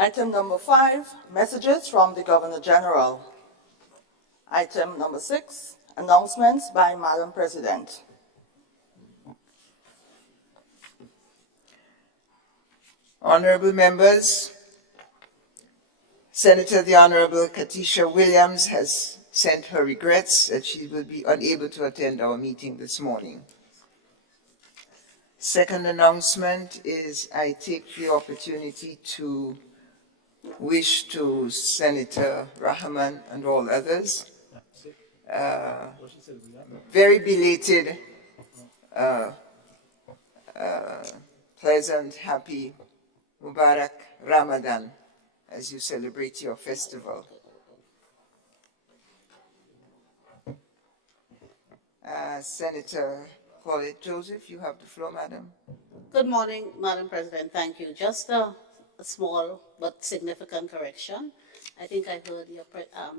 Item number 5, messages from the Governor General. Item number 6, announcements by Madam President. Honorable members, Senator the Honorable Katisha Williams has sent her regrets that she will be unable to attend our meeting this morning. Second announcement is I take the opportunity to wish to Senator Rahman and all others very belated, pleasant, happy, Mubarak Ramadan as you celebrate your festival. Senator Paulette Joseph, you have the floor, madam. Good morning, Madam President. Thank you. Just a small but significant correction. I think I heard your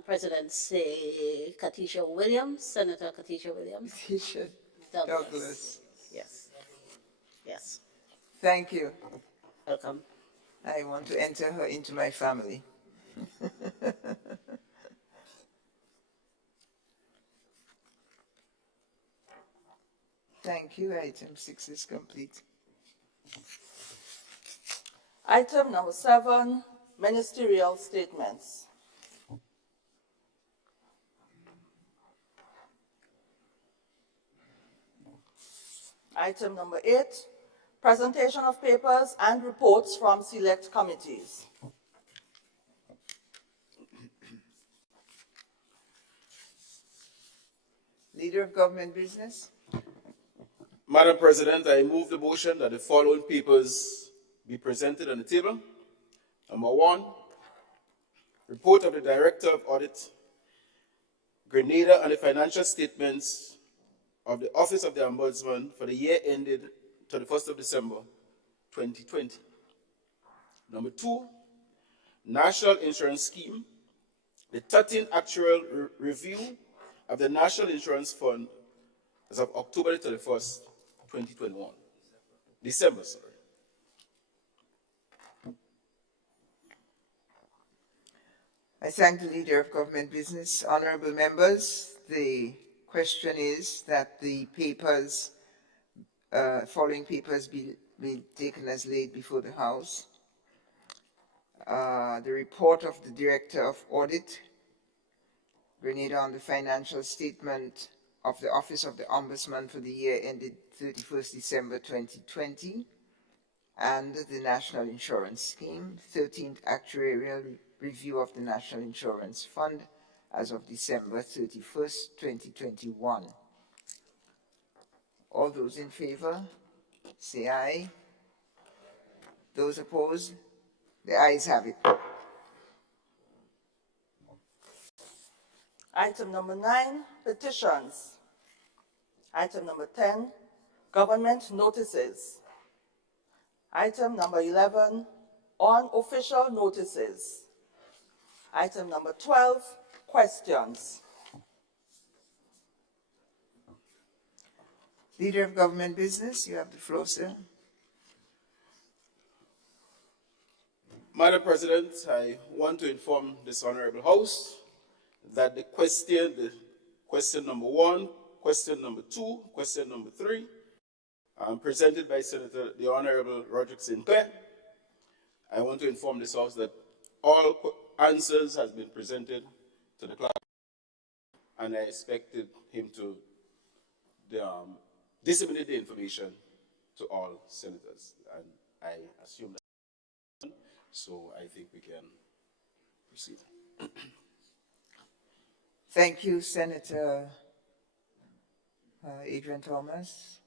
President say Katisha Williams, Senator Katisha Williams. Katisha Douglas. Yes. Yes. Thank you. Welcome. I want to enter her into my family. Thank you. Item 6 is complete. Item number 7, ministerial statements. Item number 8, presentation of papers and reports from select committees. Leader of Government Business. Madam President, I move the motion that the following papers be presented on the table. Number 1, report of the Director of Audit, Grenada, and the financial statements of the Office of the Ombudsman for the year ended 31st of December 2020. Number 2, National Insurance Scheme, the 13th actual review of the National Insurance Fund as of October 31st, 2021. December, sorry. I thank the Leader of Government Business. Honorable members, the question is that the papers, following papers be taken as laid before the House. The report of the Director of Audit, Grenada, on the financial statement of the Office of the Ombudsman for the year ended 31st December 2020, and the National Insurance Scheme, 13th Actuarial Review of the National Insurance Fund as of December 31st, 2021. All those in favor, say aye. Those opposed, the ayes have it. Item number 9, petitions. Item number 10, government notices. Item number 11, unofficial notices. Item number 12, questions. Leader of Government Business, you have the floor, sir. Madam President, I want to inform this Honorable House that the question number 1, question number 2, question number 3, presented by Senator the Honorable Roderick Sinclair. I want to inform this House that all answers has been presented to the clerk, and I expected him to disseminate the information to all senators, and I assume that. So I think we can proceed. Thank you, Senator Adrian Thomas.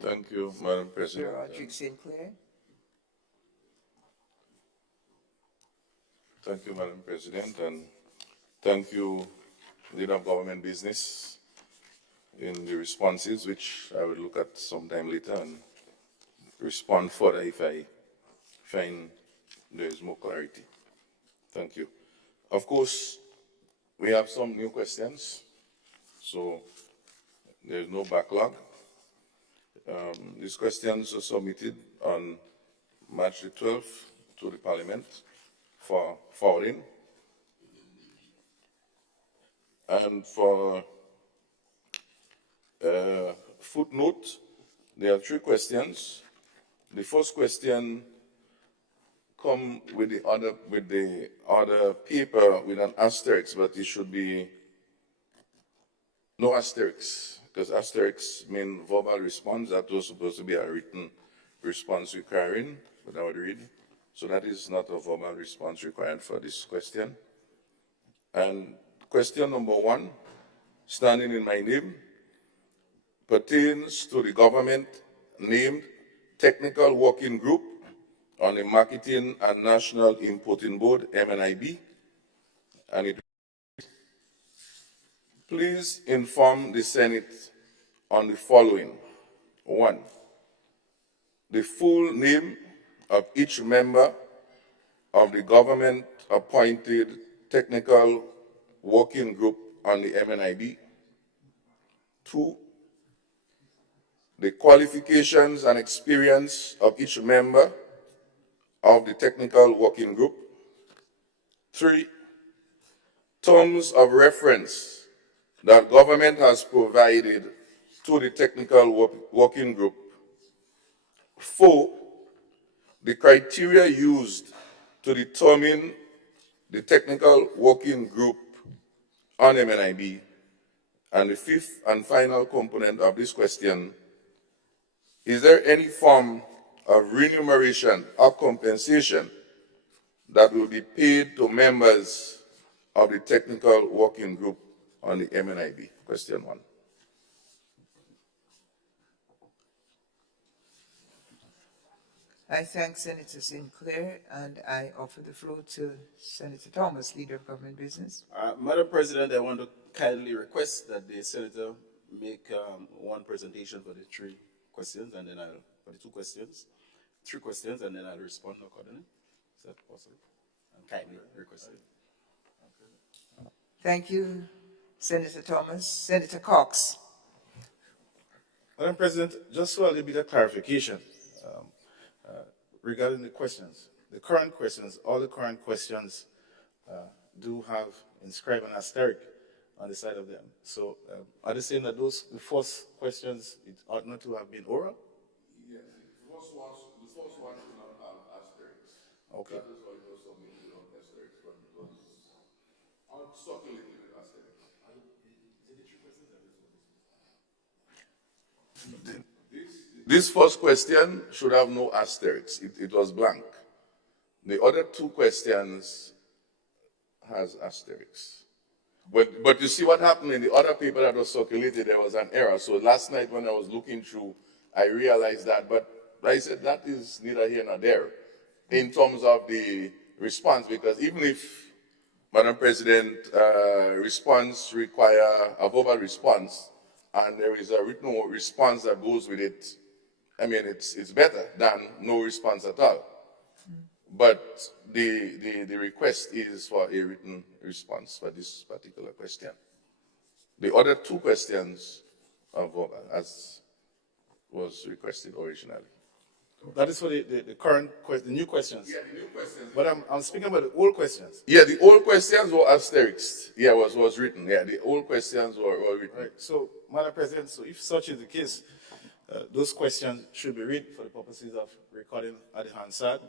Thank you, Madam President. Roderick Sinclair. Thank you, Madam President, and thank you, Leader of Government Business, in the responses, which I will look at sometime later and respond further if I find there is more clarity. Thank you. Of course, we have some new questions, so there is no backlog. These questions were submitted on March the 12th to the Parliament for forwarding. And for footnote, there are 3 questions. The first question come with the other paper with an asterisk, but it should be no asterisk, because asterisks mean verbal response. That was supposed to be a written response requiring, but I would read. So that is not a verbal response required for this question. And question number 1, standing in my name, pertains to the government named Technical Working Group on the Marketing and National Importing Board, MNIB, and it please inform the Senate on the following. 1, the full name of each member of the government-appointed Technical Working Group on the MNIB. 2, the qualifications and experience of each member of the Technical Working Group. 3, terms of reference that government has provided to the Technical Working Group. 4, the criteria used to determine the Technical Working Group on MNIB. And the 5th and final component of this question, is there any form of remuneration or compensation that will be paid to members of the Technical Working Group on the MNIB? Question 1. I thank Senator Sinclair, and I offer the floor to Senator Thomas, Leader of Government Business. Madam President, I want to kindly request that the Senator make one presentation for the 3 questions, and then for the 2 questions, 3 questions, and then I'll respond accordingly. Is that possible? I'm kindly requested. Thank you, Senator Thomas. Senator Cox. Madam President, just for a little bit of clarification regarding the questions. The current questions, all the current questions do have inscribed an asterisk on the side of them. So are they saying that the first questions, it ought not to have been oral? Yes, the first one should not have asterisks. Okay. That is why it was submitted without asterisks, but it was uncirculated with asterisks. This first question should have no asterisks. It was blank. The other 2 questions has asterisks. But you see what happened in the other paper that was circulated, there was an error. So last night when I was looking through, I realized that. But I said that is neither here nor there in terms of the response, because even if, Madam President, response require a verbal response, and there is a written response that goes with it, I mean, it's better than no response at all. But the request is for a written response for this particular question. The other 2 questions are verbal, as was requested originally. That is for the current, the new questions. Yeah, the new questions. But I'm speaking about the old questions. Yeah, the old questions were asterisks. Yeah, was written. Yeah, the old questions were written. Right. So, Madam President, so if such is the case, those questions should be read for the purposes of recording at the Hansard,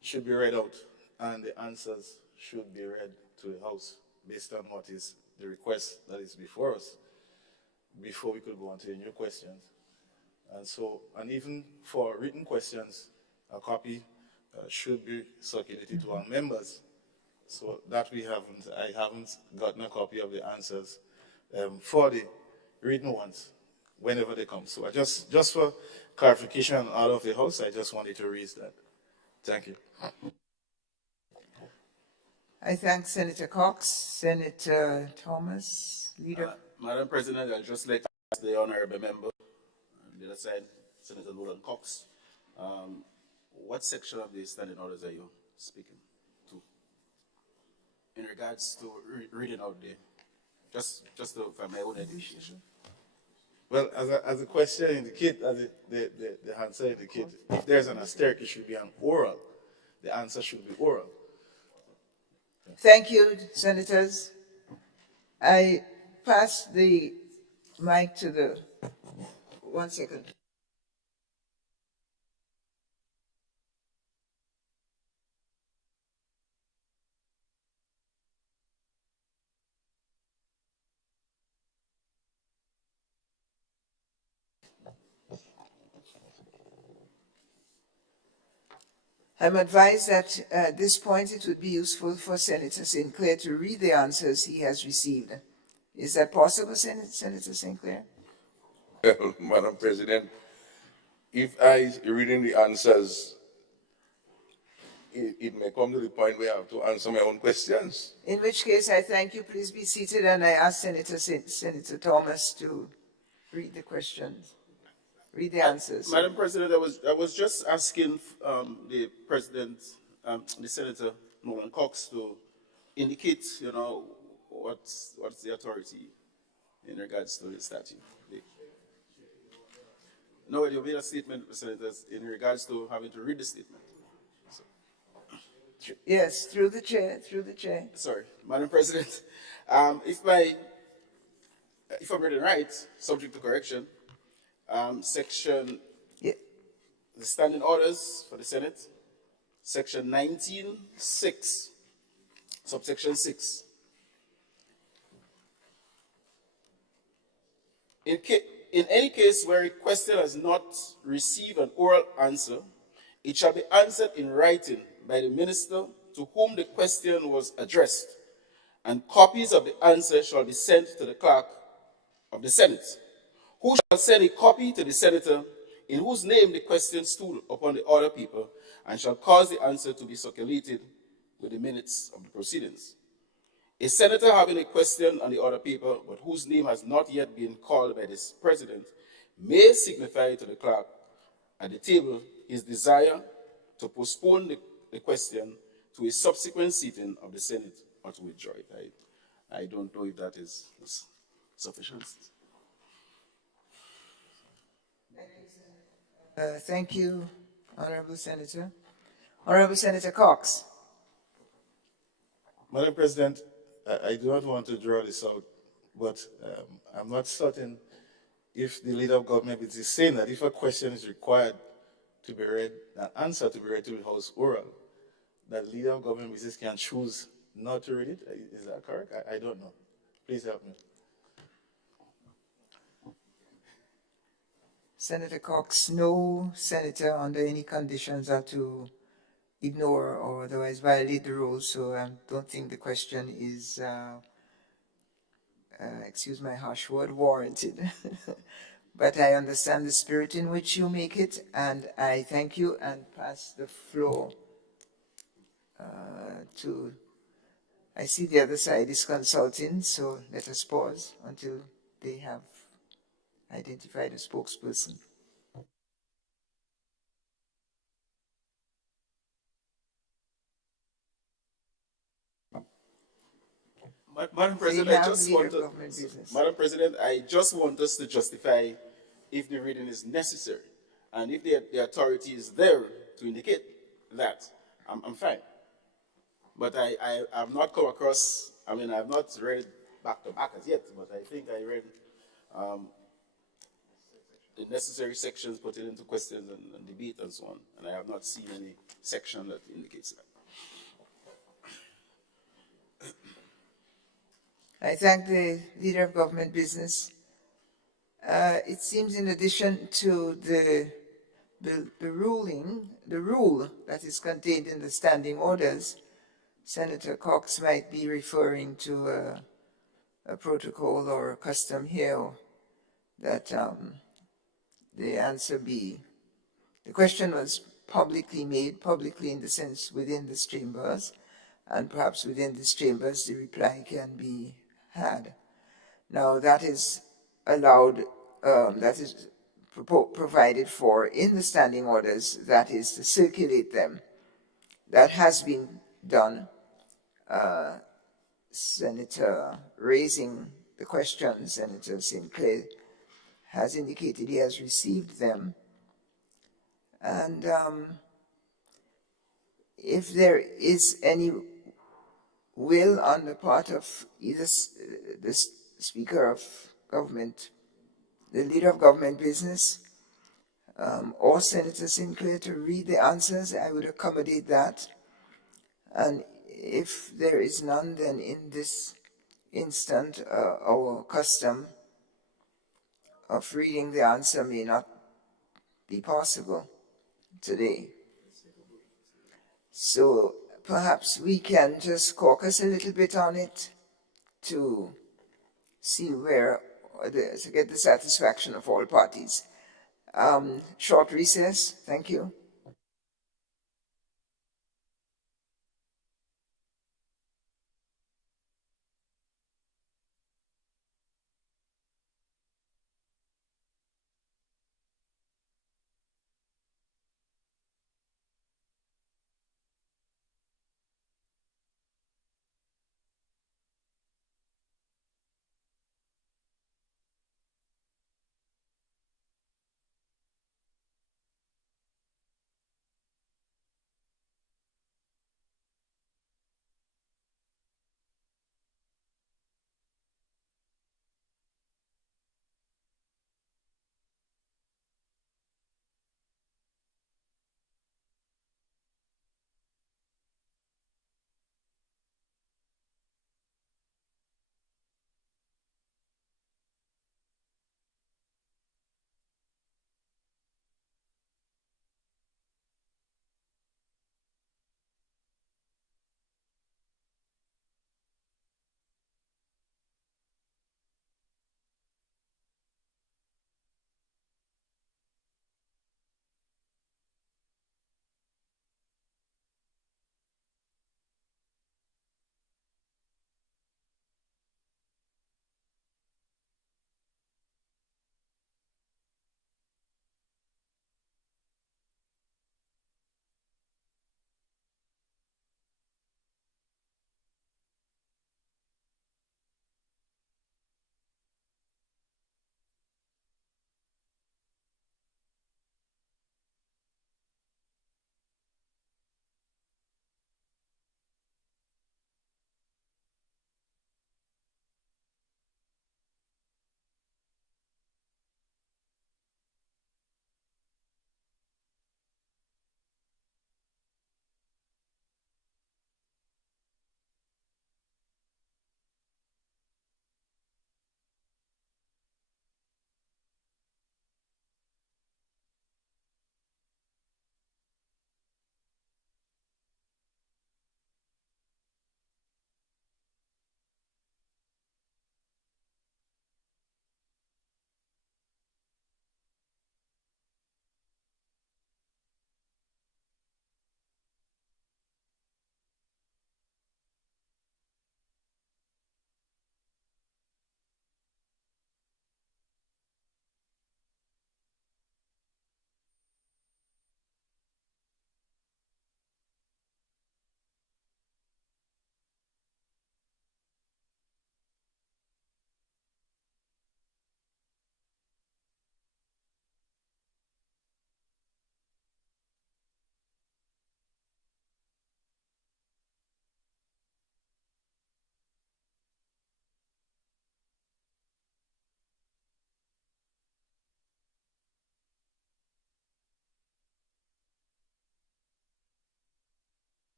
should be read out, and the answers should be read to the House based on what is the request that is before us, before we could go on to the new questions. And so, and even for written questions, a copy should be circulated to our members. So that I haven't gotten a copy of the answers for the written ones whenever they come. So I just for clarification out of the House, I just wanted to raise that. Thank you. I thank Senator Cox. Senator Thomas, Leader. Madam President, I'd just like to ask the honorable member on the other side, Senator Nolan Cox, what section of the standing orders are you speaking to in regards to reading out the, just for my own edification? Well, as the question indicates, as the answer indicates, if there's an asterisk, it should be an oral. The answer should be oral. Thank you, senators. I pass the mic to the, 1 second. I'm advised that at this point it would be useful for Senator Sinclair to read the answers he has received. Is that possible, Senator Sinclair? Madam President, if I reading the answers, it may come to the point where I have to answer my own questions. In which case, I thank you. Please be seated, and I ask Senator Thomas to read the questions, read the answers. Madam President, I was just asking the President, the Senator Nolan Cox, to indicate, what's the authority in regards to the statute. No, you made a statement, Senators, in regards to having to read the statement. Yes, through the chair, Sorry, Madam President, if I'm reading right, subject to correction, section, Yeah. the standing orders for the Senate, section 19(6), subsection 6. In any case where a question has not received an oral answer, it shall be answered in writing by the minister to whom the question was addressed, and copies of the answer shall be sent to the clerk of the Senate, who shall send a copy to the senator in whose name the question stood upon the other people, and shall cause the answer to be circulated with the minutes of the proceedings. A senator having a question on the other paper, but whose name has not yet been called by the president, may signify to the clerk at the table his desire to postpone the question to a subsequent sitting of the Senate or to withdraw it. I don't know if that is sufficient. Thank you, Honorable Senator. Honorable Senator Cox. Madam President, I do not want to draw this out, but I'm not certain if the leader of government is saying that if a question is required to be read, an answer to be read to the House oral, that leader of government business can choose not to read it. Is that correct? I don't know. Please help me. Senator Cox, no senator under any conditions are to ignore or otherwise violate the rules, so I don't think the question is, excuse my harsh word, warranted. But I understand the spirit in which you make it, and I thank you and pass the floor to, I see the other side is consulting, so let us pause until they have identified a spokesperson. Madam President, Madam President, I just want us to justify if the reading is necessary, and if the authority is there to indicate that, I'm fine. But I have not come across, I have not read it back to back as yet, but I think I read the necessary sections pertaining to questions and debate and so on, and I have not seen any section that indicates that. I thank the leader of government business. It seems in addition to the rule that is contained in the standing orders, Senator Cox might be referring to a protocol or a custom here that the answer be, the question was publicly made, publicly in the sense within these chambers, and perhaps within these chambers the reply can be had. Now that is allowed, that is provided for in the standing orders, that is to circulate them. That has been done. Senator raising the question, Senator Sinclair has indicated he has received them. And if there is any will on the part of either the Speaker of Government, the Leader of Government Business, or Senator Sinclair to read the answers, I would accommodate that. And if there is none, then in this instant, our custom of reading the answer may not be possible today. So perhaps we can just caucus a little bit on it to see where, to get the satisfaction of all parties. Short recess. Thank you.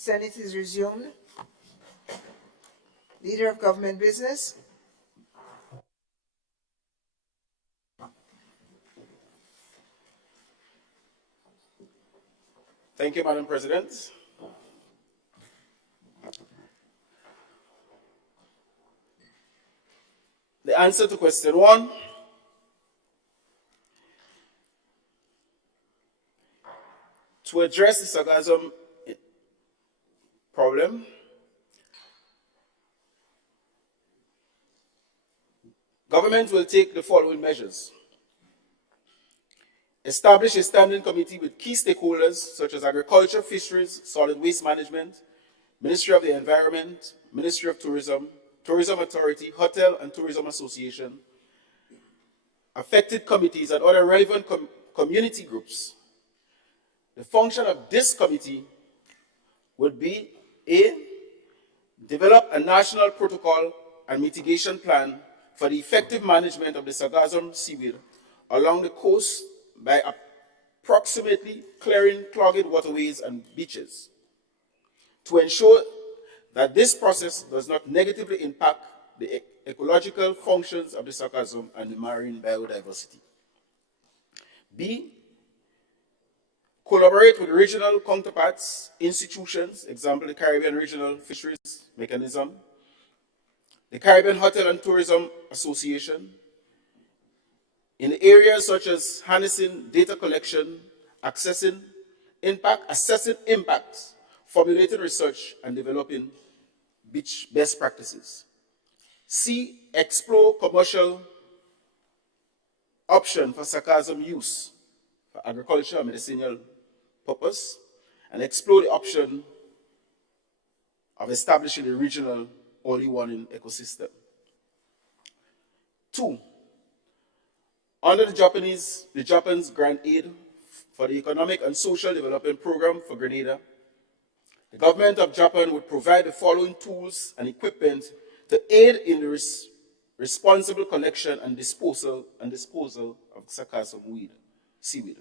Senate is resumed. Leader of Government Business. Thank you, Madam President. The answer to question 1. To address the sargassum problem, government will take the following measures. Establish a standing committee with key stakeholders such as agriculture, fisheries, solid waste management, Ministry of the Environment, Ministry of Tourism, Tourism Authority, Hotel and Tourism Association, affected committees and other relevant community groups. The function of this committee would be A, develop a national protocol and mitigation plan for the effective management of the sargassum seaweed along the coast by approximately clearing clogged waterways and beaches, to ensure that this process does not negatively impact the ecological functions of the sargassum and the marine biodiversity. B, collaborate with regional counterparts, institutions, example, the Caribbean Regional Fisheries Mechanism, the Caribbean Hotel and Tourism Association, in areas such as harnessing data collection, assessing impacts, formulating research, and developing beach best practices. C, explore commercial option for sargassum use for agriculture and medicinal purpose, and explore the option of establishing a regional early warning ecosystem. 2, under the Japan's grant aid for the Economic and Social Development Program for Grenada, the government of Japan would provide the following tools and equipment to aid in the responsible collection and disposal of sargassum seaweed.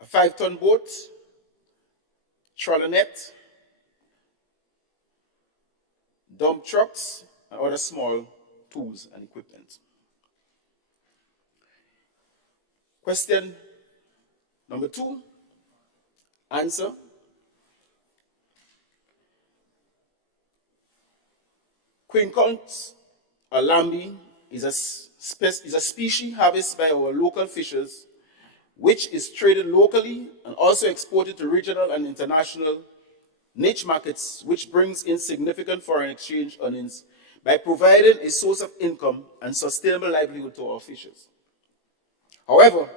A 5-ton boat, trawler net, dump trucks, and other small tools and equipment. Question number 2, answer. Quincunx alambi is a species harvested by our local fishers, which is traded locally and also exported to regional and international niche markets, which brings in significant foreign exchange earnings by providing a source of income and sustainable livelihood to our fishers. However,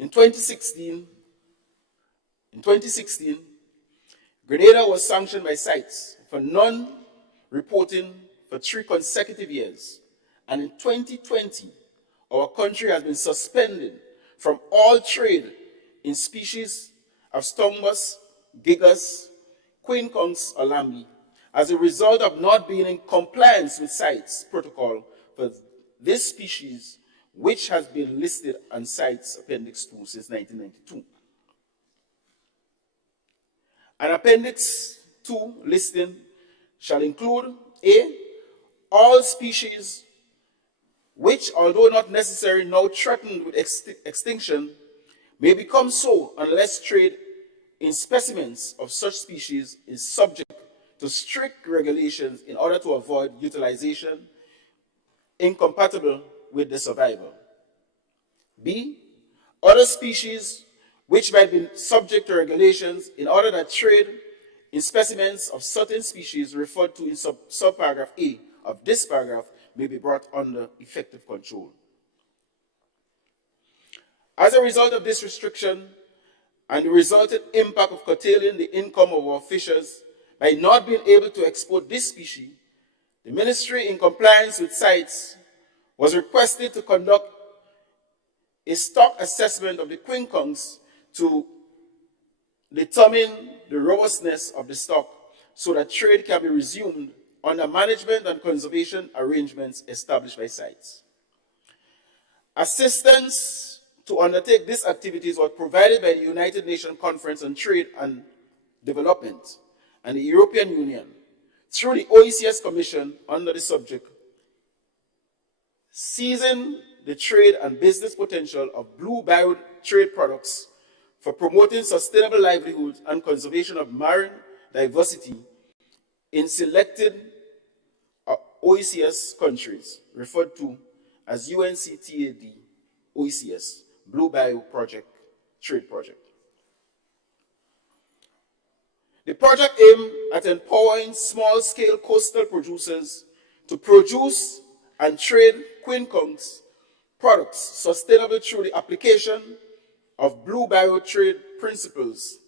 in 2016, Grenada was sanctioned by CITES for non-reporting for 3 consecutive years. And in 2020, our country has been suspended from all trade in species of Stongus, Gigas, Quincunx alambi as a result of not being in compliance with CITES protocol for this species, which has been listed on CITES Appendix 2 since 1992. An Appendix 2 listing shall include A, all species which, although not necessarily now threatened with extinction, may become so unless trade in specimens of such species is subject to strict regulations in order to avoid utilization incompatible with the survival. B, other species which might be subject to regulations in order that trade in specimens of certain species referred to in subparagraph A of this paragraph may be brought under effective control. As a result of this restriction and the resultant impact of curtailing the income of our fishers by not being able to export this species, the ministry, in compliance with CITES, was requested to conduct a stock assessment of the quincunx to determine the robustness of the stock so that trade can be resumed under management and conservation arrangements established by CITES. Assistance to undertake these activities was provided by the United Nations Conference on Trade and Development and the European Union through the OECS Commission under the subject, seizing the trade and business potential of blue bio trade products for promoting sustainable livelihoods and conservation of marine diversity in selected OECS countries, referred to as UNCTAD OECS Blue Bio Project Trade Project. The project aimed at empowering small-scale coastal producers to produce and trade quincunx products sustainable through the application of blue bio trade principles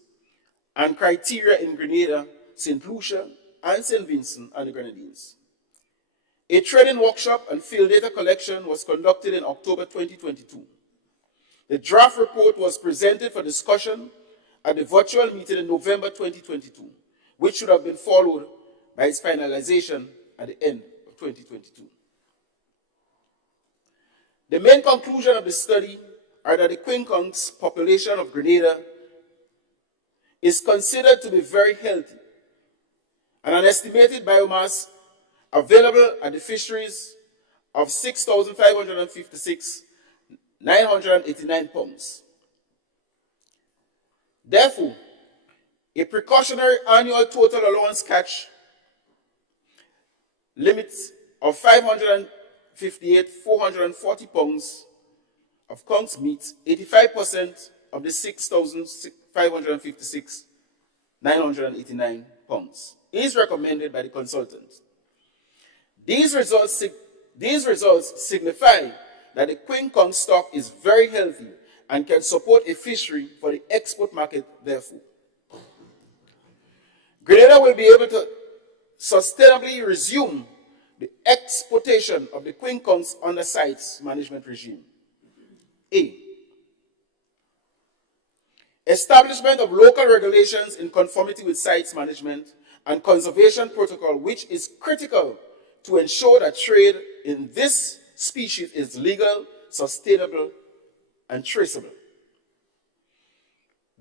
and criteria in Grenada, St. Lucia, and St. Vincent and the Grenadines. A training workshop and field data collection was conducted in October 2022. The draft report was presented for discussion at the virtual meeting in November 2022, which should have been followed by its finalization at the end of 2022. The main conclusion of the study are that the quincunx population of Grenada is considered to be very healthy, and an estimated biomass available at the fisheries of 6,556,989 pounds. Therefore, a precautionary annual total allowance catch limit of 558,440 pounds of conch meat, 85% of the 6,556,989 pounds, is recommended by the consultant. These results signify that the quincunx stock is very healthy and can support a fishery for the export market, therefore. Grenada will be able to sustainably resume the exportation of the quincunx under CITES management regime. A. Establishment of local regulations in conformity with CITES management and conservation protocol, which is critical to ensure that trade in this species is legal, sustainable, and traceable.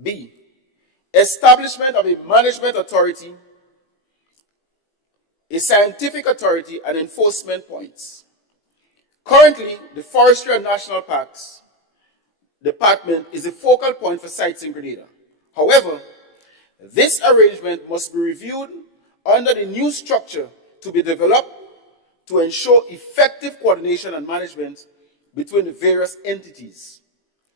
B. Establishment of a management authority, a scientific authority, and enforcement points. Currently, the Forestry and National Parks Department is a focal point for CITES in Grenada. However, this arrangement must be reviewed under the new structure to be developed to ensure effective coordination and management between the various entities: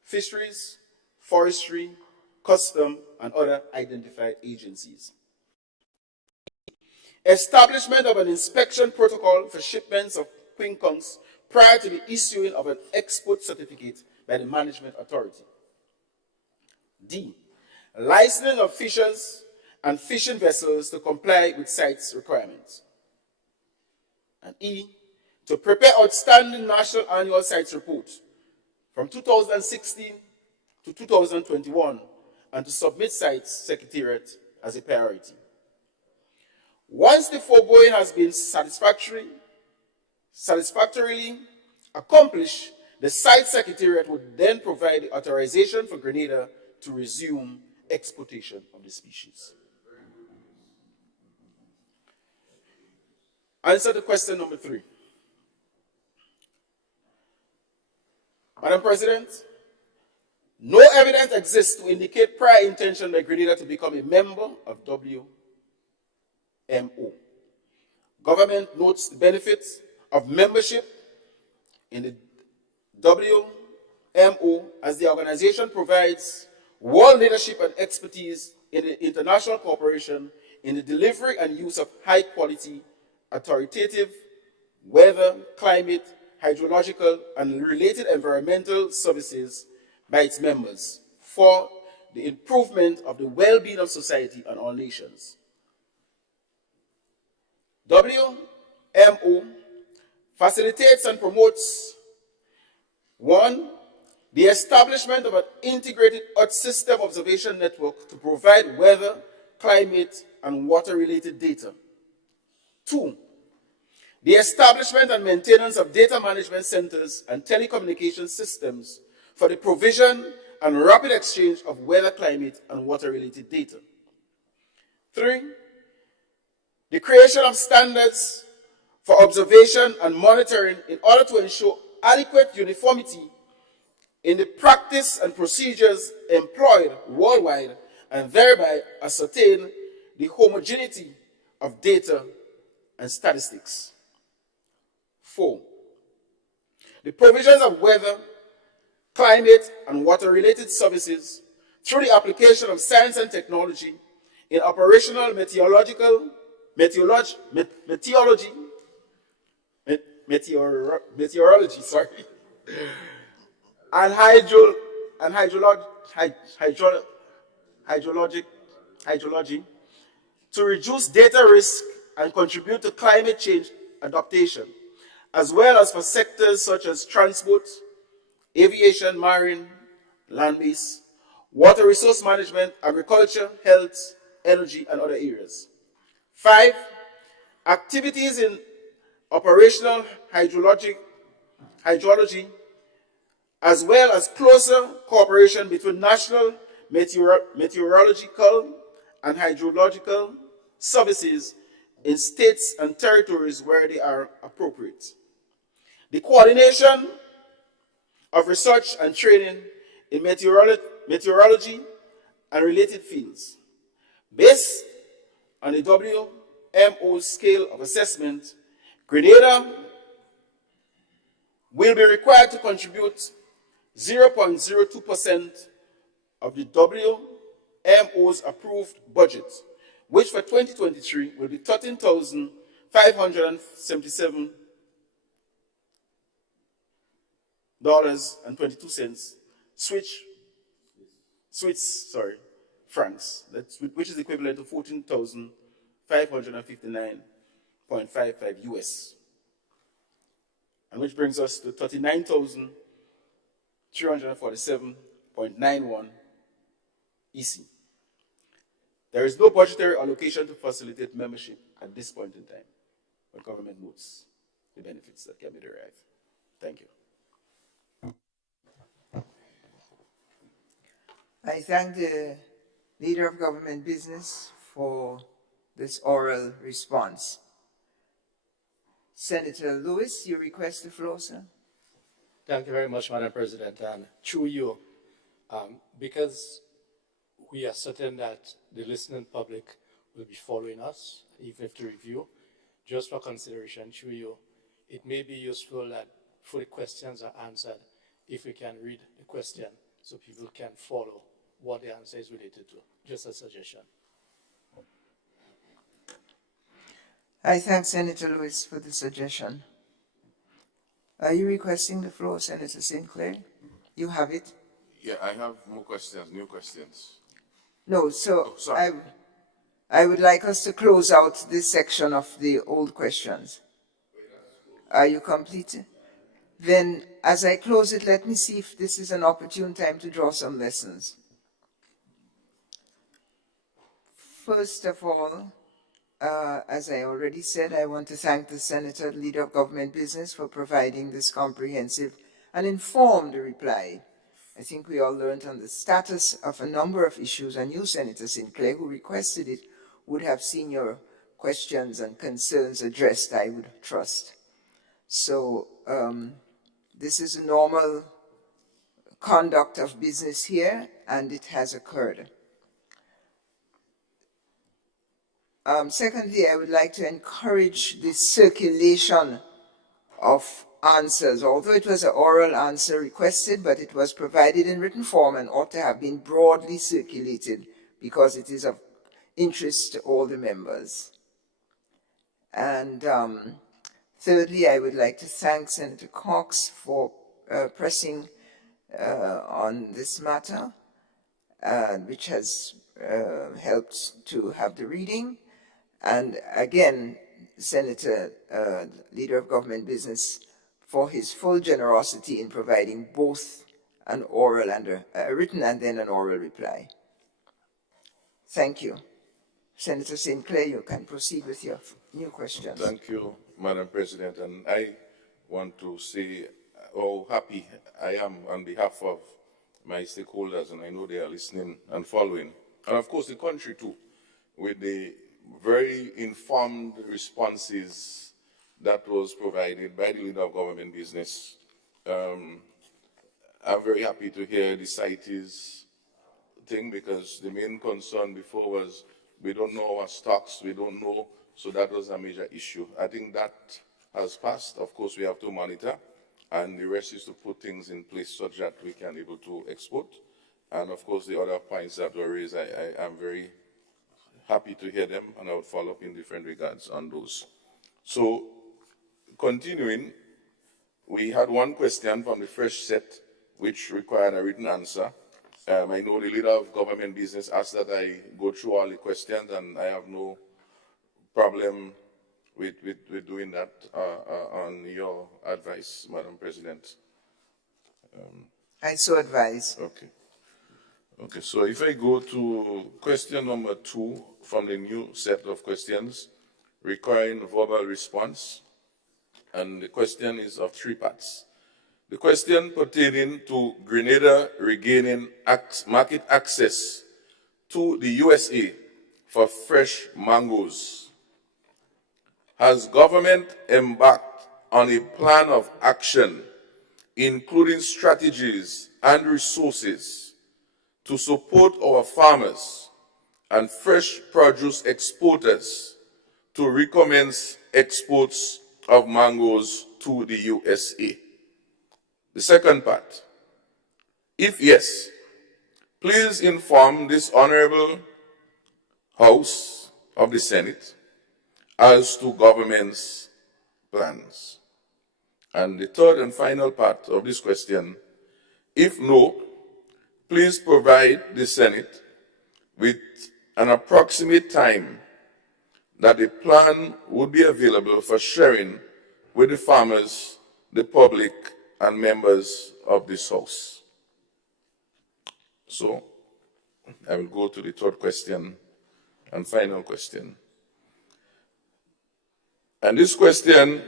fisheries, forestry, custom, and other identified agencies. Establishment of an inspection protocol for shipments of quincunx prior to the issuing of an export certificate by the management authority. D. Licensing of fishers and fishing vessels to comply with CITES requirements. And E. To prepare outstanding national annual CITES report from 2016 to 2021 and to submit CITES Secretariat as a priority. Once the foregoing has been satisfactorily accomplished, the CITES Secretariat would then provide the authorization for Grenada to resume exportation of the species. Answer to question number 3. Madam President, no evidence exists to indicate prior intention by Grenada to become a member of WMO. Government notes the benefits of membership in the WMO as the organization provides world leadership and expertise in the international cooperation in the delivery and use of high-quality, authoritative weather, climate, hydrological, and related environmental services by its members for the improvement of the well-being of society and all nations. WMO facilitates and promotes 1. The establishment of an integrated Earth system observation network to provide weather, climate, and water-related data. 2. The establishment and maintenance of data management centers and telecommunication systems for the provision and rapid exchange of weather, climate, and water-related data. 3, the creation of standards for observation and monitoring in order to ensure adequate uniformity in the practice and procedures employed worldwide and thereby ascertain the homogeneity of data and statistics. 4, the provisions of weather, climate, and water-related services through the application of science and technology in operational meteorology, and hydrology to reduce data risk and contribute to climate change adaptation, as well as for sectors such as transport, aviation, marine, land-based, water resource management, agriculture, health, energy, and other areas. 5, activities in operational hydrology, as well as closer cooperation between national meteorological and hydrological services in states and territories where they are appropriate. The coordination of research and training in meteorology and related fields. Based on the WMO's scale of assessment, Grenada will be required to contribute 0.02% of the WMO's approved budget, which for 2023 will be $13,577.22 francs, which is equivalent to 14,559.55 US, and which brings us to 39,347.91 EC. There is no budgetary allocation to facilitate membership at this point in time, but government notes the benefits that can be derived. Thank you. I thank the Leader of Government Business for this oral response. Senator Lewis, you request the floor, sir. Thank you very much, Madam President. And through you, because we are certain that the listening public will be following us, even if to review, just for consideration, through you, it may be useful that before the questions are answered, if we can read the question so people can follow what the answer is related to. Just a suggestion. I thank Senator Lewis for the suggestion. Are you requesting the floor, Senator St. Clair? You have it? Yeah, I have more questions, new questions. No, so Oh, sorry. I would like us to close out this section of the old questions. Are you complete? Then, as I close it, let me see if this is an opportune time to draw some lessons. First of all, as I already said, I want to thank the Senator, Leader of Government Business, for providing this comprehensive and informed reply. I think we all learned on the status of a number of issues, and you, Senator St. Clair, who requested it, would have seen your questions and concerns addressed, I would trust. So this is a normal conduct of business here, and it has occurred. Secondly, I would like to encourage the circulation of answers. Although it was an oral answer requested, but it was provided in written form and ought to have been broadly circulated because it is of interest to all the members. And thirdly, I would like to thank Senator Cox for pressing on this matter, which has helped to have the reading. And again, Senator, Leader of Government Business, for his full generosity in providing both an oral and a written and then an oral reply. Thank you. Senator St. Clair, you can proceed with your new questions. Thank you, Madam President. And I want to say how happy I am on behalf of my stakeholders, and I know they are listening and following, and of course the country too, with the very informed responses that was provided by the leader of government business. I'm very happy to hear the CITES thing, because the main concern before was we don't know our stocks, we don't know, so that was a major issue. I think that has passed. Of course, we have to monitor, and the rest is to put things in place such that we can able to export. And of course, the other points that were raised, I am very happy to hear them, and I will follow up in different regards on those. So, continuing, we had one question from the fresh set, which required a written answer. I know the leader of government business asked that I go through all the questions, and I have no problem with doing that on your advice, Madam President. I so advise. Okay. Okay, so if I go to question number 2 from the new set of questions requiring verbal response, and the question is of 3 parts. The question pertaining to Grenada regaining market access to the USA for fresh mangoes. Has government embarked on a plan of action, including strategies and resources, to support our farmers and fresh produce exporters to recommence exports of mangoes to the USA? The second part, if yes, please inform this Honorable House of the Senate as to government's plans. And the third and final part of this question, if no, please provide the Senate with an approximate time that the plan would be available for sharing with the farmers, the public, and members of this House. So, I will go to the third question and final question. And this question,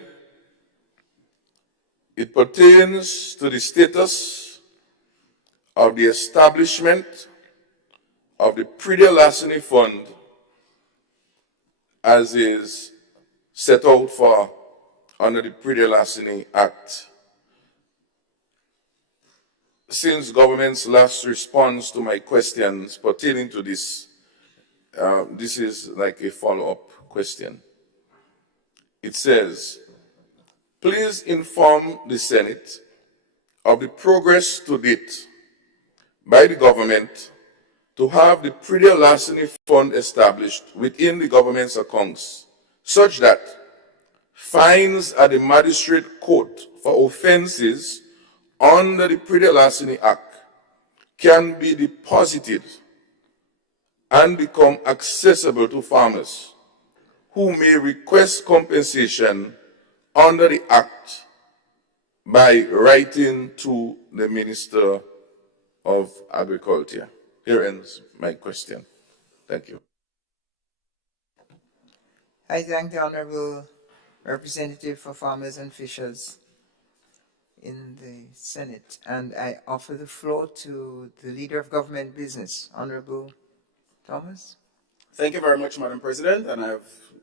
it pertains to the status of the establishment of the Prix de Larceny Fund as is set out for under the Prix de Larceny Act. Since government's last response to my questions pertaining to this, this is like a follow-up question. It says, please inform the Senate of the progress to date by the government to have the Prix de Larceny Fund established within the government's accounts, such that fines at the magistrate court for offences under the Prix de Larceny Act can be deposited and become accessible to farmers who may request compensation under the Act by writing to the Minister of Agriculture. Here ends my question. Thank you. I thank the Honorable Representative for Farmers and Fishers in the Senate, and I offer the floor to the Leader of Government Business, Honorable Thomas. Thank you very much, Madam President, and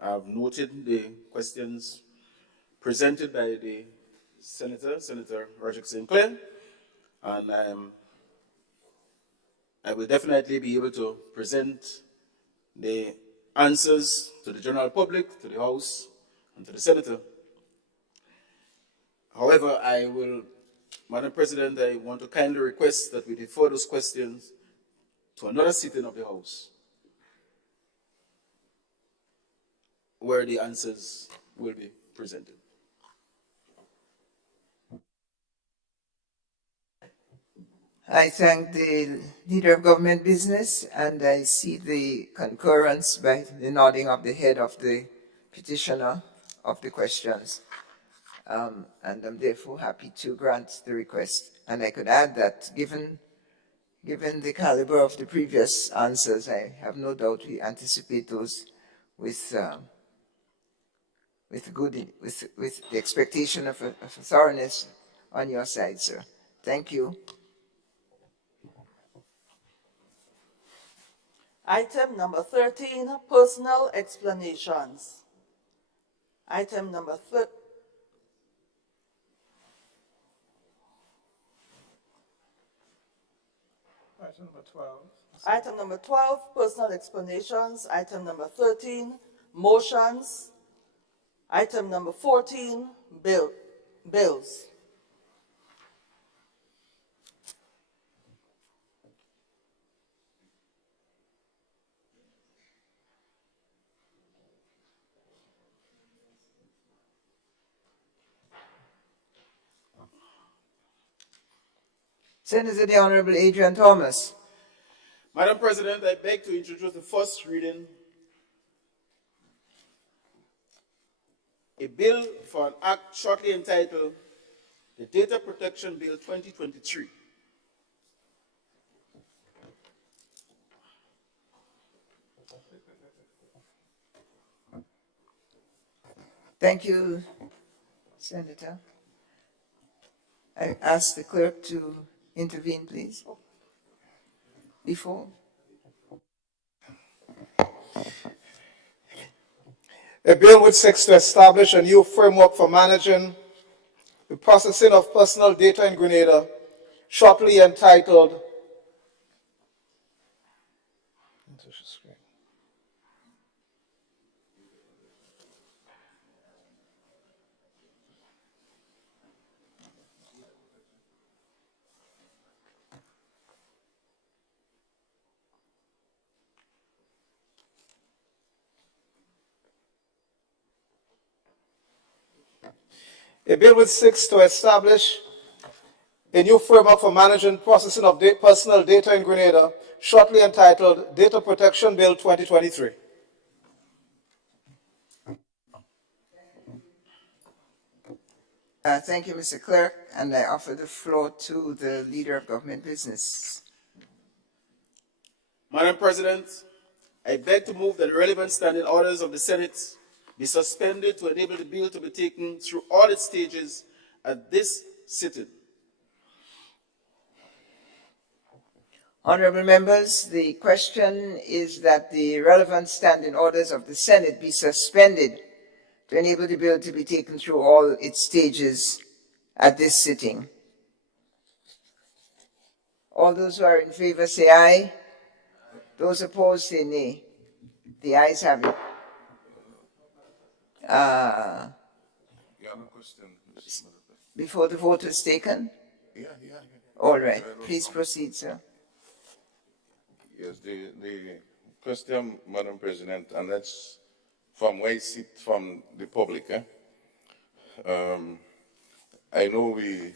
I've noted the questions presented by the Senator Roger St. Clair, and I will definitely be able to present the answers to the general public, to the House, and to the Senator. However, Madam President, I want to kindly request that we defer those questions to another sitting of the House, where the answers will be presented. I thank the Leader of Government Business, and I see the concurrence by the nodding of the head of the petitioner of the questions. And I'm therefore happy to grant the request. And I could add that given the caliber of the previous answers, I have no doubt we anticipate those with the expectation of a thoroughness on your side, sir. Thank you. Item number 13, personal explanations. Item number Item number 12. Item number 12, personal explanations. Item number 13, motions. Item number 14, bills. Senator the Honorable Adrian Thomas. Madam President, I beg to introduce the first reading, a bill for an act shortly entitled the Data Protection Bill 2023. Thank you, Senator. I ask the clerk to intervene, please. Before. A bill which seeks to establish a new framework for managing the processing of personal data in Grenada, shortly entitled a bill which seeks to establish a new framework for managing processing of personal data in Grenada, shortly entitled Data Protection Bill 2023. Thank you, Mr. Clerk, and I offer the floor to the Leader of Government Business. Madam President, I beg to move that the relevant standing orders of the Senate be suspended to enable the bill to be taken through all its stages at this sitting. Honorable members, the question is that the relevant standing orders of the Senate be suspended to enable the bill to be taken through all its stages at this sitting. All those who are in favor say aye. Those opposed say nay. The ayes have it. Before the vote is taken? All right. Please proceed, sir. Yes, the question, Madam President, and that's from where I sit from the public. I know the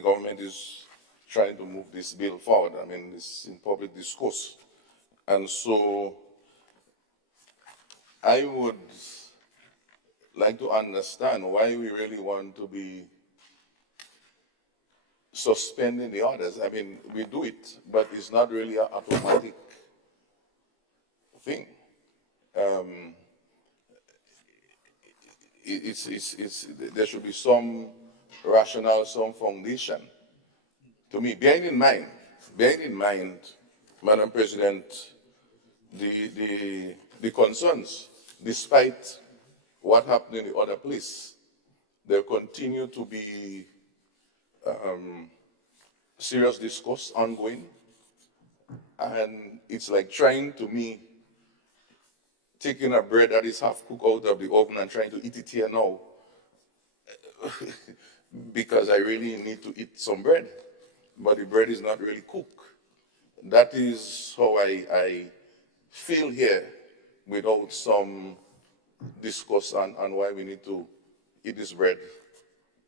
government is trying to move this bill forward. I mean, it's in public discourse. And so I would like to understand why we really want to be suspending the orders. I mean, we do it, but it's not really an automatic thing. There should be some rationale, some foundation. To me, bearing in mind, Madam President, the concerns, despite what happened in the other place, there continue to be serious discourse ongoing, and it's like trying to me taking a bread that is half cooked out of the oven and trying to eat it here now because I really need to eat some bread, but the bread is not really cooked. That is how I feel here without some discourse on why we need to eat this bread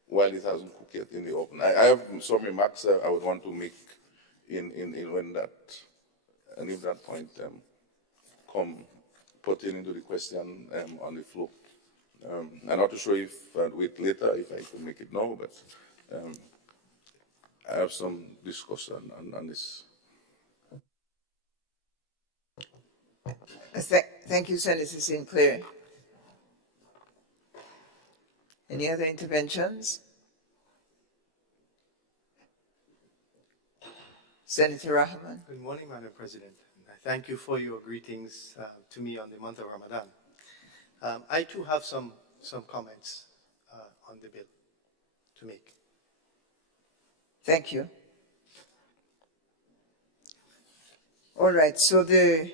while it hasn't cooked yet in the oven. I have some remarks I would want to make in when that, and if that point come pertaining to the question on the floor. I'm not too sure if I'd wait later, if I could make it now, but I have some discussion on this. Thank you, Senator Sinclair. Any other interventions? Senator Rahman. Good morning, Madam President. thank you for your greetings to me on the month of Ramadan. I too have some comments on the bill to make. Thank you. All right, so the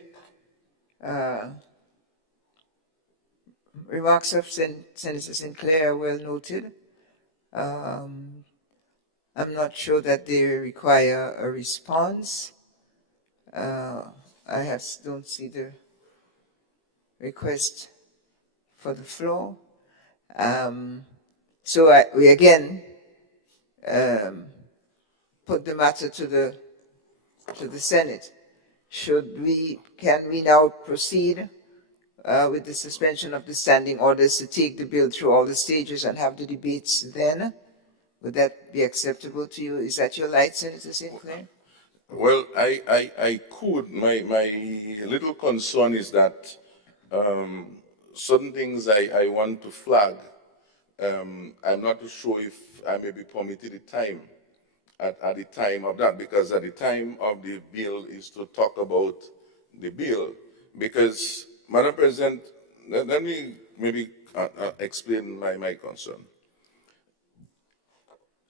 remarks of Senator Sinclair are well noted. I'm not sure that they require a response. I don't see the request for the floor. So we again put the matter to the Senate. Can we now proceed with the suspension of the standing orders to take the bill through all the stages and have the debates then? Would that be acceptable to you? Is that your light, Senator Sinclair? Well, I could. My little concern is that certain things I want to flag. I'm not too sure if I may be permitted the time at the time of that, because at the time of the bill is to talk about the bill. Because, Madam President, let me maybe explain my concern.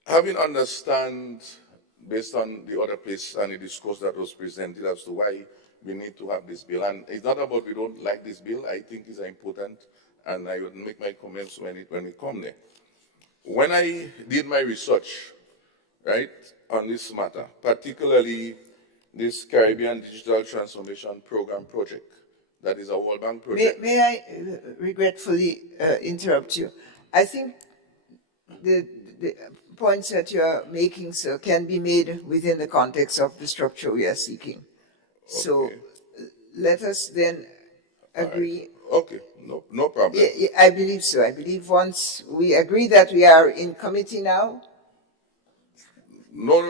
Having understand, based on the other place and the discourse that was presented as to why we need to have this bill, and it's not about we don't like this bill, I think it's important, and I would make my comments when we come there. When I did my research, right, on this matter, particularly this Caribbean Digital Transformation Program project, that is a World Bank project. May I regretfully interrupt you? I think the points that you are making, sir, can be made within the context of the structure we are seeking. Okay. So let us then agree. Right. Okay, no problem. Yeah, I believe so. I believe once we agree that we are in committee now. No.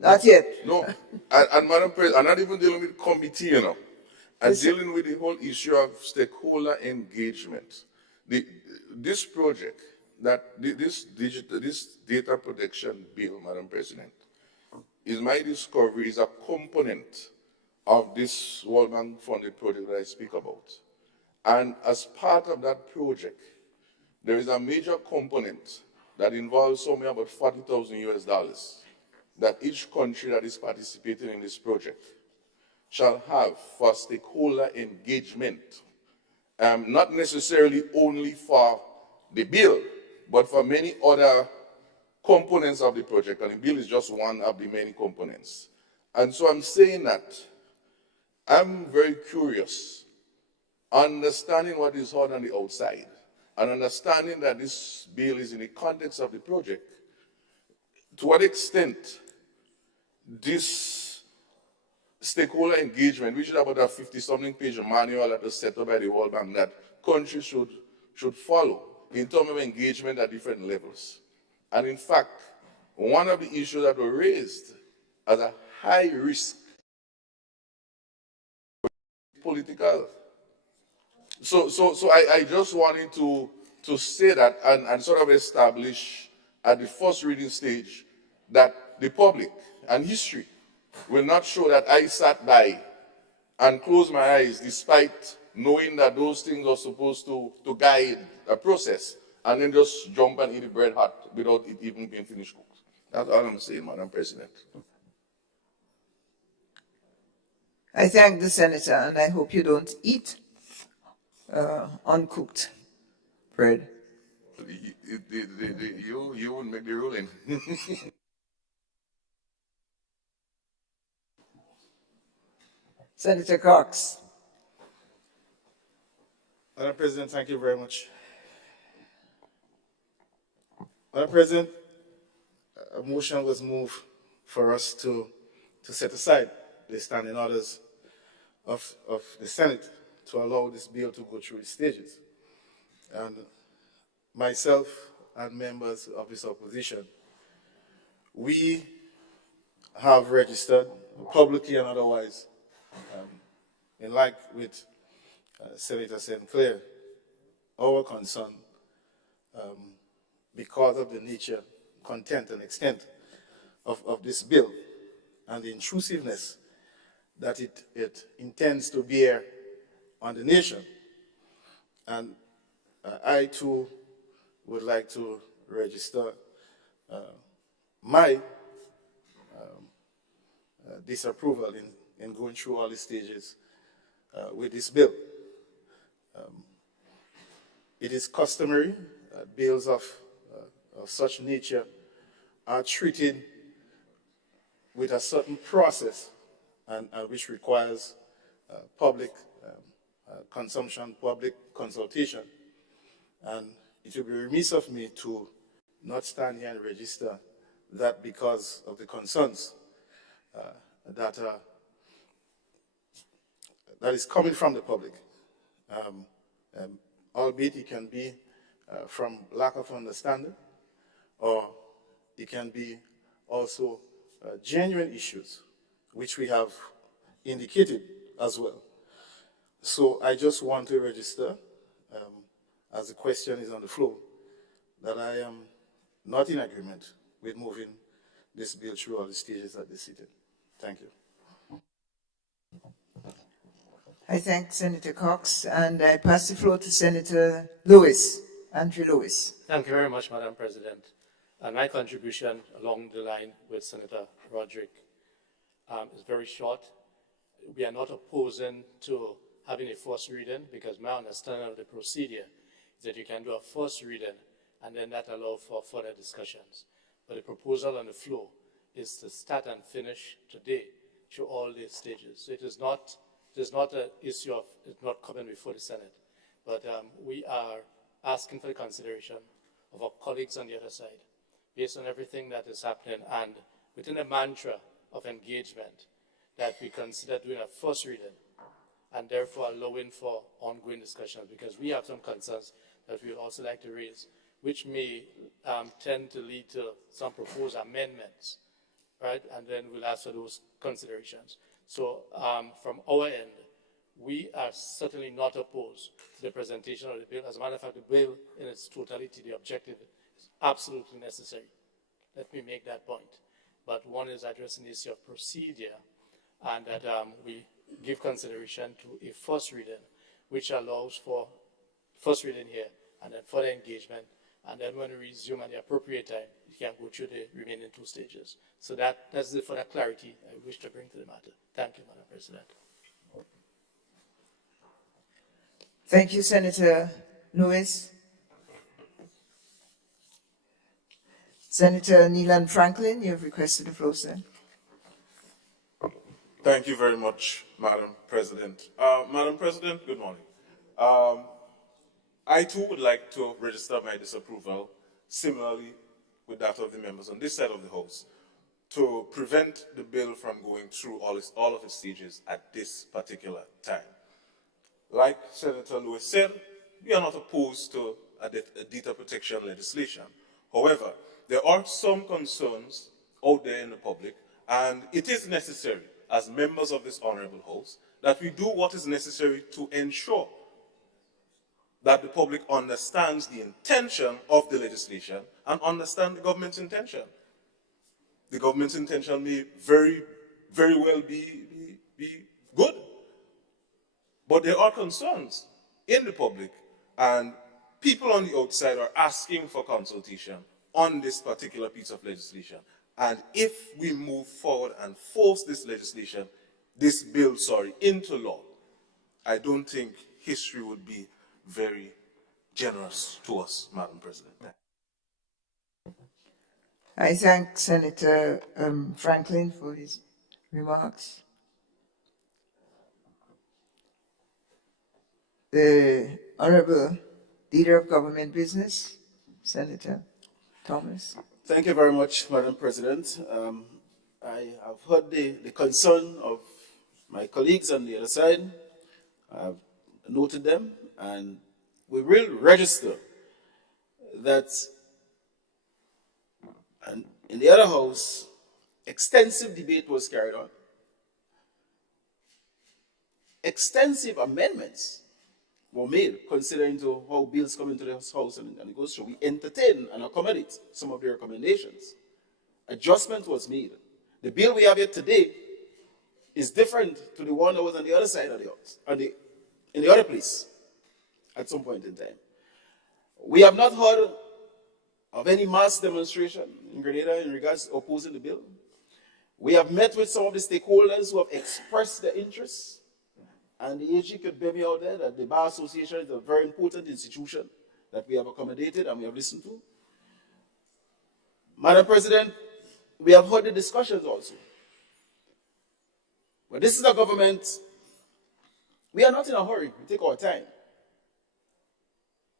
Not yet. No, and Madam President, I'm not even dealing with committee, you know. I'm dealing with the whole issue of stakeholder engagement. This project, this data protection bill, Madam President, is my discovery, is a component of this World Bank funded project that I speak about. And as part of that project, there is a major component that involves somewhere about $40,000 that each country that is participating in this project shall have for stakeholder engagement. Not necessarily only for the bill, but for many other components of the project. And the bill is just one of the many components. And so I'm saying that I'm very curious, understanding what is heard on the outside, and understanding that this bill is in the context of the project, to what extent this stakeholder engagement, which is about a 50-something page manual that was set up by the World Bank, that countries should follow in terms of engagement at different levels. And in fact, one of the issues that were raised as a high risk political. So I just wanted to say that and sort of establish at the first reading stage that the public and history will not show that I sat by and closed my eyes despite knowing that those things are supposed to guide a process, and then just jump and eat the bread hot without it even being finished cooked. That's all I'm saying, Madam President. I thank the Senator, and I hope you don't eat uncooked bread. You wouldn't make the ruling. Senator Cox. Madam President, thank you very much. Madam President, a motion was moved for us to set aside the standing orders of the Senate to allow this bill to go through its stages. And myself and members of this opposition, we have registered publicly and otherwise, in like with Senator Sinclair, our concern because of the nature, content, and extent of this bill and the intrusiveness that it intends to bear on the nation. And I too would like to register my disapproval in going through all the stages with this bill. It is customary that bills of such nature are treated with a certain process and which requires public consumption, public consultation. And it would be remiss of me to not stand here and register that because of the concerns that is coming from the public. Albeit it can be from lack of understanding, or it can be also genuine issues, which we have indicated as well. So I just want to register, as the question is on the floor, that I am not in agreement with moving this bill through all the stages at the sitting. Thank you. I thank Senator Cox, and I pass the floor to Senator Lewis, Andrew Lewis. Thank you very much, Madam President. And my contribution along the line with Senator Roderick is very short. We are not opposing to having a first reading, because my understanding of the procedure is that you can do a first reading and then that allows for further discussions. But the proposal on the floor is to start and finish today through all these stages. So it is not an issue of it not coming before the Senate, but we are asking for the consideration of our colleagues on the other side, based on everything that is happening, and within the mantra of engagement, that we consider doing a first reading and therefore allowing for ongoing discussions, because we have some concerns that we would also like to raise, which may tend to lead to some proposed amendments, right? And then we'll ask for those considerations. So from our end, we are certainly not opposed to the presentation of the bill. As a matter of fact, the bill in its totality, the objective is absolutely necessary. Let me make that point. But one is addressing the issue of procedure, and that we give consideration to a first reading, which allows for first reading here, and then further engagement, and then when we resume at the appropriate time, you can go through the remaining two stages. So that's the further clarity I wish to bring to the matter. Thank you, Madam President. Thank you, Senator Lewis. Senator Neelan Franklin, you have requested the floor, sir. Thank you very much, Madam President. Madam President, good morning. I too would like to register my disapproval, similarly with that of the members on this side of the House, to prevent the bill from going through all of its stages at this particular time. Like Senator Lewis said, we are not opposed to a data protection legislation. However, there are some concerns out there in the public, and it is necessary, as members of this honorable House, that we do what is necessary to ensure that the public understands the intention of the legislation and understand the government's intention. The government's intention may very, very well be good, but there are concerns in the public, and people on the outside are asking for consultation on this particular piece of legislation. And if we move forward and force this bill, into law, I don't think history would be very generous to us, Madam President. I thank Senator Franklin for his remarks. The Honorable Leader of Government Business, Senator Thomas. Thank you very much, Madam President. I have heard the concern of my colleagues on the other side. I've noted them, and we will register that in the other House, extensive debate was carried on. Extensive amendments were made considering to how bills come into this House and it goes through. We entertain and accommodate some of the recommendations. Adjustment was made. The bill we have here today is different to the one that was on the other side of the house, in the other place at some point in time. We have not heard of any mass demonstration in Grenada in regards to opposing the bill. We have met with some of the stakeholders who have expressed their interests, and the AG could bear me out there that the Bar Association is a very important institution that we have accommodated and we have listened to. Madam President, we have heard the discussions also. But this is a government, we are not in a hurry, we take our time.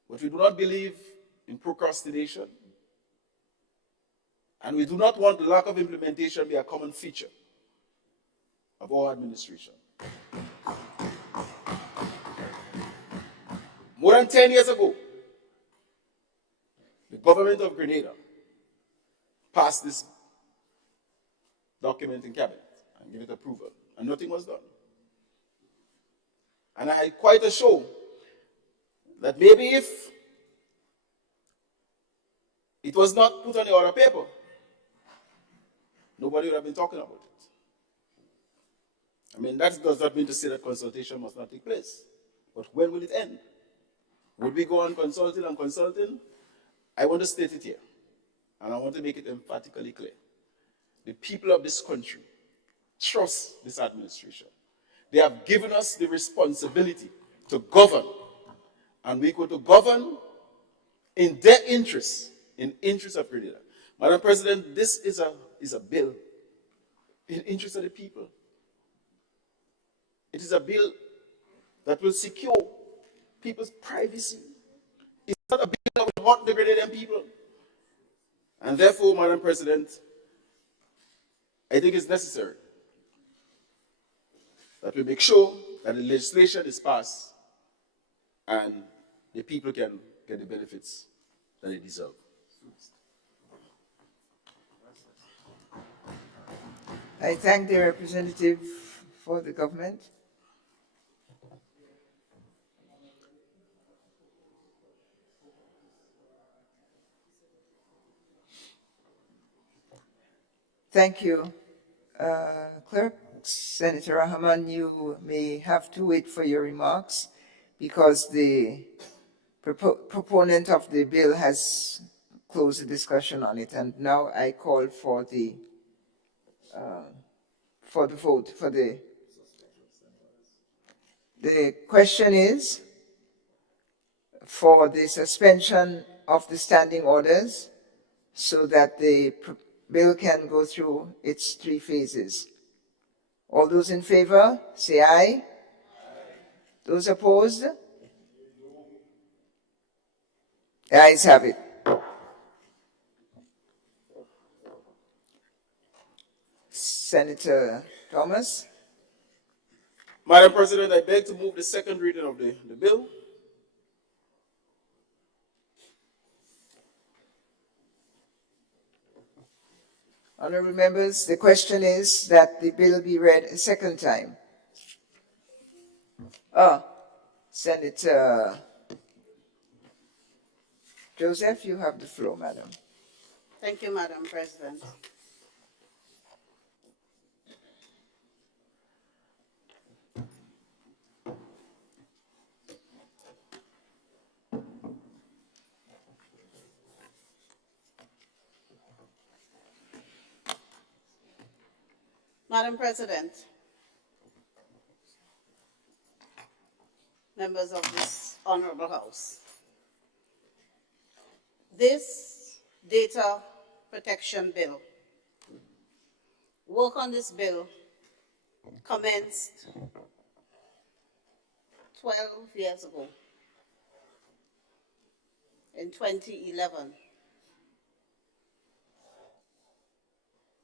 But we do not believe in procrastination. And we do not want the lack of implementation to be a common feature of our administration. More than 10 years ago, the government of Grenada passed this document in cabinet and gave it approval, and nothing was done. And I had quite a show that maybe if it was not put on the order paper, nobody would have been talking about it. I mean, that does not mean to say that consultation must not take place. But when will it end? Would we go on consulting and consulting? I want to state it here, and I want to make it emphatically clear. The people of this country trust this administration. They have given us the responsibility to govern, and we go to govern in their interests, in interest of Grenada. Madam President, this is a bill in interest of the people. It is a bill that will secure people's privacy. It's not a bill that will hurt the Grenadian people. And therefore, Madam President, I think it's necessary that we make sure that the legislation is passed and the people can get the benefits that they deserve. I thank the representative for the government. Thank you. Clerk, Senator Rahman, you may have to wait for your remarks because the proponent of the bill has closed the discussion on it. And now I call for the vote. The question is for the suspension of the standing orders so that the bill can go through its 3 phases. All those in favor, say aye. Aye. Those opposed? The ayes have it. Senator Thomas. Madam President, I beg to move the second reading of the bill. Honourable members, the question is that the bill be read a second time. Senator Joseph, you have the floor, madam. Thank you, Madam President. Madam President, members of this honorable House, this data protection bill, work on this bill commenced 12 years ago, in 2011.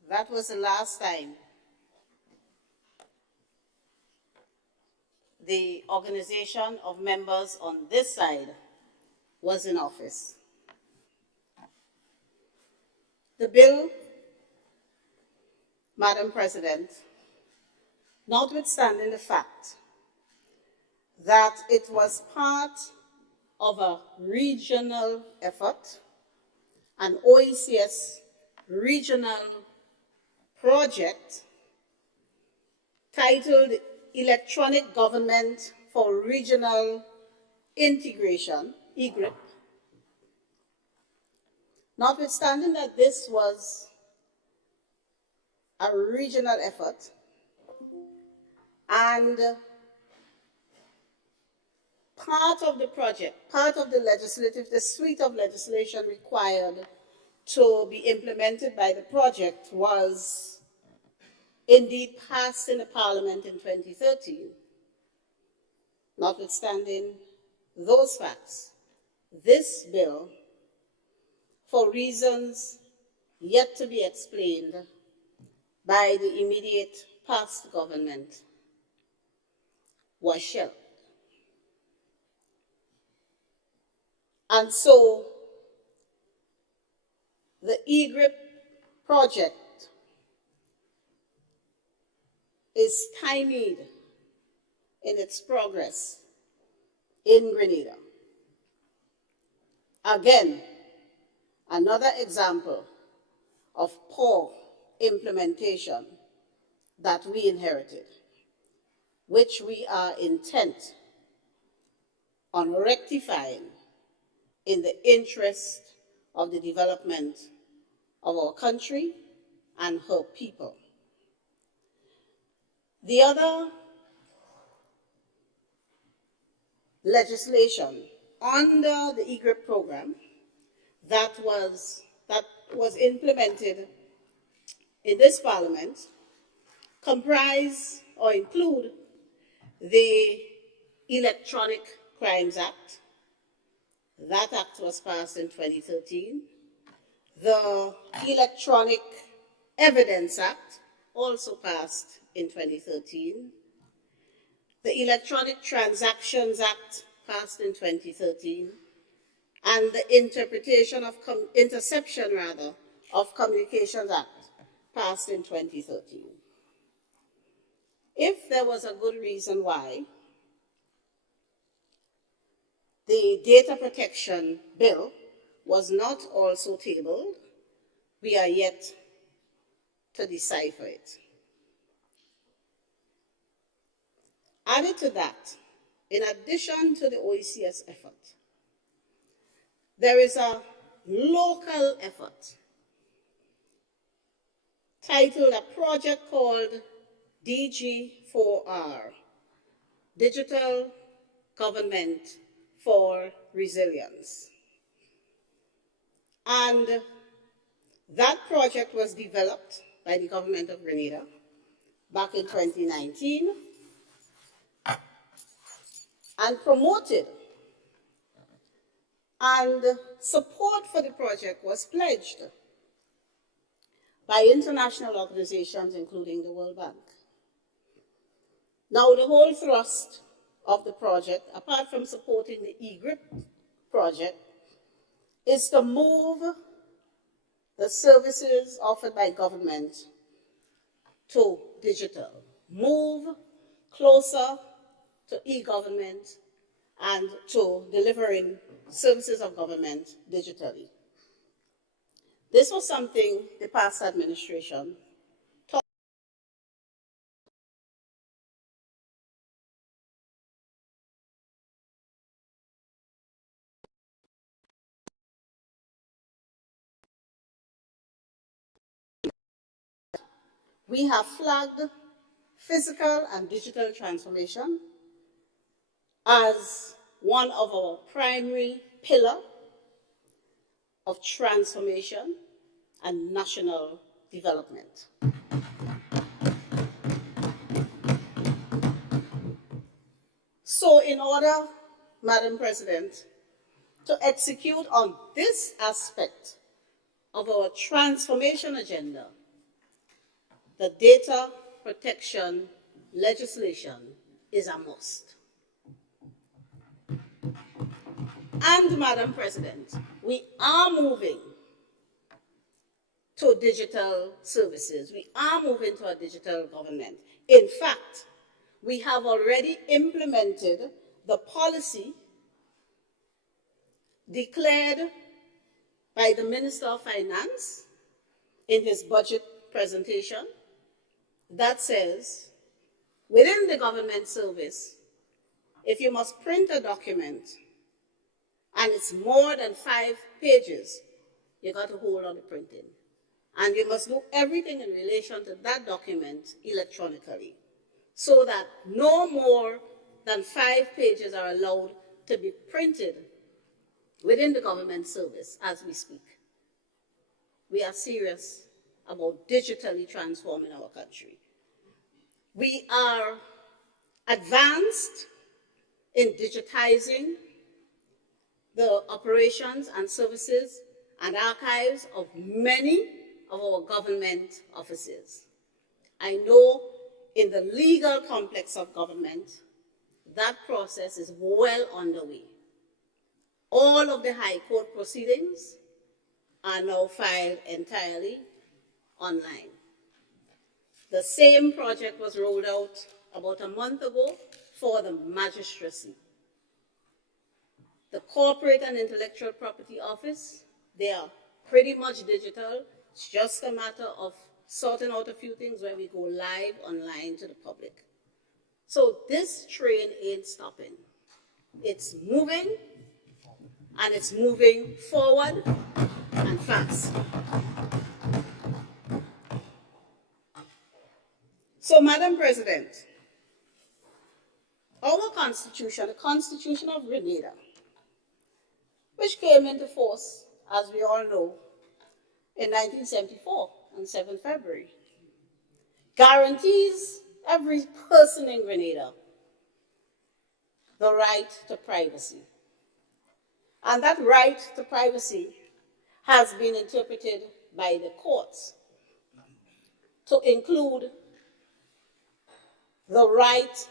That was the last time the organization of members on this side was in office. The bill, Madam President, notwithstanding the fact that it was part of a regional effort, an OECS regional project titled Electronic Government for Regional Integration, EGRIP. Notwithstanding that this was a regional effort and part of the project, part of the suite of legislation required to be implemented by the project was indeed passed in the Parliament in 2013. Notwithstanding those facts, this bill, for reasons yet to be explained by the immediate past government, was shelved. And so the EGRIP project is stymied in its progress in Grenada. Again, another example of poor implementation that we inherited, which we are intent on rectifying in the interest of the development of our country and her people. The other legislation under the EGRIP program that was implemented in this Parliament comprise or include the Electronic Crimes Act. That act was passed in 2013. The Electronic Evidence Act, also passed in 2013. The Electronic Transactions Act, passed in 2013. And the Interception of Communications Act, passed in 2013. If there was a good reason why the Data Protection Bill was not also tabled, we are yet to decipher it. Added to that, in addition to the OECS effort, there is a local effort titled a project called DG4R, Digital Government for Resilience. And that project was developed by the government of Grenada back in 2019 and promoted, and support for the project was pledged by international organizations, including the World Bank. Now, the whole thrust of the project, apart from supporting the EGRIP project, is to move the services offered by government to digital, move closer to e-government and to delivering services of government digitally. This was something the past administration taught. We have flagged physical and digital transformation as one of our primary pillars of transformation and national development. So in order, Madam President, to execute on this aspect of our transformation agenda, the data protection legislation is a must. And, Madam President, we are moving to digital services. We are moving to a digital government. In fact, we have already implemented the policy declared by the Minister of Finance in his budget presentation that says within the government service, if you must print a document and it's more than 5 pages, you got to hold on the printing. And you must do everything in relation to that document electronically, so that no more than 5 pages are allowed to be printed within the government service as we speak. We are serious about digitally transforming our country. We are advanced in digitizing the operations and services and archives of many of our government offices. I know in the legal complex of government, that process is well underway. All of the High Court proceedings are now filed entirely online. The same project was rolled out about a month ago for the magistracy. The Corporate and Intellectual Property Office, they are pretty much digital. It's just a matter of sorting out a few things where we go live online to the public. So this train ain't stopping. It's moving, and it's moving forward and fast. So, Madam President, our Constitution, the Constitution of Grenada, which came into force, as we all know, in 1974 on 7 February, guarantees every person in Grenada the right to privacy. And that right to privacy has been interpreted by the courts to include the right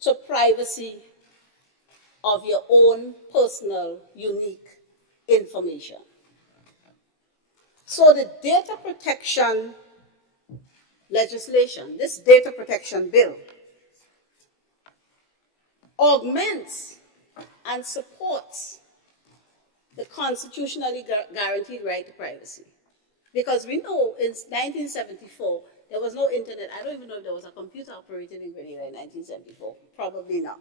to privacy of your own personal, unique information. So the data protection legislation, this data protection bill, augments and supports the constitutionally guaranteed right to privacy. Because we know in 1974, there was no internet. I don't even know if there was a computer operated in Grenada in 1974. Probably not.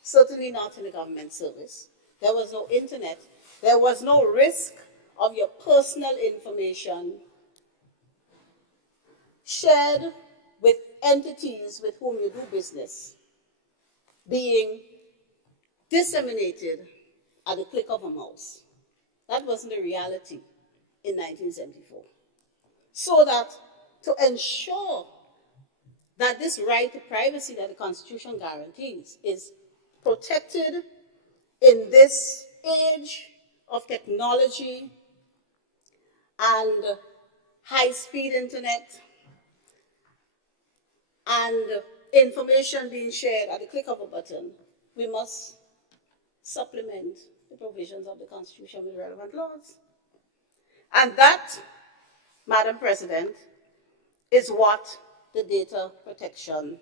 Certainly not in the government service. There was no internet. There was no risk of your personal information shared with entities with whom you do business being disseminated at the click of a mouse. That wasn't the reality in 1974. So that to ensure that this right to privacy that the Constitution guarantees is protected in this age of technology and high-speed internet and information being shared at the click of a button, we must supplement the provisions of the Constitution with relevant laws. And that, Madam President, is what the Data Protection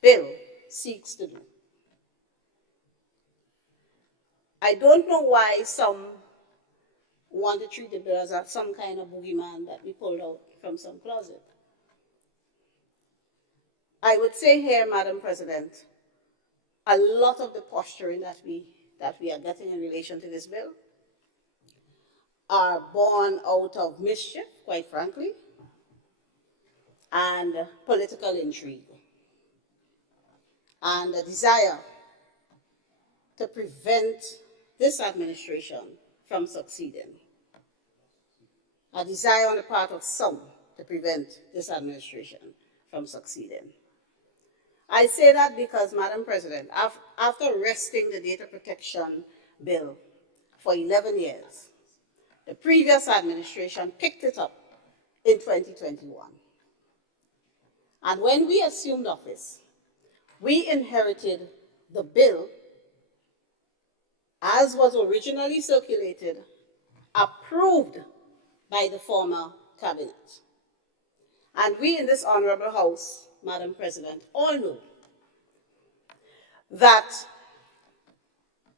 Bill seeks to do. I don't know why some want to treat the bill as some kind of boogeyman that we pulled out from some closet. I would say here, Madam President, a lot of the posturing that we are getting in relation to this bill are born out of mischief, quite frankly, and political intrigue, and a desire to prevent this administration from succeeding. A desire on the part of some to prevent this administration from succeeding. I say that because, Madam President, after wresting the Data Protection Bill for 11 years, the previous administration picked it up in 2021. And when we assumed office, we inherited the bill as was originally circulated, approved by the former cabinet. And we in this honorable House, Madam President, all know that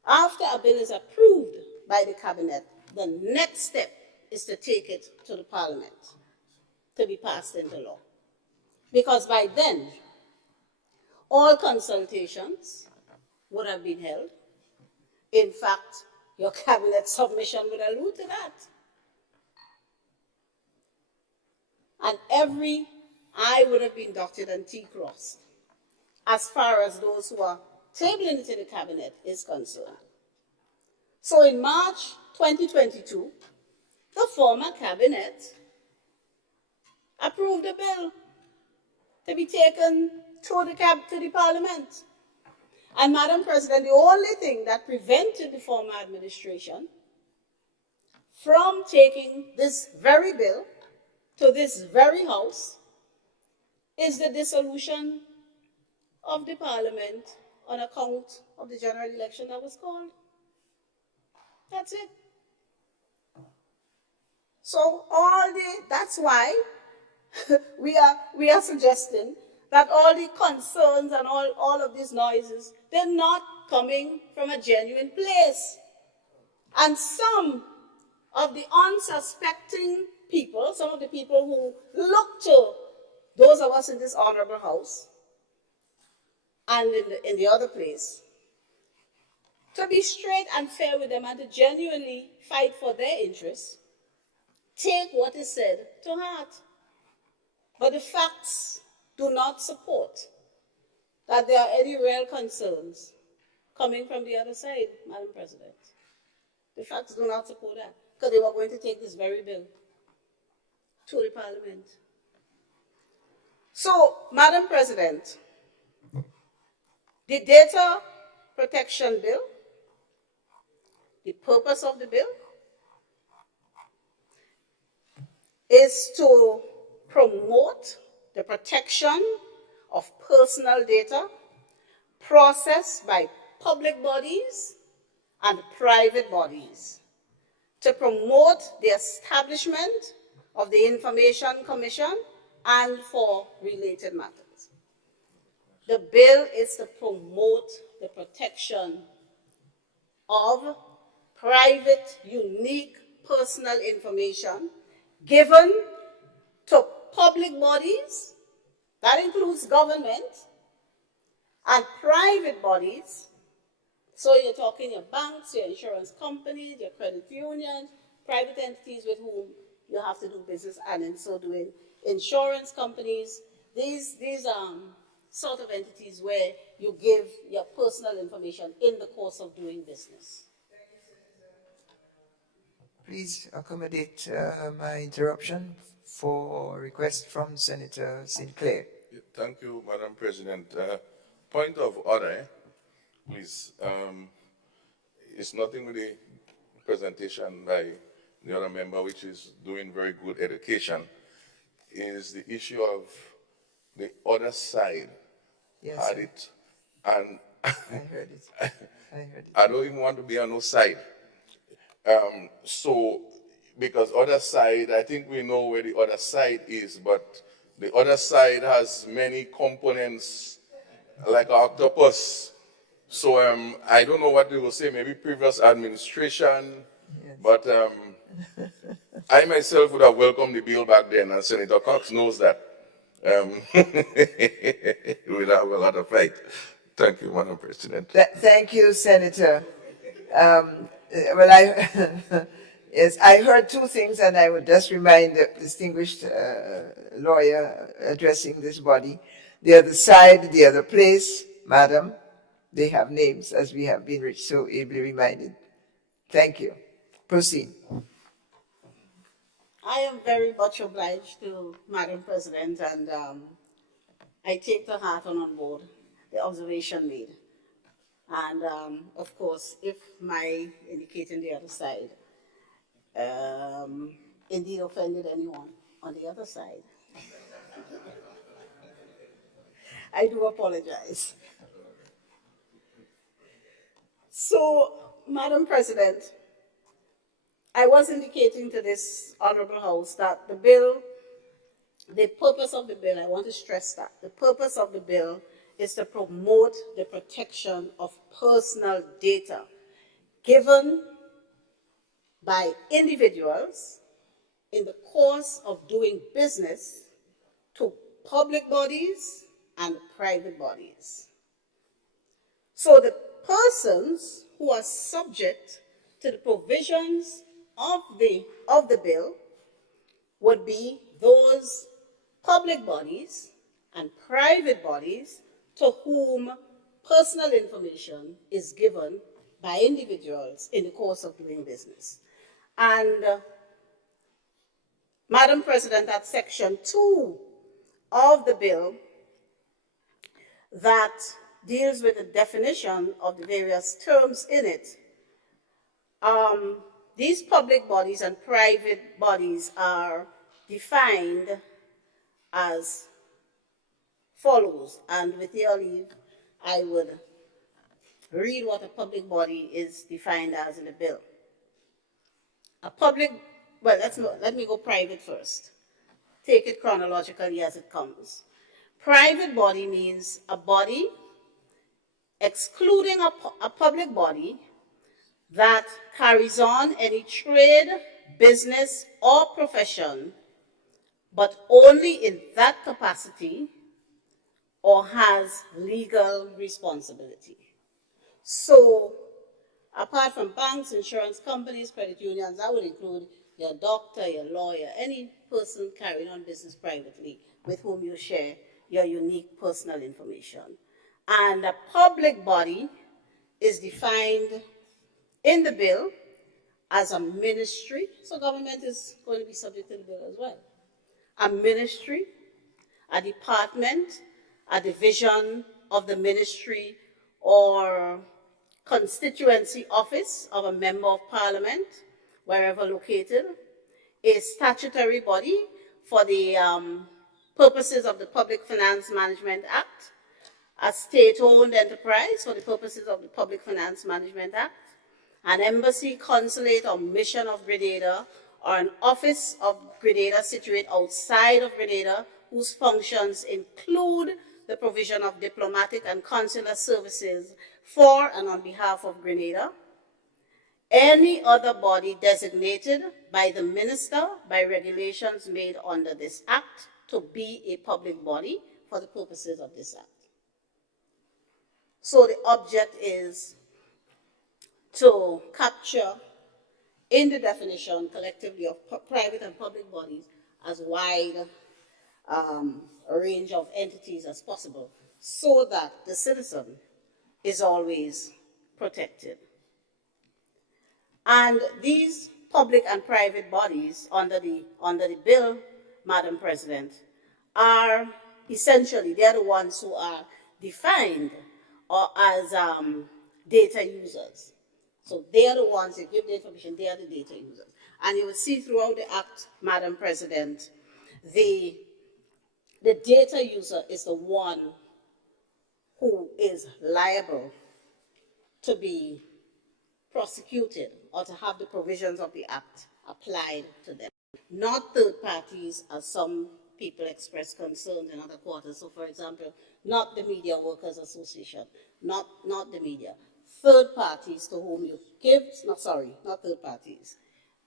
after a bill is approved by the cabinet, the next step is to take it to the Parliament to be passed into law. because by then, all consultations would have been held. In fact, your cabinet submission would allude to that. And every I would have been dotted and T crossed as far as those who are tabling it in the cabinet is concerned. So in March 2022, the former cabinet approved a bill to be taken to the parliament. And Madam President, the only thing that prevented the former administration from taking this very bill to this very house is the dissolution of the parliament on account of the general election that was called. That's it. So that's why we are suggesting that all the concerns and all of these noises, they're not coming from a genuine place. And some of the unsuspecting people, some of the people who look to those of us in this honorable house and in the other place, to be straight and fair with them and to genuinely fight for their interests, take what is said to heart. But the facts do not support that there are any real concerns coming from the other side, Madam President. The facts do not support that, because they were going to take this very bill to the Parliament. So, Madam President, the Data Protection Bill, the purpose of the bill is to promote the protection of personal data processed by public bodies and private bodies, to promote the establishment of the Information Commission and for related matters. The bill is to promote the protection of private, unique personal information given to public bodies, that includes government, and private bodies. So you're talking your banks, your insurance companies, your credit unions, private entities with whom you have to do business, and in so doing, insurance companies. These sort of entities where you give your personal information in the course of doing business. Please accommodate my interruption for a request from Senator Sinclair. Thank you, Madam President. Point of order, please. It's nothing with the presentation by the other member, which is doing very good education, is the issue of the other side. Yes, Had it. And I heard it. I heard it. I don't even want to be on no side. So, because other side, I think we know where the other side is, but the other side has many components like an octopus. So I don't know what they will say, maybe previous administration, yes. But I myself would have welcomed the bill back then, and Senator Cox knows that. We'll have a lot of fight. Thank you, Madam President. Thank you, Senator. Yes, I heard two things, and I would just remind the distinguished lawyer addressing this body. The other side, the other place, madam, they have names, as we have been so ably reminded. Thank you. Proceed. I am very much obliged to Madam President, and I take to heart and on board the observation made. And of course, if my indicating the other side indeed offended anyone on the other side, I do apologize. So, Madam President, I was indicating to this Honorable House that the bill, the purpose of the bill, I want to stress that, the purpose of the bill is to promote the protection of personal data given by individuals in the course of doing business to public bodies and private bodies. So the persons who are subject to the provisions of the bill would be those public bodies and private bodies to whom personal information is given by individuals in the course of doing business. And Madam President, at Section 2 of the bill that deals with the definition of the various terms in it, these public bodies and private bodies are defined as follows. And with your leave, I would read what a public body is defined as in the bill. A public, well, let me go private first. Take it chronologically as it comes. Private body means a body, excluding a public body, that carries on any trade, business, or profession, but only in that capacity or has legal responsibility. So, apart from banks, insurance companies, credit unions, that would include your doctor, your lawyer, any person carrying on business privately with whom you share your unique personal information. And a public body is defined in the bill as a ministry, so government is going to be subject to the bill as well. A ministry, a department, a division of the ministry or constituency office of a member of parliament, wherever located, a statutory body for the purposes of the Public Finance Management Act, a state-owned enterprise for the purposes of the Public Finance Management Act, an embassy, consulate, or mission of Grenada, or an office of Grenada situated outside of Grenada, whose functions include the provision of diplomatic and consular services for and on behalf of Grenada, any other body designated by the minister by regulations made under this act to be a public body for the purposes of this act. So the object is to capture in the definition collectively of private and public bodies as wide a range of entities as possible so that the citizen is always protected. And these public and private bodies under the bill, Madam President, are essentially, they're the ones who are defined as data users. So they are the ones that give the information, they are the data users. And you will see throughout the act, Madam President, the data user is the one who is liable to be prosecuted or to have the provisions of the act applied to them. Not third parties, as some people express concern in other quarters. So, for example, not the Media Workers Association, not the media. Third parties to whom you give, not third parties.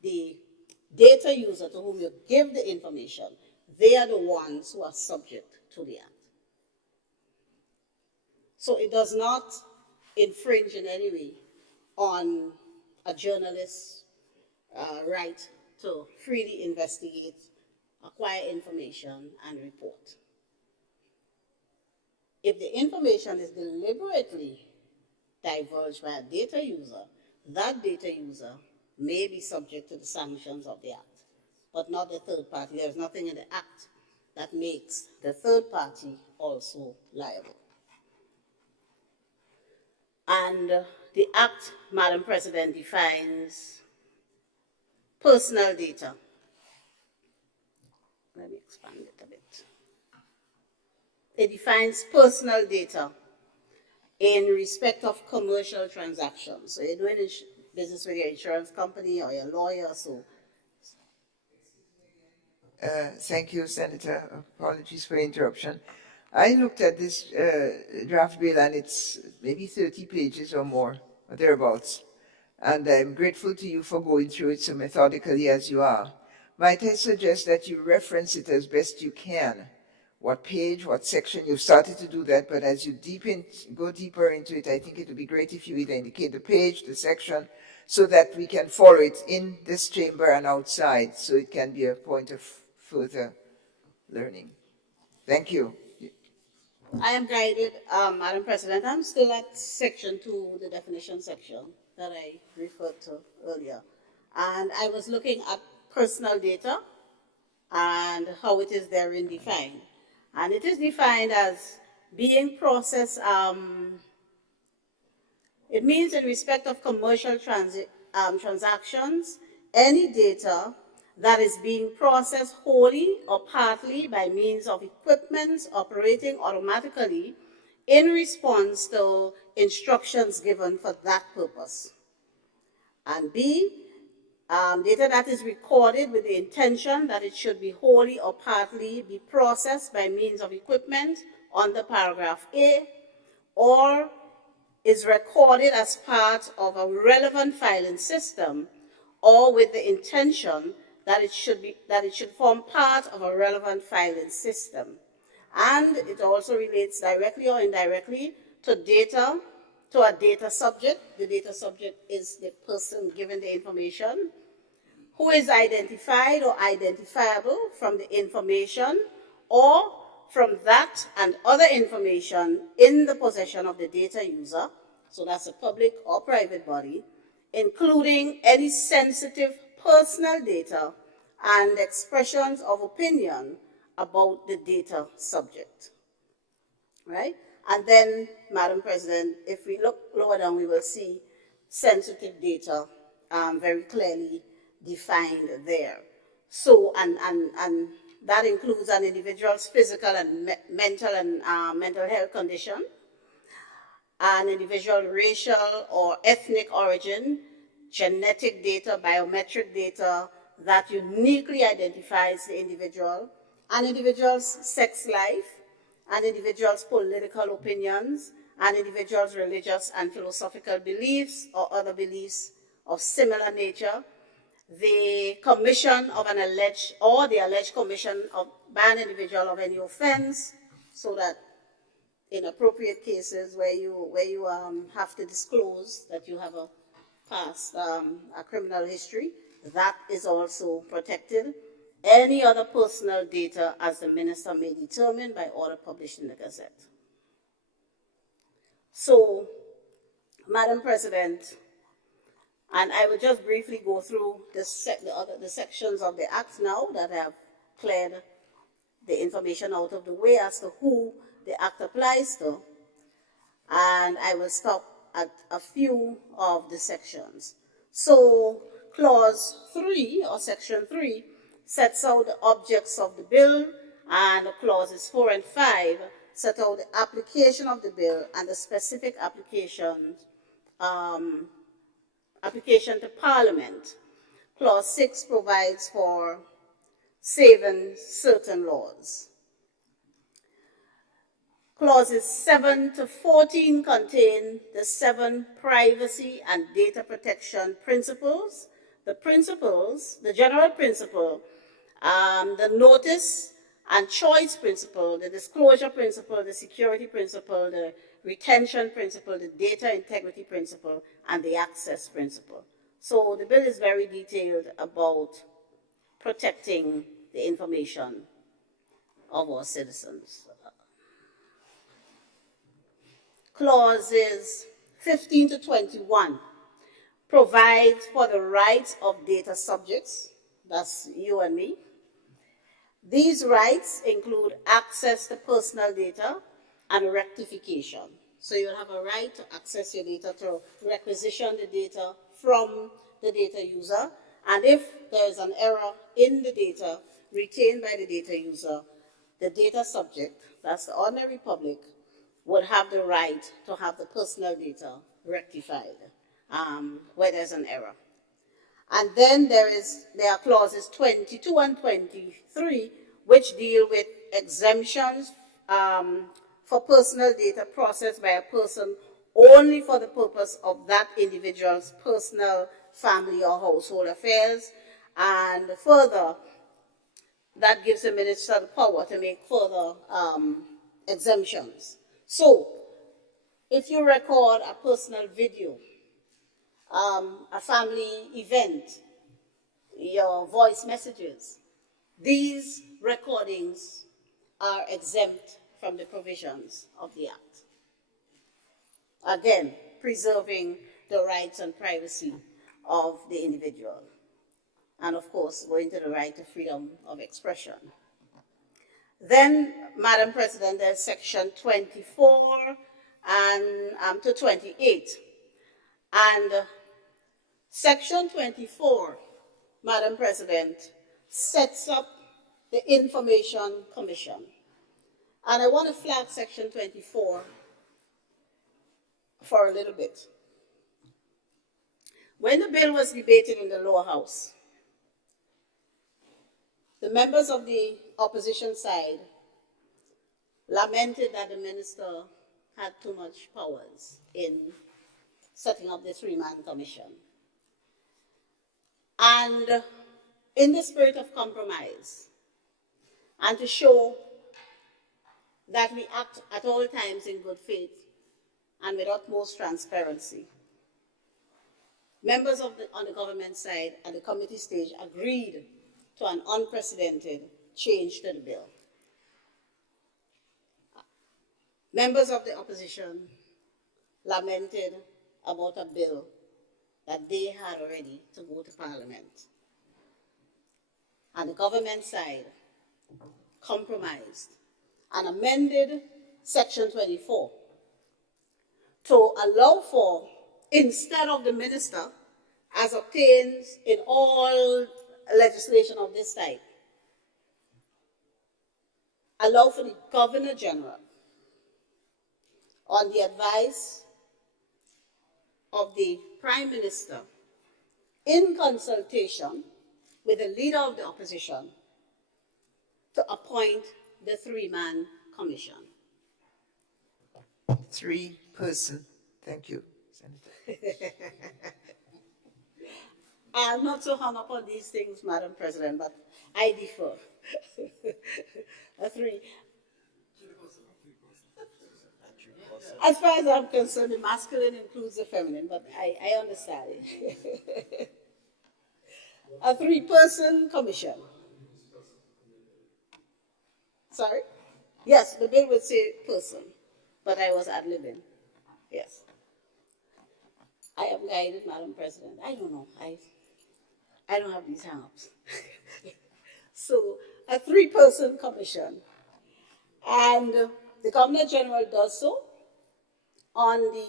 The data user to whom you give the information, they are the ones who are subject to the act. So it does not infringe in any way on a journalist's right to freely investigate, acquire information, and report. If the information is deliberately divulged by a data user, that data user may be subject to the sanctions of the act, but not the third party. There's nothing in the act that makes the third party also liable. And the act, Madam President, defines personal data. Let me expand it a bit. It defines personal data in respect of commercial transactions. So you're doing business with your insurance company or your lawyer, so. Thank you, Senator. Apologies for interruption. I looked at this draft bill and it's maybe 30 pages or more, or thereabouts. And I'm grateful to you for going through it so methodically as you are. Might I suggest that you reference it as best you can what page, what section. You've started to do that, but as you go deeper into it, I think it would be great if you either indicate the page, the section, so that we can follow it in this chamber and outside, so it can be a point of further learning. Thank you. I am guided, Madam President. I'm still at section 2, the definition section that I referred to earlier. And I was looking at personal data and how it is therein defined. And it is defined as being processed, it means in respect of commercial transactions, any data that is being processed wholly or partly by means of equipment operating automatically in response to instructions given for that purpose. And B, data that is recorded with the intention that it should be wholly or partly be processed by means of equipment under paragraph A, or is recorded as part of a relevant filing system, or with the intention that it should form part of a relevant filing system. And it also relates directly or indirectly to data, to a data subject. The data subject is the person given the information, who is identified or identifiable from the information or from that and other information in the possession of the data user, so that's a public or private body, including any sensitive personal data and expressions of opinion about the data subject, right? And then, Madam President, if we look lower down, we will see sensitive data very clearly defined there. So, and that includes an individual's physical and mental health condition, an individual racial or ethnic origin, genetic data, biometric data that uniquely identifies the individual, an individual's sex life, an individual's political opinions, an individual's religious and philosophical beliefs or other beliefs of similar nature, the commission of an alleged or the alleged commission of by an individual of any offense, so that in appropriate cases where you have to disclose that you have a past a criminal history, that is also protected. Any other personal data as the minister may determine by order published in the Gazette. So, Madam President, and I will just briefly go through the sections of the Act now that have cleared the information out of the way as to who the Act applies to. And I will stop at a few of the sections. So, Clause 3, or Section 3, sets out the objects of the bill, and Clauses 4 and 5 set out the application of the bill and the specific application to Parliament. Clause 6 provides for saving certain laws. Clauses 7 to 14 contain the 7 privacy and data protection principles. The general principle, the notice and choice principle, the disclosure principle, the security principle, the retention principle, the data integrity principle, and the access principle. So the bill is very detailed about protecting the information of our citizens. Clauses 15 to 21 provides for the rights of data subjects, that's you and me. These rights include access to personal data and rectification. So you'll have a right to access your data, to requisition the data from the data user. And if there is an error in the data retained by the data user, the data subject, that's the ordinary public, would have the right to have the personal data rectified where there's an error. And then there are clauses 22 and 23, which deal with exemptions for personal data processed by a person only for the purpose of that individual's personal, family, or household affairs. And further, that gives the minister the power to make further exemptions. So, if you record a personal video, a family event, your voice messages, these recordings are exempt from the provisions of the Act. Again, preserving the rights and privacy of the individual. And of course, going to the right to freedom of expression. Then, Madam President, there's section 24 and to 28. And section 24, Madam President, sets up the Information Commission. And I want to flag section 24 for a little bit. When the bill was debated in the lower house, the members of the opposition side lamented that the minister had too much powers in setting up the three-man commission. And in the spirit of compromise, and to show that we act at all times in good faith and with utmost transparency, members on the government side at the committee stage agreed to an unprecedented change to the bill. Members of the opposition lamented about a bill that they had already to go to Parliament. And the government side compromised and amended Section 24 to allow for, instead of the minister, as obtains in all legislation of this type, allow for the Governor General, on the advice of the Prime Minister, in consultation with the leader of the opposition, to appoint the three-man commission. Three-person. Thank you, Senator. I'm not so hung up on these things, Madam President, but I differ. A three. As far as I'm concerned, the masculine includes the feminine, but I understand it. A three-person commission. Sorry? Yes, the bill would say person, but I was ad-libbing. Yes. I am guided, Madam President. I don't know. I don't have these hang-ups. So, a three-person commission. And the Governor General does so on the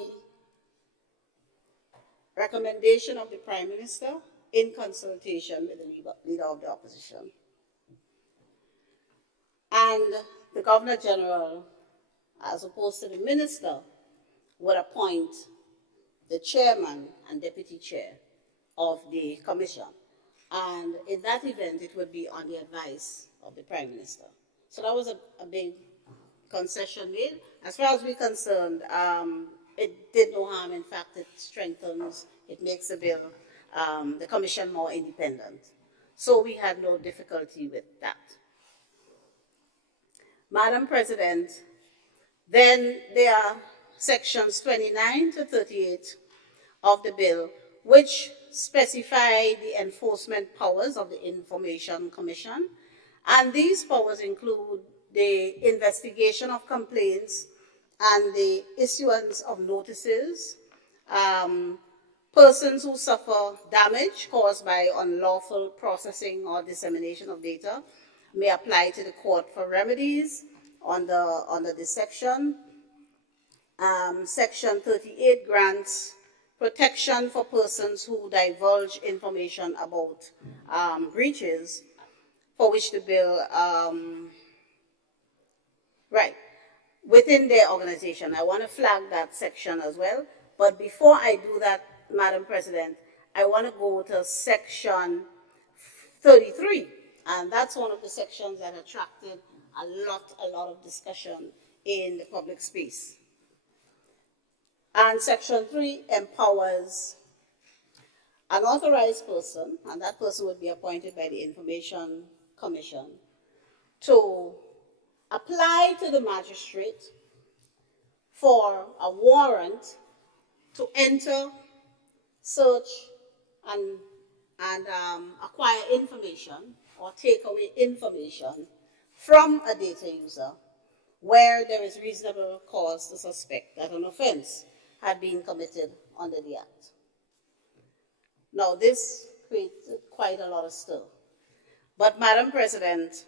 recommendation of the Prime Minister in consultation with the leader of the opposition. And the Governor General, as opposed to the Minister, would appoint the chairman and deputy chair of the commission. And in that event, it would be on the advice of the Prime Minister. So that was a big concession made. As far as we're concerned, it did no harm. In fact, it strengthens, it makes the bill, the commission more independent. So we had no difficulty with that. Madam President, then there are sections 29 to 38 of the bill, which specify the enforcement powers of the Information Commission. And these powers include the investigation of complaints and the issuance of notices. Persons who suffer damage caused by unlawful processing or dissemination of data may apply to the court for remedies under this section. Section 38 grants protection for persons who divulge information about breaches for which the bill, within their organization. I want to flag that section as well. But before I do that, Madam President, I want to go to section 33. And that's one of the sections that attracted a lot of discussion in the public space. And section 3 empowers an authorized person, and that person would be appointed by the Information Commission, to apply to the magistrate for a warrant to enter, search, and acquire information or take away information from a data user where there is reasonable cause to suspect that an offense had been committed under the Act. Now, this created quite a lot of stir. But, Madam President,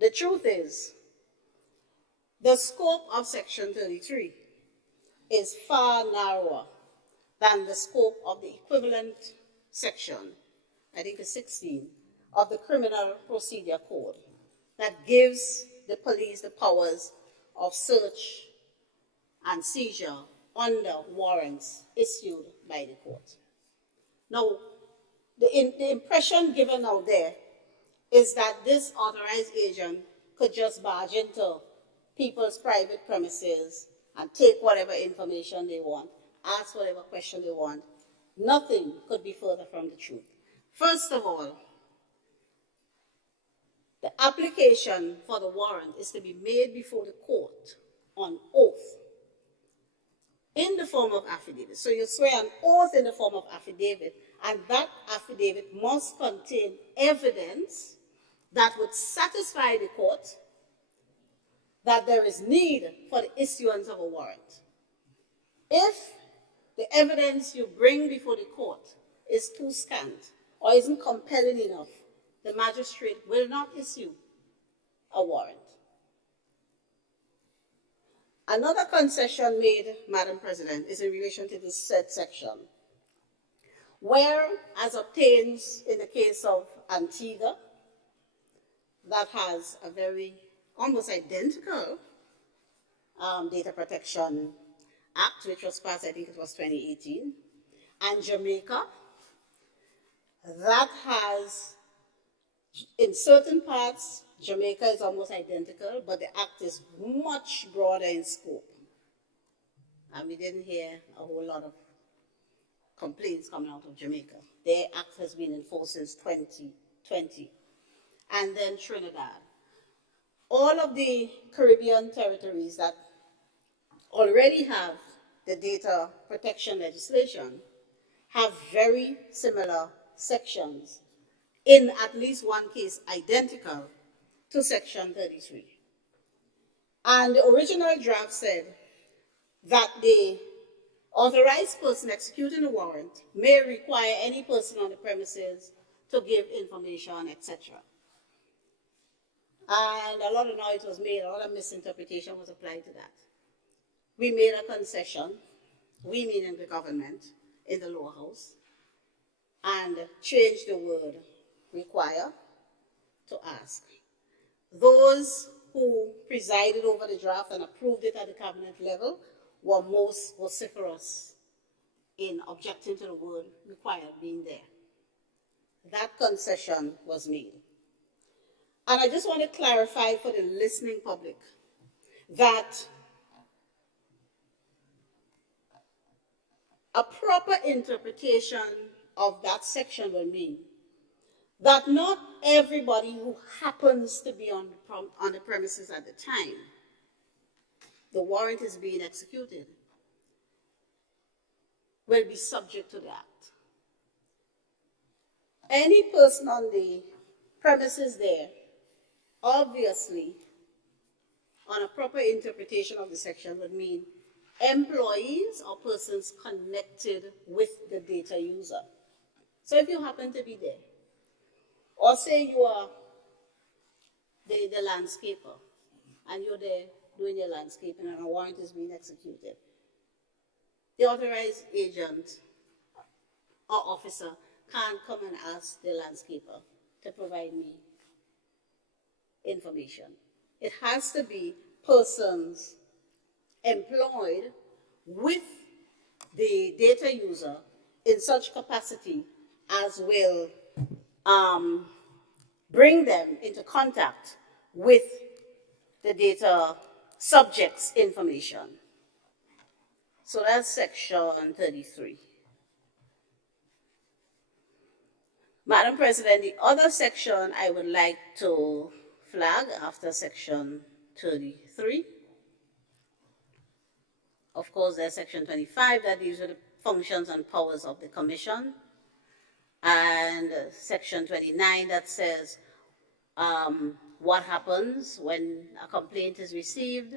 the truth is, the scope of Section 33 is far narrower than the scope of the equivalent section, I think it's 16, of the Criminal Procedure Code that gives the police the powers of search and seizure under warrants issued by the court. Now, the impression given out there is that this authorized agent could just barge into people's private premises and take whatever information they want, ask whatever question they want. Nothing could be further from the truth. First of all, the application for the warrant is to be made before the court on oath in the form of affidavit. So you swear an oath in the form of affidavit, and that affidavit must contain evidence that would satisfy the court that there is need for the issuance of a warrant. If the evidence you bring before the court is too scant or isn't compelling enough, the magistrate will not issue a warrant. Another concession made, Madam President, is in relation to this said section, where, as obtains in the case of Antigua, that has a very almost identical Data Protection Act, which was passed, I think it was 2018, and Jamaica, that has, in certain parts, Jamaica is almost identical, but the act is much broader in scope. And we didn't hear a whole lot of complaints coming out of Jamaica. Their act has been enforced since 2020. And then Trinidad. All of the Caribbean territories that already have the data protection legislation have very similar sections, in at least one case identical to Section 33. And the original draft said that the authorized person executing the warrant may require any person on the premises to give information, etc. And a lot of noise was made, a lot of misinterpretation was applied to that. We made a concession, we meaning the government, in the lower house, and changed the word require to ask. Those who presided over the draft and approved it at the cabinet level were most vociferous in objecting to the word required being there. That concession was made. And I just want to clarify for the listening public that a proper interpretation of that section will mean that not everybody who happens to be on the premises at the time the warrant is being executed will be subject to that. Any person on the premises there, obviously, on a proper interpretation of the section would mean employees or persons connected with the data user. So if you happen to be there, or say you are the landscaper, and you're there doing your landscaping and a warrant is being executed, the authorized agent or officer can't come and ask the landscaper to provide me information. It has to be persons employed with the data user in such capacity as will bring them into contact with the data subject's information. So that's Section 33. Madam President, the other section I would like to flag after section 33. Of course, there's section 25 that deals with the functions and powers of the commission, and section 29 that says what happens when a complaint is received.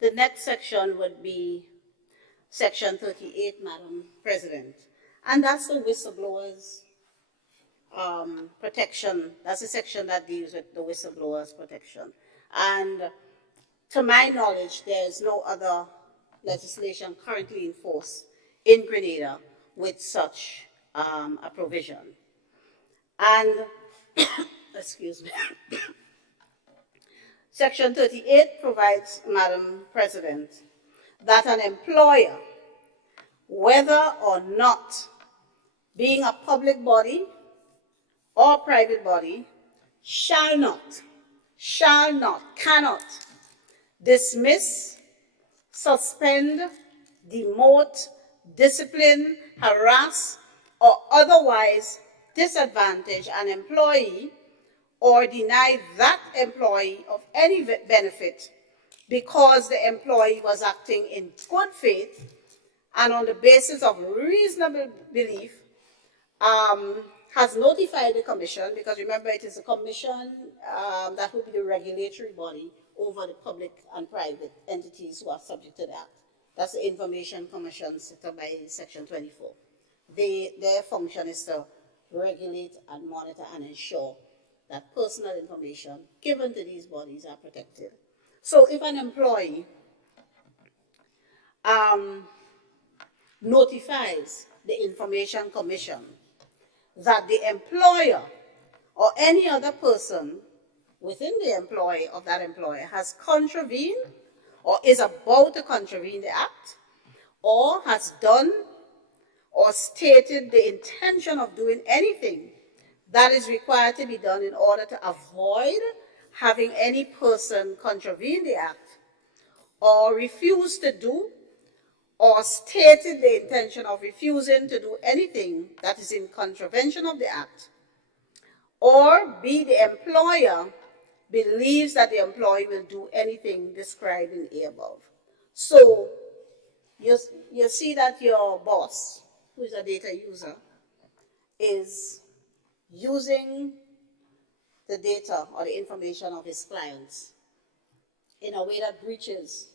The next section would be section 38, Madam President, and that's the whistleblowers protection. That's the section that deals with the whistleblowers protection. And to my knowledge, there is no other legislation currently in force in Grenada with such a provision. And, excuse me, Section 38 provides, Madam President, that an employer, whether or not being a public body or private body, cannot dismiss, suspend, demote, discipline, harass, or otherwise disadvantage an employee or deny that employee of any benefit because the employee was acting in good faith and on the basis of reasonable belief, has notified the commission, because remember it is the commission that will be the regulatory body over the public and private entities who are subject to that. That's the Information Commission set up by Section 24. Their function is to regulate and monitor and ensure that personal information given to these bodies are protected. So if an employee notifies the Information Commission that the employer or any other person within the employ of that employer has contravened or is about to contravene the act, or has done or stated the intention of doing anything that is required to be done in order to avoid having any person contravene the act, or refuse to do or stated the intention of refusing to do anything that is in contravention of the act, or B, the employer believes that the employee will do anything described in A above. So you see that your boss, who is a data user, is using the data or the information of his clients in a way that breaches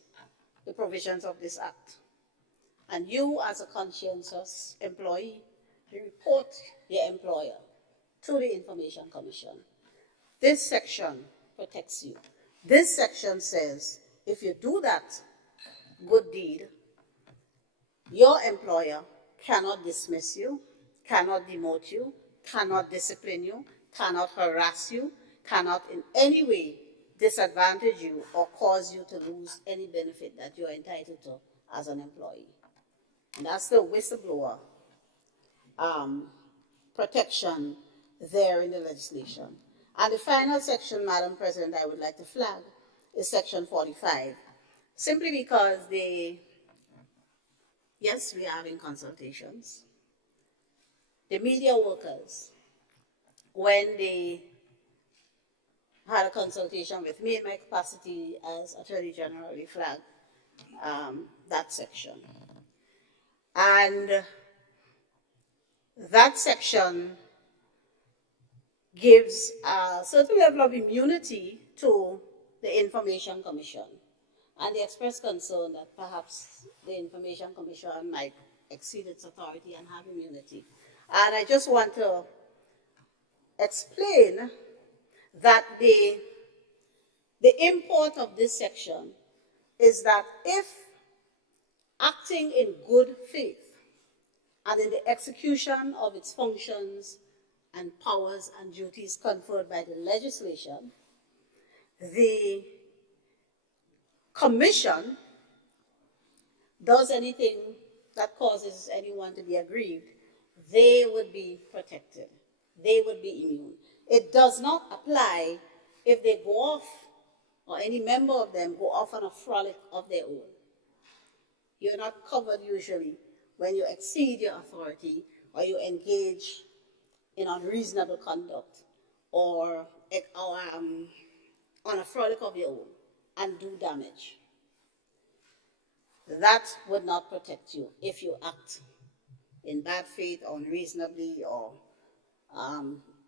the provisions of this act. And you, as a conscientious employee, report your employer to the Information Commission. This section protects you. This section says if you do that good deed, your employer cannot dismiss you, cannot demote you, cannot discipline you, cannot harass you, cannot in any way disadvantage you or cause you to lose any benefit that you're entitled to as an employee. And that's the whistleblower protection there in the legislation. And the final section, Madam President, I would like to flag is section 45, simply because yes, we are having consultations. The media workers, when they had a consultation with me in my capacity as Attorney General, we flagged that section. And that section gives a certain level of immunity to the Information Commission. And they expressed concern that perhaps the Information Commission might exceed its authority and have immunity. And I just want to explain that the import of this section is that if acting in good faith and in the execution of its functions and powers and duties conferred by the legislation, the commission does anything that causes anyone to be aggrieved, they would be protected. They would be immune. It does not apply if they go off, or any member of them go off on a frolic of their own. You're not covered usually when you exceed your authority or you engage in unreasonable conduct or on a frolic of your own and do damage. That would not protect you if you act in bad faith, unreasonably, or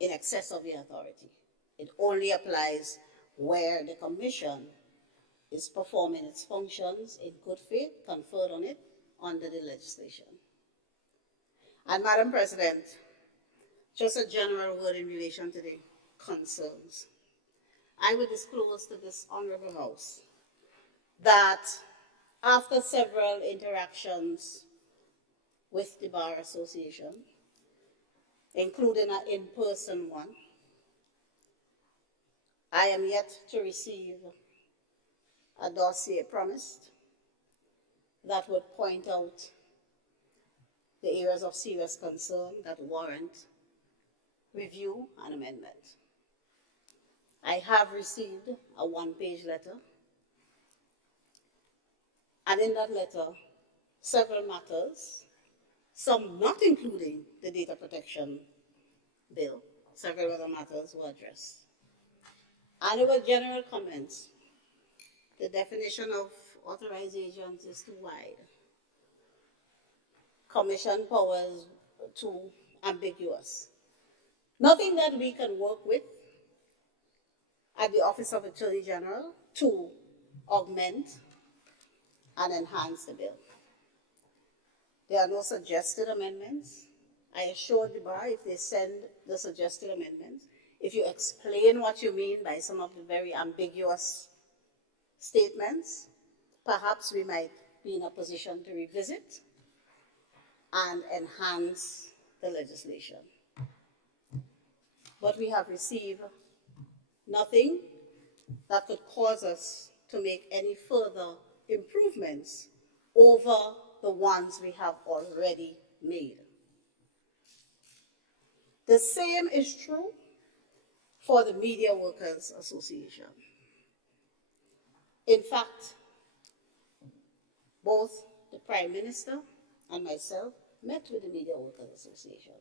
in excess of your authority. It only applies where the commission is performing its functions in good faith, conferred on it under the legislation. And Madam President, just a general word in relation to the concerns. I would disclose to this Honorable House that after several interactions with the Bar Association, including an in-person one, I am yet to receive a dossier promised that would point out the areas of serious concern that warrant review and amendment. I have received a one-page letter, and in that letter, several matters, some not including the data protection bill, several other matters were addressed. And there were general comments. The definition of authorized agents is too wide. Commission powers too ambiguous. Nothing that we can work with at the Office of Attorney General to augment and enhance the bill. There are no suggested amendments. I assured the Bar if they send the suggested amendments, if you explain what you mean by some of the very ambiguous statements, perhaps we might be in a position to revisit and enhance the legislation. But we have received nothing that could cause us to make any further improvements over the ones we have already made. The same is true for the Media Workers Association. In fact, both the Prime Minister and myself met with the Media Workers Association.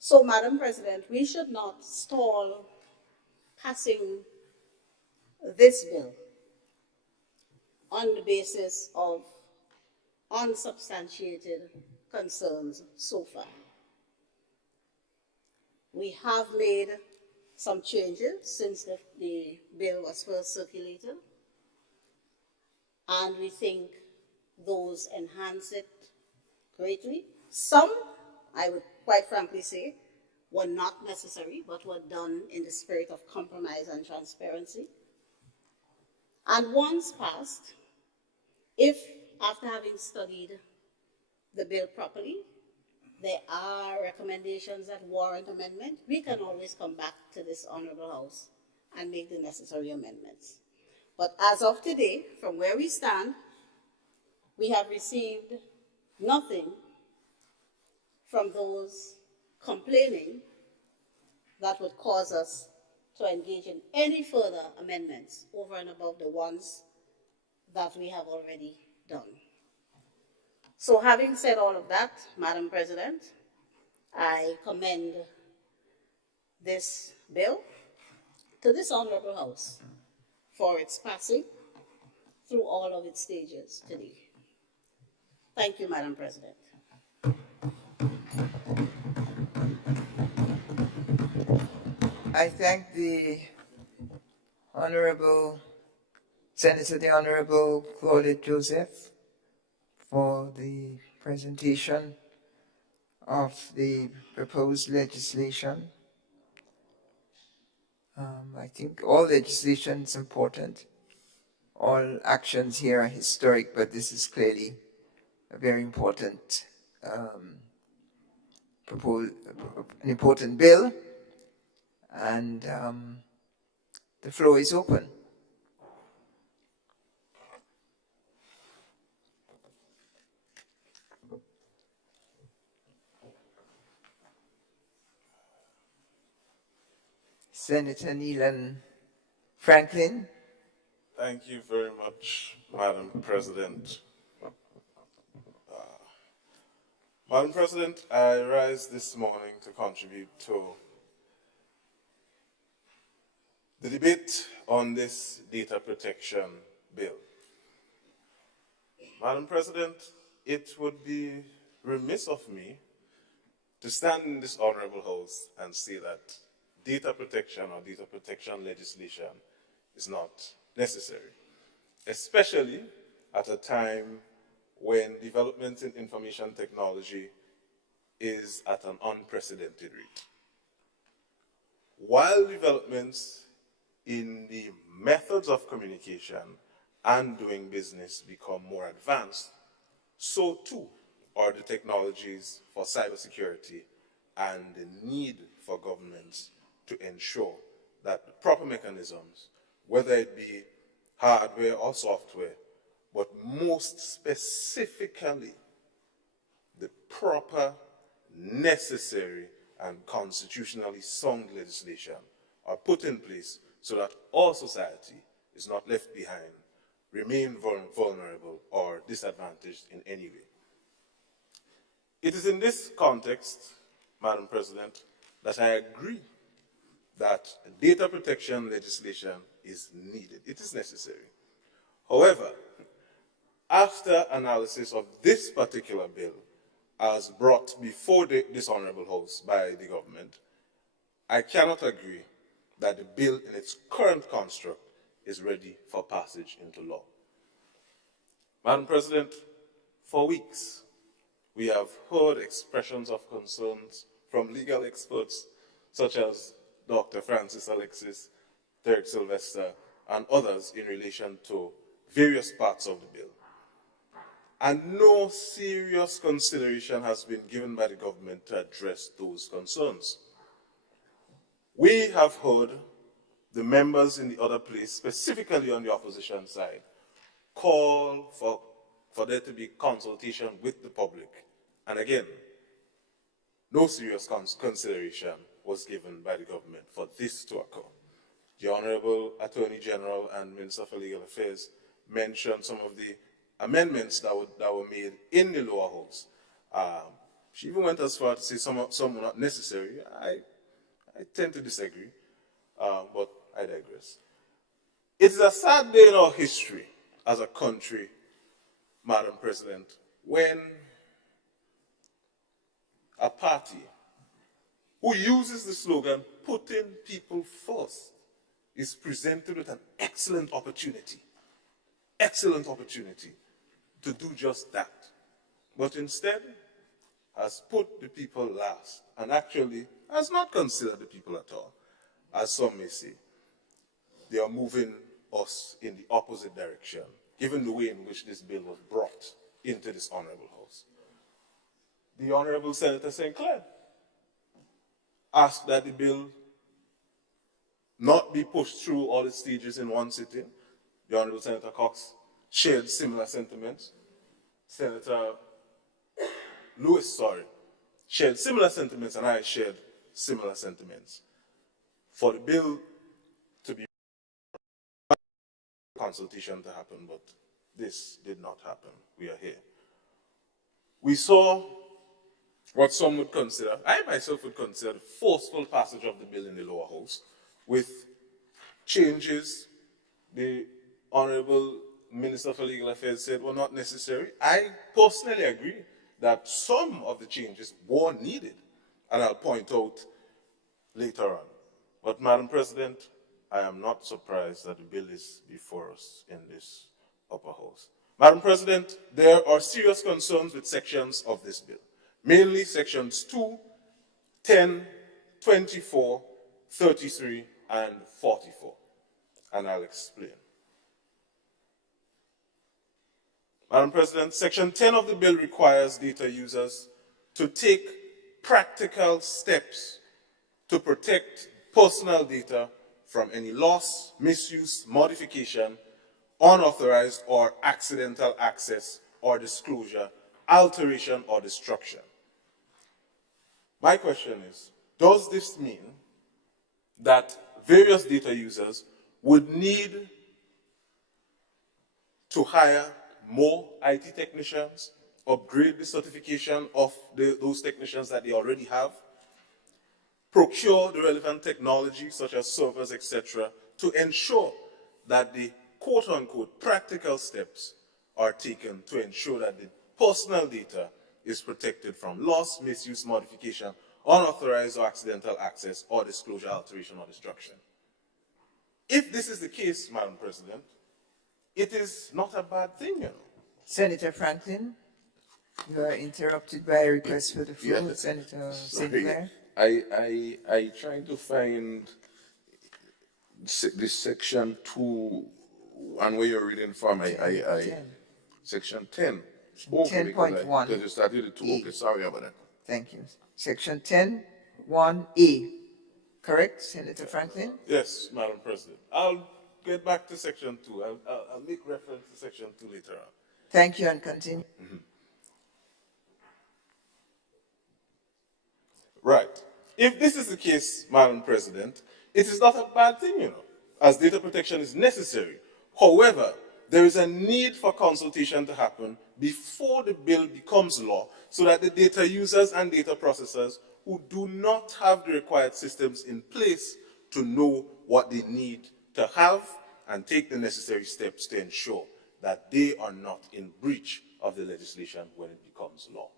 So, Madam President, we should not stall passing this bill on the basis of unsubstantiated concerns so far. We have made some changes since the bill was first circulated, and we think those enhance it greatly. Some, I would quite frankly say, were not necessary, but were done in the spirit of compromise and transparency. And once passed, if after having studied the bill properly, there are recommendations that warrant amendment, we can always come back to this Honorable House and make the necessary amendments. But as of today, from where we stand, we have received nothing from those complaining that would cause us to engage in any further amendments over and above the ones that we have already done. So having said all of that, Madam President, I commend this bill to this Honorable House for its passing through all of its stages today. Thank you, Madam President. I thank the Honorable Senator, the Honorable Claudette Joseph, for the presentation of the proposed legislation. I think all legislation is important. All actions here are historic, but this is clearly a very important, an important bill, and the floor is open. Senator Neelan Franklin. Thank you very much, Madam President. Madam President, I rise this morning to contribute to the debate on this data protection bill. Madam President, it would be remiss of me to stand in this honorable house and say that data protection or data protection legislation is not necessary, especially at a time when development in information technology is at an unprecedented rate. While developments in the methods of communication and doing business become more advanced, so too are the technologies for cybersecurity and the need for governments to ensure that the proper mechanisms, whether it be hardware or software, but most specifically the proper, necessary, and constitutionally sound legislation are put in place so that all society is not left behind, remain vulnerable, or disadvantaged in any way. It is in this context, Madam President, that I agree that data protection legislation is needed. It is necessary. However, after analysis of this particular bill as brought before this honorable house by the government, I cannot agree that the bill in its current construct is ready for passage into law. Madam President, for weeks, we have heard expressions of concerns from legal experts such as Dr. Francis Alexis, Derek Sylvester, and others in relation to various parts of the bill. And no serious consideration has been given by the government to address those concerns. We have heard the members in the other place, specifically on the opposition side, call for there to be consultation with the public. And again, no serious consideration was given by the government for this to occur. The Honorable Attorney General and Minister for Legal Affairs mentioned some of the amendments that were made in the lower house. She even went as far to say some were not necessary. I tend to disagree, but I digress. It is a sad day in our history as a country, Madam President, when a party who uses the slogan, "Putting people first," is presented with an excellent opportunity to do just that, but instead has put the people last and actually has not considered the people at all. As some may say, they are moving us in the opposite direction, given the way in which this bill was brought into this honorable house. The Honorable Senator St. Clair asked that the bill not be pushed through all its stages in one sitting. The Honorable Senator Cox shared similar sentiments. Senator Lewis, shared similar sentiments, and I shared similar sentiments. For the bill to be consultation to happen, but this did not happen. We are here. We saw what some would consider, I myself would consider, the forceful passage of the bill in the lower house with changes the Honorable Minister for Legal Affairs said were not necessary. I personally agree that some of the changes were needed, and I'll point out later on. But Madam President, I am not surprised that the bill is before us in this upper house. Madam President, there are serious concerns with sections of this bill, mainly sections 2, 10, 24, 33, and 44, and I'll explain. Madam President, Section 10 of the bill requires data users to take practical steps to protect personal data from any loss, misuse, modification, unauthorized or accidental access or disclosure, alteration or destruction. My question is, does this mean that various data users would need to hire more IT technicians upgrade the certification of those technicians that they already have, procure the relevant technology such as servers, etc., to ensure that the quote-unquote practical steps are taken to ensure that the personal data is protected from loss, misuse, modification, unauthorized or accidental access, or disclosure, alteration, or destruction. If this is the case, Madam President, it is not a bad thing, you know. Senator Franklin, you are interrupted by a request for the floor. Yeah. Senator Sorry. Sinclair. I trying to find this section 2 and where you're reading from. Section 10. Okay, 10.1. Because you started with 2. Okay, sorry about that. Thank you. Section 10(1)(a). Correct, Senator Franklin? Yes, Madam President. I'll get back to Section 2. I'll make reference to Section 2 later on. Thank you, and continue. Right. If this is the case, Madam President, it is not a bad thing, you know, as data protection is necessary. However, there is a need for consultation to happen before the bill becomes law so that the data users and data processors who do not have the required systems in place to know what they need to have and take the necessary steps to ensure that they are not in breach of the legislation when it becomes law.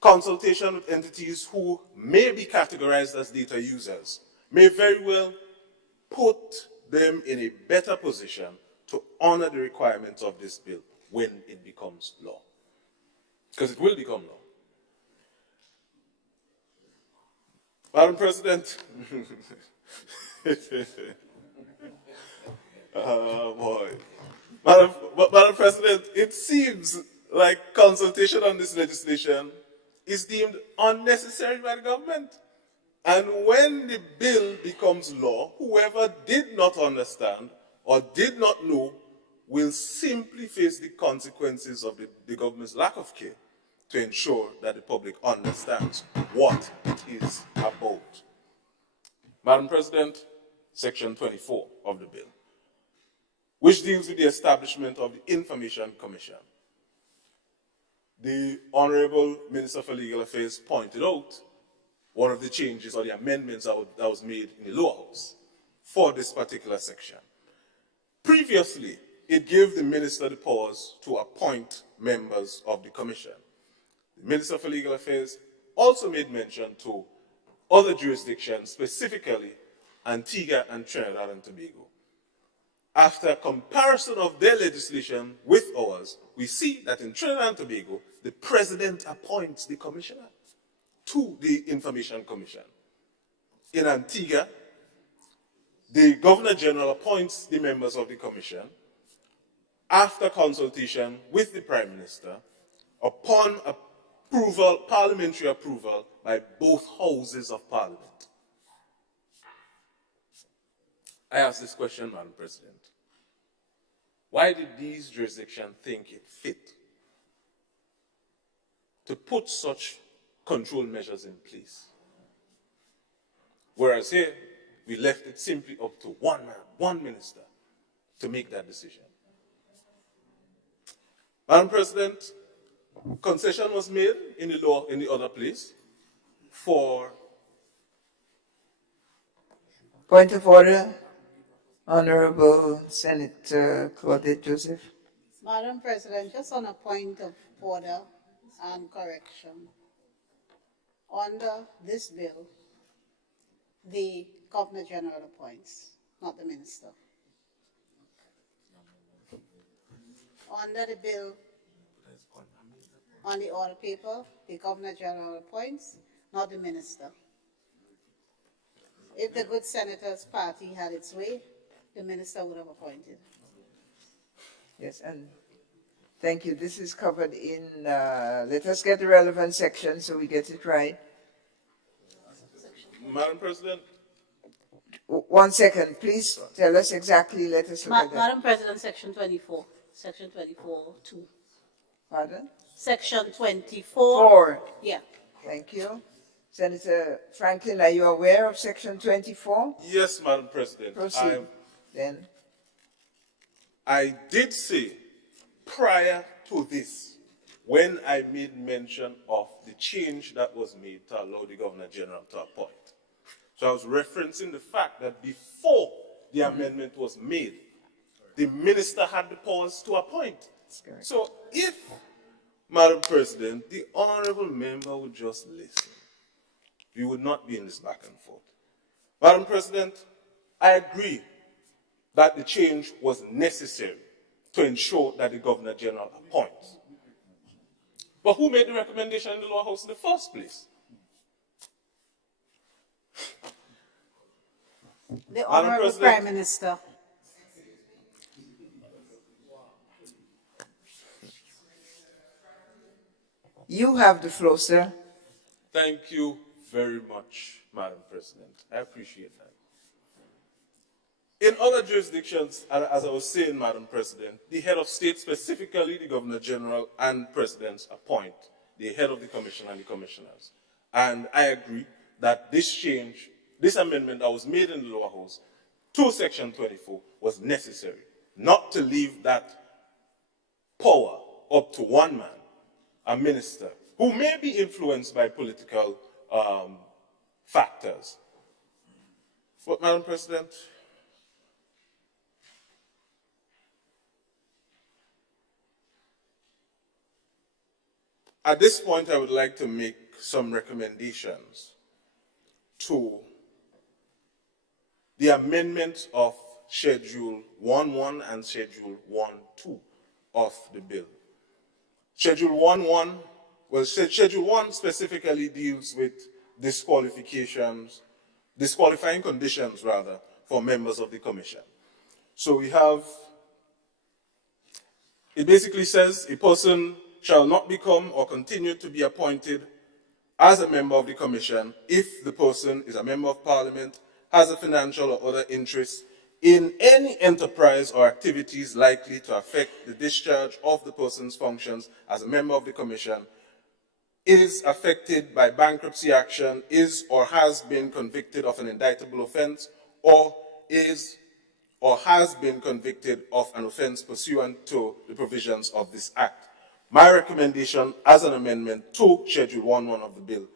Consultation with entities who may be categorized as data users may very well put them in a better position to honor the requirements of this bill when it becomes law. Because it will become law. Madam President, oh boy. Madam President, it seems like consultation on this legislation is deemed unnecessary by the government. And when the bill becomes law, whoever did not understand or did not know will simply face the consequences of the government's lack of care to ensure that the public understands what it is about. Madam President, Section 24 of the bill, which deals with the establishment of the Information Commission. The Honorable Minister for Legal Affairs pointed out one of the changes or the amendments that was made in the lower house for this particular section. Previously, it gave the minister the powers to appoint members of the commission. The Minister for Legal Affairs also made mention to other jurisdictions, specifically Antigua and Trinidad and Tobago. After a comparison of their legislation with ours, we see that in Trinidad and Tobago, the president appoints the commissioner to the Information Commission. In Antigua, the Governor General appoints the members of the commission after consultation with the Prime Minister upon approval, parliamentary approval by both houses of Parliament. I ask this question, Madam President. Why did these jurisdictions think it fit to put such control measures in place? Whereas here, we left it simply up to one man, one minister, to make that decision. Madam President, concession was made in the law in the other place for... Point of order, Honorable Senator Claudette Joseph. Madam President, just on a point of order and correction. Under this bill, the Governor General appoints, not the minister. Under the bill, on the order paper, the Governor General appoints, not the minister. If the good senator's party had its way, the minister would have appointed. Yes, and thank you. This is covered in, let us get the relevant section so we get it right. Madam President, 1 second, please tell us exactly, let us look at that. Madam President, Section 24, Section 24(2). Pardon? Section 24. 4. Yeah. Thank you. Senator Franklin, are you aware of Section 24? yes, Madam President. Proceed. I did say prior to this when I made mention of the change that was made to allow the Governor General to appoint. So I was referencing the fact that before the amendment was made, the minister had the powers to appoint. So if, Madam President, the honorable member would just listen, we would not be in this back and forth. Madam President, I agree that the change was necessary to ensure that the Governor General appoints. But who made the recommendation in the lower house in the first place? The Honorable President. Prime Minister. You have the floor, sir. Thank you very much, Madam President. I appreciate that. In other jurisdictions, and as I was saying, Madam President, the head of state, specifically the Governor General and presidents, appoint the head of the commission and the commissioners. And I agree that this change, this amendment that was made in the lower house to Section 24 was necessary, not to leave that power up to one man, a minister, who may be influenced by political factors. But, Madam President, at this point, I would like to make some recommendations to the amendment of Schedule 1.1 and Schedule 1.2 of the bill. Schedule 1.1, well, Schedule 1 specifically deals with disqualifying conditions, rather, for members of the commission. So we have, it basically says a person shall not become or continue to be appointed as a member of the commission if the person is a member of parliament, has a financial or other interest in any enterprise or activities likely to affect the discharge of the person's functions as a member of the commission, is affected by bankruptcy action, is or has been convicted of an indictable offense, or is or has been convicted of an offense pursuant to the provisions of this act. My recommendation as an amendment to Schedule 1.1 of the bill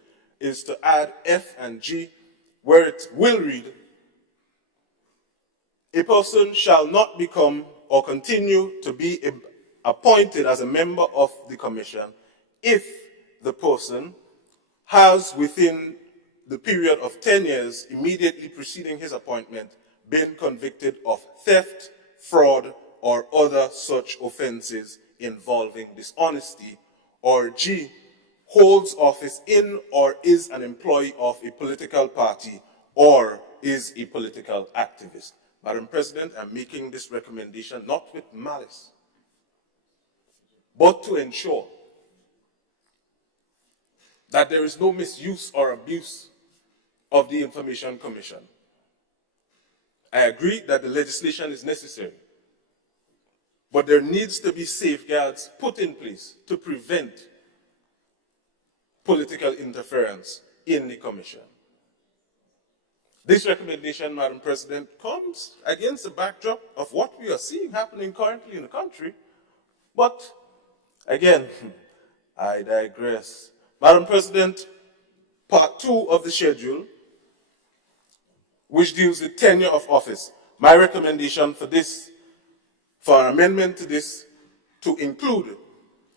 is to add F and G, where it will read, a person shall not become or continue to be appointed as a member of the commission if the person has, within the period of 10 years immediately preceding his appointment, been convicted of theft, fraud, or other such offenses involving dishonesty, or G, holds office in or is an employee of a political party or is a political activist. Madam President, I'm making this recommendation not with malice, but to ensure that there is no misuse or abuse of the Information Commission. I agree that the legislation is necessary, but there needs to be safeguards put in place to prevent political interference in the Commission. This recommendation, Madam President, comes against the backdrop of what we are seeing happening currently in the country. But, again, I digress. Madam President, Part 2 of the schedule, which deals with tenure of office, my recommendation for this, for an amendment to this, to include,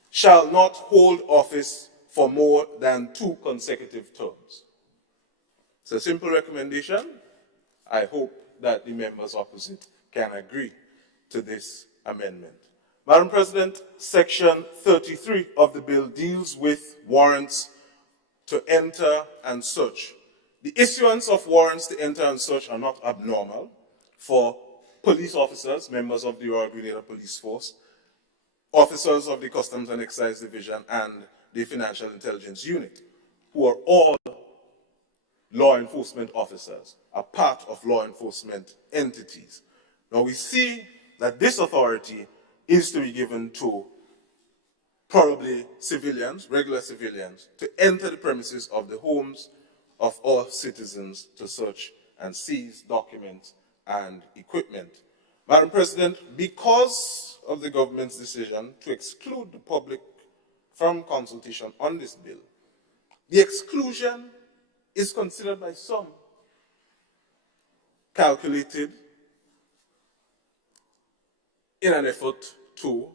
shall not hold office for more than 2 consecutive terms. It's a simple recommendation. I hope that the members opposite can agree to this amendment. Madam President, Section 33 of the bill deals with warrants to enter and search. The issuance of warrants to enter and search are not abnormal for police officers, members of the Royal Grenada Police Force, officers of the Customs and Excise Division, and the Financial Intelligence Unit, who are all law enforcement officers, are part of law enforcement entities. Now we see that this authority is to be given to probably civilians, regular civilians, to enter the premises of the homes of all citizens to search and seize documents and equipment. Madam President, because of the government's decision to exclude the public from consultation on this bill, the exclusion is considered by some calculated in an effort to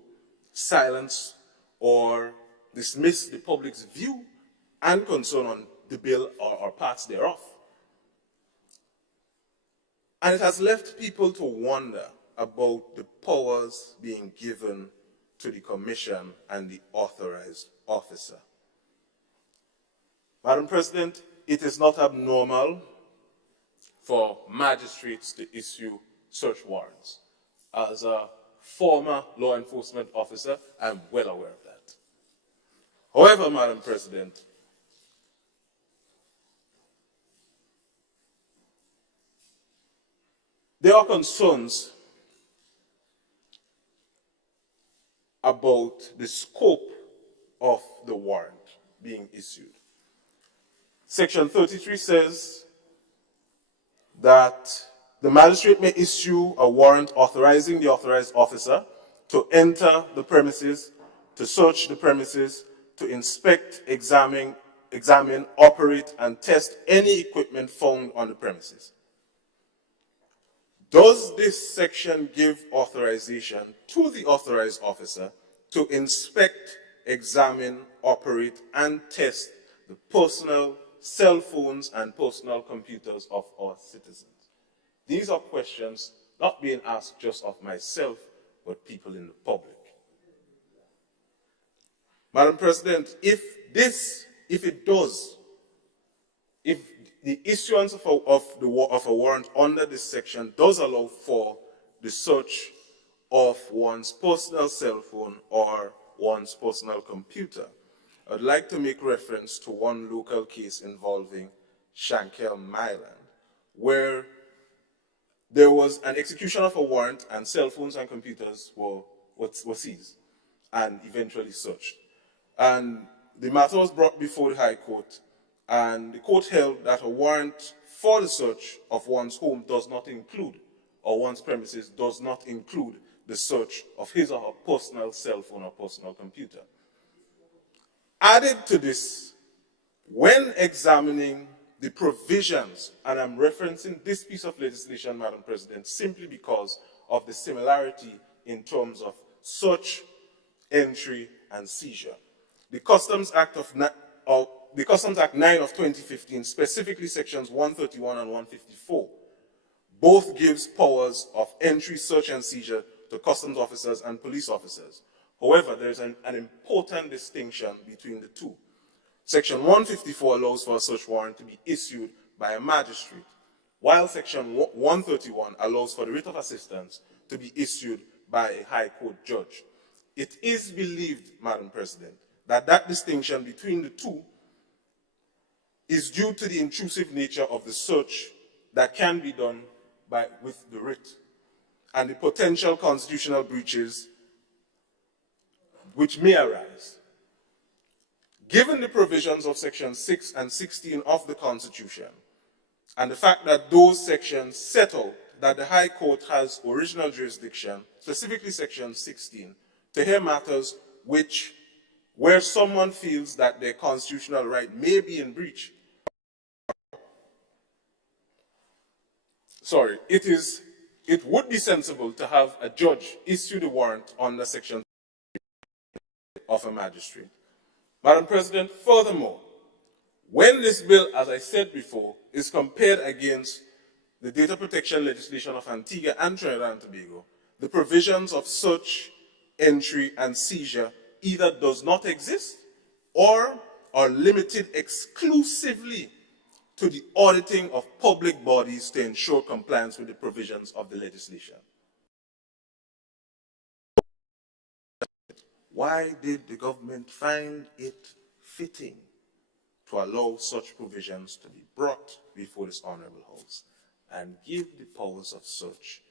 silence or dismiss the public's view and concern on the bill or parts thereof. And it has left people to wonder about the powers being given to the commission and the authorized officer. Madam President, it is not abnormal for magistrates to issue search warrants. As a former law enforcement officer, I'm well aware of that. However, Madam President, there are concerns about the scope of the warrant being issued. Section 33 says that the magistrate may issue a warrant authorizing the authorized officer to enter the premises, to search the premises, to inspect, examine, operate, and test any equipment found on the premises. Does this section give authorization to the authorized officer to inspect, examine, operate, and test the personal cell phones and personal computers of our citizens? These are questions not being asked just of myself, but people in the public. Madam President, if the issuance of a warrant under this section does allow for the search of one's personal cell phone or one's personal computer, I'd like to make reference to one local case involving Shankill Myland, where there was an execution of a warrant and cell phones and computers were seized and eventually searched. And the matter was brought before the High Court, and the court held that a warrant for the search of one's home does not include, or one's premises does not include, the search of his or her personal cell phone or personal computer. Added to this, when examining the provisions, and I'm referencing this piece of legislation, Madam President, simply because of the similarity in terms of search, entry, and seizure. The Customs Act the Customs Act 9 of 2015, specifically sections 131 and 154, both gives powers of entry, search, and seizure to customs officers and police officers. However, there is an important distinction between the two. Section 154 allows for a search warrant to be issued by a magistrate, while Section 131 allows for the writ of assistance to be issued by a High Court judge. It is believed, Madam President, that that distinction between the two is due to the intrusive nature of the search that can be done with the writ and the potential constitutional breaches which may arise. Given the provisions of Section 6 and 16 of the Constitution, and the fact that those sections set out that the High Court has original jurisdiction, specifically Section 16, to hear matters where someone feels that their constitutional right may be in breach, it would be sensible to have a judge issue the warrant under Section of a magistrate. Madam President, furthermore, when this bill, as I said before, is compared against the data protection legislation of Antigua and Trinidad and Tobago, the provisions of search, entry, and seizure either does not exist or are limited exclusively to the auditing of public bodies to ensure compliance with the provisions of the legislation. Why did the government find it fitting to allow such provisions to be brought before this Honorable House and give the powers of search,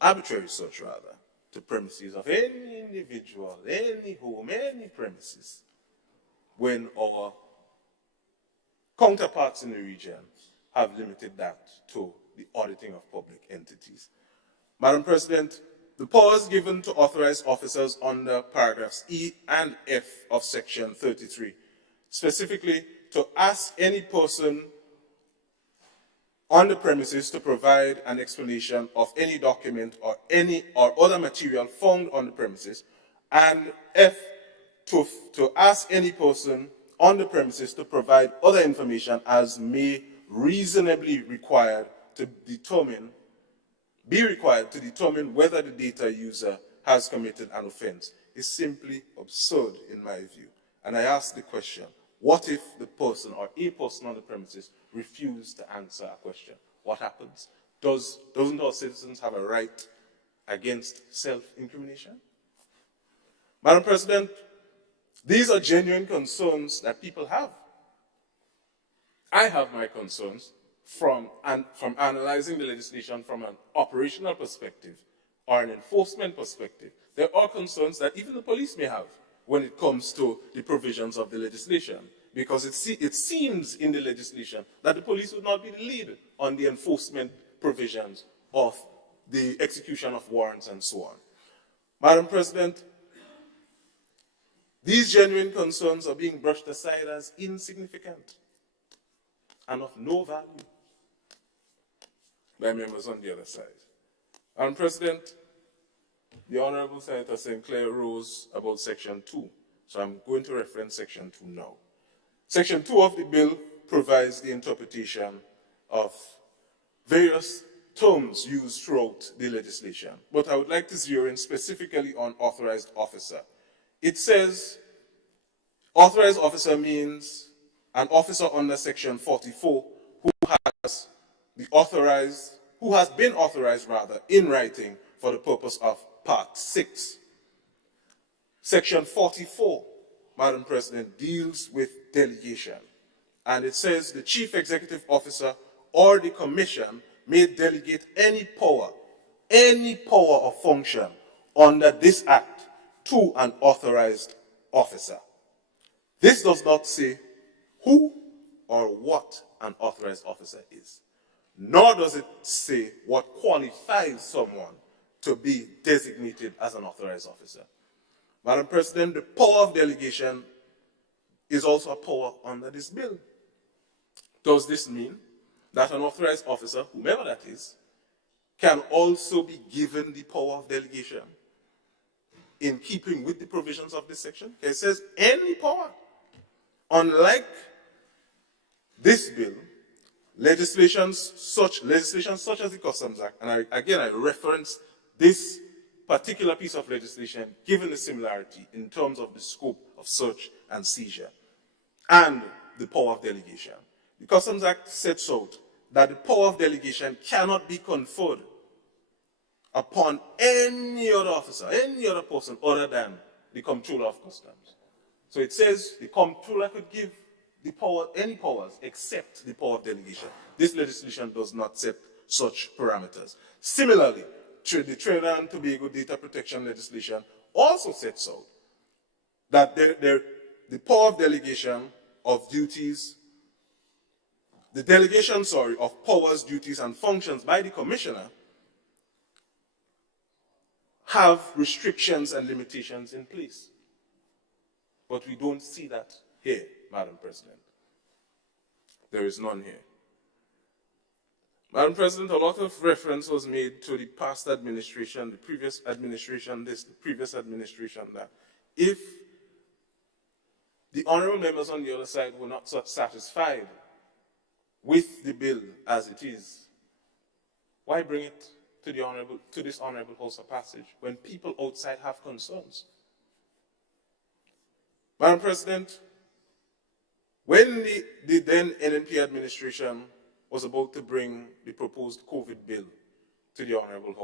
arbitrary search rather, to premises of any individual, any home, any premises, when our counterparts in the region have limited that to the auditing of public entities? Madam President, the powers given to authorized officers under paragraphs E and F of section 33, specifically to ask any person on the premises to provide an explanation of any document or any or other material found on the premises, and F, to ask any person on the premises to provide other information as may reasonably be required to determine whether the data user has committed an offense, is simply absurd in my view. And I ask the question, what if the person or a person on the premises refuse to answer a question? What happens? Doesn't our citizens have a right against self-incrimination? Madam President, these are genuine concerns that people have. I have my concerns from analyzing the legislation from an operational perspective or an enforcement perspective. There are concerns that even the police may have when it comes to the provisions of the legislation, because it seems in the legislation that the police would not be the lead on the enforcement provisions of the execution of warrants and so on. Madam President, these genuine concerns are being brushed aside as insignificant and of no value by members on the other side. Madam President, the Honorable Senator Sinclair rose about Section 2, so I'm going to reference Section 2 now. Section 2 of the bill provides the interpretation of various terms used throughout the legislation, but I would like to zero in specifically on authorized officer. It says authorized officer means an officer under Section 44 who has been authorized in writing for the purpose of Part 6. Section 44, Madam President, deals with delegation. And it says the chief executive officer or the commission may delegate any power or function under this act to an authorized officer. This does not say who or what an authorized officer is, nor does it say what qualifies someone to be designated as an authorized officer. Madam President, the power of delegation is also a power under this bill. Does this mean that an authorized officer, whomever that is, can also be given the power of delegation in keeping with the provisions of this section? It says any power. Unlike this bill, legislation such as the Customs Act, and I reference this particular piece of legislation given the similarity in terms of the scope of search and seizure and the power of delegation. The Customs Act sets out that the power of delegation cannot be conferred upon any other officer, any other person other than the Comptroller of Customs. So it says the Comptroller could give the power, any powers except the power of delegation. This legislation does not set such parameters. Similarly, the Trinidad and Tobago data protection legislation also sets out that the power of delegation of duties, the delegation, of powers, duties, and functions by the commissioner have restrictions and limitations in place. But we don't see that here, Madam President. There is none here. Madam President, a lot of reference was made to the past administration, the previous administration this, the previous administration that. If the honorable members on the other side were not satisfied with the bill as it is, why bring it to this honorable House of Passage when people outside have concerns? Madam President, when the then NNP administration was about to bring the proposed COVID bill to the honorable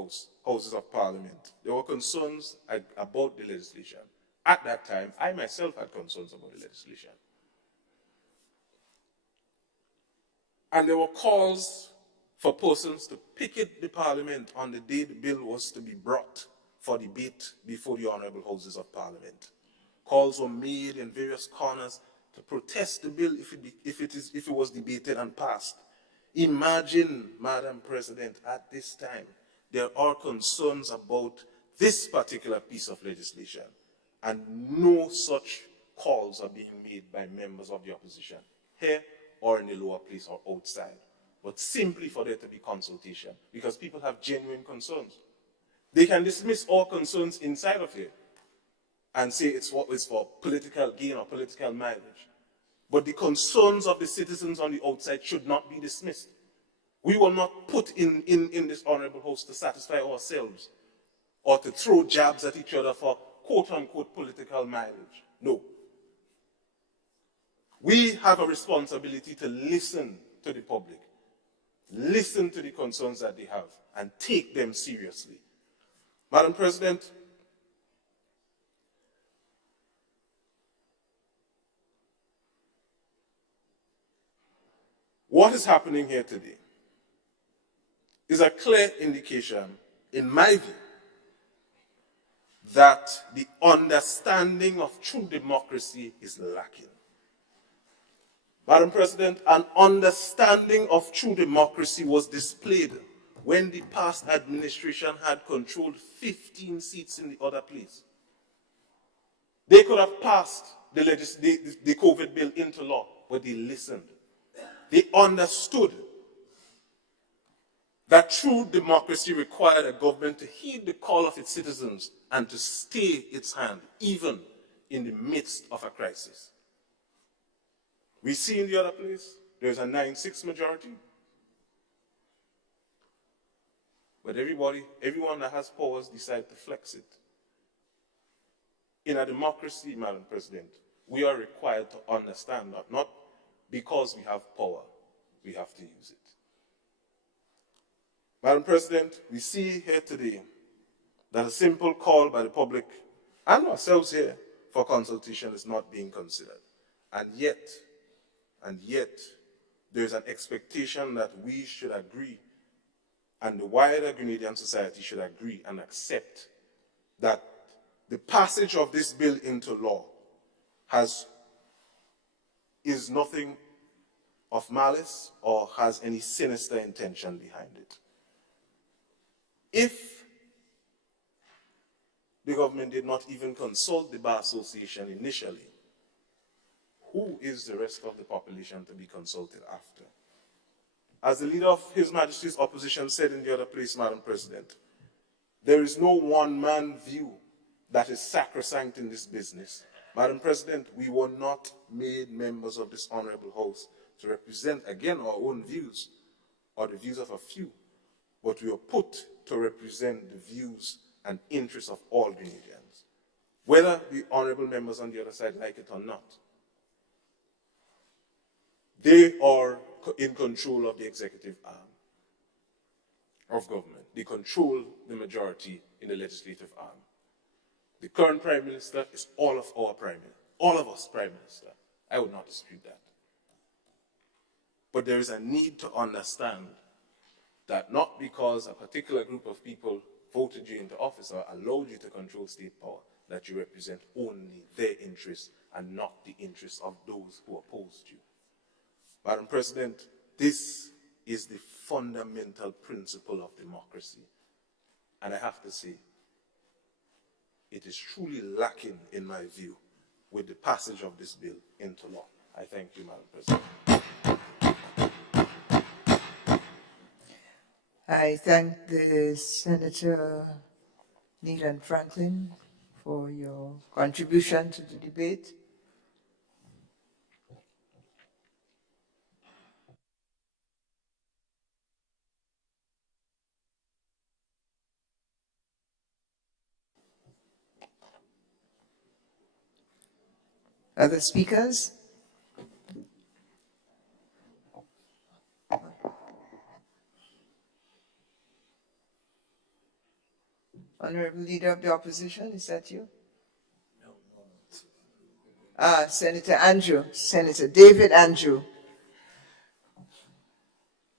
Houses of Parliament, there were concerns about the legislation. At that time, I myself had concerns about the legislation. And there were calls for persons to picket the Parliament on the day the bill was to be brought for debate before the honorable Houses of Parliament. Calls were made in various corners to protest the bill if it was debated and passed. Imagine, Madam President, at this time, there are concerns about this particular piece of legislation, and no such calls are being made by members of the opposition, here or in the lower place or outside, but simply for there to be consultation, because people have genuine concerns. They can dismiss all concerns inside of here and say it's for political gain or political mileage. But the concerns of the citizens on the outside should not be dismissed. We were not put in this honorable house to satisfy ourselves or to throw jabs at each other for quote-unquote political mileage. No. We have a responsibility to listen to the public, listen to the concerns that they have, and take them seriously. Madam President, what is happening here today is a clear indication, in my view, that the understanding of true democracy is lacking. Madam President, an understanding of true democracy was displayed when the past administration had controlled 15 seats in the other place. They could have passed the COVID bill into law, but they listened. They understood that true democracy required a government to heed the call of its citizens and to stay its hand, even in the midst of a crisis. We see in the other place, there's a 9-6 majority. But everyone that has powers decide to flex it. In a democracy, Madam President, we are required to understand that not because we have power, we have to use it. Madam President, we see here today that a simple call by the public and ourselves here for consultation is not being considered. And yet, there is an expectation that we should agree, and the wider Grenadian society should agree and accept that the passage of this bill into law is nothing of malice or has any sinister intention behind it. If the government did not even consult the Bar Association initially, who is the rest of the population to be consulted after? As the leader of His Majesty's opposition said in the other place, Madam President, there is no one-man view that is sacrosanct in this business. Madam President, we were not made members of this honorable house to represent, again, our own views or the views of a few, but we were put to represent the views and interests of all Grenadians, whether the honorable members on the other side like it or not. They are in control of the executive arm of government. They control the majority in the legislative arm. The current Prime Minister is all of our Prime Minister, all of us Prime Minister. I would not dispute that. But there is a need to understand that not because a particular group of people voted you into office or allowed you to control state power, that you represent only their interests and not the interests of those who opposed you. Madam President, this is the fundamental principle of democracy. And I have to say, it is truly lacking, in my view, with the passage of this bill into law. I thank you, Madam President. I thank the Senator Neelan Franklin for your contribution to the debate. Other speakers? Honorable Leader of the Opposition, is that you? No. Senator Andrew, Senator David Andrew.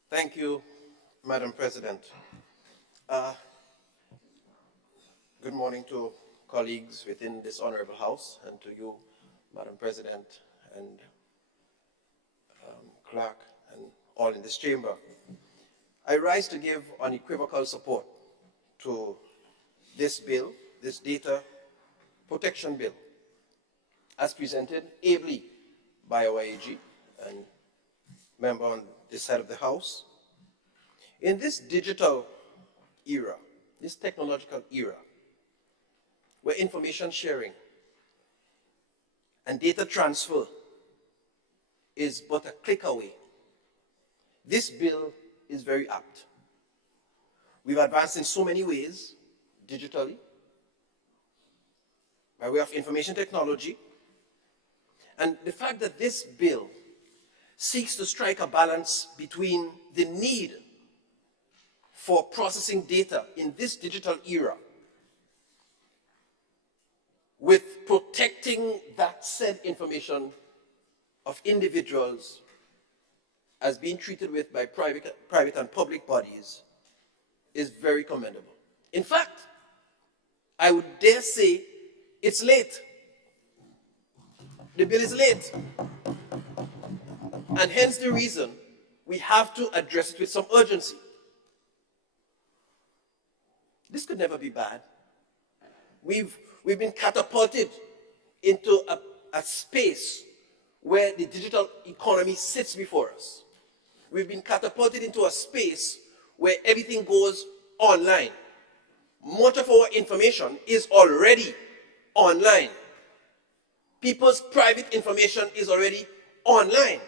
Thank you, Madam President. Good morning to colleagues within this honorable House and to you, Madam President, and clerk, and all in this chamber. I rise to give unequivocal support to this bill, this data protection bill, as presented ably by our AG and member on this side of the House. In this digital era, this technological era, where information sharing and data transfer is but a click away, this bill is very apt. We've advanced in so many ways, digitally, by way of information technology, and the fact that this bill seeks to strike a balance between the need for processing data in this digital era with protecting that said information of individuals as being treated with by private and public bodies is very commendable. In fact, I would dare say it's late. The bill is late. And hence the reason we have to address it with some urgency. This could never be bad. We've been catapulted into a space where the digital economy sits before us. We've been catapulted into a space where everything goes online. Much of our information is already online. People's private information is already online.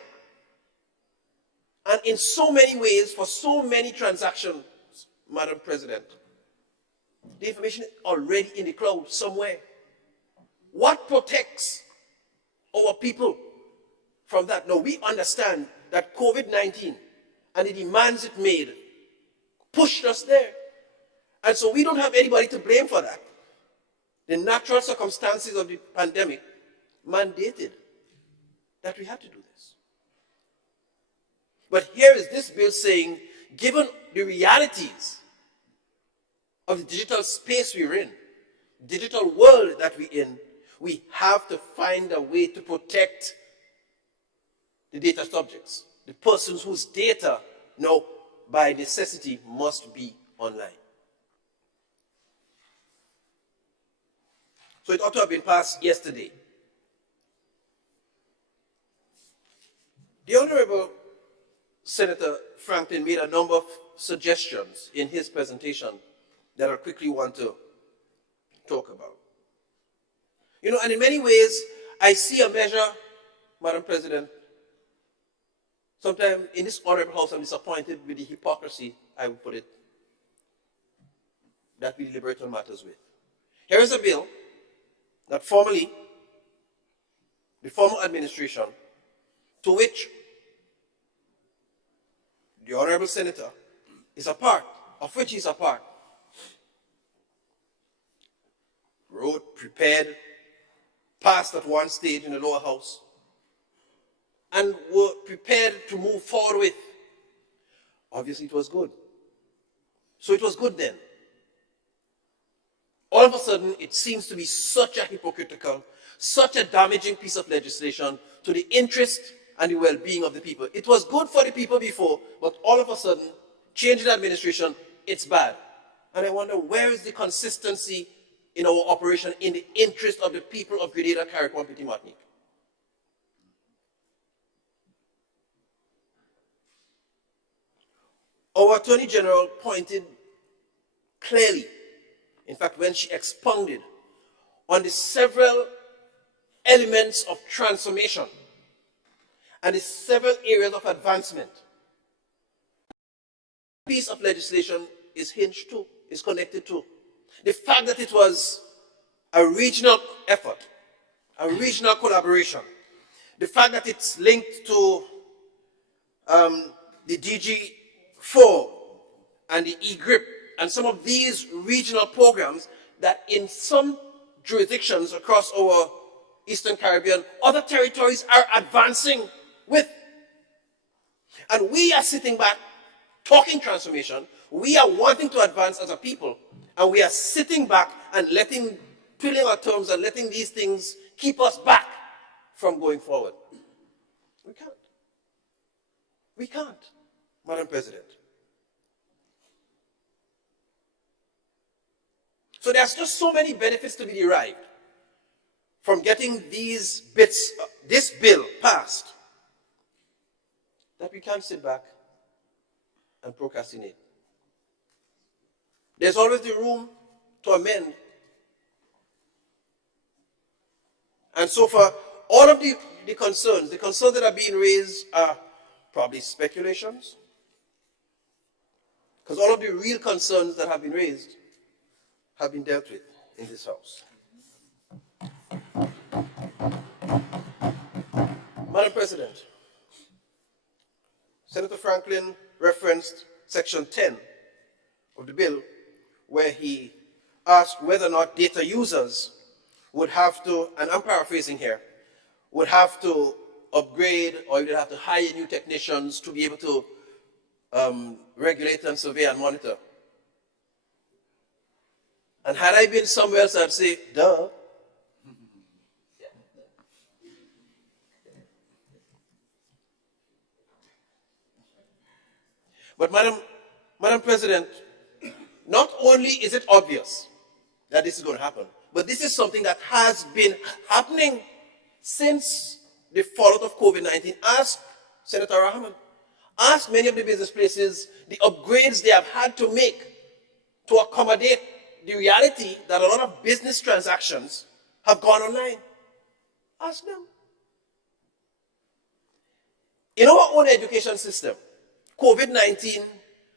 And in so many ways, for so many transactions, Madam President, the information is already in the cloud somewhere. What protects our people from that? Now, we understand that COVID-19 and the demands it made pushed us there. And so we don't have anybody to blame for that. The natural circumstances of the pandemic mandated that we had to do this. But here is this bill saying, given the realities of the digital space we're in, digital world that we're in, we have to find a way to protect the data subjects, the persons whose data now by necessity must be online. So it ought to have been passed yesterday. The Honorable Senator Franklin made a number of suggestions in his presentation that I quickly want to talk about. You know, and in many ways, I see a measure, Madam President, sometimes in this honorable House I'm disappointed with the hypocrisy, I would put it, that we deliberate on matters with. Here is a bill that formally, the former administration, to which the Honorable Senator is a part, of which he's a part, wrote, prepared, passed at one stage in the lower house, and were prepared to move forward with. Obviously, it was good. So it was good then. All of a sudden, it seems to be such a hypocritical, such a damaging piece of legislation to the interest and the well-being of the people. It was good for the people before, but all of a sudden, changing administration, it's bad. And I wonder, where is the consistency in our operation in the interest of the people of Grenada, Carriacou, and Petit Martinique? Our Attorney General pointed clearly, in fact, when she expounded on the several elements of transformation and the several areas of advancement, piece of legislation is hinged to, is connected to. The fact that it was a regional effort, a regional collaboration, the fact that it's linked to the DG4 and the eGRIP and some of these regional programs that in some jurisdictions across our Eastern Caribbean, other territories are advancing with. And we are sitting back talking transformation. We are wanting to advance as a people, and we are sitting back and twiddling our thumbs and letting these things keep us back from going forward. We can't. We can't, Madam President. So there's just so many benefits to be derived from getting these bits, this bill passed, that we can't sit back and procrastinate. There's always the room to amend. And so far, all of the concerns that are being raised are probably speculations, because all of the real concerns that have been raised have been dealt with in this House. Madam President, Senator Franklin referenced Section 10 of the bill, where he asked whether or not data users would have to, and I'm paraphrasing here, would have to upgrade or you'd have to hire new technicians to be able to regulate and survey and monitor. And had I been somewhere else, I'd say, duh. But Madam President, not only is it obvious that this is going to happen, but this is something that has been happening since the fallout of COVID-19. Ask Senator Rahman, ask many of the business places the upgrades they have had to make to accommodate the reality that a lot of business transactions have gone online. Ask them. In our own education system, COVID-19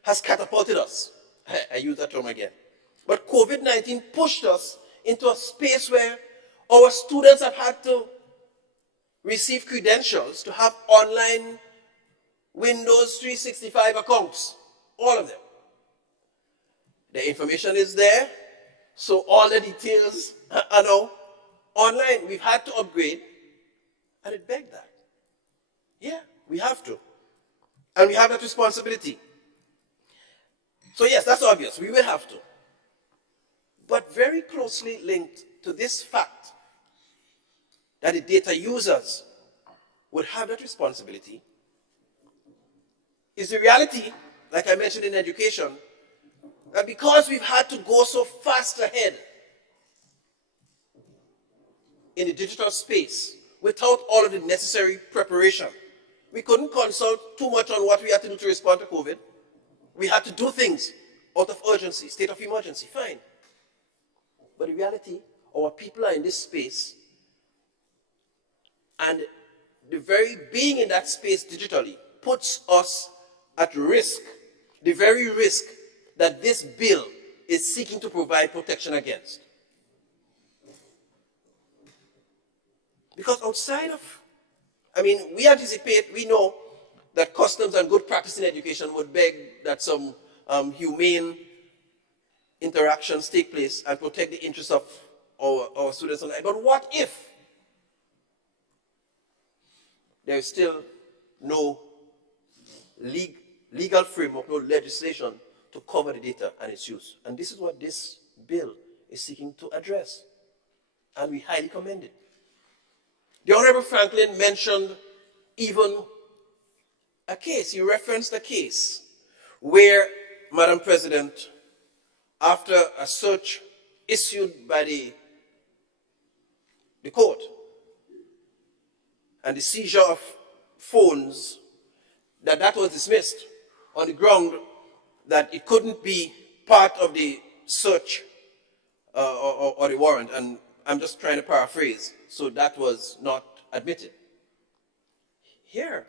has catapulted us. I use that term again. But COVID-19 pushed us into a space where our students have had to receive credentials to have online Windows 365 accounts, all of them. The information is there, so all the details are now online. We've had to upgrade, and it begged that. Yeah, we have to. And we have that responsibility. So yes, that's obvious, we will have to. But very closely linked to this fact that the data users would have that responsibility is the reality, like I mentioned in education, that because we've had to go so fast ahead in the digital space without all of the necessary preparation, we couldn't consult too much on what we had to do to respond to COVID. We had to do things out of urgency, state of emergency, fine. But the reality, our people are in this space, and the very being in that space digitally puts us at risk, the very risk that this bill is seeking to provide protection against. Because outside of, we anticipate, we know that customs and good practice in education would beg that some humane interactions take place and protect the interests of our students online. But what if there is still no legal framework, no legislation to cover the data and its use? And this is what this bill is seeking to address. And we highly commend it. The Honorable Franklin mentioned even a case, he referenced a case where, Madam President, after a search issued by the court and the seizure of phones, that was dismissed on the ground that it couldn't be part of the search or the warrant. And I'm just trying to paraphrase. So that was not admitted. Here,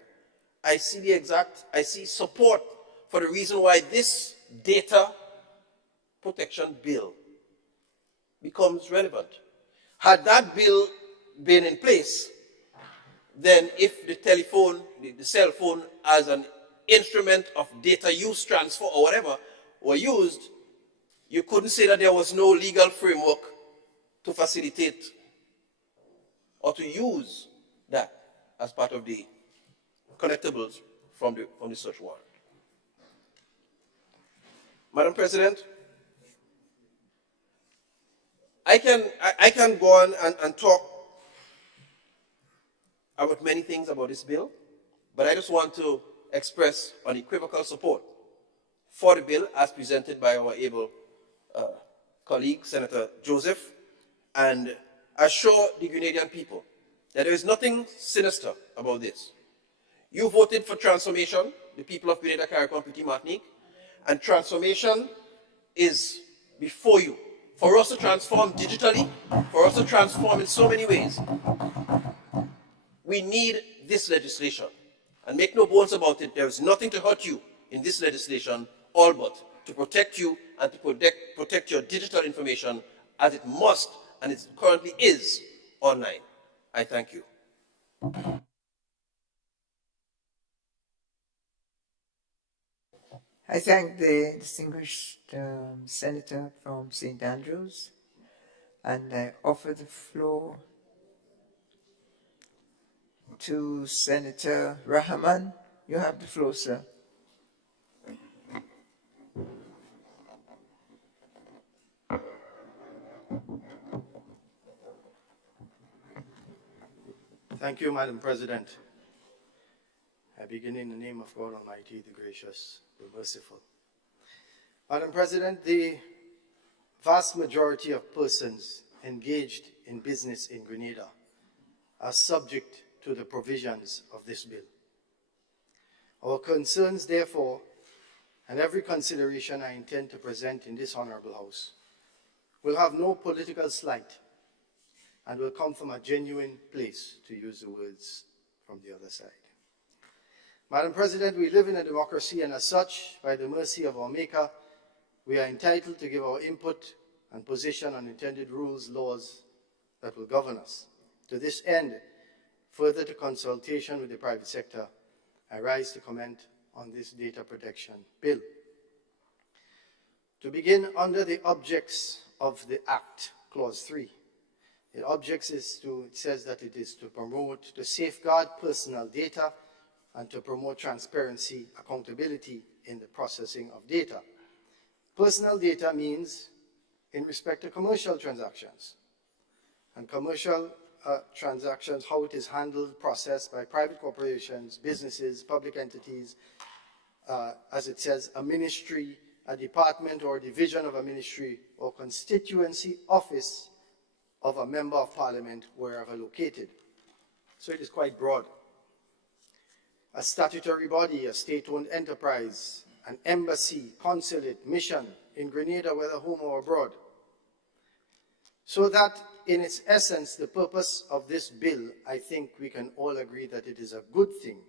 I see support for the reason why this data protection bill becomes relevant. Had that bill been in place, then if the telephone, the cell phone as an instrument of data use transfer or whatever were used, you couldn't say that there was no legal framework to facilitate or to use that as part of the collectibles from the search warrant. Madam President, I can go on and talk about many things about this bill, but I just want to express unequivocal support for the bill as presented by our able colleague, Senator Joseph, and assure the Grenadian people that there is nothing sinister about this. You voted for transformation, the people of Grenada, Carriacou, Petit Martinique, and transformation is before you. For us to transform digitally, for us to transform in so many ways, we need this legislation. And make no bones about it, there is nothing to hurt you in this legislation, all but to protect you and to protect your digital information as it must and it currently is online. I thank you. I thank the distinguished senator from St. Andrews, and I offer the floor to Senator Rahman. You have the floor, sir. Thank you, Madam President. I begin in the name of God Almighty, the gracious, the merciful. Madam President, the vast majority of persons engaged in business in Grenada are subject to the provisions of this bill. Our concerns, therefore, and every consideration I intend to present in this Honorable House will have no political slight and will come from a genuine place, to use the words from the other side. Madam President, we live in a democracy, and as such, by the mercy of our Maker, we are entitled to give our input and position on intended rules, laws that will govern us. To this end, further to consultation with the private sector, I rise to comment on this data protection bill. To begin, under the objects of the Act, Clause 3, the objects it says that it is to promote, to safeguard personal data and to promote transparency, accountability in the processing of data. Personal data means in respect to commercial transactions. And commercial transactions, how it is handled, processed by private corporations, businesses, public entities, as it says, a ministry, a department or division of a ministry or constituency office of a member of parliament wherever located. So it is quite broad. A statutory body, a state-owned enterprise, an embassy, consulate, mission in Grenada, whether home or abroad. So that, in its essence, the purpose of this bill, I think we can all agree that it is a good thing,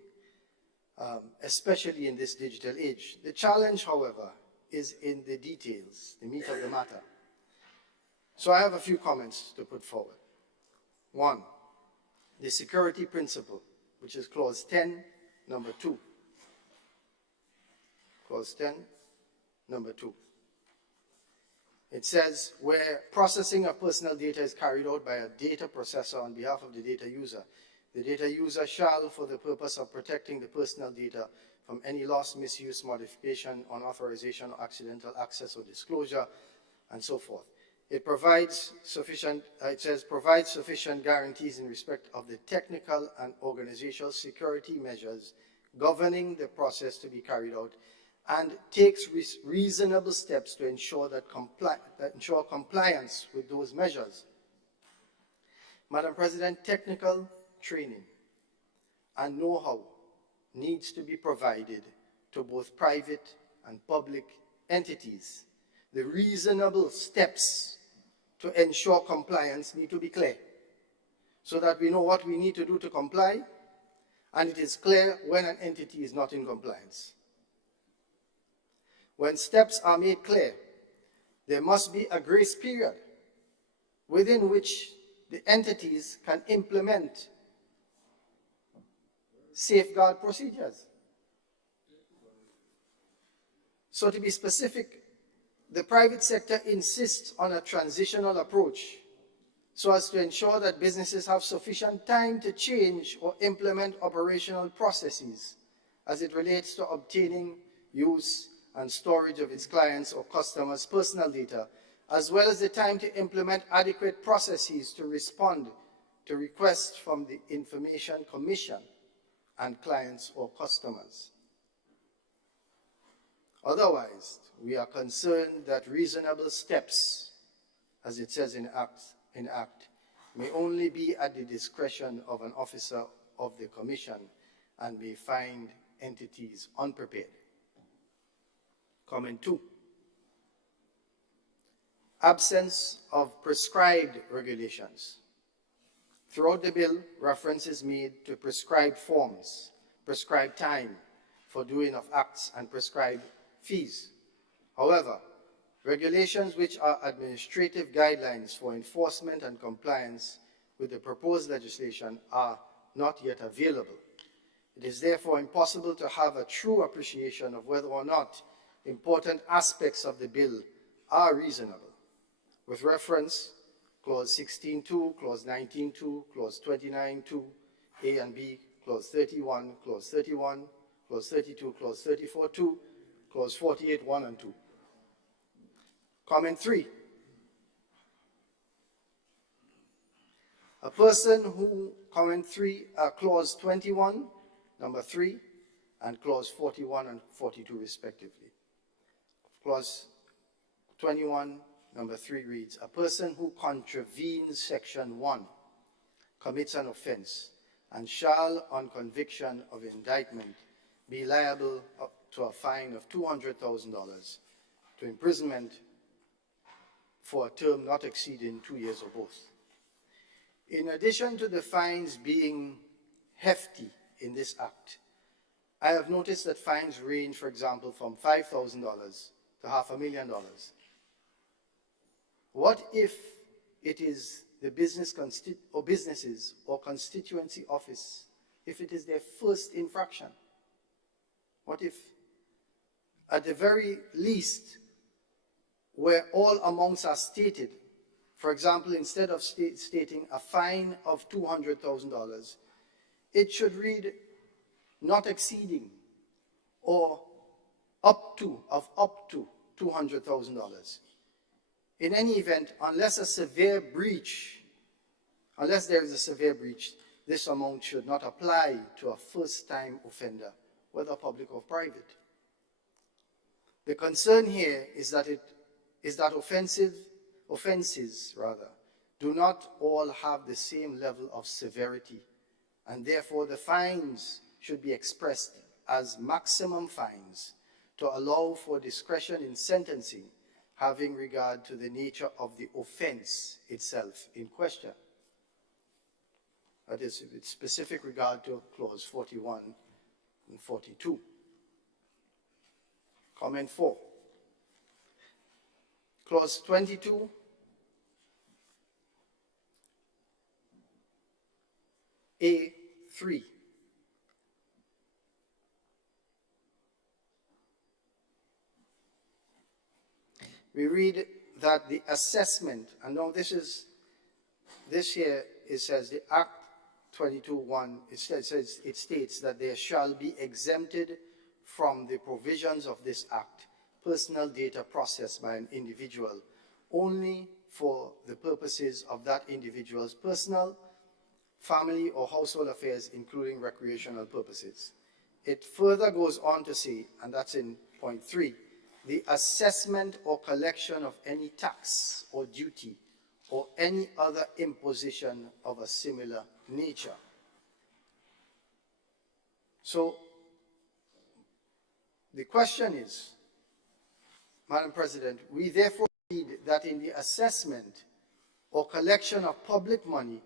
especially in this digital age. The challenge, however, is in the details, the meat of the matter. So I have a few comments to put forward. One, the security principle, which is Clause 10, number 2. Clause 10, number 2. It says, where processing of personal data is carried out by a data processor on behalf of the data user shall, for the purpose of protecting the personal data from any loss, misuse, modification, unauthorization, or accidental access or disclosure, and so forth. It provides sufficient, provides sufficient guarantees in respect of the technical and organizational security measures governing the process to be carried out, and takes reasonable steps to ensure that compliance with those measures. Madam President, technical training and know-how needs to be provided to both private and public entities. The reasonable steps to ensure compliance need to be clear, so that we know what we need to do to comply, and it is clear when an entity is not in compliance. When steps are made clear, there must be a grace period within which the entities can implement safeguard procedures. So to be specific, the private sector insists on a transitional approach so as to ensure that businesses have sufficient time to change or implement operational processes as it relates to obtaining, use, and storage of its clients' or customers' personal data, as well as the time to implement adequate processes to respond to requests from the Information Commission and clients or customers. Otherwise, we are concerned that reasonable steps as it says in Act, may only be at the discretion of an officer of the Commission and may find entities unprepared. Comment 2. Absence of prescribed regulations. Throughout the bill, reference is made to prescribed forms, prescribed time for doing of acts, and prescribed fees. However, regulations which are administrative guidelines for enforcement and compliance with the proposed legislation are not yet available. It is therefore impossible to have a true appreciation of whether or not important aspects of the bill are reasonable. With reference, Clause 16.2, Clause 19.2, Clause 29.2, A and B, Clause 31, Clause 31, Clause 32, Clause 34.2, Clause 48.1 and 2. Comment 3. A person who, comment 3, Clause 21, number 3, and Clause 41 and 42 respectively. Clause 21, number 3 reads, a person who contravenes Section 1 commits an offense and shall, on conviction of indictment, be liable up to a fine of $200,000 to imprisonment for a term not exceeding 2 years or both. In addition to the fines being hefty in this act, I have noticed that fines range, for example, from $5,000 to $500,000. What if it is the businesses or constituency office, if it is their first infraction? What if, at the very least, where all amounts are stated, for example, instead of stating a fine of $200,000, it should read not exceeding or up to $200,000. In any event, unless there is a severe breach, this amount should not apply to a first-time offender, whether public or private. The concern here is that offenses do not all have the same level of severity, and therefore the fines should be expressed as maximum fines to allow for discretion in sentencing, having regard to the nature of the offense itself in question. That is, with specific regard to Clause 41 and 42. Comment 4. Clause 22, A3. We read that the assessment, and now this here, it says the Act 22.1, it states that there shall be exempted from the provisions of this Act personal data processed by an individual only for the purposes of that individual's personal, family, or household affairs, including recreational purposes. It further goes on to say, and that's in point 3, the assessment or collection of any tax or duty or any other imposition of a similar nature. So, the question is, Madam President, we therefore read that in the assessment or collection of public money,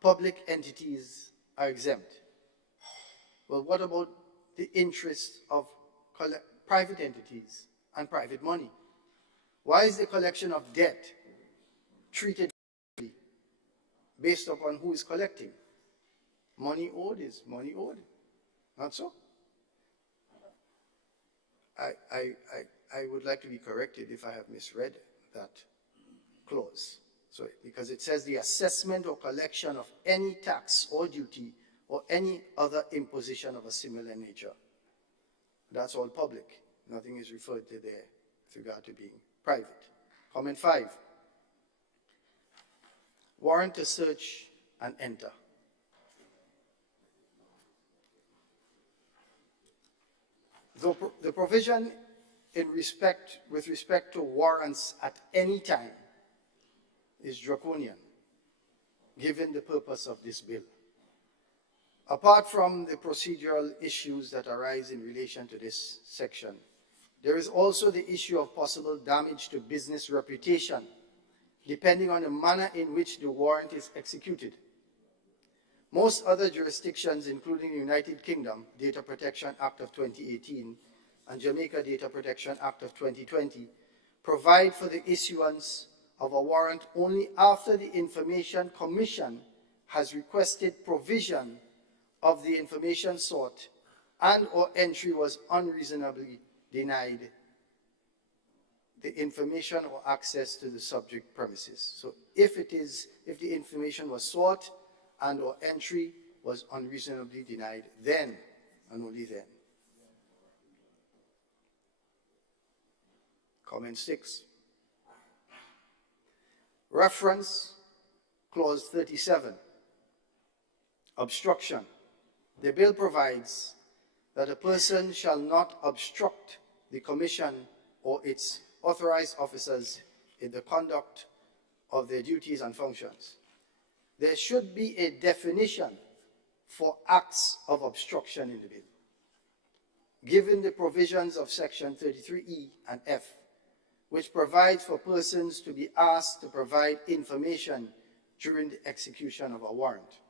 public entities are exempt. Well, what about the interests of private entities and private money? Why is the collection of debt treated based upon who is collecting? Money owed is money owed. Not so? I would like to be corrected if I have misread that clause. So, because it says the assessment or collection of any tax or duty or any other imposition of a similar nature. That's all public. Nothing is referred to there with regard to being private. Comment 5. Warrant to search and enter. The provision with respect to warrants at any time is draconian, given the purpose of this bill. Apart from the procedural issues that arise in relation to this section, there is also the issue of possible damage to business reputation, depending on the manner in which the warrant is executed. Most other jurisdictions, including the United Kingdom Data Protection Act of 2018 and Jamaica Data Protection Act of 2020, provide for the issuance of a warrant only after the Information Commission has requested provision of the information sought and or entry was unreasonably denied the information or access to the subject premises. So if the information was sought and or entry was unreasonably denied, then and only then. Comment 6. Reference clause 37. Obstruction. The bill provides that a person shall not obstruct the Commission or its authorized officers in the conduct of their duties and functions. There should be a definition for acts of obstruction in the bill, given the provisions of Section 33E and F, which provides for persons to be asked to provide information during the execution of a warrant.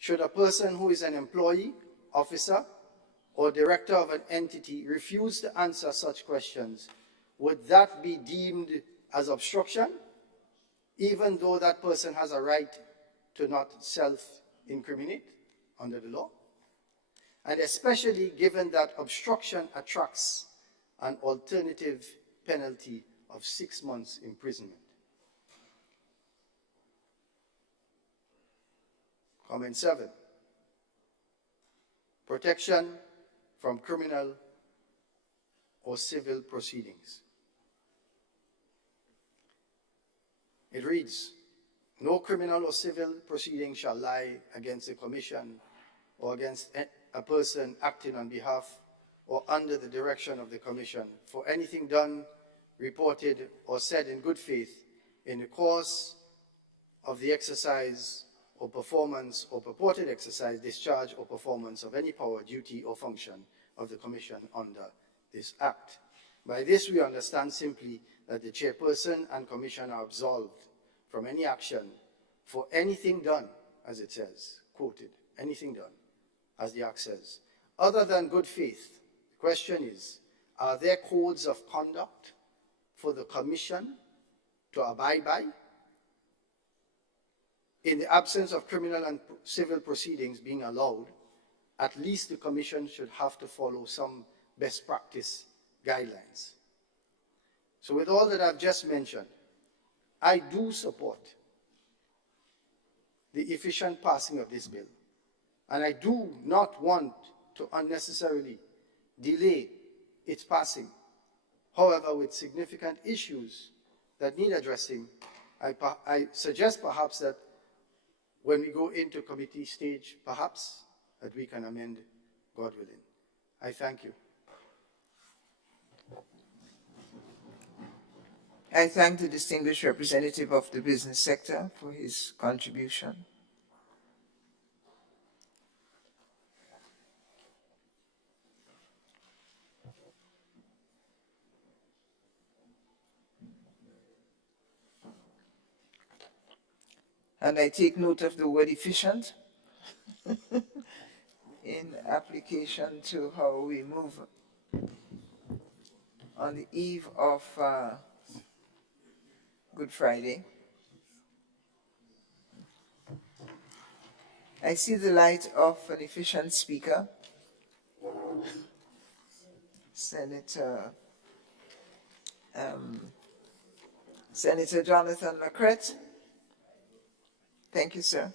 Should a person who is an employee, officer, or director of an entity refuse to answer such questions, would that be deemed as obstruction, even though that person has a right to not self-incriminate under the law? And especially given that obstruction attracts an alternative penalty of 6 months imprisonment. Comment 7. Protection from criminal or civil proceedings. It reads, no criminal or civil proceeding shall lie against a commission or against a person acting on behalf or under the direction of the commission for anything done, reported, or said in good faith in the course of the exercise or performance or purported exercise, discharge, or performance of any power, duty, or function of the Commission under this Act. By this we understand simply that the chairperson and Commission are absolved from any action for anything done, as it says, quoted, anything done, as the Act says, other than good faith. The question is, are there codes of conduct for the Commission to abide by? In the absence of criminal and civil proceedings being allowed, at least the Commission should have to follow some best practice guidelines. So with all that I've just mentioned, I do support the efficient passing of this bill, and I do not want to unnecessarily delay its passing. However, with significant issues that need addressing, I suggest perhaps that when we go into committee stage, perhaps that we can amend, God willing. I thank you. I thank the distinguished representative of the business sector for his contribution. And I take note of the word efficient in application to how we move on the eve of Good Friday. I see the light of an efficient speaker, Senator Jonathan McCret. Thank you, sir.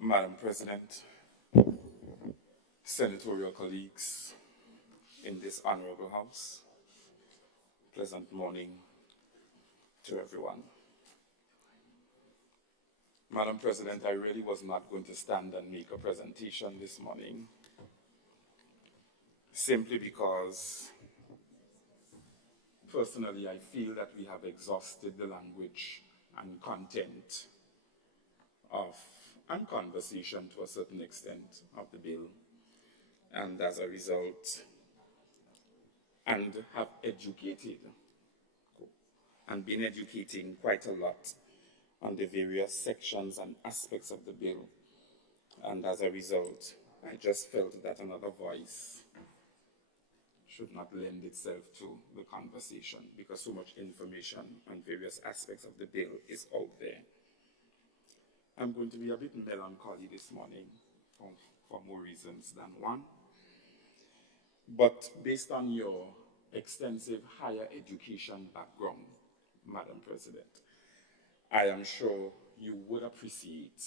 Madam President, senatorial colleagues in this honorable house, pleasant morning to everyone. Madam President, I really was not going to stand and make a presentation this morning, simply because personally I feel that we have exhausted the language and content of, and conversation to a certain extent of the bill, and as a result, and have educated and been educating quite a lot on the various sections and aspects of the bill. And as a result, I just felt that another voice should not lend itself to the conversation because so much information on various aspects of the bill is out there. I'm going to be a bit melancholy this morning for more reasons than one. But based on your extensive higher education background, Madam President, I am sure you would appreciate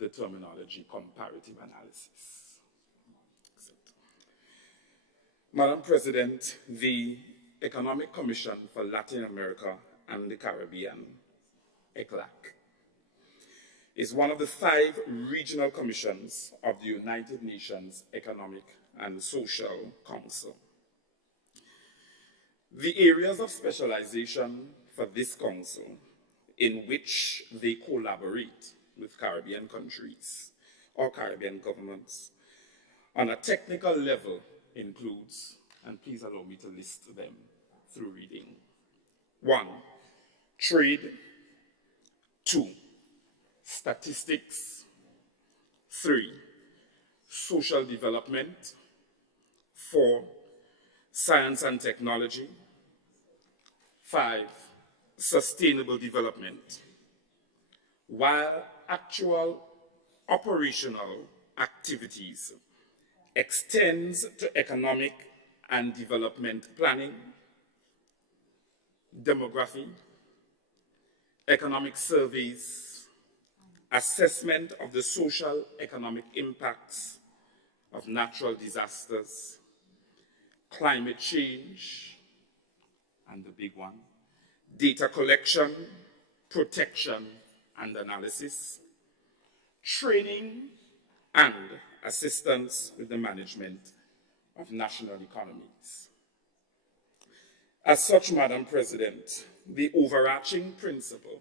the terminology comparative analysis. Madam President, the Economic Commission for Latin America and the Caribbean, ECLAC, is one of the 5 regional commissions of the United Nations Economic and Social Council. The areas of specialization for this council in which they collaborate with Caribbean countries or Caribbean governments on a technical level includes, and please allow me to list them through reading. 1, trade. 2, statistics. 3, social development. 4, science and technology. 5, sustainable development. While actual operational activities extends to economic and development planning, demography, economic surveys, assessment of the social economic impacts of natural disasters, climate change, and the big one, data collection, protection, and analysis, training, and assistance with the management of national economies. As such, Madam President, the overarching principle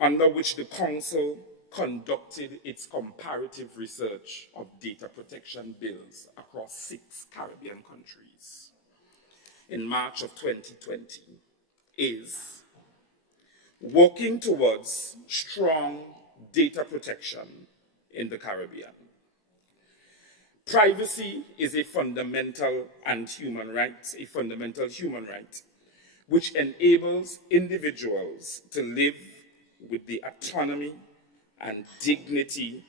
under which the Council conducted its comparative research of data protection bills across 6 Caribbean countries in March of 2020 is working towards strong data protection in the Caribbean. Privacy is a fundamental human right, which enables individuals to live with autonomy and dignity,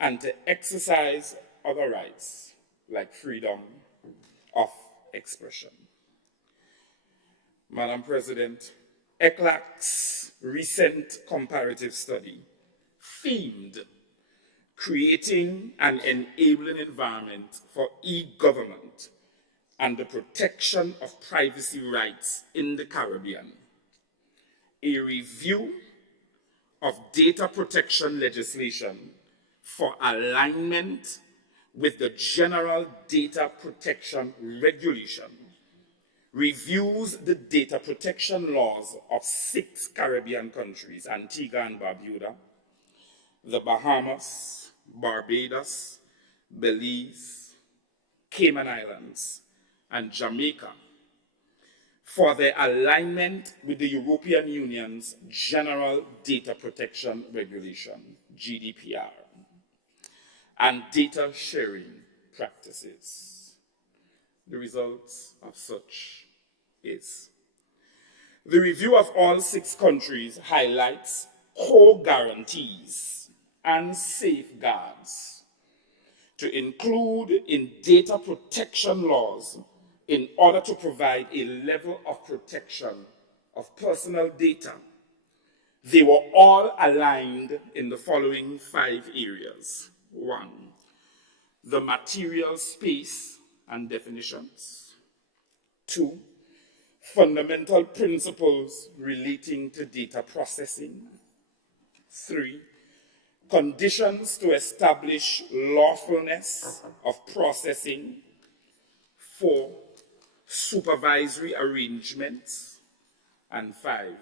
and to exercise other rights like freedom of expression. Madam President, ECLAC's recent comparative study themed creating an enabling environment for e-government and the protection of privacy rights in the Caribbean, a review of data protection legislation for alignment with the General Data Protection Regulation, reviews the data protection laws of 6 Caribbean countries, Antigua and Barbuda, the Bahamas, Barbados, Belize, Cayman Islands, and Jamaica, for their alignment with the European Union's General Data Protection Regulation, GDPR, and data sharing practices. The results of such is the review of all 6 countries highlights core guarantees and safeguards to include in data protection laws in order to provide a level of protection of personal data. They were all aligned in the following 5 areas. 1, the material space and definitions. 2, fundamental principles relating to data processing. 3, conditions to establish lawfulness of processing. 4, supervisory arrangements. And 5,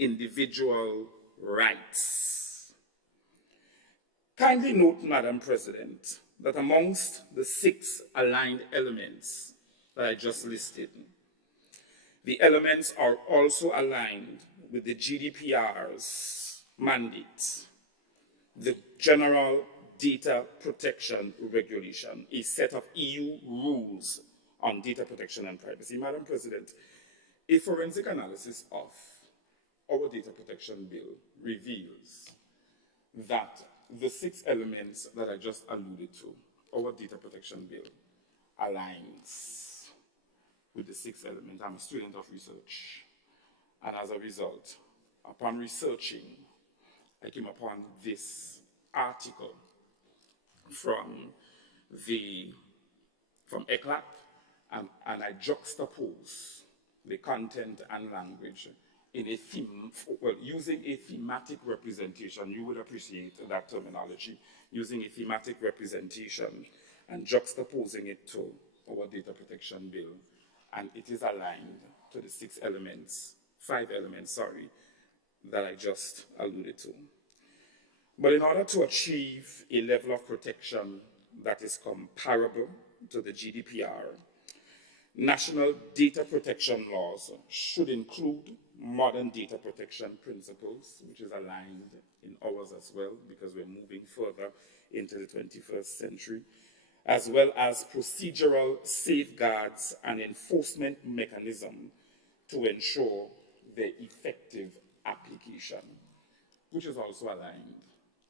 individual rights. Kindly note, Madam President, that amongst the 6 aligned elements that I just listed, the elements are also aligned with the GDPR's mandate, the General Data Protection Regulation, a set of EU rules on data protection and privacy. Madam President, a forensic analysis of our data protection bill reveals that the 6 elements that I just alluded to, our data protection bill, aligns with the 6 elements. I'm a student of research, and as a result, upon researching, I came upon this article from ECLAP, and I juxtapose the content and language in a theme, well, using a thematic representation. You would appreciate that terminology, using a thematic representation and juxtaposing it to our data protection bill. And it is aligned to the 5 elements, that I just alluded to. But in order to achieve a level of protection that is comparable to the GDPR, national data protection laws should include modern data protection principles, which is aligned in ours as well, because we're moving further into the 21st century, as well as procedural safeguards and enforcement mechanism to ensure their effective application, which is also aligned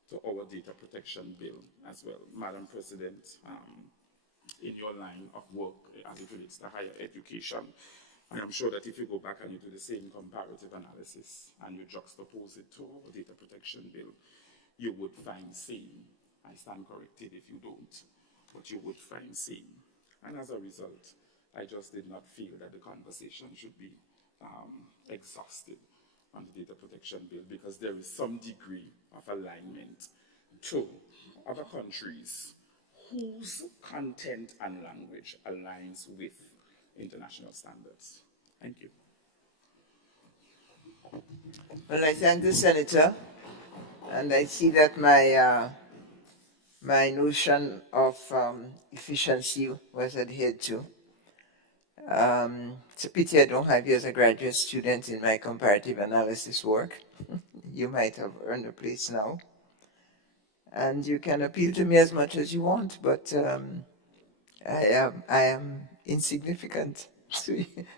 to our data protection bill as well. Madam President, in your line of work as it relates to higher education, I am sure that if you go back and you do the same comparative analysis and you juxtapose it to our data protection bill, you would find same. I stand corrected if you don't, but you would find same. And as a result, I just did not feel that the conversation should be exhausted on the data protection bill, because there is some degree of alignment to other countries whose content and language aligns with international standards. Thank you. Well, I thank the Senator, and I see that my notion of efficiency was adhered to. It's a pity I don't have you as a graduate student in my comparative analysis work. You might have earned a place now. And you can appeal to me as much as you want, but I am insignificant,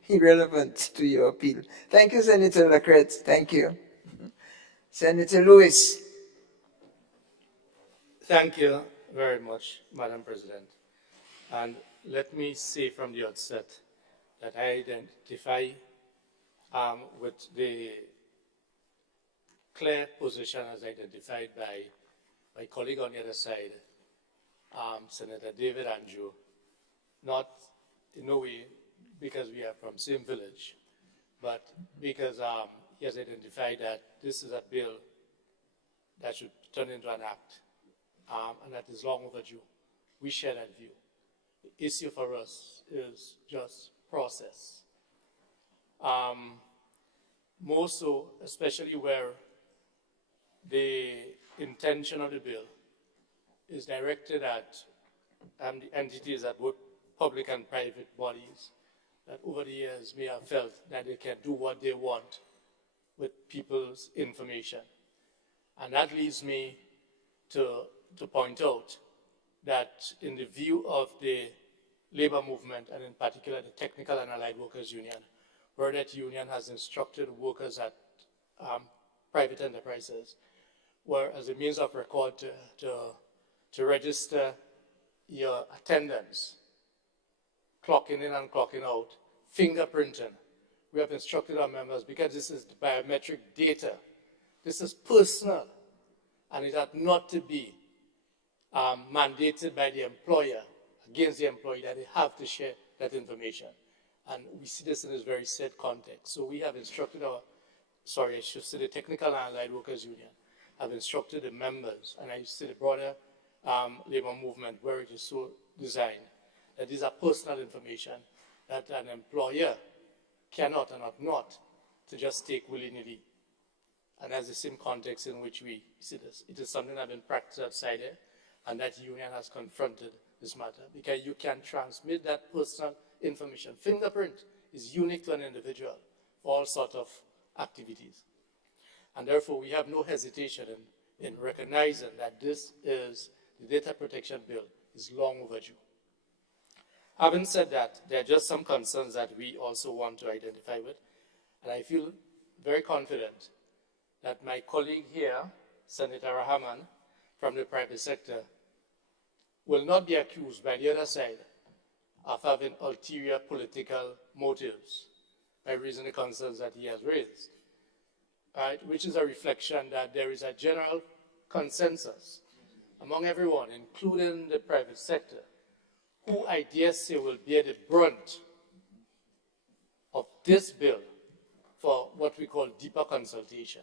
irrelevant to your appeal. Thank you, Senator Lacrette. Thank you. Senator Lewis. Thank you very much, Madam President. And let me say from the outset that I identify with the clear position as identified by my colleague on the other side, Senator David Andrew, not in no way because we are from same village, but because he has identified that this is a bill that should turn into an act, and that is long overdue. We share that view. The issue for us is just process. More so, especially where the intention of the bill is directed at the entities that work, public and private bodies, that over the years may have felt that they can do what they want with people's information. And that leads me to point out that in the view of the labor movement, and in particular the Technical and Allied Workers Union, where that union has instructed workers at private enterprises, where as a means of record to register your attendance, clocking in and clocking out, fingerprinting. We have instructed our members, because this is biometric data, this is personal, and it ought not to be mandated by the employer against the employee that they have to share that information. And we see this in this very set context. So we have instructed I should say the Technical and Allied Workers Union, have instructed the members, and I say the broader labor movement where it is so designed, that these are personal information that an employer cannot and ought not to just take willy-nilly. And that's the same context in which we see this. It is something that has been practiced outside there, and that union has confronted this matter, because you can transmit that personal information. Fingerprint is unique to an individual for all sorts of activities. And therefore, we have no hesitation in recognizing that this is, the data protection bill is long overdue. Having said that, there are just some concerns that we also want to identify with, and I feel very confident that my colleague here, Senator Rahman, from the private sector, will not be accused by the other side of having ulterior political motives by raising the concerns that he has raised, right? Which is a reflection that there is a general consensus among everyone, including the private sector, who I dare say will bear the brunt of this bill for what we call deeper consultation.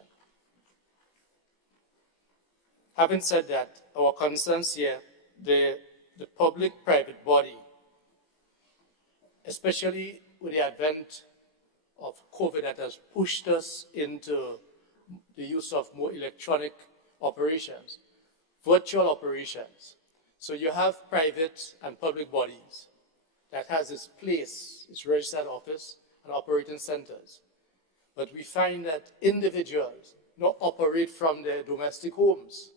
Having said that, our concerns here, the public-private body, especially with the advent of COVID that has pushed us into the use of more electronic operations, virtual operations. So you have private and public bodies that has its place, its registered office and operating centers. But we find that individuals not operate from their domestic homes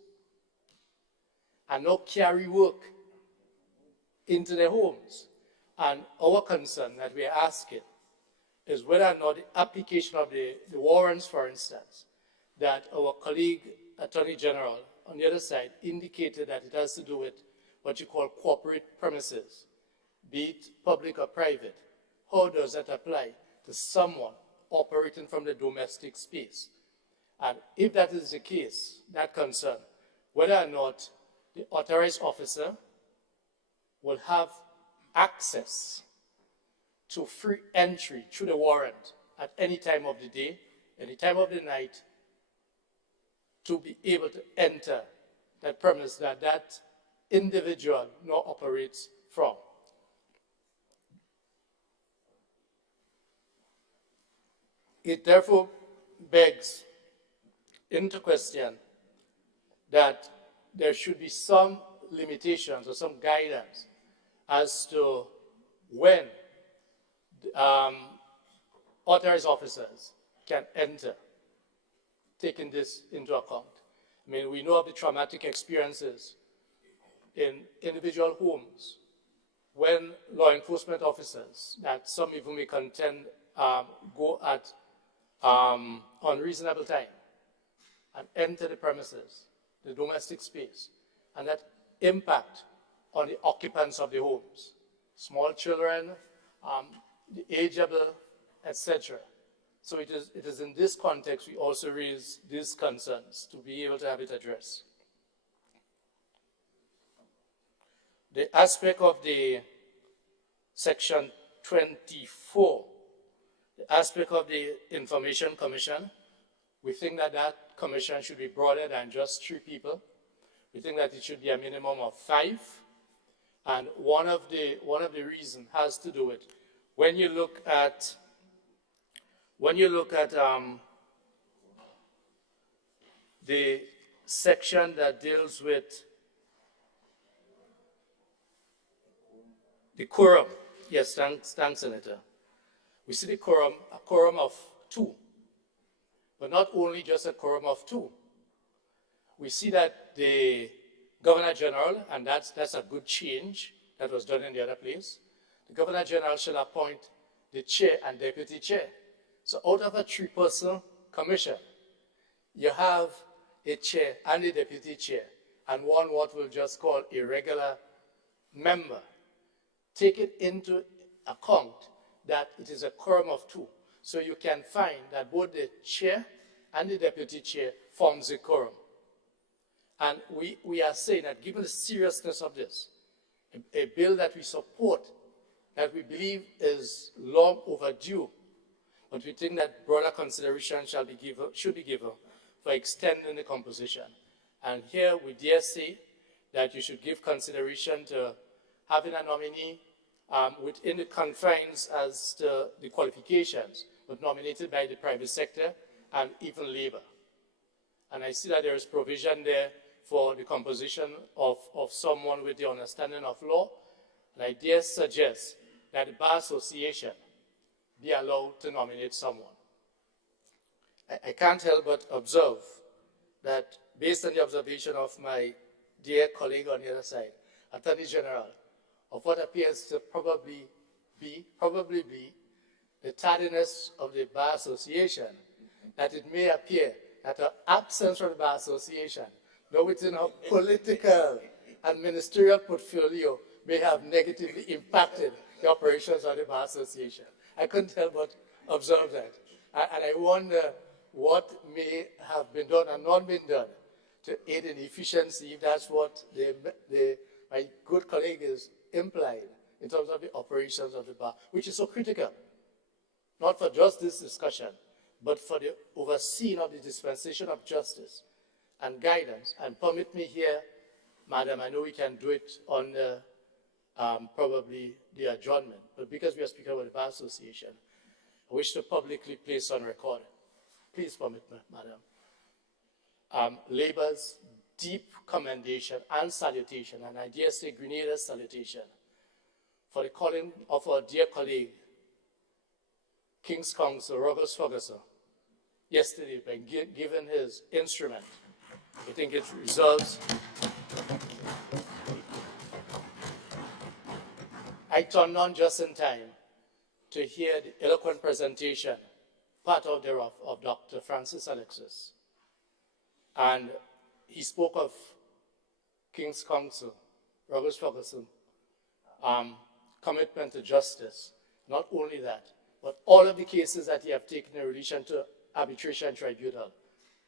and not carry work into their homes. And our concern that we are asking is whether or not the application of the warrants, for instance, that our colleague Attorney General on the other side indicated that it has to do with what you call corporate premises, be it public or private. How does that apply to someone operating from the domestic space? And if that is the case, that concern, whether or not the authorized officer will have access to free entry through the warrant at any time of the day, any time of the night, to be able to enter that premise that that individual now operates from. It therefore begs into question that there should be some limitations or some guidance as to when authorized officers can enter, taking this into account. I mean, we know of the traumatic experiences in individual homes when law enforcement officers, that some even may contend, go at unreasonable time and enter the premises, the domestic space, and that impact on the occupants of the homes, small children, the ageable, etc. So it is in this context we also raise these concerns to be able to have it addressed. The aspect of the section 24, the aspect of the Information Commission, we think that that commission should be broader than just 3 people. We think that it should be a minimum of 5. And one of the reasons has to do with when you look at the section that deals with the quorum. Yes, thanks, Senator. We see the quorum, a quorum of 2, but not only just a quorum of 2. We see that the Governor General, and that's a good change that was done in the other place, the Governor General shall appoint the chair and deputy chair. So out of a 3-person commission, you have a chair and a deputy chair, and one what we'll just call a regular member. Take it into account that it is a quorum of 2. So you can find that both the chair and the deputy chair forms a quorum. And we are saying that given the seriousness of this, a bill that we support that we believe is long overdue, but we think that broader consideration should be given for extending the composition. And here we dare say that you should give consideration to having a nominee within the confines as to the qualifications, but nominated by the private sector and even labor. And I see that there is provision there for the composition of someone with the understanding of law. And I dare suggest that the Bar Association be allowed to nominate someone. I can't help but observe that based on the observation of my dear colleague on the other side, Attorney General, of what appears to probably be the tardiness of the Bar Association, that it may appear that our absence from the Bar Association, though within our political and ministerial portfolio, may have negatively impacted the operations of the Bar Association. I couldn't help but observe that. And I wonder what may have been done and not been done to aid in efficiency, if that's what my good colleague is implied in terms of the operations of the bar, which is so critical, not for just this discussion, but for the overseeing of the dispensation of justice and guidance. And permit me here, Madam, I know we can do it on probably the adjournment, but because we are speaking about the Bar Association, I wish to publicly place on record, please permit me, Madam, Labour's deep commendation and salutation, and I dare say Grenada's salutation, for the calling of our dear colleague, King's Counsel Roberts Ferguson, yesterday by giving his instrument. I think it resolves. I turned on just in time to hear the eloquent presentation, part of thereof, of Dr. Francis Alexis. And he spoke of King's Counsel, Roberts Ferguson, commitment to justice. Not only that, but all of the cases that he have taken in relation to arbitration tribunal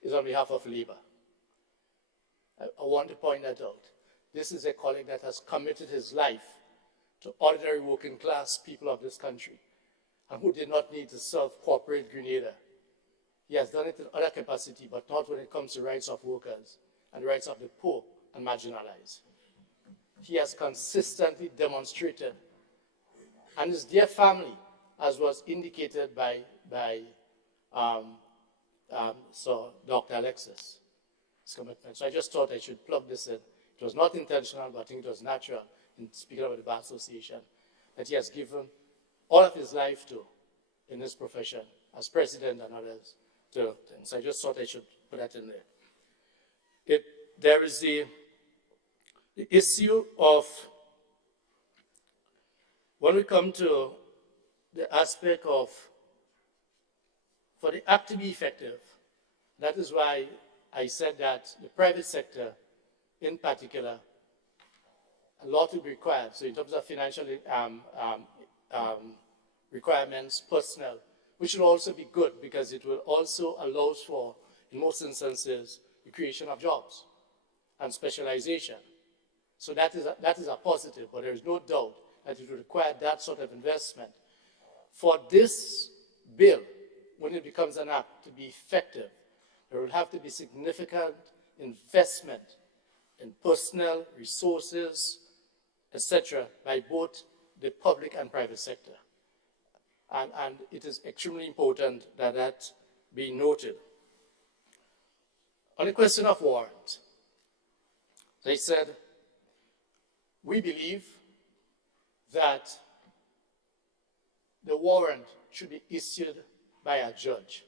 is on behalf of Labour. I want to point that out. This is a colleague that has committed his life to ordinary working class people of this country and who did not need to serve corporate Grenada. He has done it in other capacity, but not when it comes to rights of workers and rights of the poor and marginalized. He has consistently demonstrated, and his dear family, as was indicated by Sir Dr. Alexis, his commitment. So I just thought I should plug this in. It was not intentional, but I think it was natural in speaking about the Bar Association that he has given all of his life to in this profession as president and others to things. So I just thought I should put that in there. There is the issue of, when we come to the aspect of, for the act to be effective, that is why I said that the private sector, in particular, a lot will be required. So in terms of financial requirements, personnel, which will also be good because it will also allow for, in most instances, the creation of jobs and specialization. So that is a positive, but there is no doubt that it will require that sort of investment. For this bill, when it becomes an act, to be effective, there will have to be significant investment in personnel, resources, etc., by both the public and private sector. And it is extremely important that that be noted. On the question of warrant, they said, we believe that the warrant should be issued by a judge.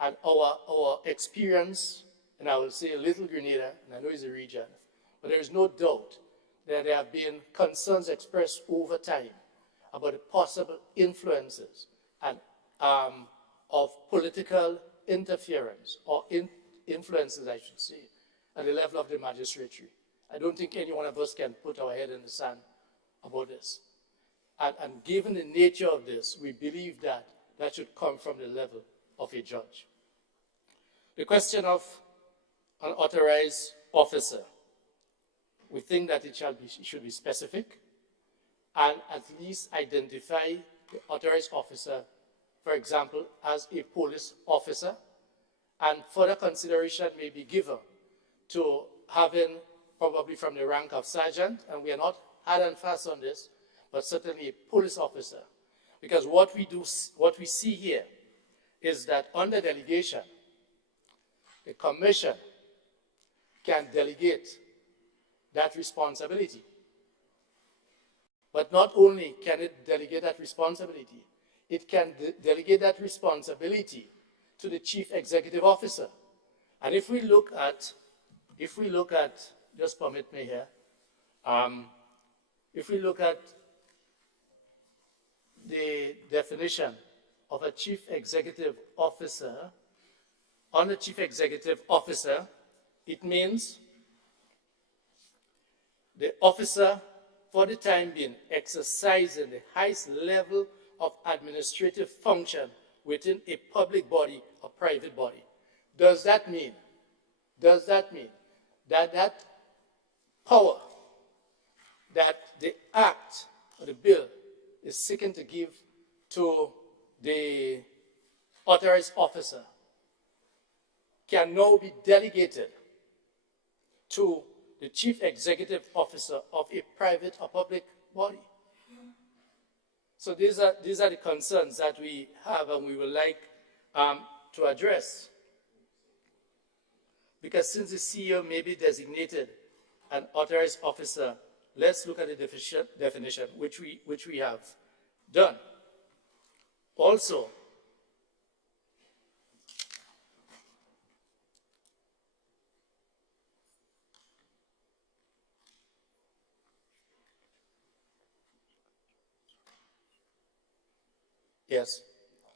And our experience, and I will say Little Grenada, and I know it's a region, but there is no doubt that there have been concerns expressed over time about the possible influences and of political interference, or influences, I should say, at the level of the magistracy. I don't think any one of us can put our head in the sand about this. And given the nature of this, we believe that that should come from the level of a judge. The question of an authorized officer, we think that it should be specific, and at least identify the authorized officer, for example, as a police officer, and further consideration may be given to having probably from the rank of sergeant, and we are not hard and fast on this, but certainly a police officer. Because what we see here is that under delegation, the commission can delegate that responsibility. But not only can it delegate that responsibility, it can delegate that responsibility to the chief executive officer. And if we look at, just permit me here, if we look at the definition of a chief executive officer, on the chief executive officer, it means the officer, for the time being, exercising the highest level of administrative function within a public body or private body. Does that mean that that power that the act or the bill is seeking to give to the authorized officer can now be delegated to the chief executive officer of a private or public body? So these are the concerns that we have and we would like to address. Because since the CEO may be designated an authorized officer, let's look at the definition which we have done. Also, yes,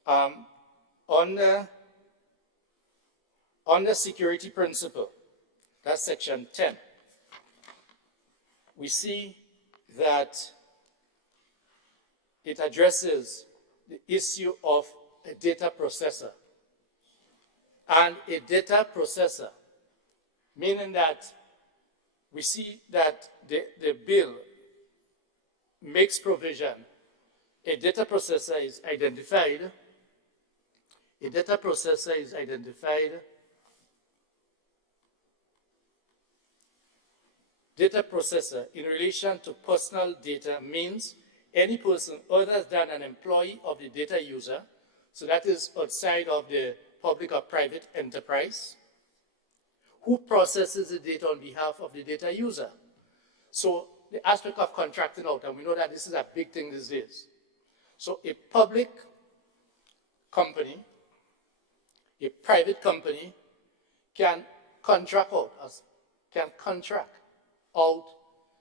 on the security principle, that's section 10, we see that it addresses the issue of a data processor. And a data processor, meaning that we see that the bill makes provision. A data processor is identified. A data processor is identified. Data processor in relation to personal data means any person other than an employee of the data user, so that is outside of the public or private enterprise, who processes the data on behalf of the data user. So the aspect of contracting out, and we know that this is a big thing these days. So a public company, a private company can contract out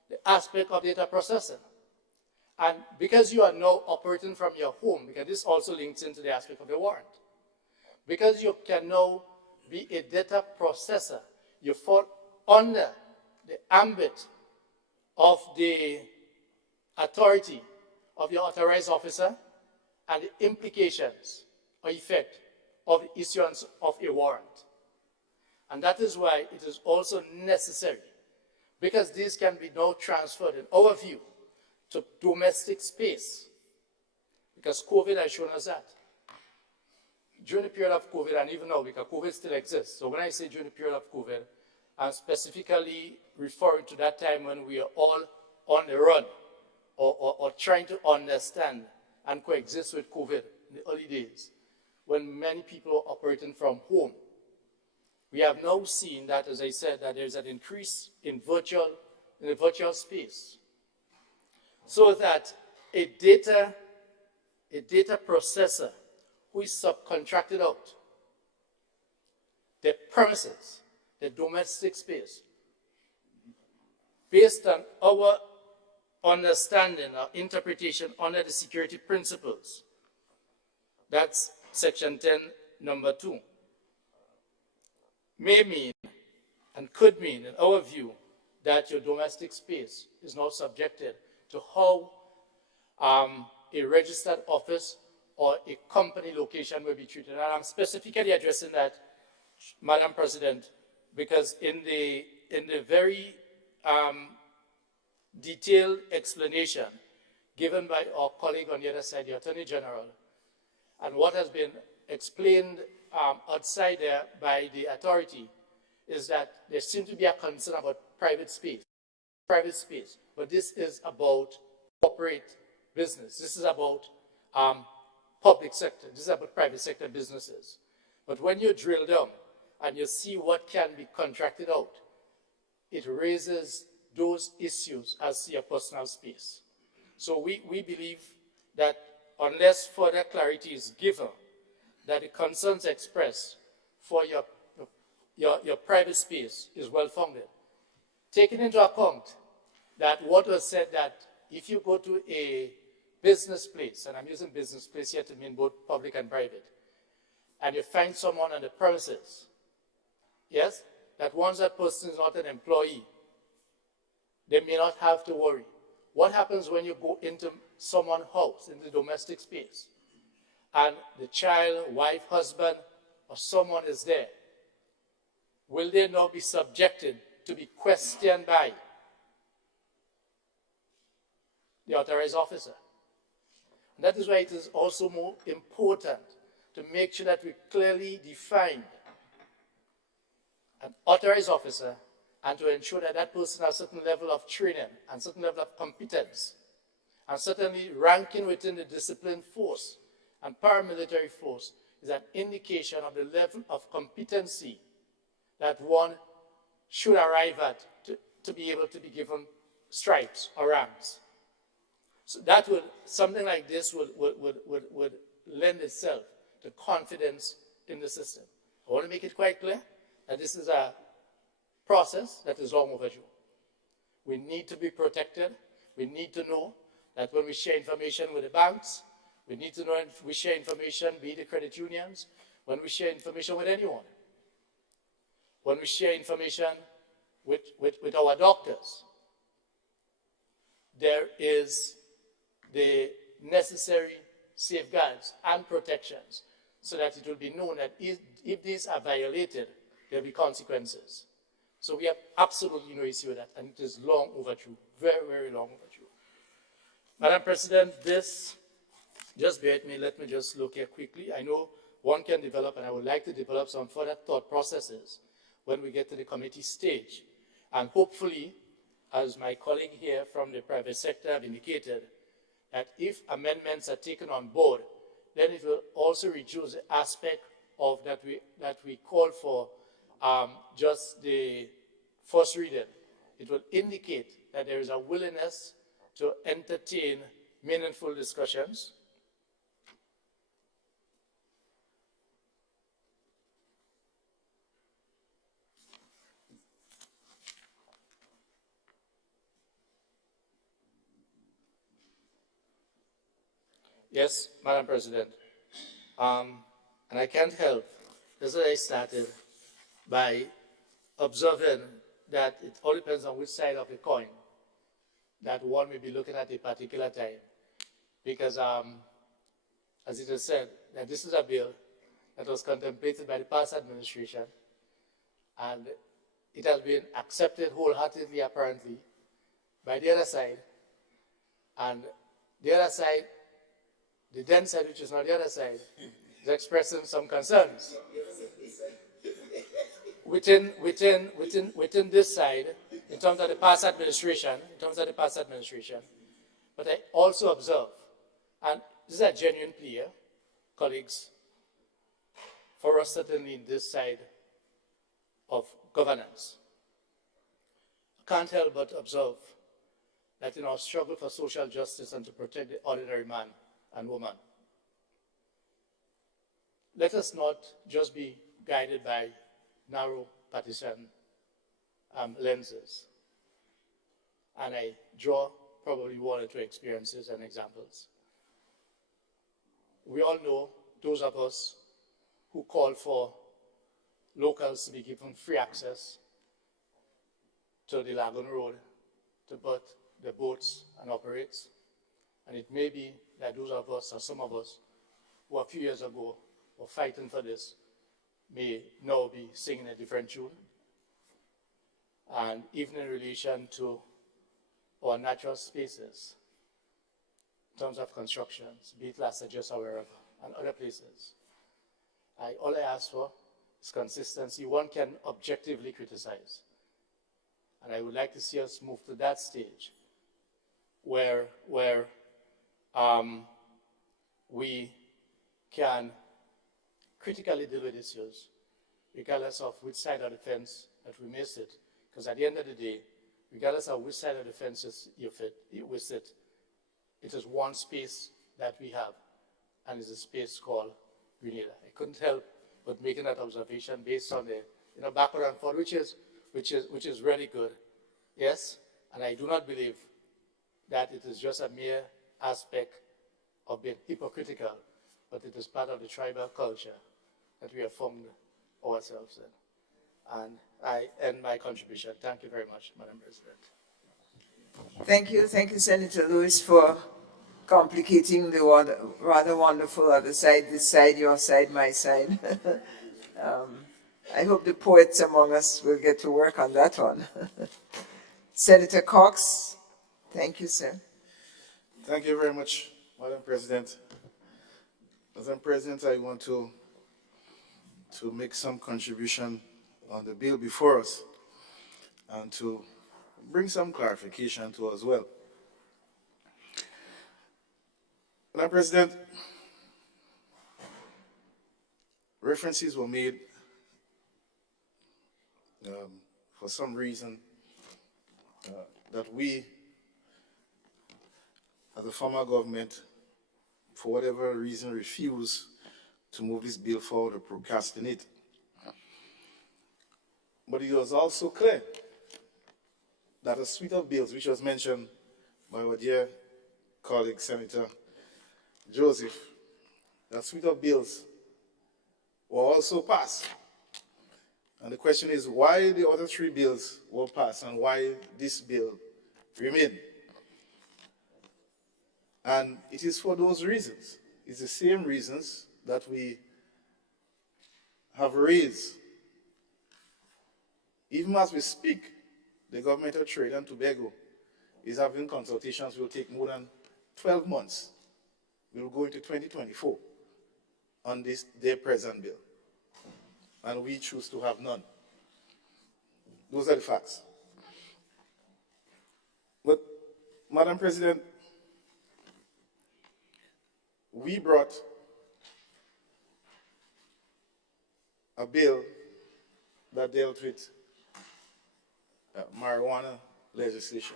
the aspect of data processing. And because you are now operating from your home, because this also links into the aspect of the warrant, because you can now be a data processor, you fall under the ambit of the authority of your authorized officer and the implications or effect of the issuance of a warrant. And that is why it is also necessary, because these can be now transferred, in our view, to domestic space, because COVID has shown us that. During the period of COVID, and even now, because COVID still exists, so when I say during the period of COVID, I'm specifically referring to that time when we are all on the run, or trying to understand and coexist with COVID in the early days, when many people are operating from home. We have now seen that, as I said, that there's an increase in the virtual space. So that a data processor who is subcontracted out, their premises, their domestic space, based on our understanding or interpretation under the security principles, that's section 10, number 2, may mean and could mean, in our view, that your domestic space is now subjected to how a registered office or a company location will be treated. And I'm specifically addressing that, Madam President, because in the very detailed explanation given by our colleague on the other side, the Attorney General, and what has been explained outside there by the authority is that there seems to be a concern about private space, but this is about corporate business. This is about public sector. This is about private sector businesses. But when you drill down and you see what can be contracted out, it raises those issues as to your personal space. So we believe that unless further clarity is given, that the concerns expressed for your private space is well-founded. Taking into account that what was said that if you go to a business place, and I'm using business place here to mean both public and private, and you find someone on the premises, yes, that once that person is not an employee, they may not have to worry. What happens when you go into someone's house, in the domestic space, and the child, wife, husband, or someone is there? Will they now be subjected to be questioned by the authorized officer? And that is why it is also more important to make sure that we clearly define an authorized officer and to ensure that that person has a certain level of training and certain level of competence, and certainly ranking within the discipline force and paramilitary force is an indication of the level of competency that one should arrive at to be able to be given stripes or ranks. So that would, something like this would lend itself to confidence in the system. I want to make it quite clear that this is a process that is long overdue. We need to be protected. We need to know that when we share information with the banks, we need to know if we share information, be it the credit unions, when we share information with anyone, when we share information with our doctors, there is the necessary safeguards and protections so that it will be known that if these are violated, there will be consequences. So we have absolutely no issue with that, and it is long overdue, very, very long overdue. Madam President, this, just bear with me, let me just look here quickly. I know one can develop, and I would like to develop some further thought processes when we get to the committee stage. And hopefully, as my colleague here from the private sector have indicated, that if amendments are taken on board, then it will also reduce the aspect of that we call for just the first reading. It will indicate that there is a willingness to entertain meaningful discussions. Yes, Madam President. And I can't help, this is where I started, by observing that it all depends on which side of the coin that one may be looking at a particular time. Because, as it was said, that this is a bill that was contemplated by the past administration, and it has been accepted wholeheartedly, apparently, by the other side. And the other side, the then side, which is not the other side, is expressing some concerns. Within this side, in terms of the past administration, but I also observe, and this is a genuine plea, colleagues, for us certainly in this side of governance. I can't help but observe that in our struggle for social justice and to protect the ordinary man and woman, let us not just be guided by narrow partisan lenses. And I draw probably one or two experiences and examples. We all know, those of us who call for locals to be given free access to the Lagoon Road to put the boats and operates. And it may be that those of us, or some of us, who a few years ago were fighting for this, may now be singing a different tune. And even in relation to our natural spaces, terms of constructions, be it Las Vegas or wherever, and other places. All I ask for is consistency. One can objectively criticize. And I would like to see us move to that stage where we can critically deal with issues, regardless of which side of the fence that we may sit. Because at the end of the day, regardless of which side of the fence we sit, it is one space that we have, and it's a space called Grenada. I couldn't help but making that observation based on the backward and forward, which is really good. Yes, and I do not believe that it is just a mere aspect of being hypocritical, but it is part of the tribal culture that we have formed ourselves in. And I end my contribution. Thank you very much, Madam President. Thank you, Senator Lewis, for complicating the rather wonderful other side, this side, your side, my side. I hope the poets among us will get to work on that one. Senator Cox, thank you, sir. Thank you very much, Madam President. Madam President, I want to make some contribution on the bill before us and to bring some clarification to as well. Madam President, references were made for some reason that we, as a former government, for whatever reason, refuse to move this bill forward or procrastinate. But it was also clear that a suite of bills, which was mentioned by our dear colleague, Senator Joseph, that suite of bills were also passed. And the question is why the other three bills were passed and why this bill remained. And it is for those reasons. It's the same reasons that we have raised. Even as we speak, the government of Trinidad and Tobago is having consultations will take more than 12 months. We will go into 2024 on their present bill. And we choose to have none. Those are the facts. But, Madam President, we brought a bill that dealt with marijuana legislation.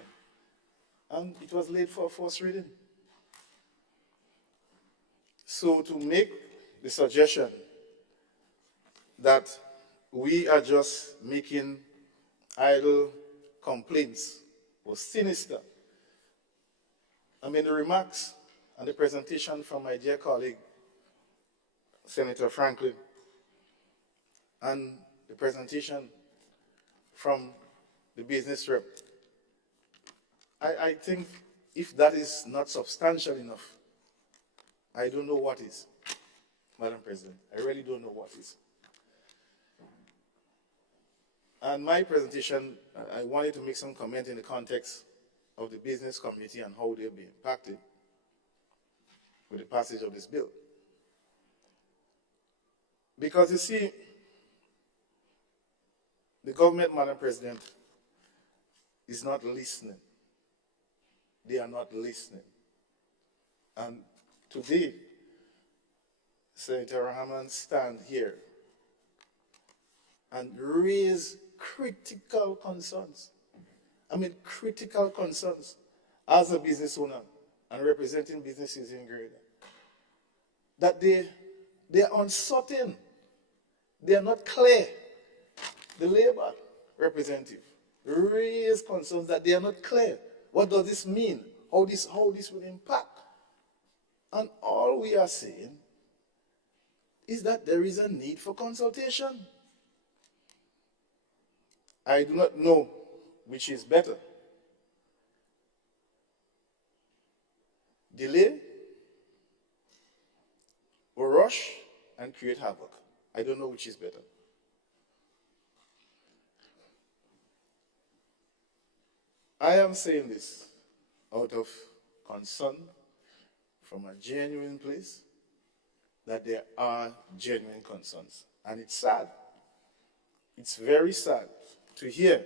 And it was laid for first reading. So to make the suggestion that we are just making idle complaints was sinister. I mean, the remarks and the presentation from my dear colleague, Senator Franklin, and the presentation from the business rep, I think if that is not substantial enough, I don't know what is, Madam President. I really don't know what is. And my presentation, I wanted to make some comment in the context of the business community and how they'll be impacted with the passage of this bill. Because you see, the government, Madam President, is not listening. They are not listening. And today, Senator Rahman stand here and raise critical concerns. I mean, critical concerns as a business owner and representing businesses in Grenada. That they are uncertain. They are not clear. The labor representative raised concerns that they are not clear. What does this mean? How this will impact? And all we are saying is that there is a need for consultation. I do not know which is better. Delay or rush and create havoc. I don't know which is better. I am saying this out of concern from a genuine place, that there are genuine concerns. And it's sad. It's very sad to hear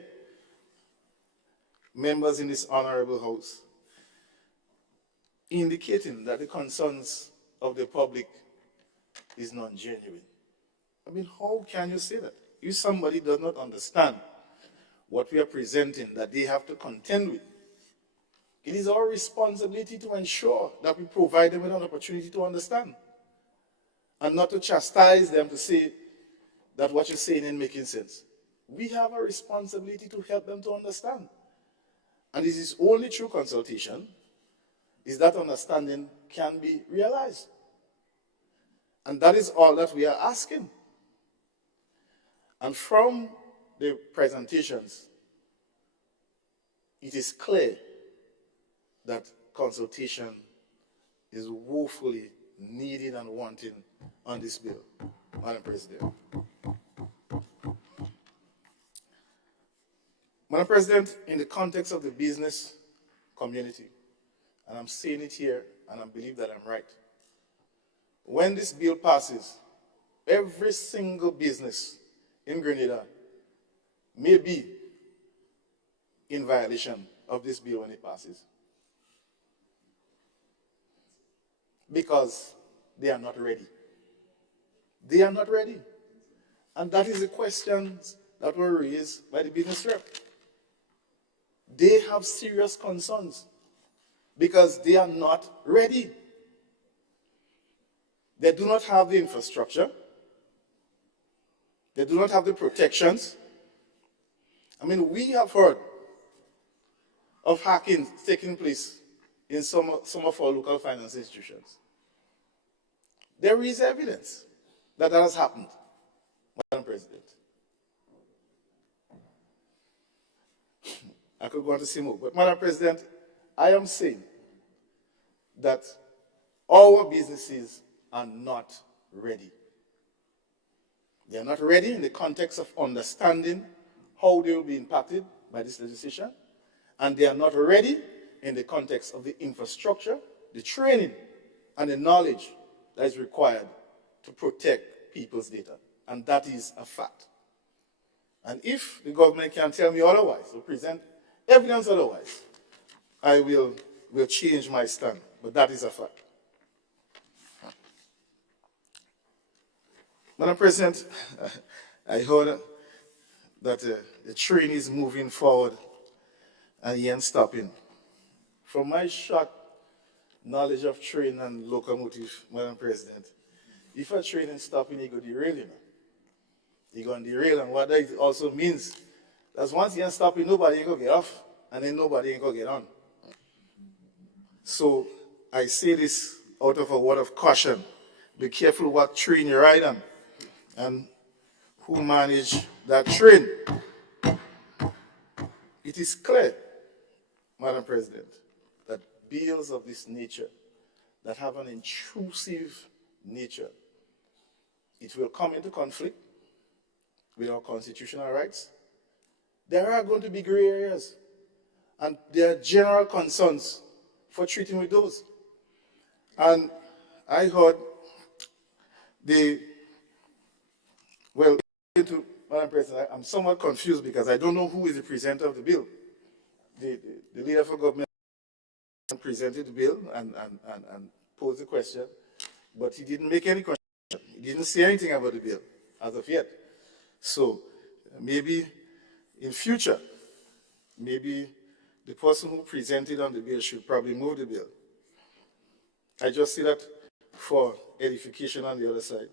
members in this honorable house indicating that the concerns of the public is non-genuine. I mean, how can you say that? If somebody does not understand what we are presenting, that they have to contend with, it is our responsibility to ensure that we provide them with an opportunity to understand and not to chastise them to say that what you're saying ain't making sense. We have a responsibility to help them to understand. And this is only through consultation is that understanding can be realized. And that is all that we are asking. And from the presentations, it is clear that consultation is woefully needed and wanted on this bill, Madam President. Madam President, in the context of the business community, and I'm saying it here, and I believe that I'm right, when this bill passes, every single business in Grenada may be in violation of this bill when it passes, because they are not ready. They are not ready. And that is the questions that were raised by the business rep. They have serious concerns because they are not ready. They do not have the infrastructure. They do not have the protections. I mean, we have heard of hacking taking place in some of our local finance institutions. There is evidence that that has happened, Madam President. I could go on to say more, but Madam President, I am saying that our businesses are not ready. They are not ready in the context of understanding how they will be impacted by this legislation, and they are not ready in the context of the infrastructure, the training, and the knowledge that is required to protect people's data. And that is a fact. And if the government can tell me otherwise, or present evidence otherwise, I will change my stand. But that is a fact. Madam President, I heard that the train is moving forward and he ain't stopping. From my short knowledge of train and locomotive, Madam President, if a train is stopping, it go derail, you know. It go derail, and what that also means that once he ain't stopping, nobody ain't gonna get off, and then nobody ain't gonna get on. So I say this out of a word of caution. Be careful what train you ride on and who manage that train. It is clear, Madam President, that bills of this nature, that have an intrusive nature, it will come into conflict with our constitutional rights. There are going to be gray areas, and there are general concerns for treating with those. And I heard Madam President, I'm somewhat confused because I don't know who is the presenter of the bill. The leader for government presented the bill and posed the question, but he didn't make any question. He didn't say anything about the bill as of yet. So maybe in future, maybe the person who presented on the bill should probably move the bill. I just see that for edification on the other side.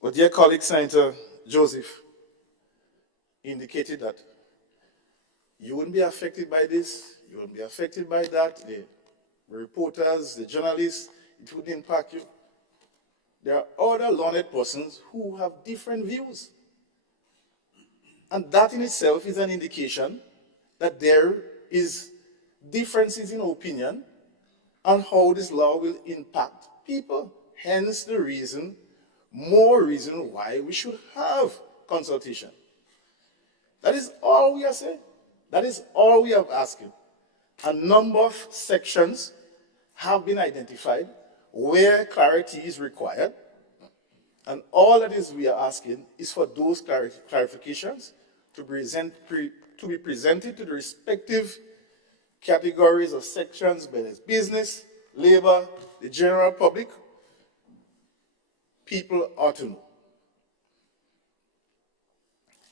Well, dear colleague, Senator Joseph indicated that you wouldn't be affected by this, you wouldn't be affected by that, the reporters, the journalists, it wouldn't impact you. There are other learned persons who have different views. And that in itself is an indication that there is differences in opinion on how this law will impact people. Hence the reason, more reason why we should have consultation. That is all we are saying. That is all we are asking. A number of sections have been identified where clarity is required, and all that is we are asking is for those clarifications to be presented to the respective categories of sections, whether it's business, labor, the general public. People ought to know.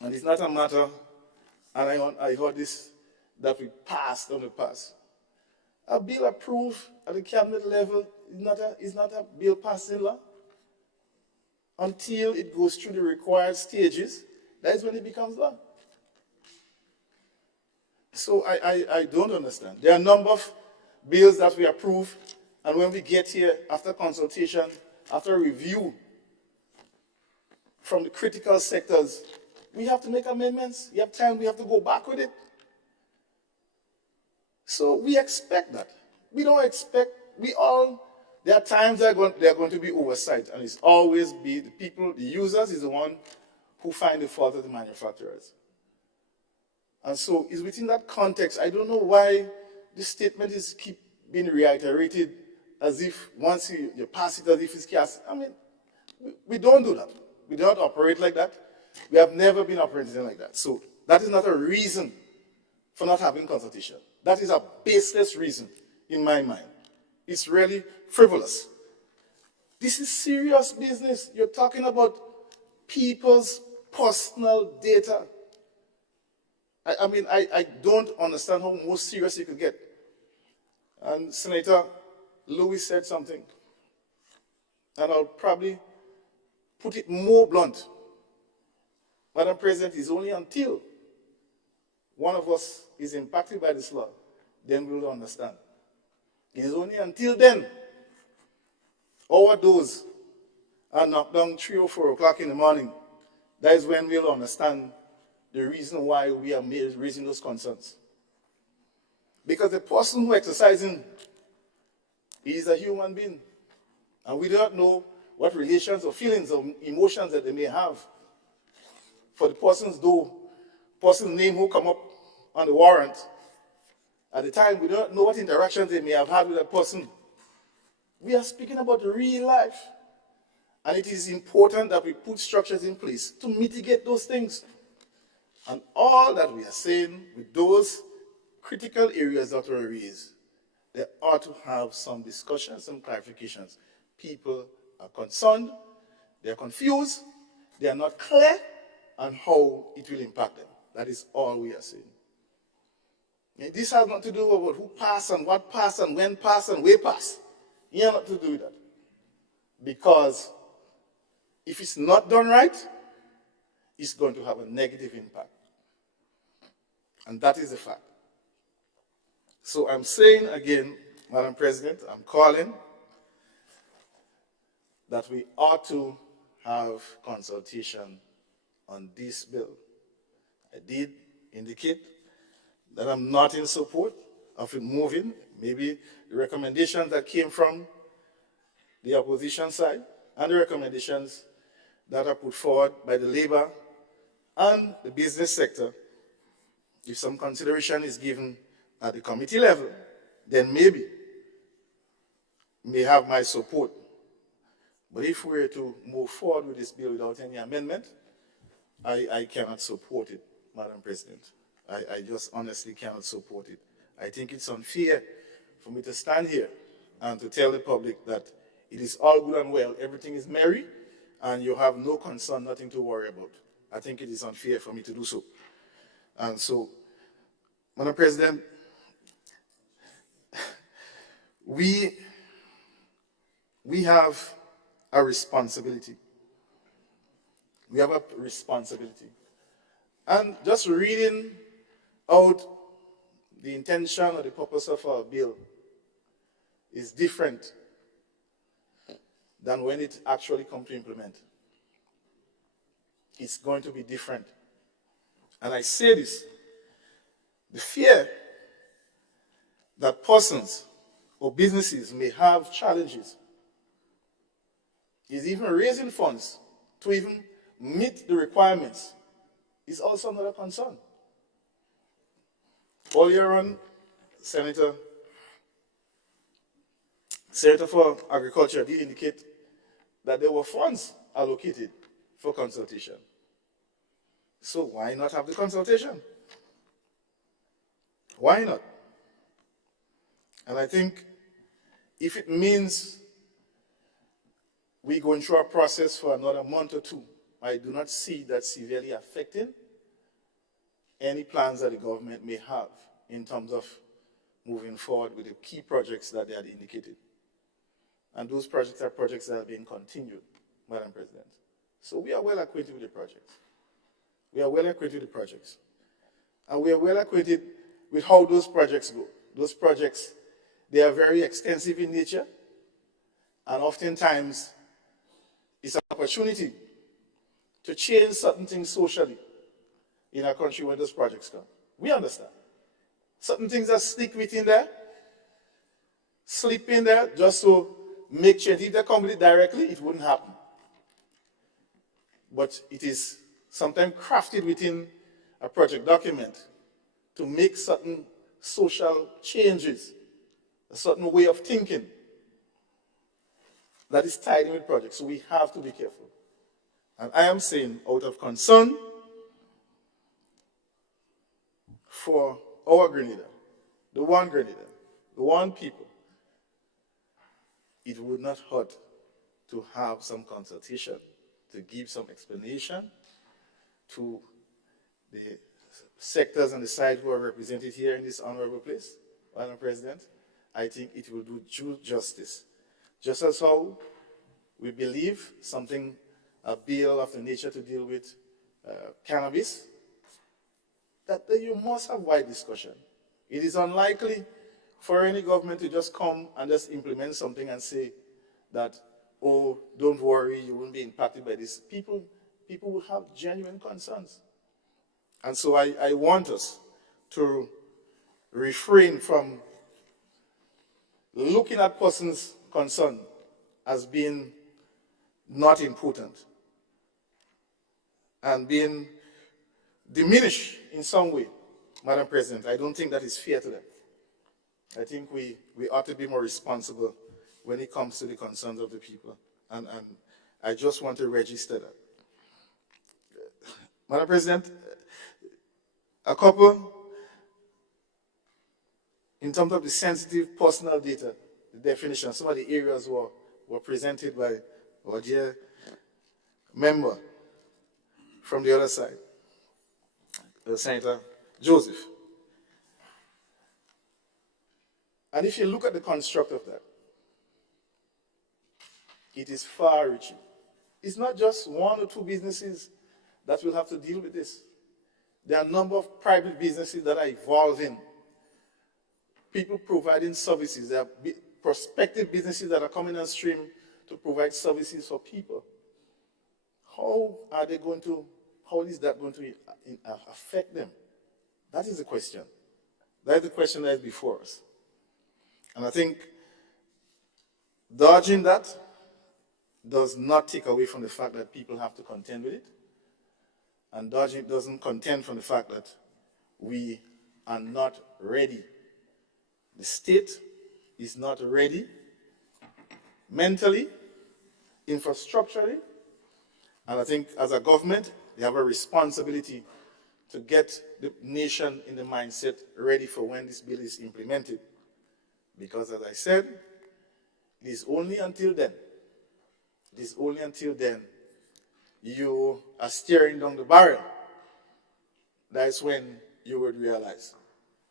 And it's not a matter, and I heard this, that we passed on the past. A bill approved at the cabinet level is not a bill passed in law. Until it goes through the required stages, that is when it becomes law. So I don't understand. There are a number of bills that we approve, and when we get here, after consultation, after review from the critical sectors, we have to make amendments. You have time, we have to go back with it. So we expect that. We don't expect, there are times there are going to be oversight, and it's always be the people, the users is the one who find the fault of the manufacturers. And so it's within that context, I don't know why this statement is keep being reiterated as if once you pass it as if it's cast. I mean, we don't do that. We don't operate like that. We have never been operating like that. So that is not a reason for not having consultation. That is a baseless reason in my mind. It's really frivolous. This is serious business. You're talking about people's personal data. I mean, I don't understand how more serious you could get. And Senator Lewis said something, and I'll probably put it more blunt. Madam President, it's only until one of us is impacted by this law, then we'll understand. It is only until then, our doors are knocked down 3 or 4 o'clock in the morning. That is when we'll understand the reason why we are raising those concerns. Because the person who exercising is a human being. And we do not know what relations or feelings or emotions that they may have. For the person's name who come up on the warrant, at the time we do not know what interactions they may have had with that person. We are speaking about real life. And it is important that we put structures in place to mitigate those things. And all that we are saying with those critical areas that were raised, they ought to have some discussions, some clarifications. People are concerned, they are confused, they are not clear on how it will impact them. That is all we are saying. And this has nothing to do with who passed and what passed and when passed and where passed. You have nothing to do with that. Because if it's not done right, it's going to have a negative impact. And that is a fact. So I'm saying again, Madam President, I'm calling that we ought to have consultation on this bill. I did indicate that I'm not in support of it moving. Maybe the recommendations that came from the opposition side and the recommendations that are put forward by the labor and the business sector, if some consideration is given at the committee level, then maybe may have my support. But if we were to move forward with this bill without any amendment, I cannot support it, Madam President. I just honestly cannot support it. I think it's unfair for me to stand here and to tell the public that it is all good and well, everything is merry, and you have no concern, nothing to worry about. I think it is unfair for me to do so. And so, Madam President, we have a responsibility. We have a responsibility. And just reading out the intention or the purpose of our bill is different than when it actually comes to implement. It's going to be different. And I say this, the fear that persons or businesses may have challenges is even raising funds to even meet the requirements is also another concern. Earlier on, Senator for Agriculture did indicate that there were funds allocated for consultation. So why not have the consultation? Why not? And I think if it means we're going through a process for another month or two, I do not see that severely affecting any plans that the government may have in terms of moving forward with the key projects that they had indicated. And those projects are projects that are being continued, Madam President. So we are well acquainted with the projects. We are well acquainted with the projects. And we are well acquainted with how those projects go. Those projects, they are very extensive in nature, and oftentimes it's an opportunity to change certain things socially in our country when those projects come. We understand. Certain things that stick within there, slip in there just to make change. If they come with it directly, it wouldn't happen. But it is sometimes crafted within a project document to make certain social changes, a certain way of thinking that is tied in with projects. So we have to be careful. And I am saying, out of concern for our Grenada, the one people, it would not hurt to have some consultation, to give some explanation to the sectors and the sides who are represented here in this honorable place, Madam President. I think it will do due justice. Just as how we believe a bill of the nature to deal with cannabis, that you must have wide discussion. It is unlikely for any government to just come and just implement something and say that, oh, don't worry, you won't be impacted by this. People will have genuine concerns. And so I want us to refrain from looking at persons' concern as being not important and being diminished in some way. Madam President, I don't think that is fair to them. I think we ought to be more responsible when it comes to the concerns of the people. And I just want to register that. Madam President, a couple, in terms of the sensitive personal data, the definition, some of the areas were presented by our dear member from the other side, Senator Joseph. And if you look at the construct of that, it is far-reaching. It's not just one or two businesses that will have to deal with this. There are a number of private businesses that are evolving. People providing services. There are prospective businesses that are coming on stream to provide services for people. How is that going to affect them? That is the question. That is the question that is before us. And I think dodging that does not take away from the fact that people have to contend with it. And dodging it doesn't contend from the fact that we are not ready. The state is not ready mentally, infrastructurally, and I think as a government, they have a responsibility to get the nation in the mindset ready for when this bill is implemented. Because as I said, it is only until then you are staring down the barrel. That's when you would realize.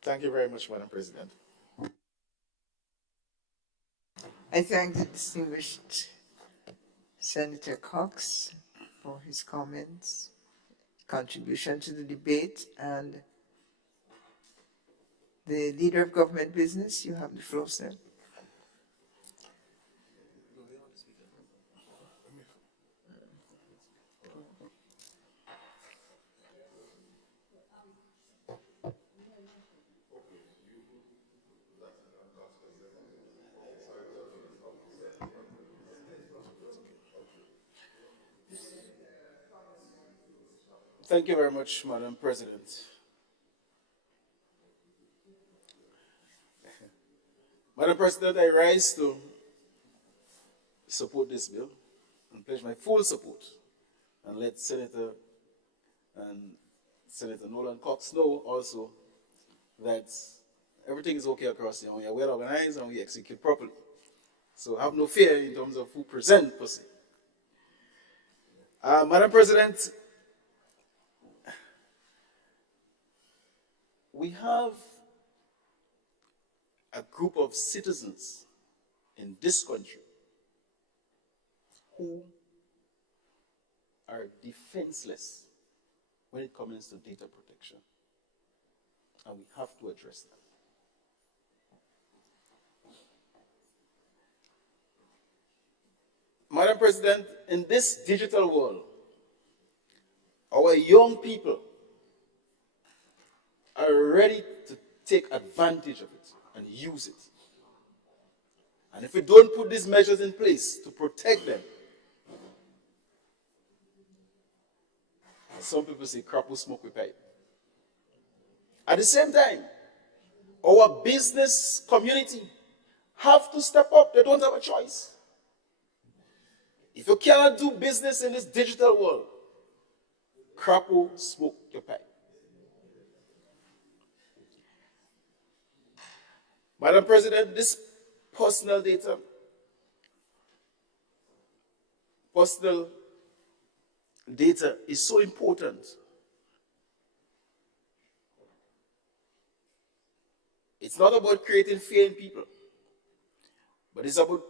Thank you very much, Madam President. I thank the distinguished Senator Cox for his comments, contribution to the debate, and the Leader of Government Business, you have the floor, sir. Thank you very much, Madam President. Madam President, I rise to support this bill and pledge my full support, and let Senator Nolan Cox know also that everything is okay across here. We are well organized and we execute properly. So have no fear in terms of who present per se. Madam President, we have a group of citizens in this country who are defenseless when it comes to data protection. And we have to address that. Madam President, in this digital world, our young people are ready to take advantage of it and use it. And if we don't put these measures in place to protect them, some people say crap will smoke with pipe. At the same time, our business community have to step up. They don't have a choice. If you cannot do business in this digital world, crap will smoke your pipe. Madam President, this personal data, is so important. It's not about creating fear in people, but it's about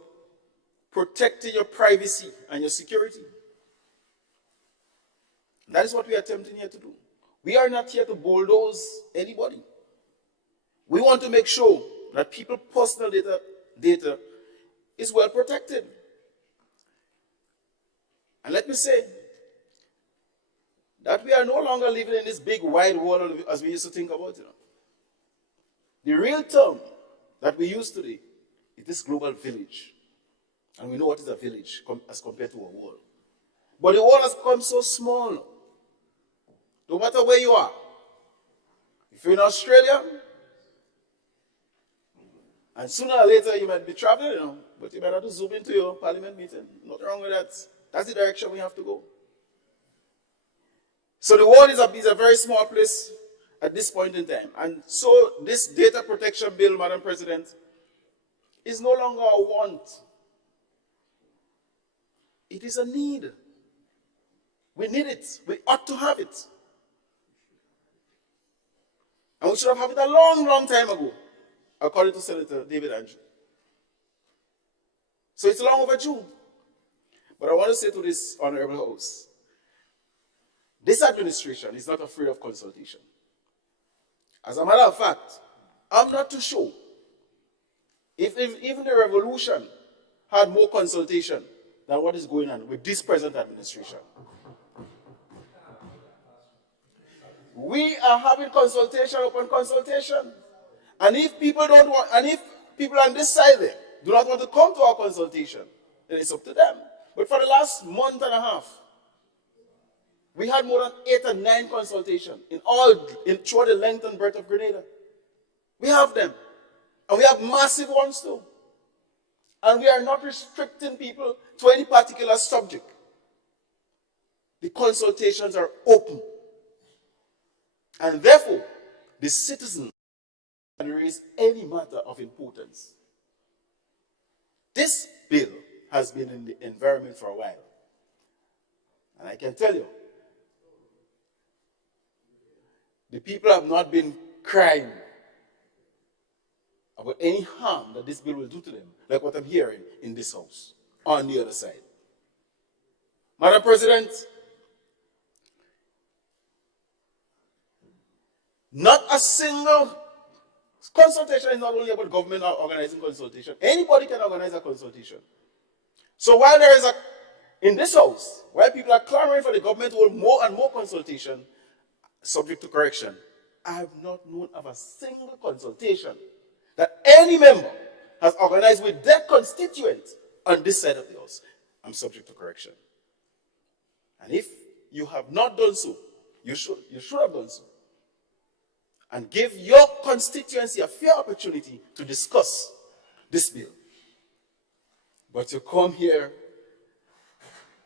protecting your privacy and your security. That is what we are attempting here to do. We are not here to bulldoze anybody. We want to make sure that people's personal data is well protected. And let me say that we are no longer living in this big wide world as we used to think about it. The real term that we use today is this global village. And we know what is a village as compared to a world. But the world has become so small. No matter where you are. If you're in Australia, and sooner or later you might be traveling, but you might have to zoom into your parliament meeting. Nothing wrong with that. That's the direction we have to go. So the world is a very small place at this point in time. And so this data protection bill, Madam President, is no longer a want. It is a need. We need it. We ought to have it. And we should have had it a long, long time ago, according to Senator David Andrew. So it's long overdue. But I want to say to this Honorable House, this administration is not afraid of consultation. As a matter of fact, I'm not too sure if even the revolution had more consultation than what is going on with this present administration. We are having consultation upon consultation. And if people don't want, and if people on this side there do not want to come to our consultation, then it's up to them. But for the last month and a half, we had more than 8 or 9 consultations throughout the length and breadth of Grenada. We have them. And we have massive ones too. And we are not restricting people to any particular subject. The consultations are open. And therefore, the citizens can raise any matter of importance. This bill has been in the environment for a while. And I can tell you, the people have not been crying about any harm that this bill will do to them, like what I'm hearing in this house, on the other side. Madam President, not a single consultation is not only about government organizing consultation. Anybody can organize a consultation. So while there is in this house, while people are clamoring for the government to hold more and more consultation, subject to correction, I have not known of a single consultation that any member has organized with their constituent on this side of the house. I'm subject to correction. And if you have not done so, you should have done so. And give your constituency a fair opportunity to discuss this bill. But you come here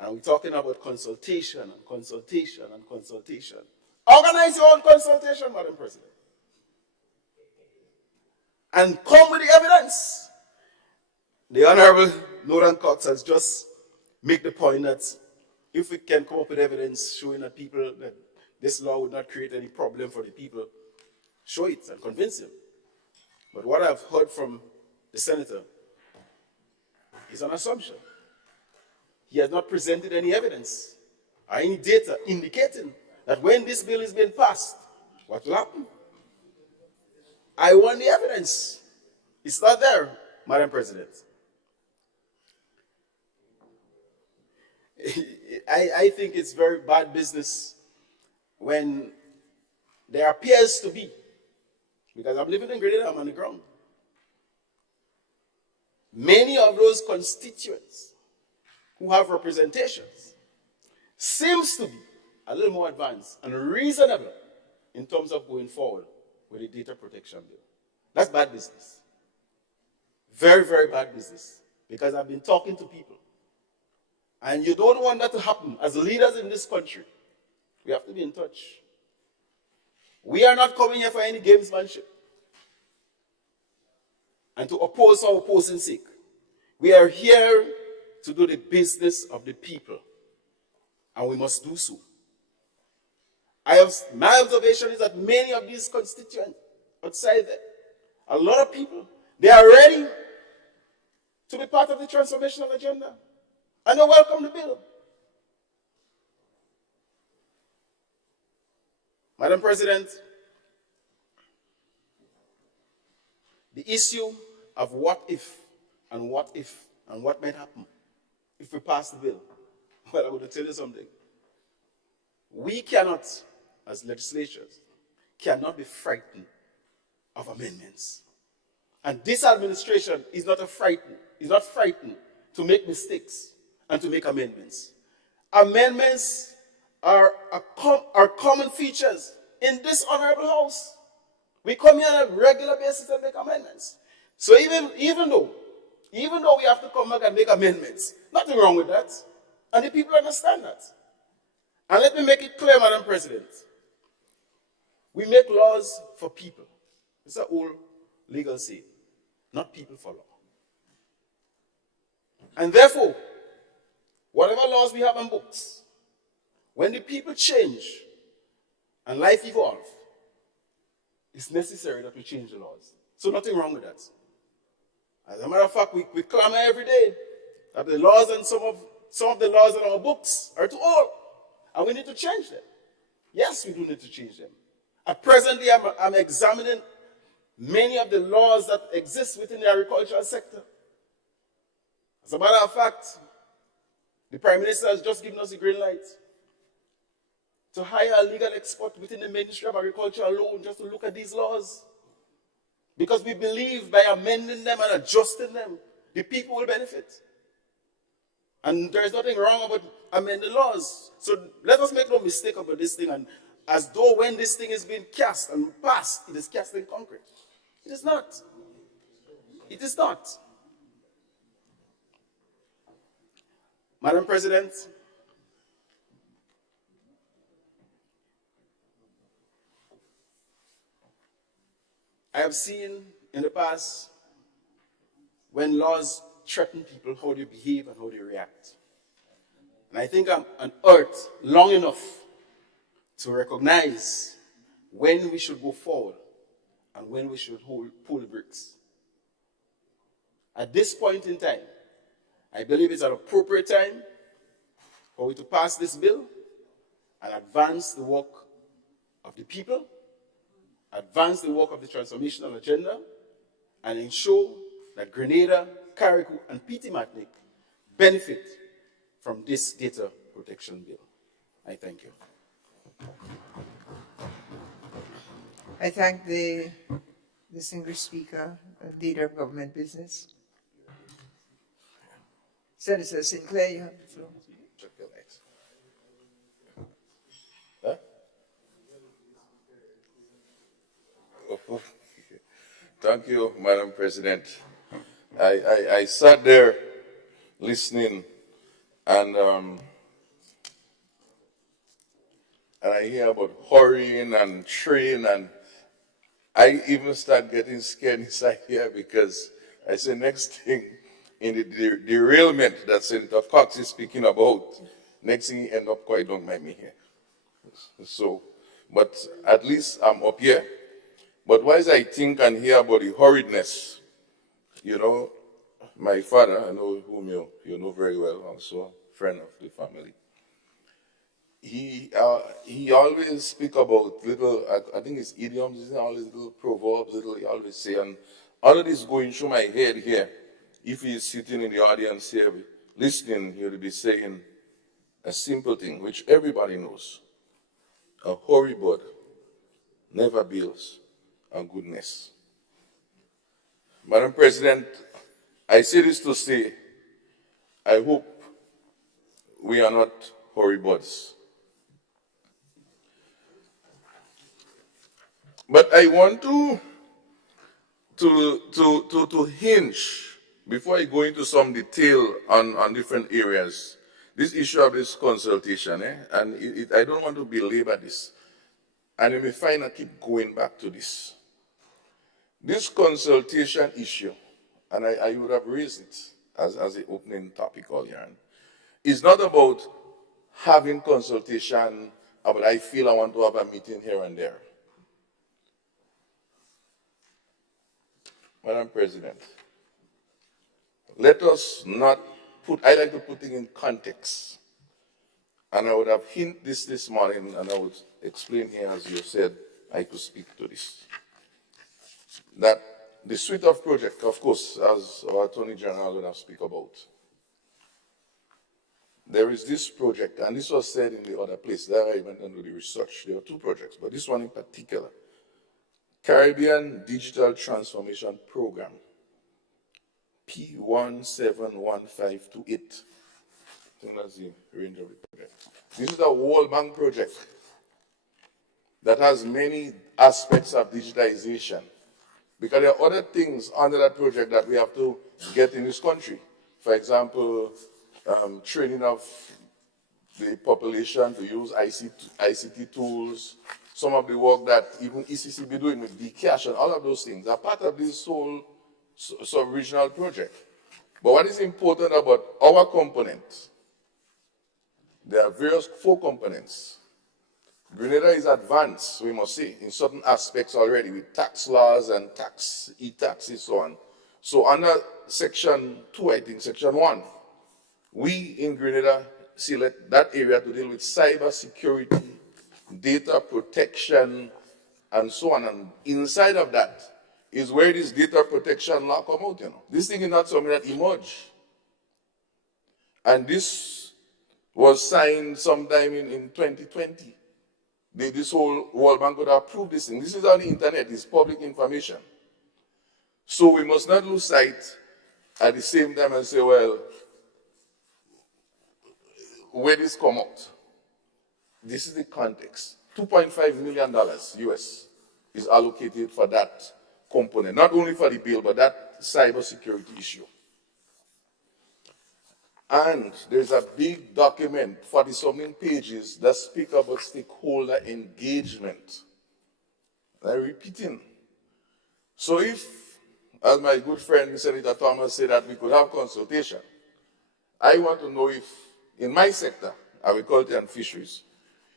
and we're talking about consultation and consultation and consultation. Organize your own consultation, Madam President. And come with the evidence. The Honorable Nolan Cox has just made the point that if we can come up with evidence showing that people, that this law would not create any problem for the people, show it and convince him. But what I've heard from the senator is an assumption. He has not presented any evidence or any data indicating that when this bill is being passed, what will happen? I want the evidence. It's not there, Madam President. I think it's very bad business when there appears to be, because I'm living in Grenada, I'm on the ground, many of those constituents who have representations seems to be a little more advanced and reasonable in terms of going forward with the data protection bill. That's bad business. Very, very bad business. Because I've been talking to people. And you don't want that to happen. As leaders in this country, we have to be in touch. We are not coming here for any gamesmanship and to oppose for opposing sake. We are here to do the business of the people, and we must do so. My observation is that many of these constituents outside there, a lot of people, they are ready to be part of the transformational agenda, and they welcome the bill. Madam President, the issue of what if and what might happen if we pass the bill. Well, I'm going to tell you something. We cannot, as legislators, cannot be frightened of amendments. And this administration is not frightened to make mistakes and to make amendments. Amendments are common features in this honorable house. We come here on a regular basis and make amendments. So even though we have to come back and make amendments, nothing wrong with that. And the people understand that. And let me make it clear, Madam President. We make laws for people. It's an old legal saying. Not people for law. And therefore, whatever laws we have on books, when the people change and life evolves, it's necessary that we change the laws. So nothing wrong with that. As a matter of fact, we clamor every day that the laws and some of the laws in our books are too old, and we need to change them. Yes, we do need to change them. Presently, I'm examining many of the laws that exist within the agricultural sector. As a matter of fact, the Prime Minister has just given us the green light to hire a legal expert within the Ministry of Agriculture alone just to look at these laws. Because we believe by amending them and adjusting them, the people will benefit. And there is nothing wrong about amending laws. So let us make no mistake about this thing, and as though when this thing is being cast and passed, it is cast in concrete. It is not. It is not. Madam President, I have seen in the past when laws threaten people, how they behave and how they react. And I think I'm on earth long enough to recognize when we should go forward and when we should pull the brakes. At this point in time, I believe it's an appropriate time for we to pass this bill and advance the work of the people, advance the work of the transformational agenda, and ensure that Grenada, Carriacou, and PT Martinique benefit from this data protection bill. I thank you. I thank the distinguished speaker, leader of government business. Senator Sinclair, you have the floor. Check your legs. Thank you, Madam President. I sat there listening, and I hear about hurrying and train, and I even start getting scared inside here because I say next thing in the derailment that Senator Cox is speaking about, next thing you end up quite don't mind me here. So, but at least I'm up here. But whilst I think and hear about the hurriedness, you know, my father, I know whom you know very well, also a friend of the family, he always speak about little, I think it's idioms, all these little proverbs, he always say, and all of this going through my head here. If he's sitting in the audience here listening, he will be saying a simple thing, which everybody knows. A hurry bird never builds a good nest. Madam President, I say this to say, I hope we are not hurry birds. But I want to hinge, before I go into some detail on different areas, this issue of this consultation, and I don't want to belabor this, and you may find I keep going back to this. This consultation issue, and I would have raised it as an opening topic all year, is not about having consultation about I feel I want to have a meeting here and there. Madam President, let us not put, I like to put things in context. And I would have hinted this morning, and I would explain here, as you said, I could speak to this. That the suite of projects, of course, as our Attorney General would have speak about, there is this project, and this was said in the other place, there I went and do the research. There are two projects, but this one in particular, Caribbean Digital Transformation Program, P171528. I think that's the range of the project. This is a World Bank project that has many aspects of digitization, because there are other things under that project that we have to get in this country. For example, training of the population to use ICT tools, some of the work that even ECC be doing with Bcash and all of those things are part of this whole sub-regional project. But what is important about our component, there are various 4 components. Grenada is advanced, we must say, in certain aspects already with tax laws and tax, e-tax and so on. So under section 2, I think, section 1, we in Grenada select that area to deal with cyber security, data protection, and so on. And inside of that is where this data protection law come out, you know. This thing is not something that emerged. And this was signed sometime in 2020. This whole World Bank would approve this thing. This is on the internet, it's public information. So we must not lose sight at the same time and say, well, where this come out? This is the context. $2.5 million US is allocated for that component, not only for the bill, but that cybersecurity issue. And there's a big document, 40-something pages, that speak about stakeholder engagement. I'm repeating. So if, as my good friend Senator Thomas said, that we could have consultation, I want to know if, in my sector, agriculture and fisheries,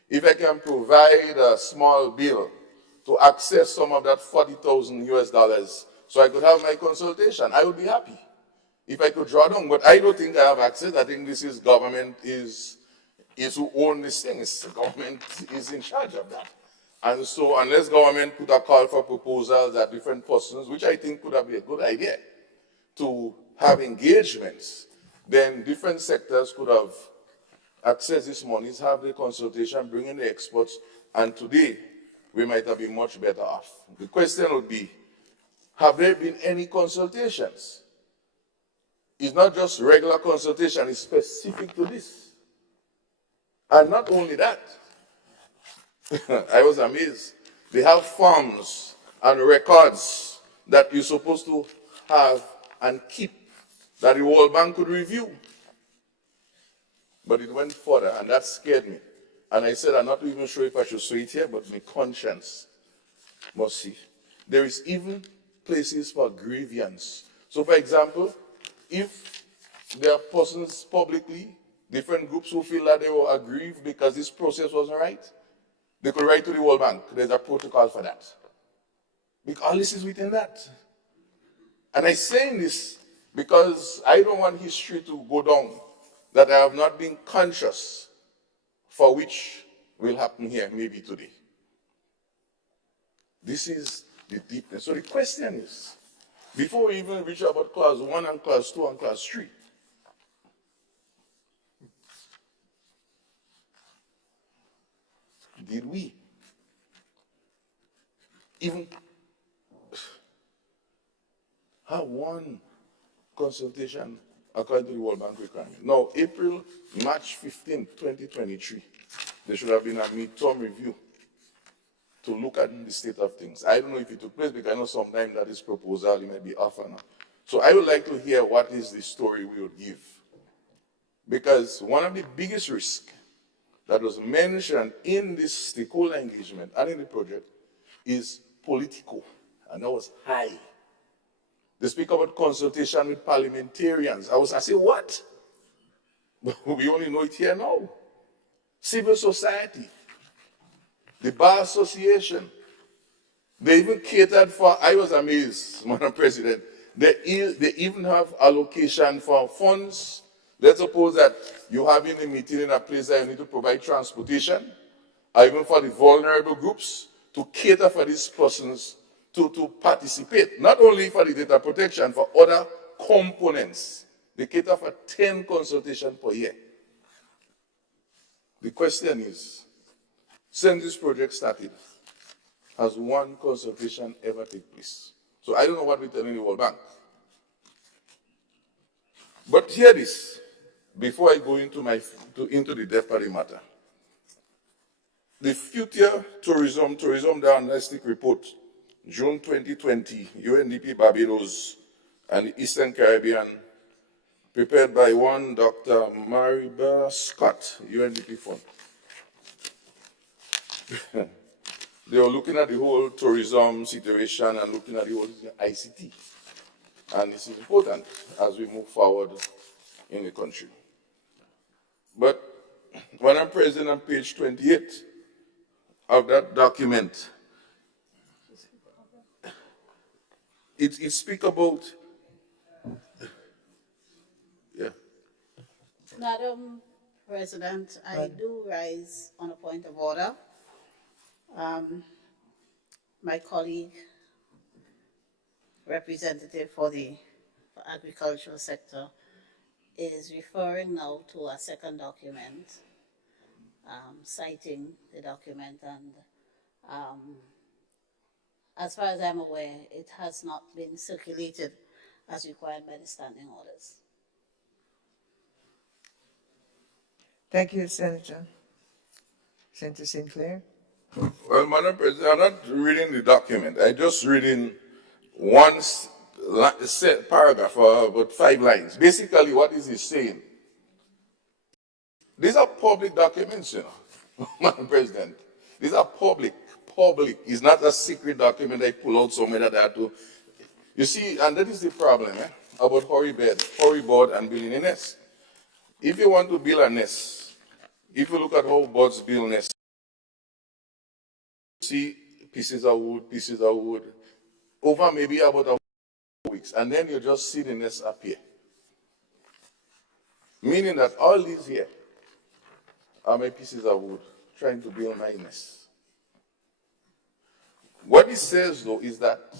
if I can provide a small bill to access some of that 40,000 US dollars so I could have my consultation, I would be happy if I could draw down. But I don't think I have access. I think this is government is who own these things. Government is in charge of that. And so unless government put a call for proposals at different persons, which I think could have been a good idea, to have engagements, then different sectors could have access these monies, have the consultation, bring in the experts, and today we might have been much better off. The question would be, have there been any consultations? It's not just regular consultation, it's specific to this. And not only that, I was amazed. They have forms and records that you're supposed to have and keep that the World Bank could review. But it went further, and that scared me. And I said, I'm not even sure if I should say it here, but my conscience must see. There is even places for grievance. So, for example, if there are persons publicly, different groups who feel that they were aggrieved because this process wasn't right, they could write to the World Bank. There's a protocol for that. Because all this is within that. And I'm saying this because I don't want history to go down that I have not been conscious, for which will happen here maybe today. This is the deepness. So the question is, before we even reach about clause 1 and clause 2 and clause 3, did we even have one consultation according to the World Bank requirement? Now, March 15, 2023, there should have been a midterm review to look at the state of things. I don't know if it took place because I know sometimes that is proposal, it may be off or not. So I would like to hear what is the story we would give. Because one of the biggest risks that was mentioned in this stakeholder engagement and in the project is political, and that was high. They speak about consultation with parliamentarians. I say, what? We only know it here now. Civil society, the Bar Association, they even catered for, I was amazed, Madam President, they even have allocation for funds. Let's suppose that you're having a meeting in a place that you need to provide transportation, or even for the vulnerable groups, to cater for these persons to participate, not only for the data protection, for other components. They cater for 10 consultations per year. The question is, since this project started, has one consultation ever taken place? So I don't know what we're telling the World Bank. But hear this, before I go into the depth of the matter. The Future Tourism Diagnostic Report, June 2020, UNDP Barbados and the Eastern Caribbean, prepared by one Dr. Maribel Scott, UNDP Fund. They were looking at the whole tourism situation and looking at the whole ICT. And this is important as we move forward in the country. But when I'm present on page 28 of that document, it speaks about, Madam President, I do rise on a point of order. My colleague, representative for the agricultural sector, is referring now to a second document, citing the document, and as far as I'm aware, it has not been circulated as required by the standing orders. Thank you, Senator. Senator Sinclair. Well, Madam President, I'm not reading the document. I'm just reading one paragraph, about 5 lines. Basically, what is he saying? These are public documents, you know, Madam President. These are public. It's not a secret document I pull out somewhere that I have to. You see, and that is the problem about Horibird and building a nest. If you want to build a nest, if you look at how birds build nests, see pieces of wood, over maybe about a weeks, and then you just see the nest appear. Meaning that all these here are my pieces of wood trying to build my nest. What it says, though, is that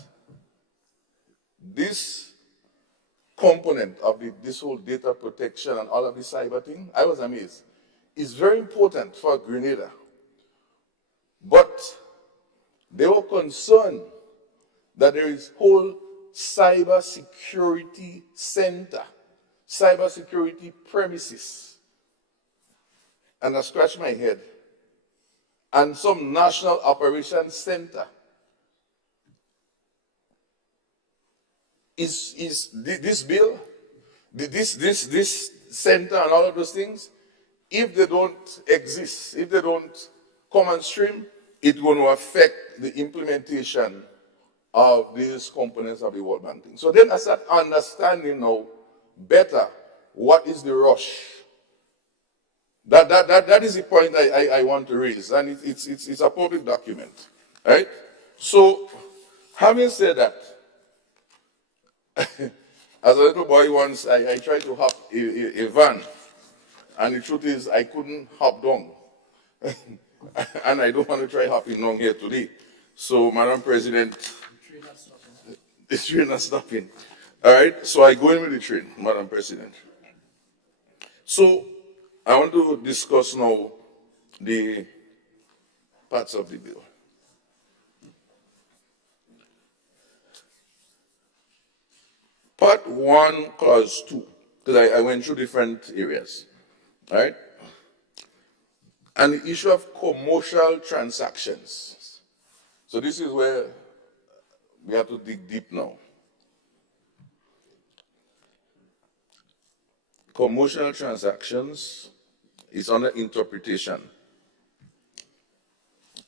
this component of this whole data protection and all of this cyber thing, I was amazed, is very important for Grenada. But they were concerned that there is whole cyber security center, cyber security premises. And I scratched my head. And some national operations center. this bill, this center and all of those things, if they don't exist, if they don't come on stream, it's going to affect the implementation of these components of the World Bank thing. So then I start understanding now better what is the rush. That is the point I want to raise, and it's a public document, right? So, having said that, as a little boy once, I tried to hop a van, and the truth is I couldn't hop down. And I don't want to try hopping down here today. So, Madam President, the train not stopping. All right, so I go in with the train, Madam President. So, I want to discuss now the parts of the bill. Part 1, Clause 2, because I went through different areas, all right? And the issue of commercial transactions. So this is where we have to dig deep now. Commercial transactions is under interpretation.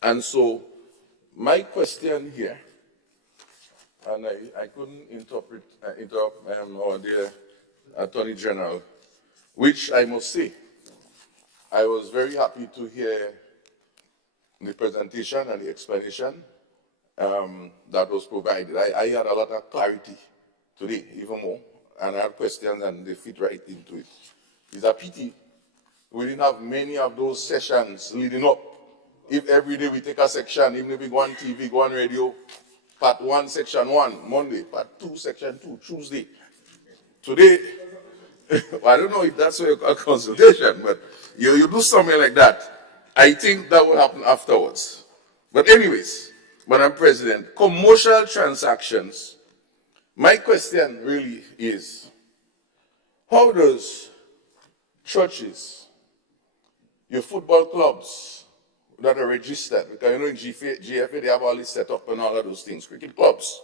And so my question here, and I couldn't interrupt the Attorney General, which I must say, I was very happy to hear the presentation and the explanation that was provided. I had a lot of clarity today, even more, and I had questions and they fit right into it. It's a pity we didn't have many of those sessions leading up. If every day we take a section, even if we go on TV, go on radio, Part 1, Section 1, Monday, Part 2, Section 2, Tuesday. Today, well, I don't know if that's a consultation, but you do something like that. I think that will happen afterwards. But anyways, Madam President, commercial transactions, my question really is, how does churches, your football clubs that are registered, because you know in GFA they have all this set up and all of those things, cricket clubs,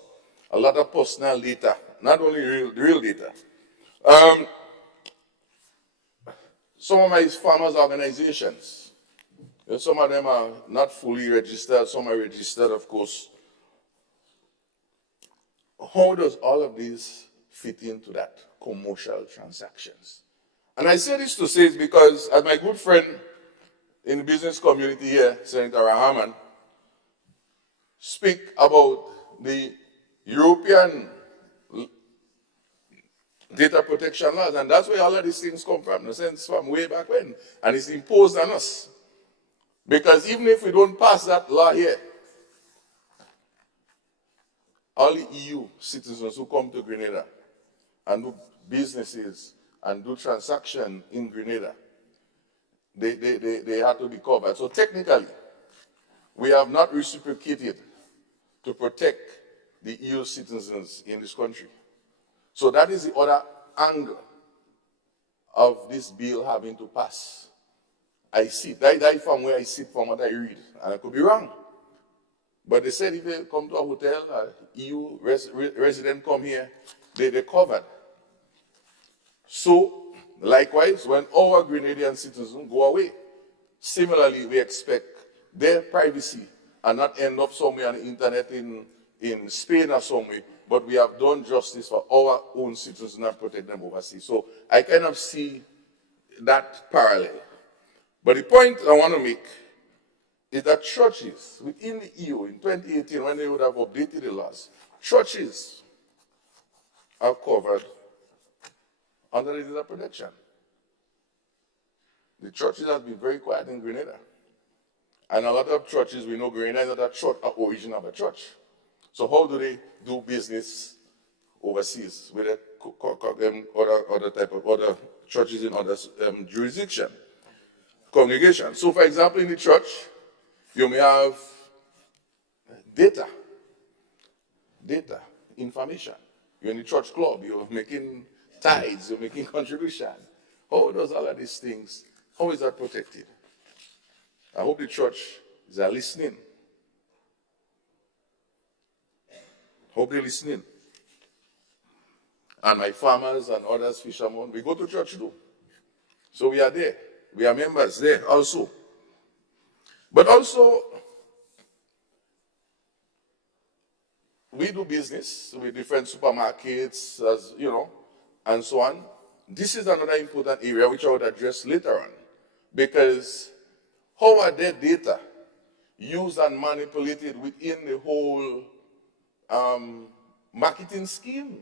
a lot of personal data, not only real data. Some of my farmers' organizations, some of them are not fully registered, some are registered, of course. How does all of this fit into that commercial transactions? And I say this to say it because, as my good friend in the business community here, Senator Rahman, speak about the European data protection laws, and that's where all of these things come from, in a sense, from way back when, and it's imposed on us. Because even if we don't pass that law here, all the EU citizens who come to Grenada and do businesses and do transactions in Grenada, they have to be covered. So technically, we have not reciprocated to protect the EU citizens in this country. So that is the other angle of this bill having to pass. I see, that from where I sit, from what I read, and I could be wrong. But they said if they come to a hotel, EU resident come here, they're covered. So, likewise, when our Grenadian citizens go away, similarly, we expect their privacy and not end up somewhere on the internet in Spain or somewhere, but we have done justice for our own citizens and protect them overseas. So I kind of see that parallel. But the point I want to make is that churches within the EU in 2018, when they would have updated the laws, churches are covered under the data protection. The churches have been very quiet in Grenada. And a lot of churches, we know Grenada is not a church, an origin of a church. So how do they do business overseas with other type of other churches in other jurisdiction, congregation? So for example, in the church, you may have data, information. You're in the church club, you're making tithes, you're making contribution. How does all of these things, how is that protected? I hope the church is listening. Hope they're listening. And my farmers and others, fishermen, we go to church too. So we are there. We are members there also. But also, we do business with different supermarkets, as you know, and so on. This is another important area which I would address later on, because how are their data used and manipulated within the whole marketing scheme?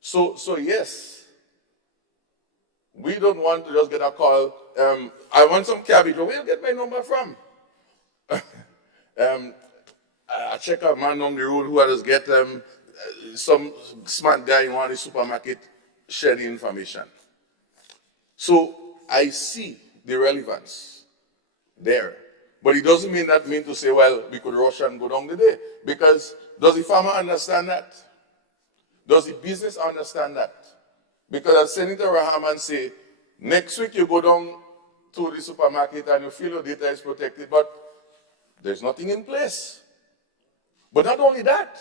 So yes, we don't want to just get a call. I want some cabbage. Where you get my number from? I check a man on the road who has get some smart guy in one of the supermarket share the information. So I see the relevance there. But it doesn't mean to say, well, we could rush and go down the day. Because does the farmer understand that? Does the business understand that? Because as Senator Rahman say, next week you go down to the supermarket and you feel your data is protected, but there's nothing in place. But not only that,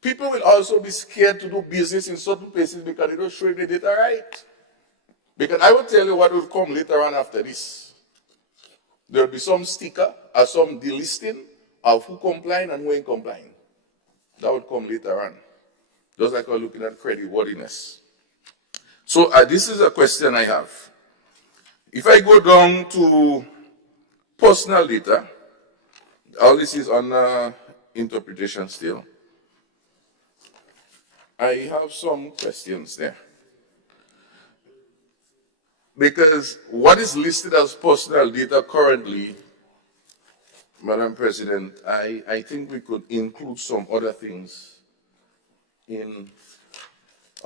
people will also be scared to do business in certain places because they don't show the data right. Because I will tell you what will come later on after this. There will be some sticker or some delisting of who complying and who ain't complying. That will come later on. Just like we're looking at creditworthiness. So this is a question I have. If I go down to personal data, all this is on interpretation still. I have some questions there. Because what is listed as personal data currently, Madam President, I think we could include some other things in,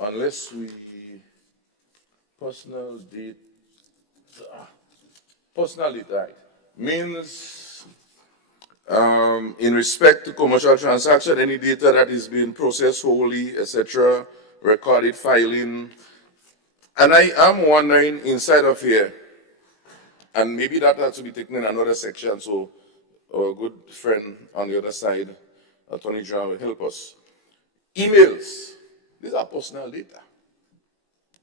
unless we, personal data right, means in respect to commercial transaction, any data that is being processed wholly, etc., recorded, filing. And I am wondering inside of here, and maybe that has to be taken in another section, so our good friend on the other side, Attorney General, will help us. Emails, these are personal data.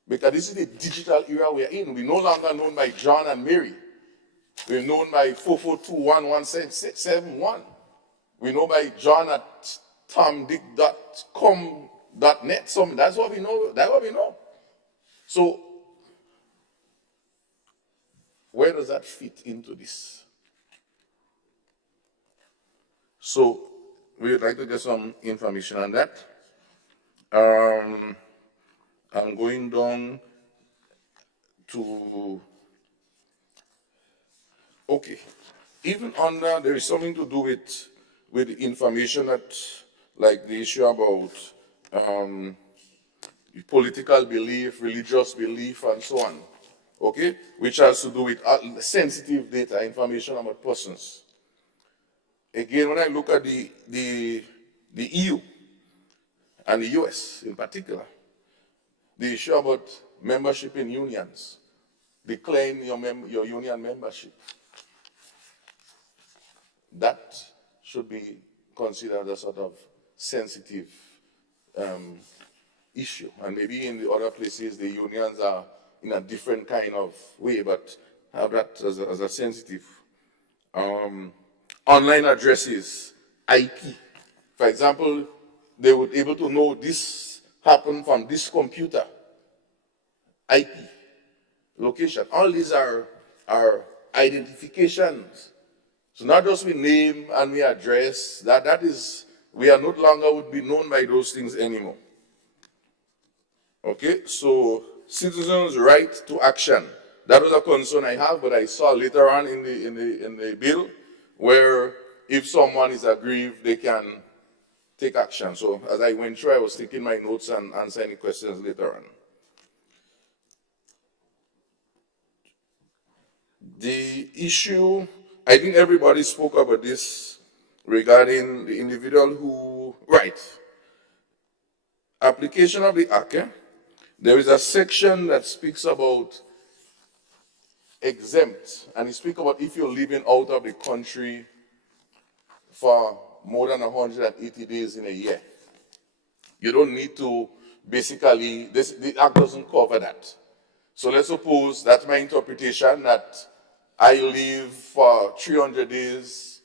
Because this is the digital era we're in. We're no longer known by John and Mary. We're known by 442-11771. We know by John at tomdick.com.net. That's what we know. That's what we know. So, where does that fit into this? So, we would like to get some information on that. I'm going down to, okay, even on that, there is something to do with the information that, like the issue about political belief, religious belief, and so on, okay, which has to do with sensitive data, information about persons. Again, when I look at the EU and the US in particular, the issue about membership in unions, declaring your union membership, that should be considered a sort of sensitive issue. And maybe in the other places, the unions are in a different kind of way, but have that as a sensitive. Online addresses, IP. For example, they would be able to know this happened from this computer, IP, location. All these are identifications. So not just we name and we address, that is, we are no longer would be known by those things anymore. Okay, so citizens' right to action. That was a concern I have, but I saw later on in the bill where if someone is aggrieved, they can take action. So as I went through, I was taking my notes and answering any questions later on. The issue, I think everybody spoke about this regarding the individual who, right, application of the Act, there is a section that speaks about exempt, and it speaks about if you're living out of the country for more than 180 days in a year, You don't need to basically, the act doesn't cover that. So let's suppose that's my interpretation, that I live for 300 days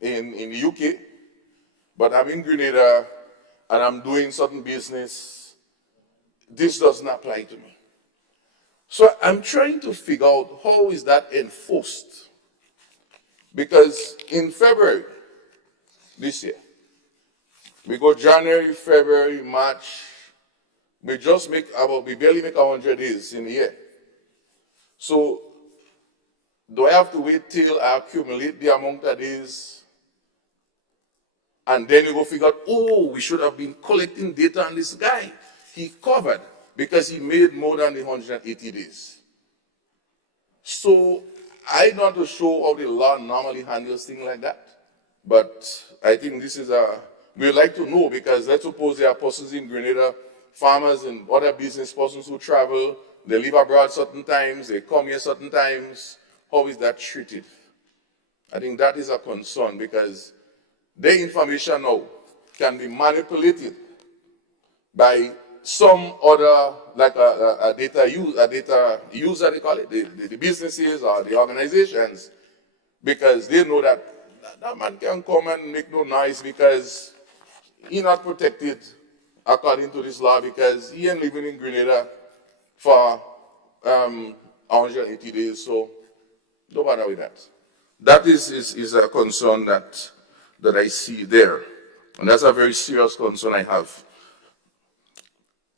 in the UK, but I'm in Grenada and I'm doing certain business. This doesn't apply to me. So I'm trying to figure out how is that enforced. Because in February this year, we go January, February, March, we barely make 100 days in a year. So do I have to wait till I accumulate the amount of days? And then you go figure out, oh, we should have been collecting data on this guy. He covered because he made more than the 180 days. So I don't want to show how the law normally handles things like that. But I think this is we'd like to know, because let's suppose there are persons in Grenada, farmers and other business persons who travel, they live abroad certain times, they come here certain times. How is that treated? I think that is a concern, because their information now can be manipulated by some other, like a data user, they call it, the businesses or the organizations, because they know that that man can come and make no noise because he's not protected according to this law, because he ain't living in Grenada for 180 days, so don't bother with that. That is a concern that I see there, and that's a very serious concern I have.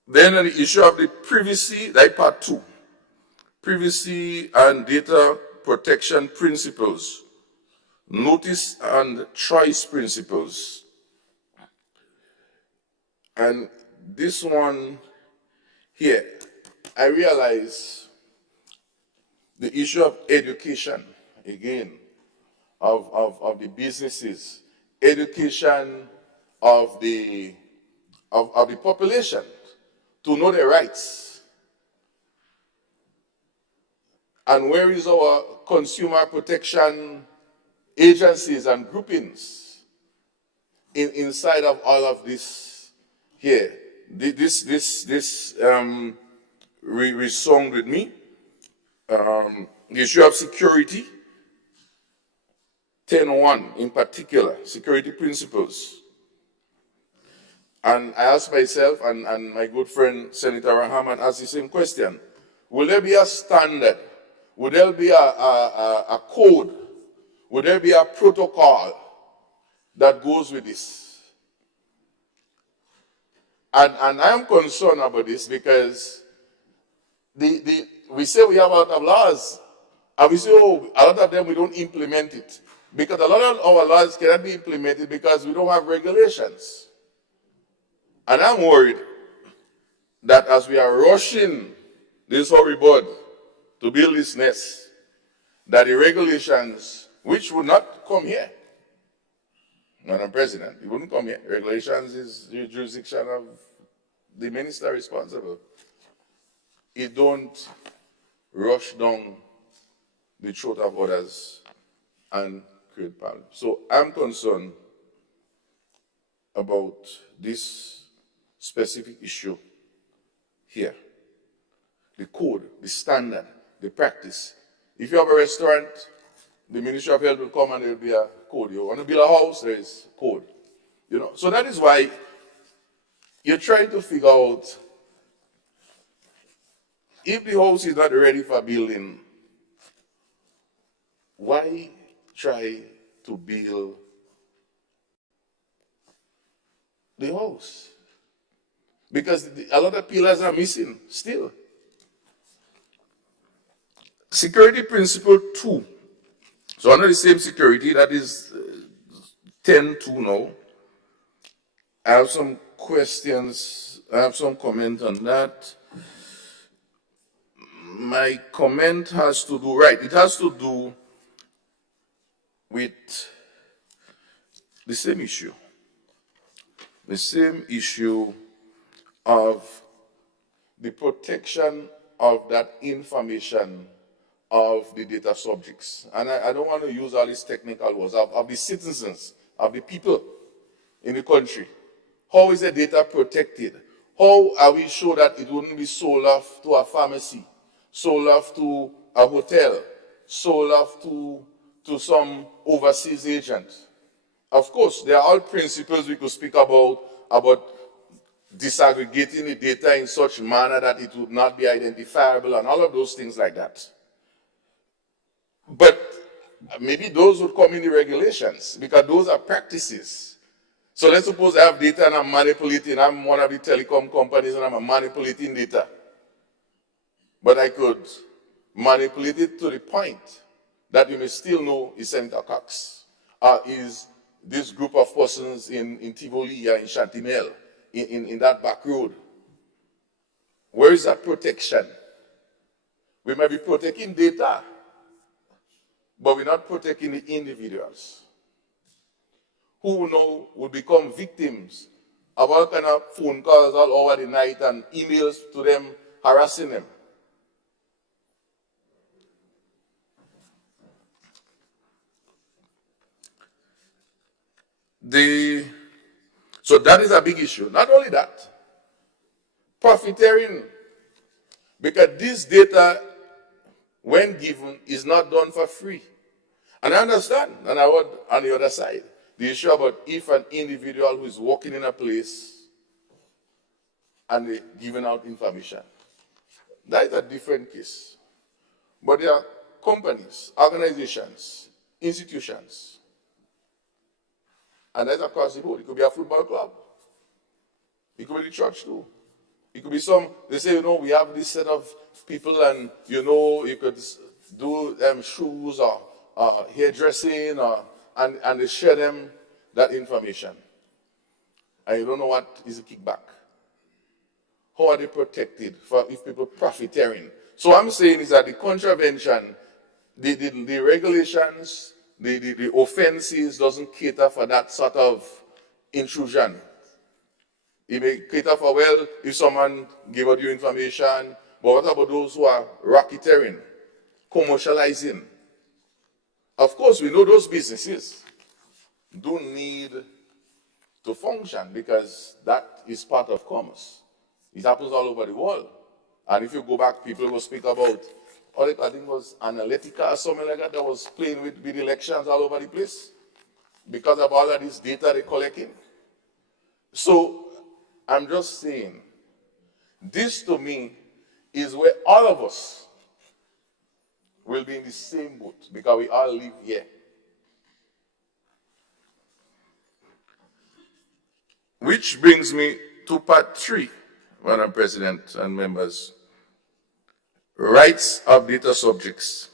Then on the issue of the privacy, that part 2, privacy and data protection principles, notice and choice principles. And this one here, I realize the issue of education, again, of the businesses, education of the population to know their rights. And where is our consumer protection agencies and groupings inside of all of this here? This resoned with me. The issue of security, 10.1 in particular, security principles. And I asked myself, and my good friend Senator Rahman asked the same question: will there be a standard? Would there be a code? Would there be a protocol that goes with this? And I am concerned about this, because we say we have a lot of laws, and we say, oh, a lot of them we don't implement it. Because a lot of our laws cannot be implemented because we don't have regulations. And I'm worried that as we are rushing this horrible to build this nest, that the regulations, which would not come here, Madam President, it wouldn't come here. Regulations is the jurisdiction of the minister responsible. It don't rush down the throat of others and create problems. So I'm concerned about this specific issue here. The code, the standard, the practice. If you have a restaurant, the Ministry of Health will come and there will be a code. You want to build a house, there is code. You know, so that is why you're trying to figure out, if the house is not ready for building, why try to build the house? Because a lot of pillars are missing still. Security principle 2. So under the same security, that is 10.2 now. I have some questions, I have some comment on that. My comment has to do, it has to do with the same issue. The same issue of the protection of that information of the data subjects. And I don't want to use all these technical words, of the citizens, of the people in the country. How is the data protected? How are we sure that it wouldn't be sold off to a pharmacy, sold off to a hotel, sold off to some overseas agent? Of course, there are all principles we could speak about disaggregating the data in such manner that it would not be identifiable and all of those things like that. But maybe those would come in the regulations because those are practices. So let's suppose I have data and I'm manipulating, I'm one of the telecom companies and I'm manipulating data. But I could manipulate it to the point that you may still know is Senator Cox, or is this group of persons in Tivoli or in Chantinelle, in that back road. Where is that protection? We may be protecting data, but we're not protecting the individuals who now will become victims of all kind of phone calls all over the night and emails to them harassing them. So that is a big issue. Not only that, profiteering, because this data, when given, is not done for free. And I understand, and I would on the other side, the issue about if an individual who is working in a place and they're giving out information. That is a different case. But there are companies, organizations, institutions, and that's across the board. It could be a football club. It could be the church too. It could be they say, we have this set of people and, you could do shoes or hairdressing and they share them that information. And you don't know what is the kickback. How are they protected if people profiteering? So what I'm saying is that the contravention, the regulations, the offenses doesn't cater for that sort of intrusion. It may cater for, well, if someone gave out your information, but what about those who are racketeering, commercializing? Of course, we know those businesses do need to function because that is part of commerce. It happens all over the world. And if you go back, people will speak about, I think it was Analytica or something like that was playing with elections all over the place because of all of this data they're collecting. So I'm just saying, this to me is where all of us will be in the same boat because we all live here. Which brings me to part 3, Madam President and members. Rights of data subjects.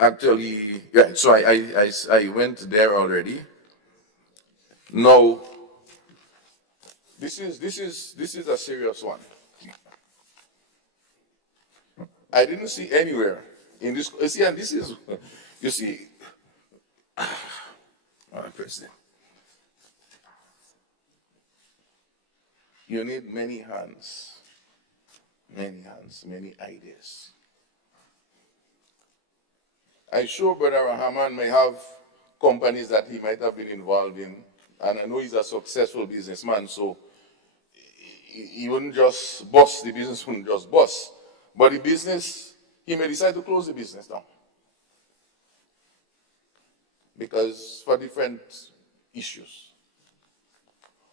Actually, yeah, so I went there already. Now, this is a serious one. I didn't see anywhere in this, and this is, you see, Madam President, you need many hands, many ideas. I'm sure Brother Rahman may have companies that he might have been involved in, and I know he's a successful businessman, so he wouldn't just bust, the business wouldn't just bust. But the business, he may decide to close the business down. Because for different issues.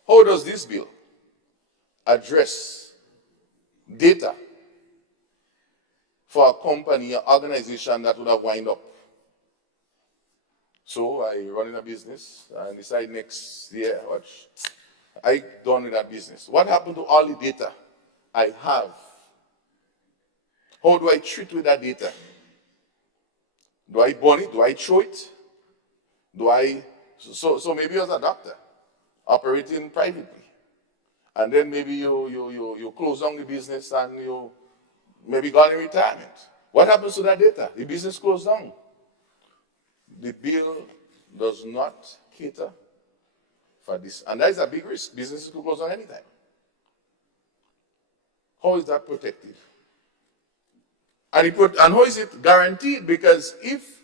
How does this bill address data for a company, an organization that would have wind up? So I run in a business and decide next year, I done with that business. What happened to all the data I have? How do I treat with that data? Do I burn it? Do I throw it? So maybe as a doctor, operating privately, and then maybe you close down the business and you maybe got in retirement. What happens to that data? The business closed down. The bill does not cater for this. And that is a big risk. Businesses could close down anytime. How is that protected? And how is it guaranteed? Because if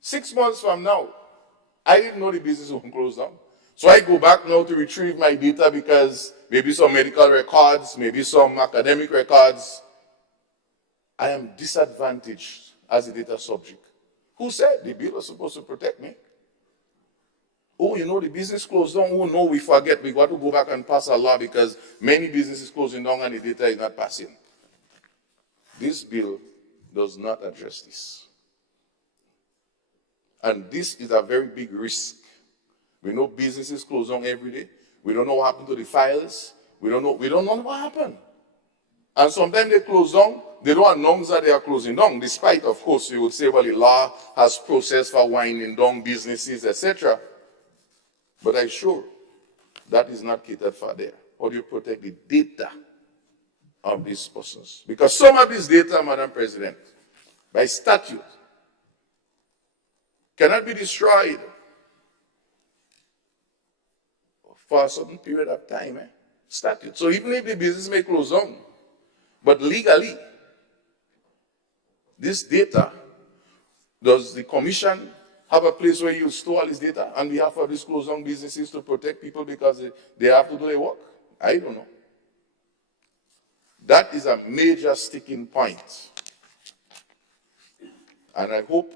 6 months from now, I didn't know the business would close down. So I go back now to retrieve my data because maybe some medical records, maybe some academic records. I am disadvantaged as a data subject. Who said the bill was supposed to protect me? Oh, you know, the business closed down. Oh, no, we forget. We got to go back and pass a law because many businesses closing down and the data is not passing. This bill does not address this. And this is a very big risk. We know businesses close down every day. We don't know what happened to the files. We don't know what happened. And sometimes they close down. They don't announce that they are closing down, despite, of course, you would say, well, the law has process for winding down businesses, etc. But I'm sure that is not catered for there. How do you protect the data of these persons? Because some of this data, Madam President, by statute, cannot be destroyed for a certain period of time. Statute. So even if the business may close down, but legally, this data, does the commission have a place where you store all this data on behalf of these closed down businesses to protect people because they have to do their work? I don't know. That is a major sticking point. And I hope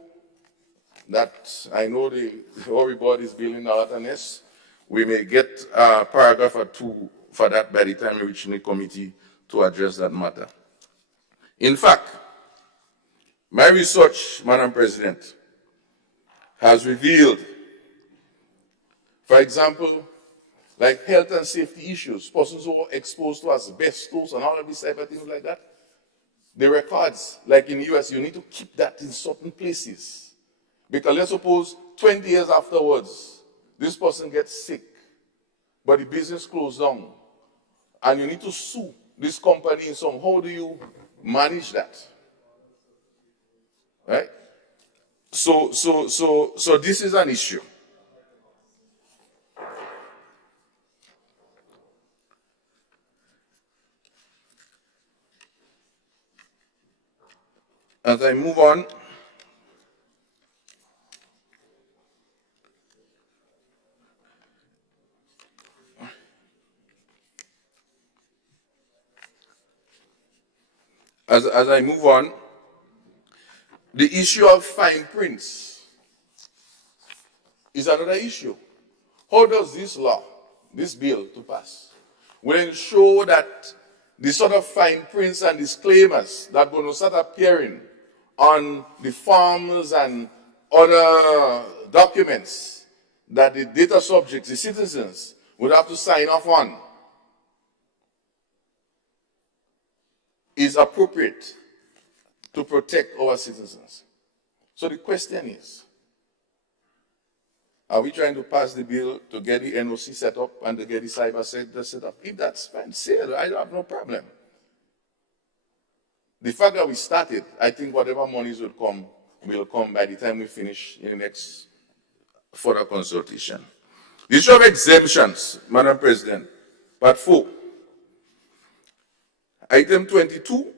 that, I know everybody is building a lot on this, we may get a paragraph or two for that by the time we reach the committee to address that matter. In fact, my research, Madam President, has revealed, for example, like health and safety issues, persons who are exposed to asbestos and all of these type of things like that. The records, like in the US, you need to keep that in certain places. Because let's suppose 20 years afterwards, this person gets sick, but the business closed down, and you need to sue this company in some. How do you manage that? Right? So this is an issue. As I move on, as I move on, the issue of fine prints is another issue. How does this law, this bill to pass, will ensure that the sort of fine prints and disclaimers that are going to start appearing on the forms and other documents that the data subjects, the citizens, would have to sign off on, is appropriate to protect our citizens? So the question is, are we trying to pass the bill to get the NOC set up and to get the cyber center set up? If that's fine, say it. I don't have no problem. The fact that we started, I think whatever monies will come by the time we finish in the next further consultation. The issue of exemptions, Madam President, Part 4. Item 22,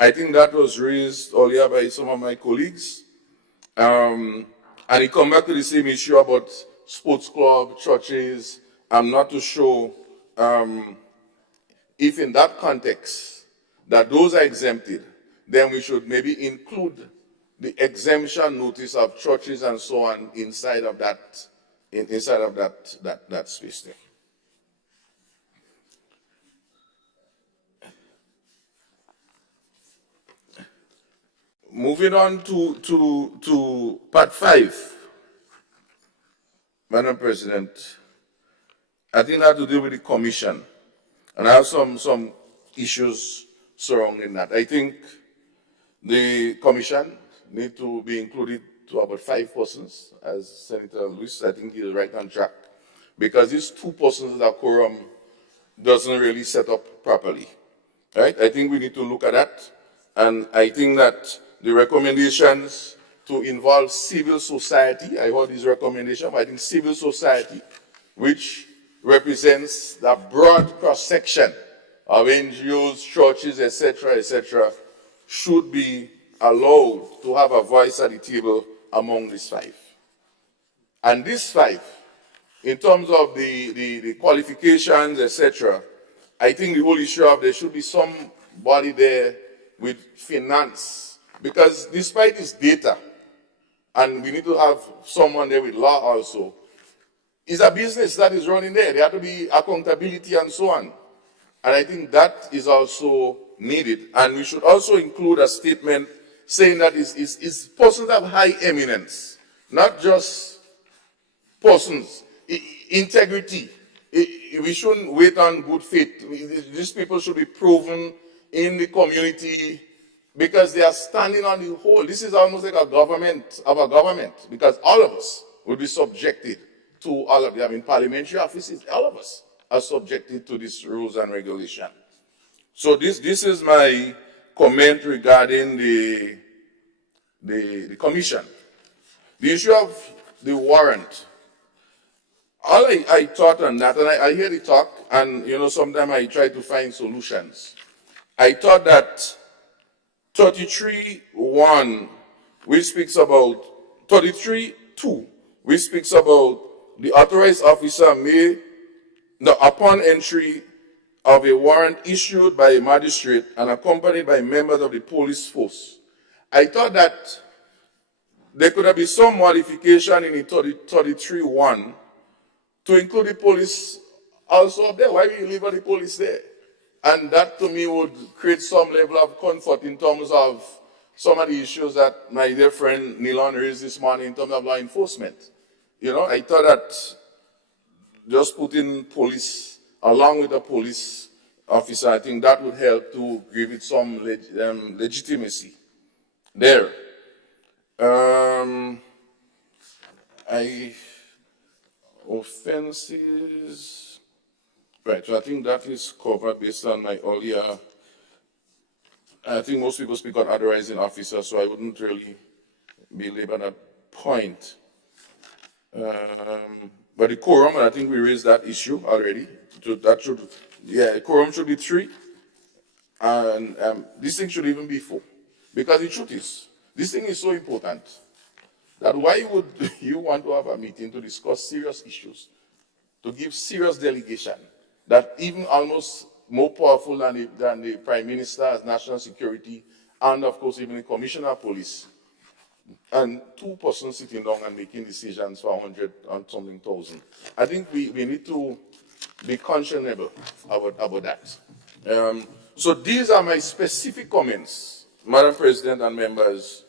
I think that was raised earlier by some of my colleagues. And it comes back to the same issue about sports club, churches. I'm not too sure if in that context that those are exempted, then we should maybe include the exemption notice of churches and so on inside of that, that space there. Moving on to Part 5, Madam President, I think that has to do with the Commission, and I have some issues surrounding that. I think the Commission need to be included to about 5 persons, as Senator Lewis, I think he is right on track, because these 2 persons that quorum doesn't really set up properly, right? I think we need to look at that, and I think that the recommendations to involve civil society, I heard these recommendations, but I think civil society, which represents the broad cross-section of NGOs, churches, etc., should be allowed to have a voice at the table among these 5. And these 5 in terms of the qualifications, etc., I think the whole issue of there should be somebody there with finance, because despite this data, and we need to have someone there with law also, it's a business that is running there. There have to be accountability and so on. And I think that is also needed. And we should also include a statement saying that it's persons of high eminence, not just persons, integrity. We shouldn't wait on good faith. These people should be proven in the community because they are standing on the whole. This is almost like a government of a government, because all of us will be subjected to all of them. I mean, parliamentary offices, all of us are subjected to these rules and regulation. So this is my comment regarding the commission. The issue of the warrant. All I thought on that, and I hear the talk, and sometimes I try to find solutions. I thought that 33.1, which speaks about 33.2, which speaks about the authorized officer may, upon entry of a warrant issued by a magistrate and accompanied by members of the police force. I thought that there could have been some modification in the 33.1 to include the police also up there. Why do you leave the police there? And that to me would create some level of comfort in terms of some of the issues that my dear friend Nilon raised this morning in terms of law enforcement. I thought that just putting police along with the police officer, I think that would help to give it some legitimacy there. Offenses, right, so I think that is covered based on my earlier, I think most people speak on authorizing officer, so I wouldn't really belabor that point. But the quorum, I think we raised that issue already. So that should, quorum should be 3. And this thing should even be 4. Because the truth is, this thing is so important that why would you want to have a meeting to discuss serious issues, to give serious delegation, that even almost more powerful than the Prime Minister as national security, and of course even the Commissioner of Police, and 2 persons sitting down and making decisions for 100 and something thousand. I think we need to be conscionable about that. So these are my specific comments, Madam President and members,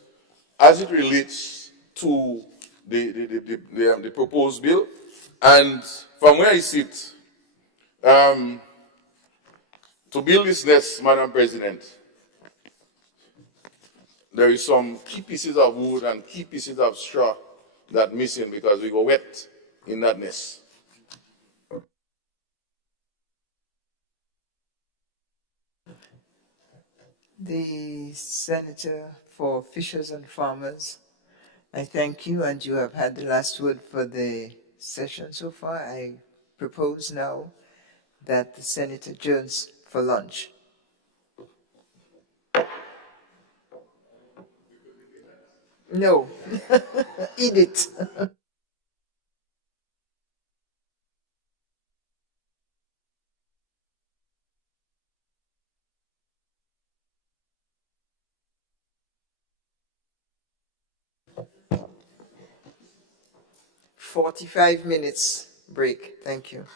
as it relates to the proposed bill. And from where I sit, to build this nest, Madam President, there is some key pieces of wood and key pieces of straw that are missing because we go wet in that nest. The Senator for Fishers and Farmers, I thank you, and you have had the last word for the session so far. I propose now that the Senate adjourns for lunch. No, eat it. "45 minutes break. Thank you.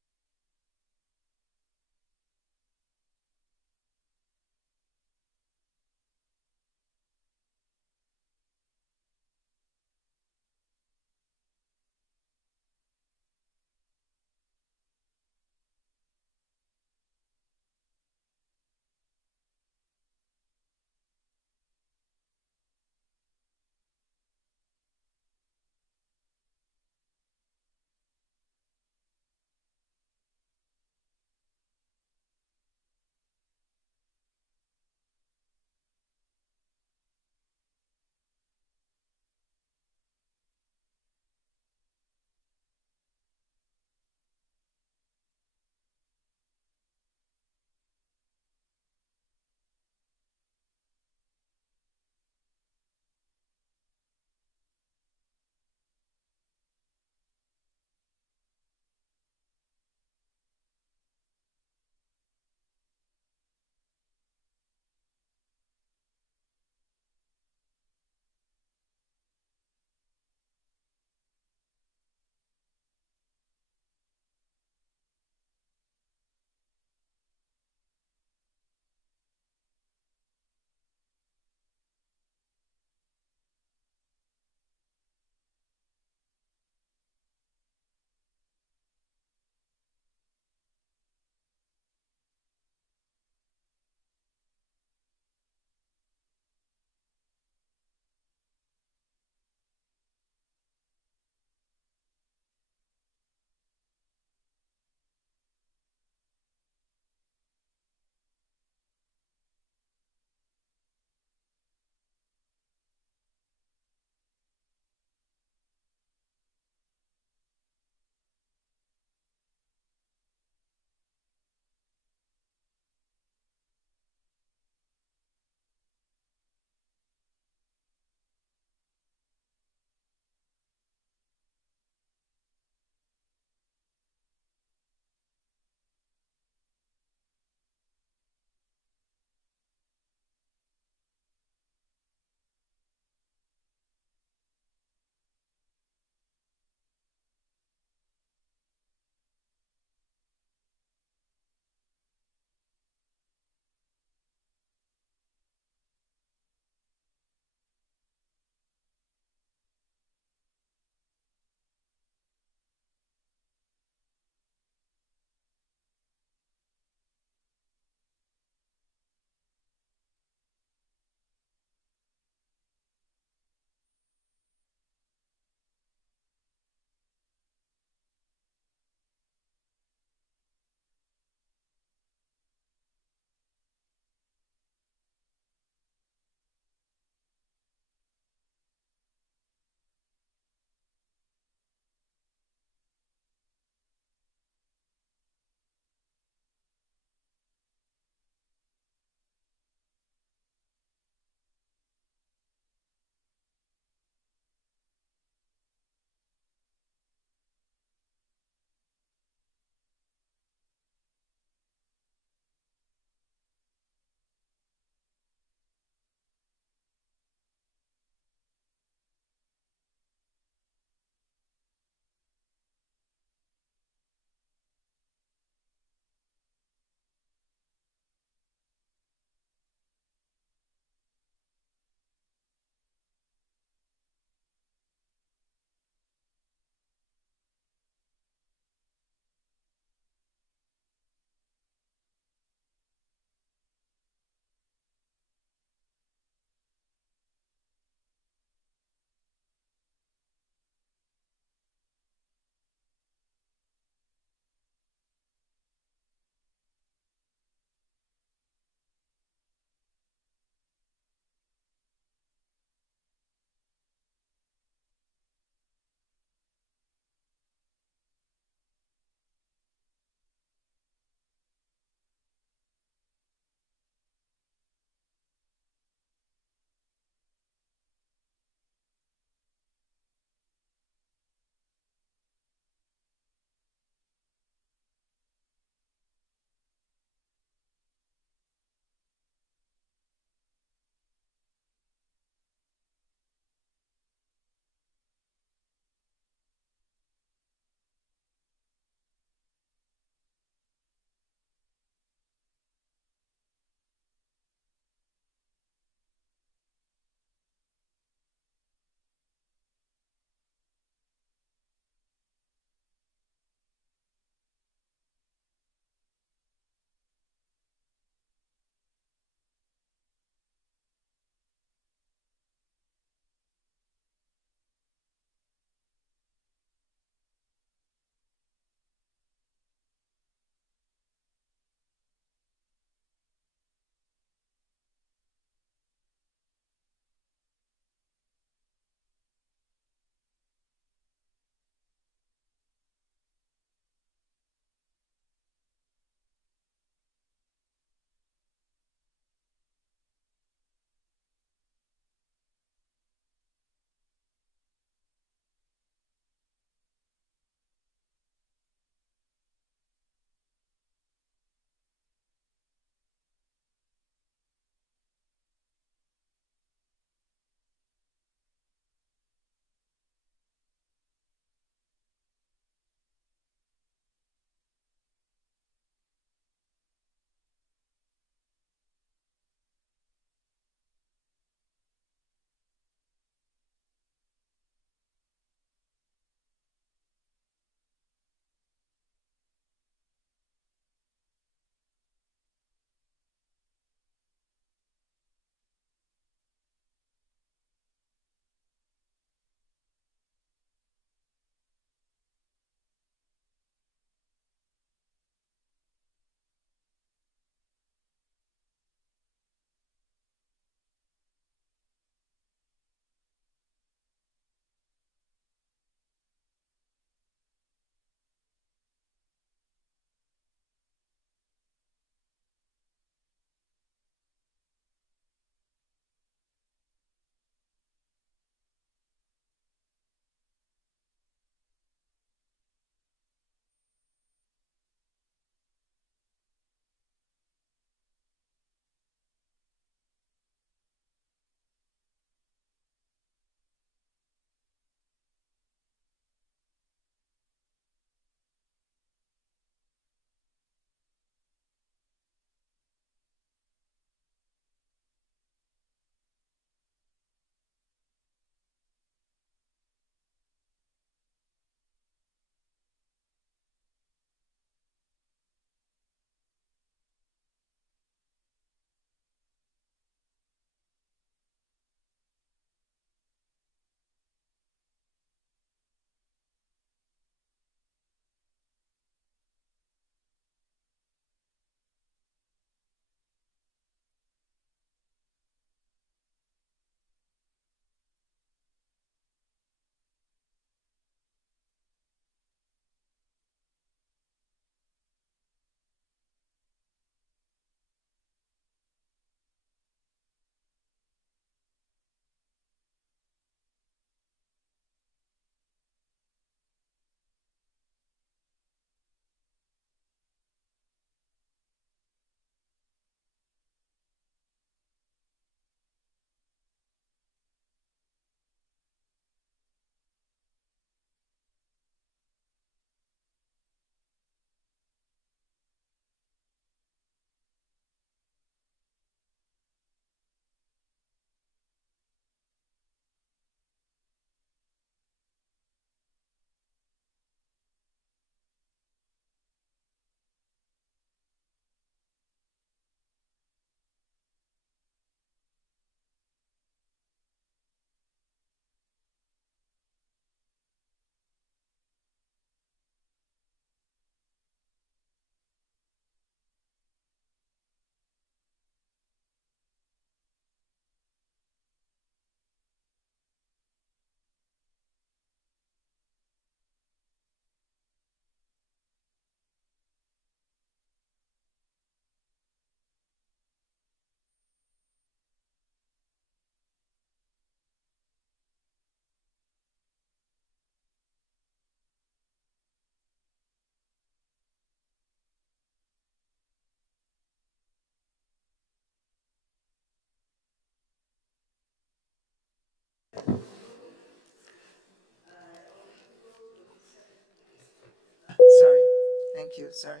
Thank you, sorry.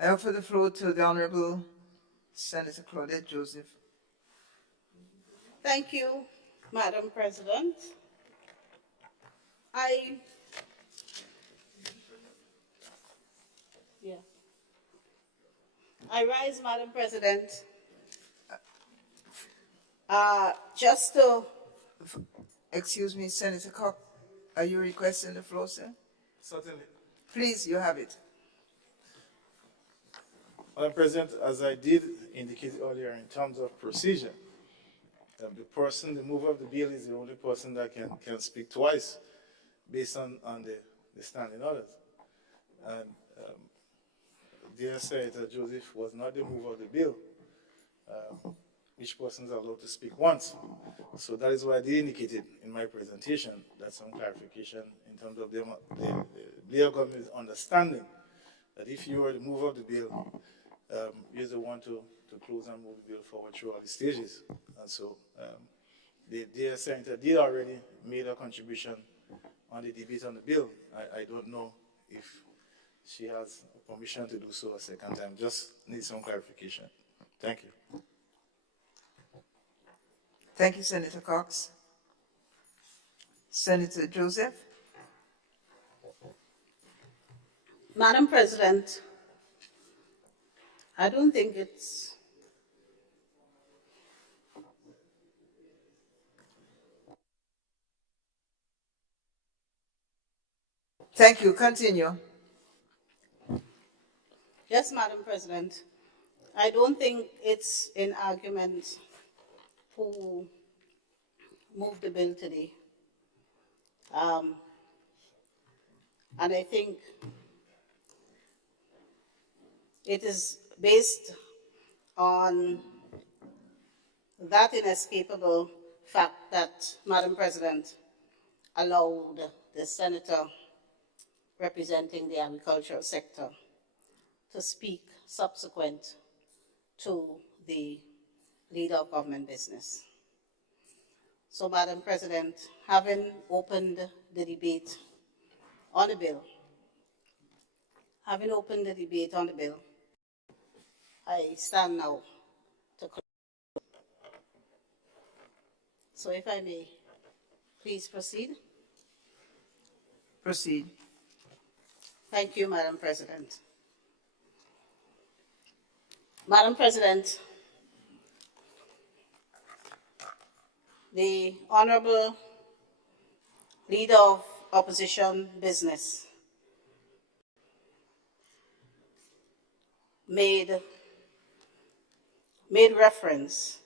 I offer the floor to the Honorable Senator Claudette Joseph. Thank you, Madam President. I rise, Madam President, just to... Excuse me, Senator Cox, are you requesting the floor, sir? Certainly. Please, you have it. Madam President, as I did indicate earlier in terms of procedure, the mover of the bill is the only person that can speak twice based on the standing orders. And dear Senator Joseph was not the mover of the bill. Each person is allowed to speak once. So that is why I did indicate it in my presentation, that some clarification in terms of the Blair government's understanding that if you are the mover of the bill, you're the one to close and move the bill forward through all the stages. And so the dear Senator did already made a contribution on the debate on the bill. I don't know if she has permission to do so a second time. Just need some clarification. Thank you. Thank you, Senator Cox. Senator Joseph? Madam President, I don't think it's... Thank you. Continue. Yes, Madam President, I don't think it's an argument who moved the bill today. And I think it is based on that inescapable fact that, Madam President, allowed the senator representing the agricultural sector to speak subsequent to the leader of government business. So, Madam President, having opened the debate on the bill, I stand now to close. So if I may, please proceed. Proceed. Thank you, Madam President. Madam President, the Honorable Leader of Opposition Business made reference,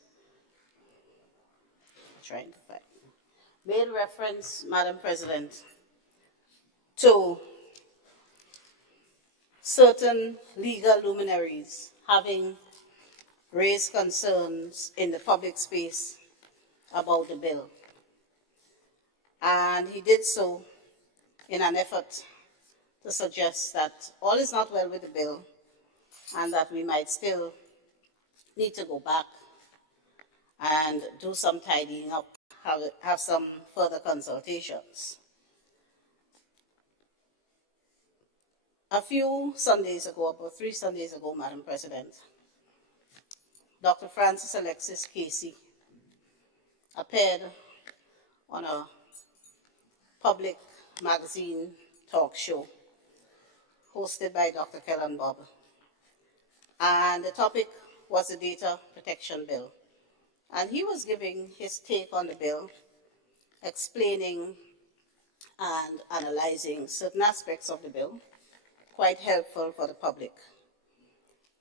Madam President, to certain legal luminaries having raised concerns in the public space about the bill. And he did so in an effort to suggest that all is not well with the bill and that we might still need to go back and do some tidying up, have some further consultations. A few Sundays ago, about 3 Sundays ago, Madam President, Dr. Francis Alexis Casey appeared on a public magazine talk show hosted by Dr. Kellen Bob. And the topic was the Data Protection Bill. And he was giving his take on the bill, explaining and analyzing certain aspects of the bill, quite helpful for the public.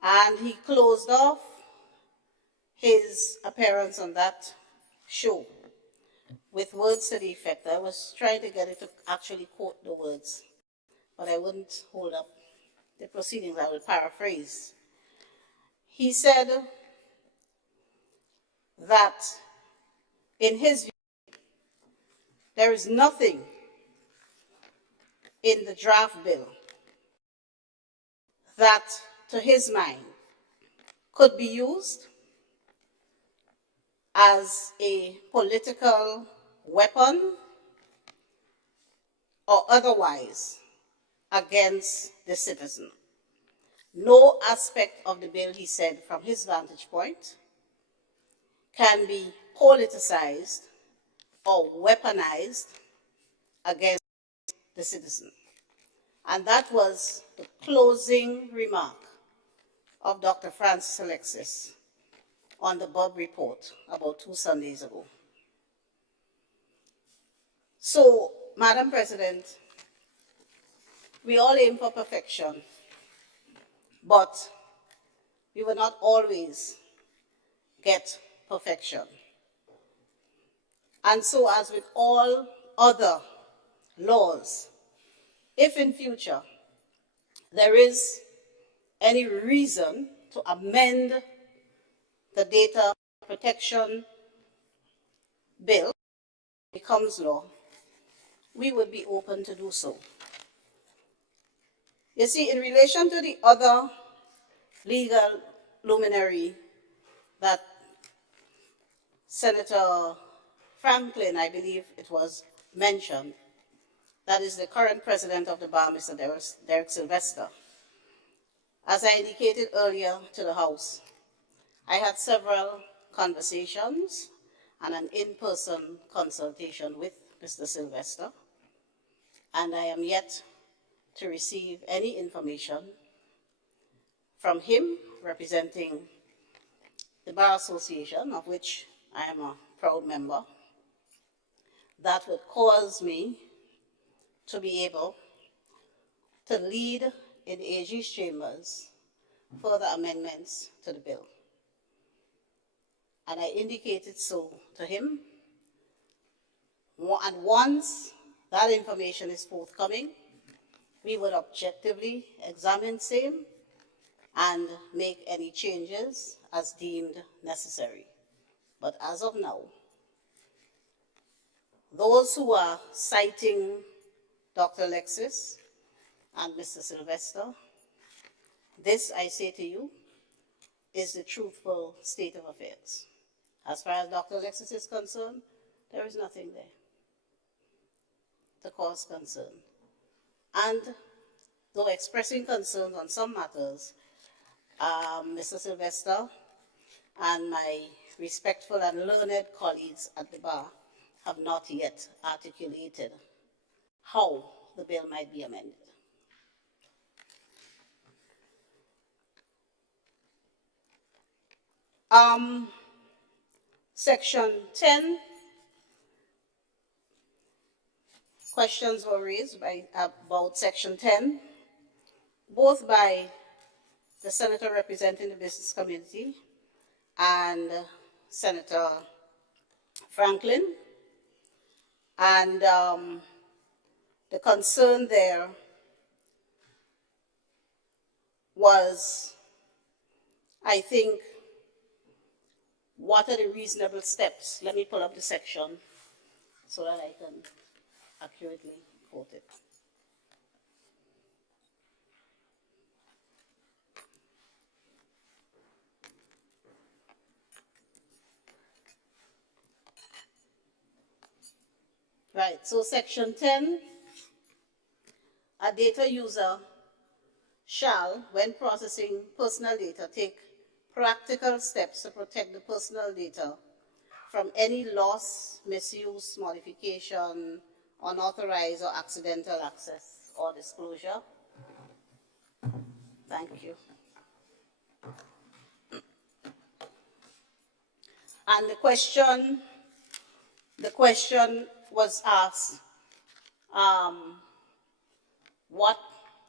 And he closed off his appearance on that show with words to the effect. I was trying to get it to actually quote the words, but I wouldn't hold up the proceedings. I will paraphrase. He said that, in his view, there is nothing in the draft bill that, to his mind, could be used as a political weapon or otherwise against the citizen. No aspect of the bill, he said, from his vantage point, can be politicized or weaponized against the citizen. And that was the closing remark of Dr. Francis Alexis on the Bob report about 2 Sundays ago. So, Madam President, we all aim for perfection, but we will not always get perfection. And so, as with all other laws, if in future there is any reason to amend the data protection bill becomes law, we would be open to do so. You see, in relation to the other legal luminary that Senator Franklin, I believe it was, mentioned, that is the current president of the bar, Mr. Derek Sylvester. As I indicated earlier to the House, I had several conversations and an in-person consultation with Mr. Sylvester, and I am yet to receive any information from him representing the Bar Association, of which I am a proud member, that would cause me to be able to lead in the AG's chambers further amendments to the bill. And I indicated so to him. And once that information is forthcoming, we would objectively examine same and make any changes as deemed necessary. But as of now, those who are citing Dr. Alexis and Mr. Sylvester, this, I say to you, is the truthful state of affairs. As far as Dr. Alexis is concerned, there is nothing there to cause concern. And though expressing concerns on some matters, Mr. Sylvester and my respectful and learned colleagues at the bar have not yet articulated how the bill might be amended. Section 10, questions were raised about Section 10, both by the senator representing the business community and Senator Franklin. And the concern there was, I think, what are the reasonable steps? Let me pull up the section so that I can accurately quote it. Right, so Section 10, a data user shall, when processing personal data, take practical steps to protect the personal data from any loss, misuse, modification, unauthorized or accidental access or disclosure. Thank you. And the question was asked, what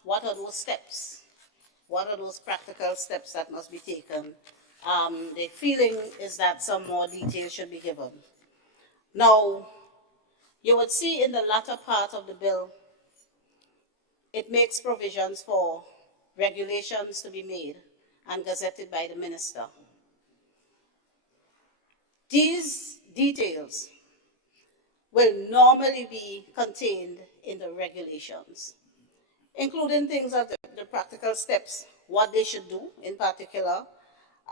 are those steps? What are those practical steps that must be taken? The feeling is that some more detail should be given. Now, you would see in the latter part of the bill, it makes provisions for regulations to be made and gazetted by the minister. These details will normally be contained in the regulations, including things of the practical steps, what they should do in particular.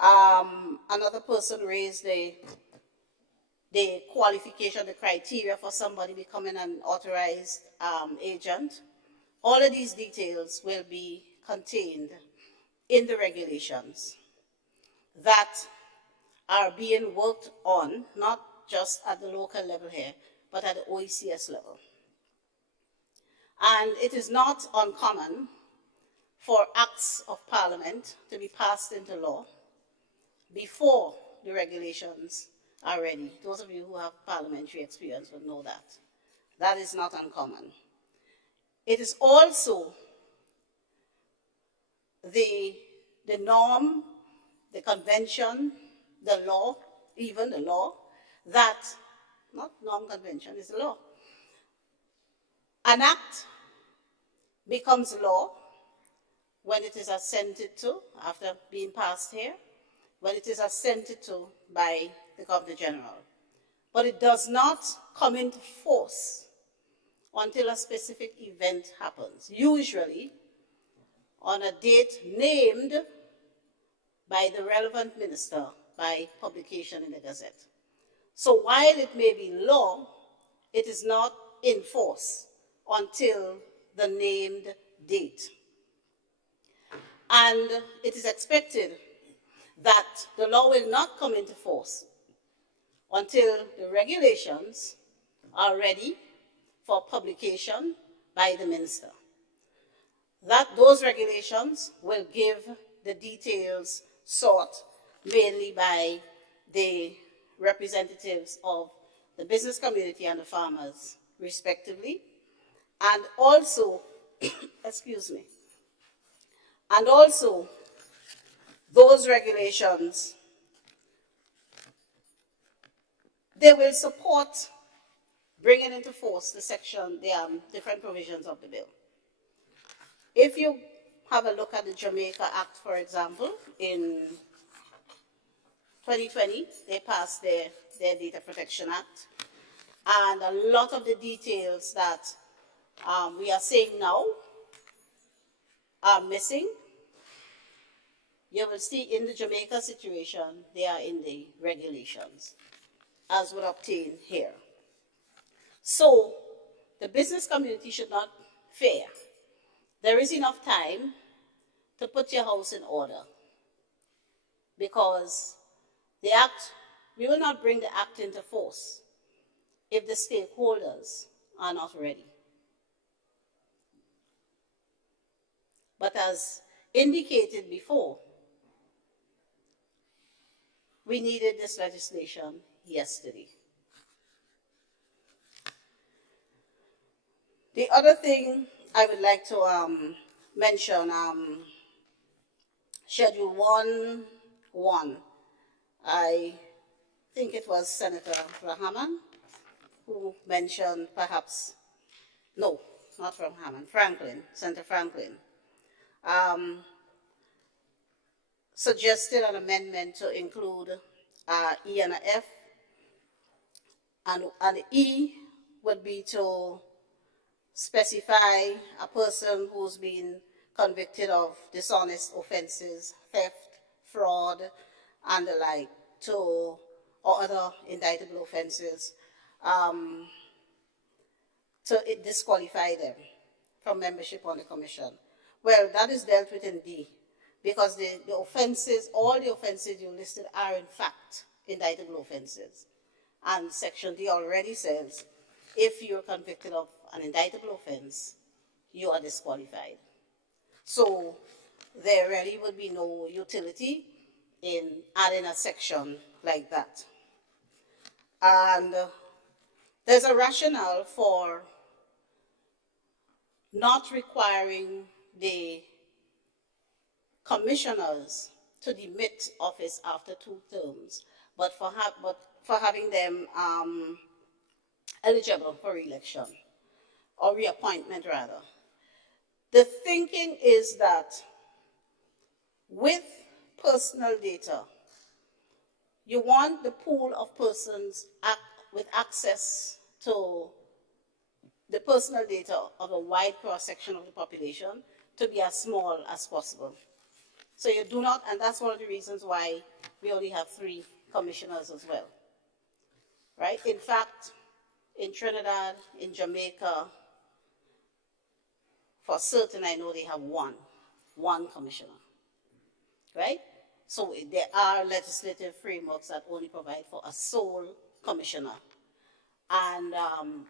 Another person raised the qualification, the criteria for somebody becoming an authorized agent all of these details will be contained in the regulations that are being worked on, not just at the local level here, but at the OECS level. And it is not uncommon for acts of parliament to be passed into law before the regulations are ready. Those of you who have parliamentary experience will know that. That is not uncommon. It is also the norm, the convention, the law, even the law, that, not norm convention, is the law. An act becomes law when it is assented to after being passed here, when it is assented to by the Governor General. But it does not come into force until a specific event happens, usually on a date named by the relevant minister by publication in the Gazette. So while it may be law, it is not in force until the named date. And it is expected that the law will not come into force until the regulations are ready for publication by the minister. Those regulations will give the details sought mainly by the representatives of the business community and the farmers, respectively, and also, excuse me, and also those regulations, they will support bringing into force the different provisions of the bill. If you have a look at the Jamaica Act, for example, in 2020, they passed their Data Protection Act, and a lot of the details that we are saying now are missing. You will see in the Jamaica situation, they are in the regulations, as would obtain here. So the business community should not fear. There is enough time to put your house in order, because the act, we will not bring the act into force if the stakeholders are not ready. But as indicated before, we needed this legislation yesterday. The other thing I would like to mention, Schedule 1.1. I think it was Senator Rahman who mentioned perhaps, no, not from Hammond, Franklin, Senator Franklin, suggested an amendment to include E and a F, and E would be to specify a person who's been convicted of dishonest offenses, theft, fraud, and the like, or other indictable offenses, to disqualify them from membership on the commission. Well, that is dealt with in D, because the offenses, all the offenses you listed are in fact indictable offenses. And Section D already says, if you're convicted of an indictable offense, you are disqualified. So there really would be no utility in adding a section like that. And there's a rationale for not requiring the commissioners to demit office after 2 terms, but for having them eligible for re-election, or reappointment rather. The thinking is that with personal data, you want the pool of persons with access to the personal data of a wide cross-section of the population to be as small as possible. So you do not, and that's one of the reasons why we only have 3 commissioners as well, right? In fact, in Trinidad, in Jamaica, for certain, I know they have one commissioner, right? So there are legislative frameworks that only provide for a sole commissioner. And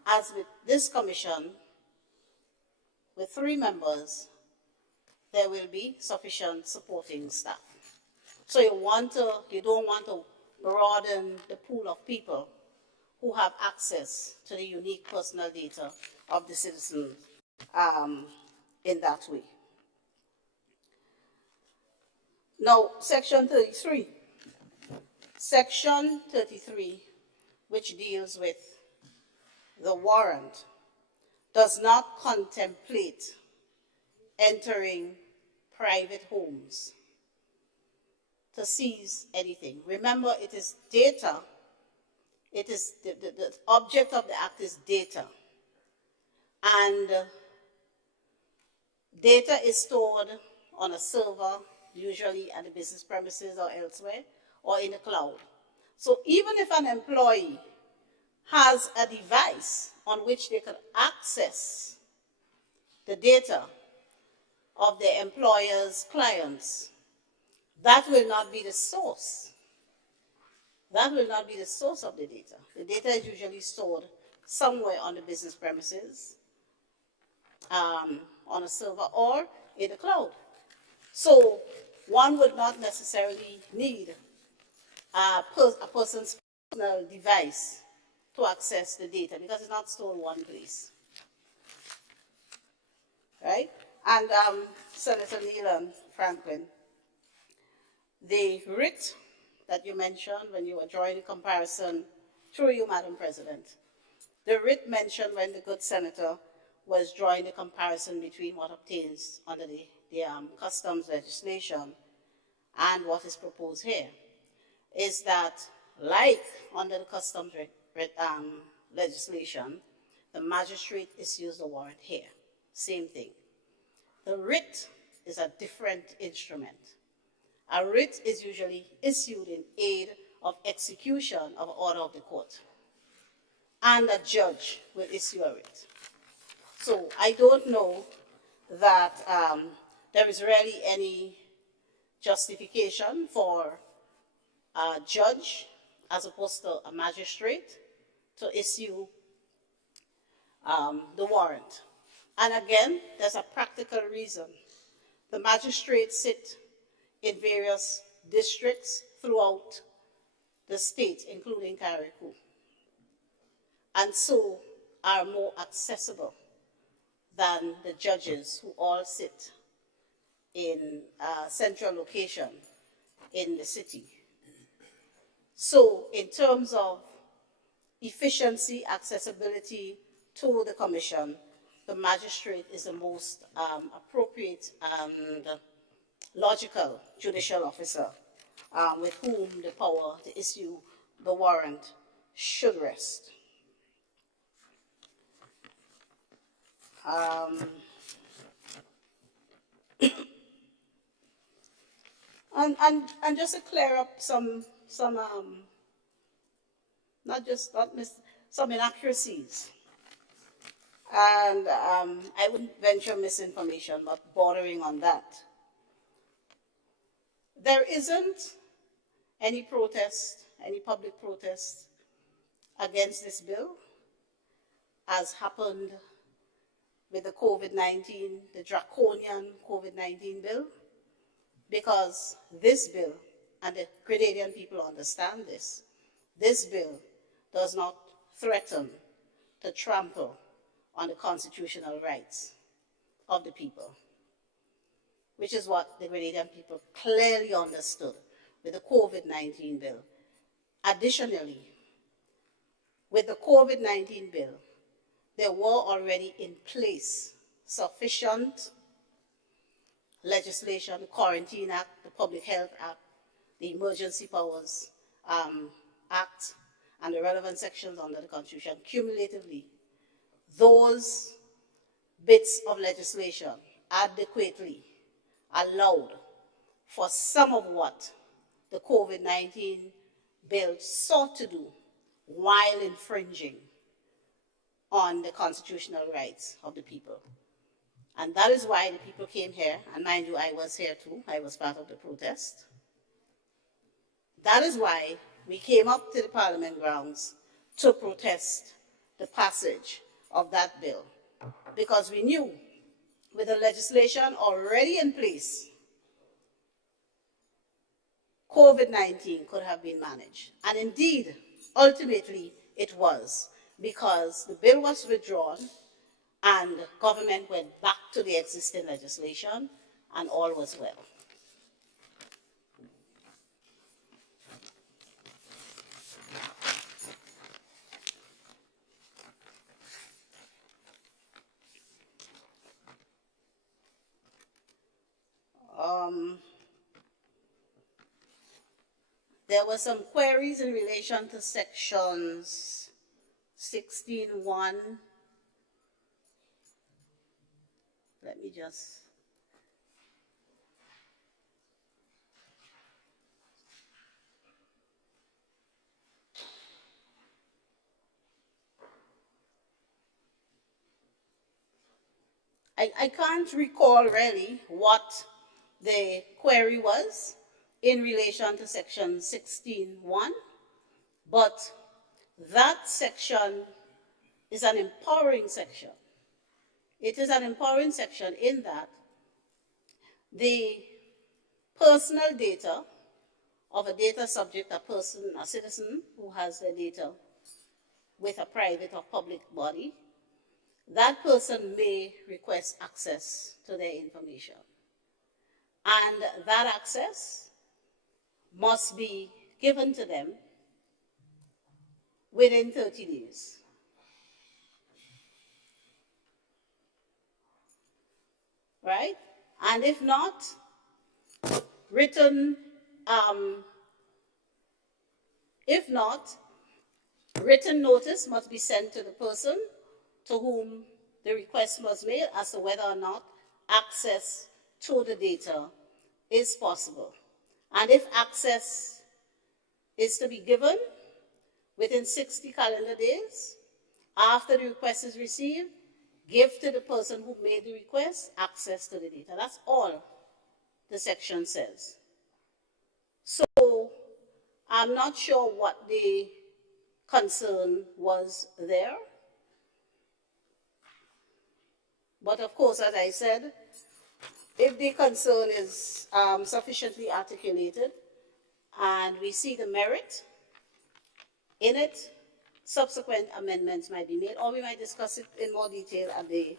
as with this commission, with 3 members, there will be sufficient supporting staff. So you don't want to broaden the pool of people who have access to the unique personal data of the citizens in that way. Now, Section 33. Section 33, which deals with the warrant, does not contemplate entering private homes to seize anything. Remember, it is data. It is the object of the act is data. And data is stored on a server, usually at the business premises or elsewhere, or in the cloud. So even if an employee has a device on which they could access the data of their employer's clients, that will not be the source. That will not be the source of the data. The data is usually stored somewhere on the business premises, on a server, or in the cloud. So one would not necessarily need a person's personal device to access the data because it's not stored one place. Right? And Senator Neal and Franklin, the writ that you mentioned when you were drawing the comparison, through you, Madam President, the writ mentioned when the good senator was drawing the comparison between what obtains under the customs legislation and what is proposed here, is that, like under the customs legislation, the magistrate issues the warrant here. Same thing. The writ is a different instrument. A writ is usually issued in aid of execution of an order of the court, and a judge will issue a writ. So I don't know that there is really any justification for a judge as opposed to a magistrate to issue the warrant. And again, there's a practical reason. The magistrates sit in various districts throughout the state, including Carriacou, and so are more accessible than the judges who all sit in a central location in the city. So in terms of efficiency, accessibility to the commission, the magistrate is the most appropriate and logical judicial officer with whom the power to issue the warrant should rest. And just to clear up some inaccuracies. And I wouldn't venture misinformation, but bordering on that. There isn't any protest, any public protest against this bill, as happened with the COVID-19, the draconian COVID-19 bill, because this bill, and the Grenadian people understand this bill does not threaten to trample on the constitutional rights of the people, which is what the Grenadian people clearly understood with the COVID-19 bill. Additionally, with the COVID-19 bill, there were already in place sufficient legislation, the Quarantine Act, the Public Health Act, the Emergency Powers Act, and the relevant sections under the Constitution. Cumulatively, those bits of legislation adequately allowed for some of what the COVID-19 bill sought to do while infringing on the constitutional rights of the people. And that is why the people came here, and mind you, I was here too. I was part of the protest. That is why we came up to the Parliament grounds to protest the passage of that bill, because we knew with the legislation already in place, COVID-19 could have been managed. And indeed, ultimately, it was, because the bill was withdrawn and government went back to the existing legislation, and all was well. There were some queries in relation to sections 16.1. Let me just... I can't recall really what the query was in relation to section 16.1, but that section is an empowering section. It is an empowering section in that the personal data of a data subject, a person, a citizen who has their data with a private or public body, that person may request access to their information. And that access must be given to them within 30 days. Right? And if not, written notice must be sent to the person to whom the request was made as to whether or not access to the data is possible. And if access is to be given within 60 calendar days after the request is received, give to the person who made the request access to the data. That's all the section says. So I'm not sure what the concern was there. But of course, as I said, if the concern is sufficiently articulated and we see the merit in it, subsequent amendments might be made, or we might discuss it in more detail at the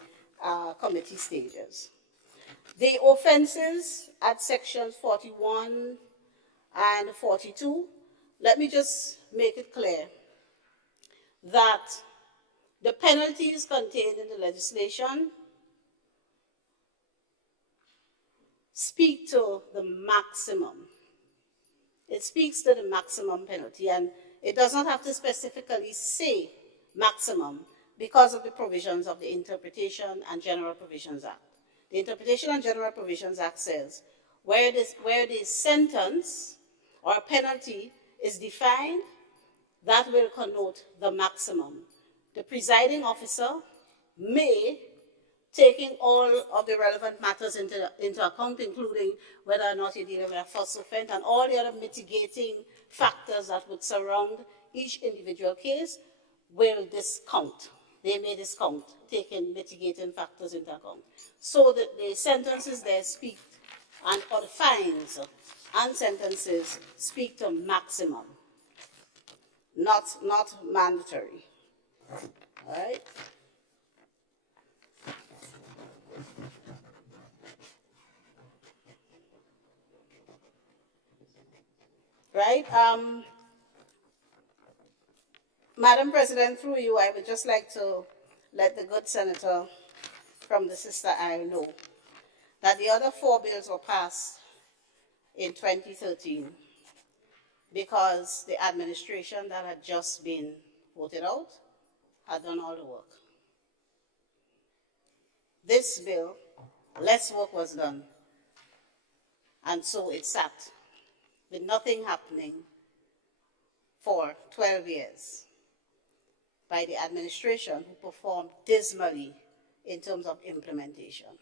committee stages. The offenses at sections 41 and 42, let me just make it clear that the penalties contained in the legislation speak to the maximum. It speaks to the maximum penalty, and it does not have to specifically say maximum because of the provisions of the Interpretation and General Provisions Act. The Interpretation and General Provisions Act says where the sentence or penalty is defined, that will connote the maximum. The presiding officer may, taking all of the relevant matters into account, including whether or not you're dealing with a first offense and all the other mitigating factors that would surround each individual case, will discount. They may discount, taking mitigating factors into account. So that the sentences there speak, and or the fines and sentences speak to maximum, not mandatory. All right? Right? Madam President, through you, I would just like to let the good senator from the Sister Isle know that the other 4 bills were passed in 2013 because the administration that had just been voted out had done all the work. This bill, less work was done, and so it sat with nothing happening for 12 years by the administration, who performed dismally in terms of implementation.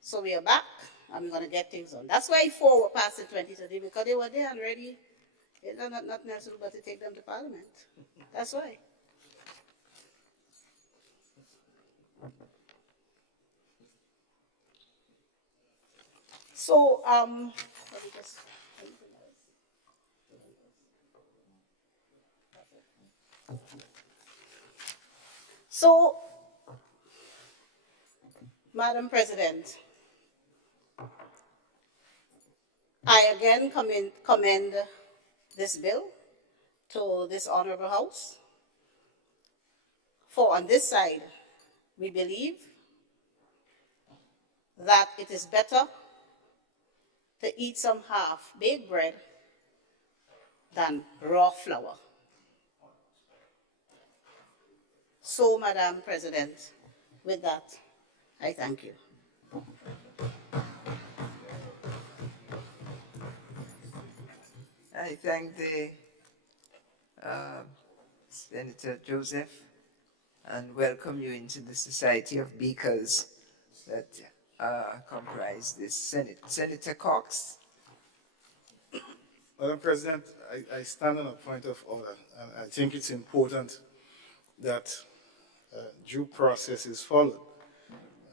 So we are back, and we're going to get things on. That's why 4 were passed in 2030, because they were there and ready. It's nothing else to do but to take them to Parliament. That's why. So, let me just... So, Madam President, I again commend this bill to this honorable House. For on this side, we believe that it is better to eat some half-baked bread than raw flour. So, Madam President, with that, I thank you. I thank the Senator Joseph and welcome you into the Society of Beakers that comprise this Senate. Senator Cox. Madam President, I stand on a point of order, and I think it's important that due process is followed.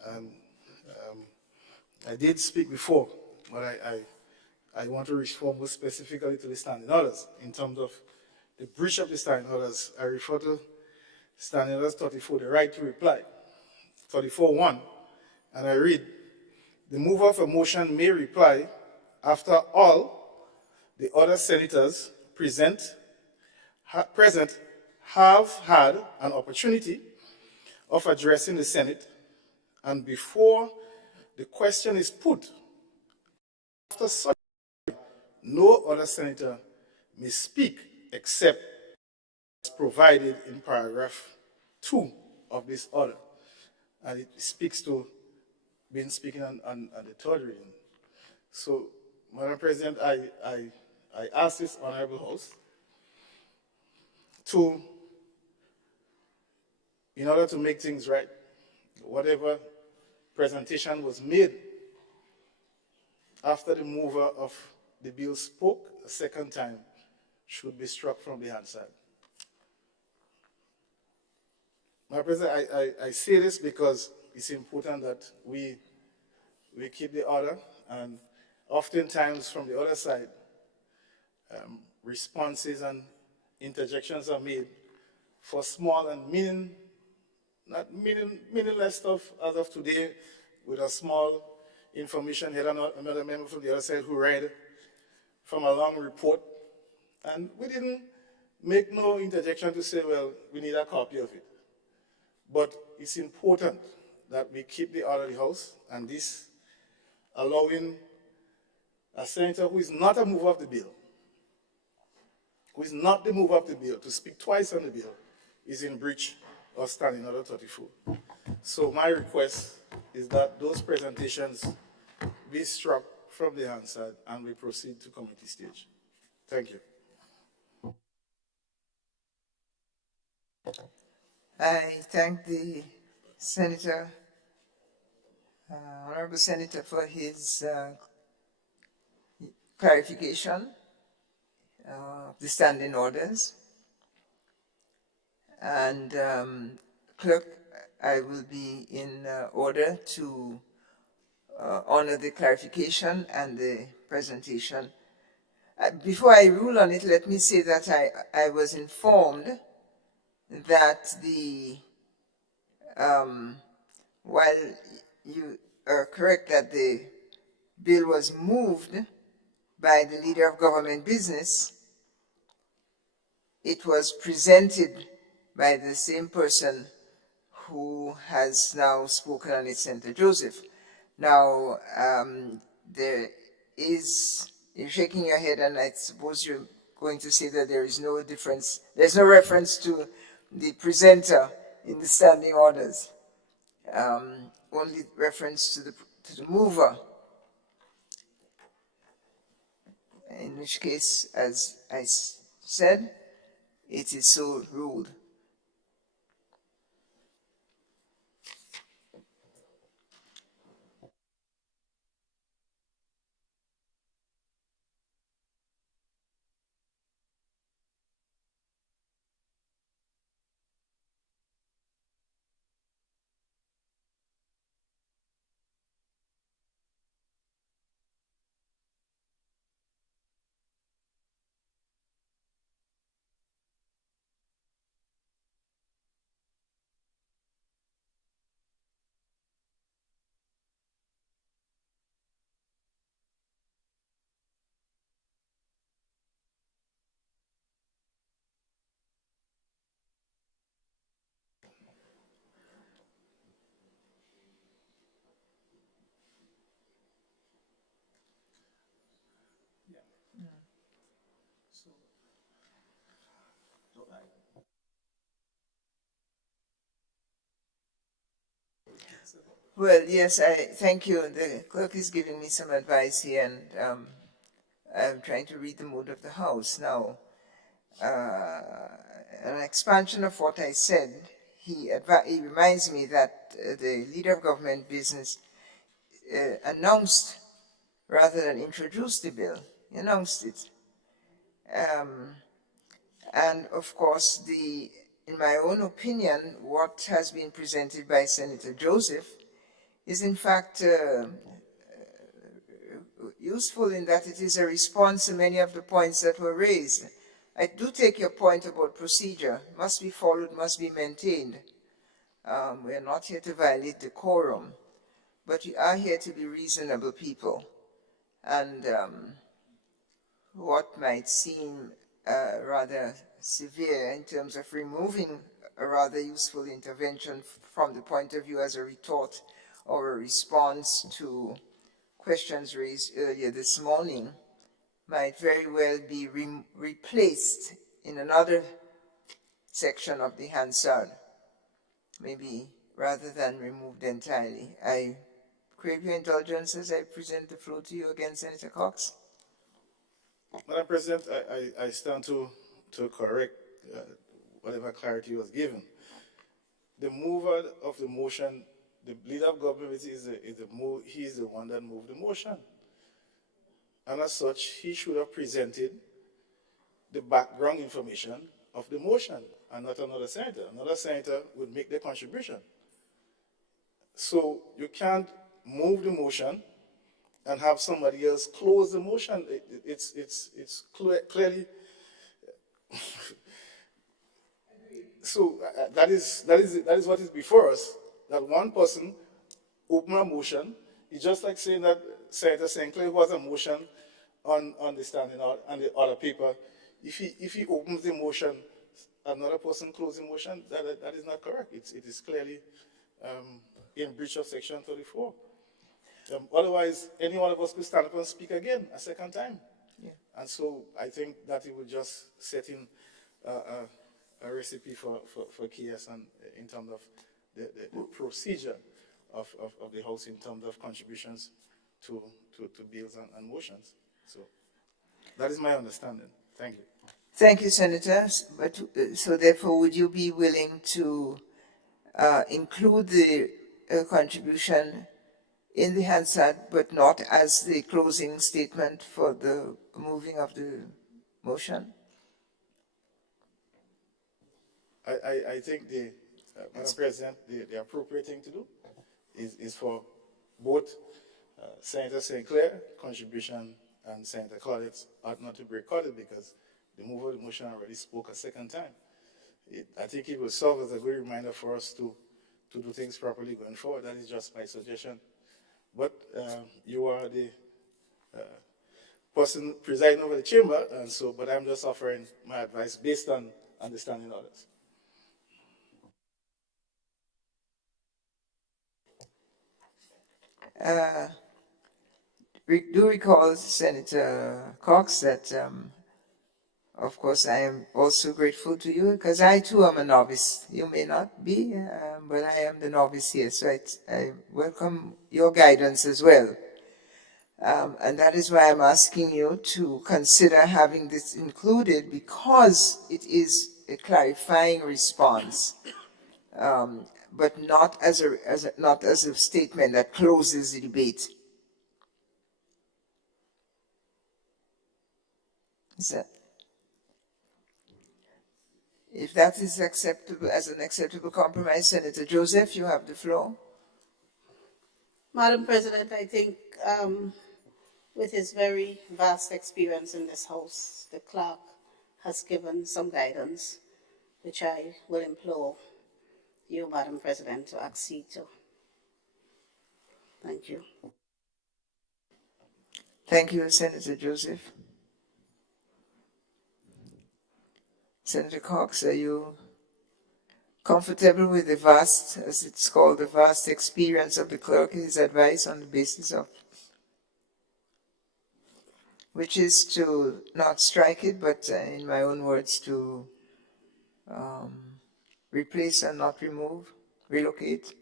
And I did speak before, but I want to refer more specifically to the standing orders. In terms of the breach of the standing orders, I refer to standing orders 34, the right to reply, 34.1, and I read, the mover of a motion may reply after all the other senators present have had an opportunity of addressing the Senate, and before the question is put, after such, no other senator may speak except as provided in paragraph 2 of this order. And it speaks to being speaking on the third reading. So, Madam President, I ask this honorable House to, in order to make things right, whatever presentation was made after the mover of the bill spoke a second time should be struck from the Hansard. Madam President, I say this because it's important that we keep the order, and oftentimes from the other side, responses and interjections are made for small and meaningless stuff as of today, with a small information here, another member from the other side who read from a long report, and we didn't make no interjection to say, well, we need a copy of it. But it's important that we keep the order of the House, and this allowing a senator who is not a mover of the bill, who is not the mover of the bill, to speak twice on the bill is in breach of Standing Order 34. So my request is that those presentations be struck from the Hansard and we proceed to committee stage. Thank you. I thank the Senator, Honorable Senator, for his clarification of the standing orders. And Clerk, I will be in order to honor the clarification and the presentation. Before I rule on it, let me say that I was informed that while you are correct that the bill was moved by the Leader of Government Business, it was presented by the same person who has now spoken on it, Senator Joseph. Now, you're shaking your head, and I suppose you're going to say that there is no difference, there's no reference to the presenter in the standing orders, only reference to the mover, in which case, as I said, it is so ruled. Well, yes, I thank you. The clerk is giving me some advice here, and I'm trying to read the mood of the House now. An expansion of what I said, he reminds me that the leader of government business announced rather than introduced the bill. He announced it. And of course, in my own opinion, what has been presented by Senator Joseph is in fact useful in that it is a response to many of the points that were raised. I do take your point about procedure. Must be followed, must be maintained. We are not here to violate decorum, but we are here to be reasonable people. And what might seem rather severe in terms of removing a rather useful intervention from the point of view as a retort or a response to questions raised earlier this morning might very well be replaced in another section of the Hansard, maybe rather than removed entirely. I crave your indulgence as I present the floor to you again, Senator Cox. Madam President, I stand to correct whatever clarity was given. The mover of the motion, the leader of government he is the one that moved the motion. And as such, he should have presented the background information of the motion and not another senator. Another senator would make the contribution. So you can't move the motion and have somebody else close the motion. It's clearly. So that is what is before us. That one person open a motion. It's just like saying that Senator St. Clair was a motion on the standing out and the other paper. If he opens the motion, another person closes the motion. That is not correct. It is clearly in breach of Section 34. Otherwise, any one of us could stand up and speak again a second time. Yeah. And so I think that it would just set in a recipe for chaos and in terms of the procedure of the House in terms of contributions to bills and motions. So that is my understanding. Thank you. Thank you, Senator. But so therefore, would you be willing to include the contribution in the Hansard, but not as the closing statement for the moving of the motion? I think Madam President, the appropriate thing to do is for both Senator St. Clair contribution and Senator Claudette ought not to be recorded because the mover of the motion already spoke a second time. I think it will serve as a good reminder for us to do things properly going forward. That is just my suggestion. But you are the person presiding over the chamber, and so. But I'm just offering my advice based on understanding others. Do recall, Senator Cox, that of course I am also grateful to you because I too am a novice. You may not be, but I am the novice here, so I welcome your guidance as well. And that is why I'm asking you to consider having this included because it is a clarifying response, but not as a statement that closes the debate. If that is acceptable as an acceptable compromise, Senator Joseph, you have the floor. Madam President, I think with his very vast experience in this House, the clerk has given some guidance, which I will implore you, Madam President, to accede to. Thank you. Thank you, Senator Joseph. Senator Cox, are you comfortable with the vast, as it's called, the vast experience of the clerk, his advice on the basis of, which is to not strike it, but in my own words, to replace and not remove, relocate?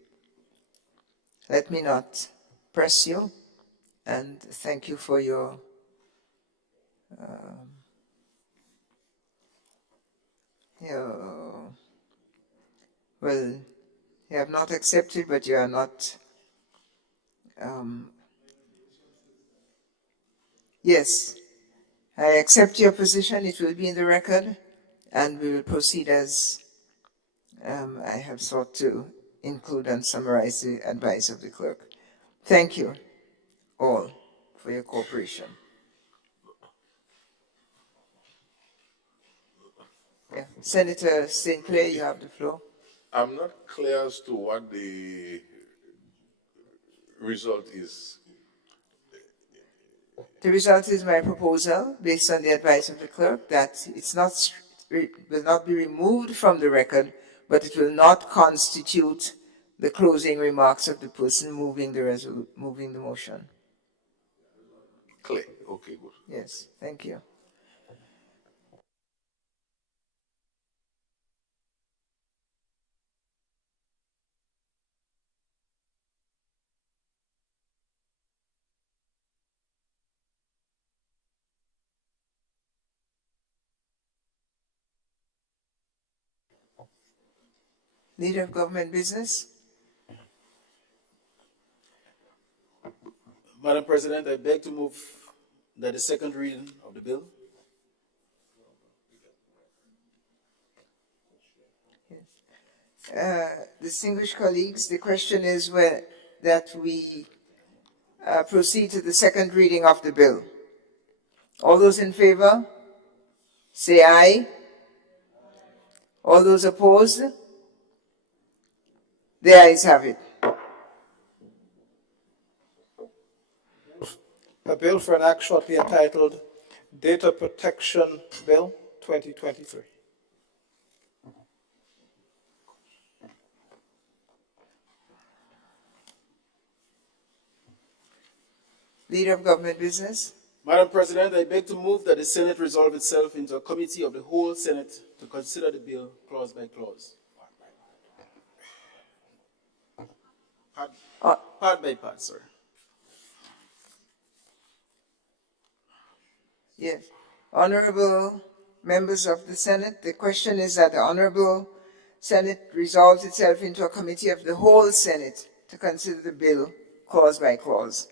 let me not press you, and thank you for your well, you have not accepted, but you are not, yes, I accept your position, it will be in the record, and we will proceed as I have sought to include and summarize the advice of the clerk. Thank you all for your cooperation. Yeah. Senator St. Clair, you have the floor. I'm not clear as to what the result is. The result is my proposal, based on the advice of the clerk, that will not be removed from the record, but it will not constitute the closing remarks of the person moving the motion. Clear. Okay, good. Yes, thank you. Leader of Government Business. Madam President, I beg to move that the second reading of the bill. Distinguished colleagues, the question is that we proceed to the second reading of the bill. All those in favor, say aye. All those opposed, the ayes have it. A bill for an act shortly entitled Data Protection Bill 2023. Leader of Government Business. Madam President, I beg to move that the Senate resolve itself into a committee of the whole Senate to consider the bill clause by clause. Part by part, sir. Yes. Honorable members of the Senate, the question is that the Honorable Senate resolves itself into a committee of the whole Senate to consider the bill clause by clause.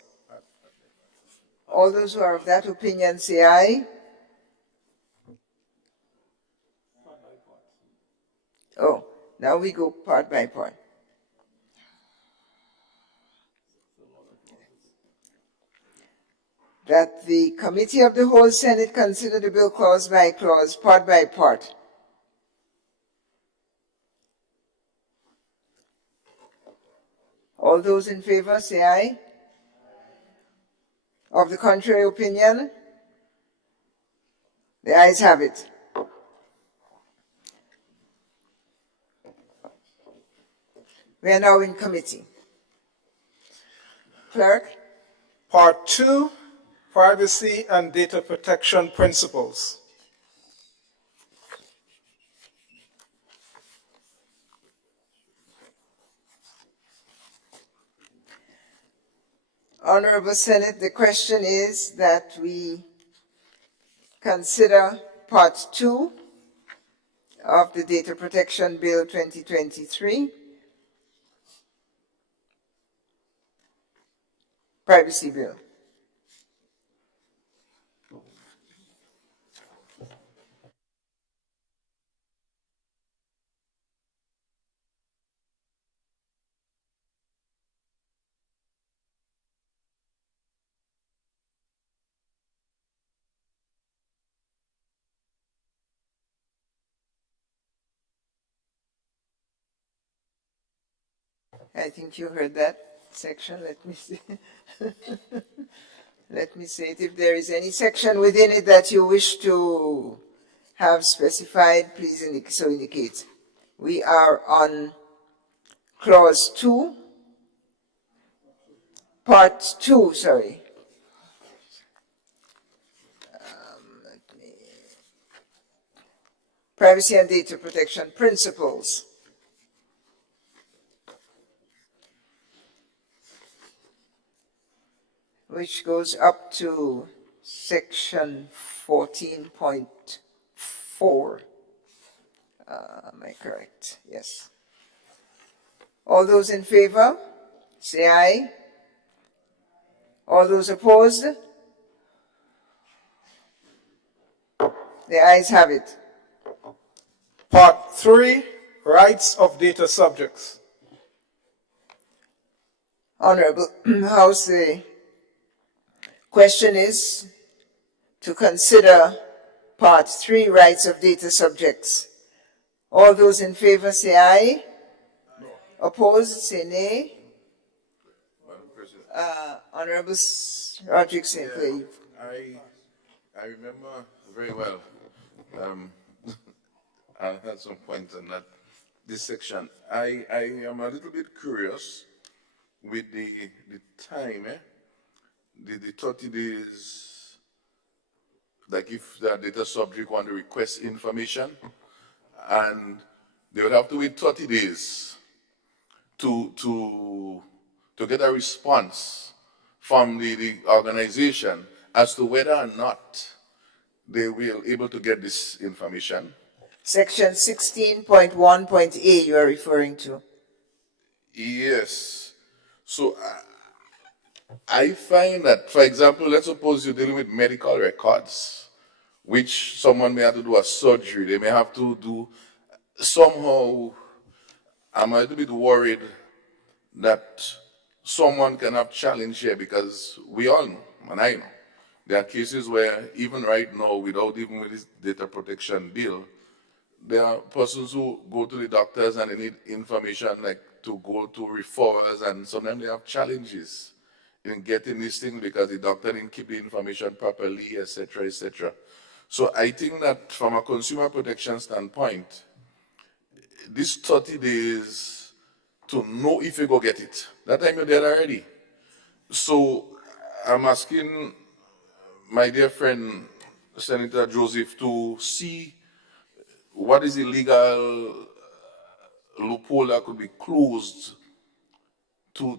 All those who are of that opinion say aye. Oh, now we go part by part. That the Committee of the whole Senate consider the bill clause by clause, part by part. All those in favor say aye. Of the contrary opinion, the ayes have it. We are now in committee. Clerk. Part 2, Privacy and Data Protection Principles. Honorable Senate, the question is that we consider Part 2 of the Data Protection Bill 2023, Privacy Bill. I think you heard that section. Let me see. Let me say it. If there is any section within it that you wish to have specified, please so indicate. We are on Clause 2, Part 2, sorry. Privacy and Data Protection Principles. which goes up to section 14.4. Am I correct? Yes. All those in favor, say aye. All those opposed? The ayes have it. Part 3, rights of data subjects. Honorable House, the question is to consider Part 3, rights of data subjects. All those in favor say aye. Opposed, say nay. Honorable Roderick St. Clair. I remember very well. I had some points on that. This section. I am a little bit curious with the time, the 30 days, like if the data subject want to request information, and they would have to wait 30 days to get a response from the organization as to whether or not they will able to get this information. Section 16.1.a you are referring to. Yes. So I find that, for example, let's suppose you're dealing with medical records, which someone may have to do a surgery. They may have to do somehow. I'm a little bit worried that someone can have challenge here, because we all know, and I know, there are cases where even right now, without even with this data protection bill, there are persons who go to the doctors and they need information, like to go to referrals, and sometimes they have challenges in getting these things because the doctor didn't keep the information properly, etc., etc. So I think that from a consumer protection standpoint, this 30 days to know if you go get it, that time you're there already. So I'm asking my dear friend, Senator Joseph, to see what is the legal loophole that could be closed to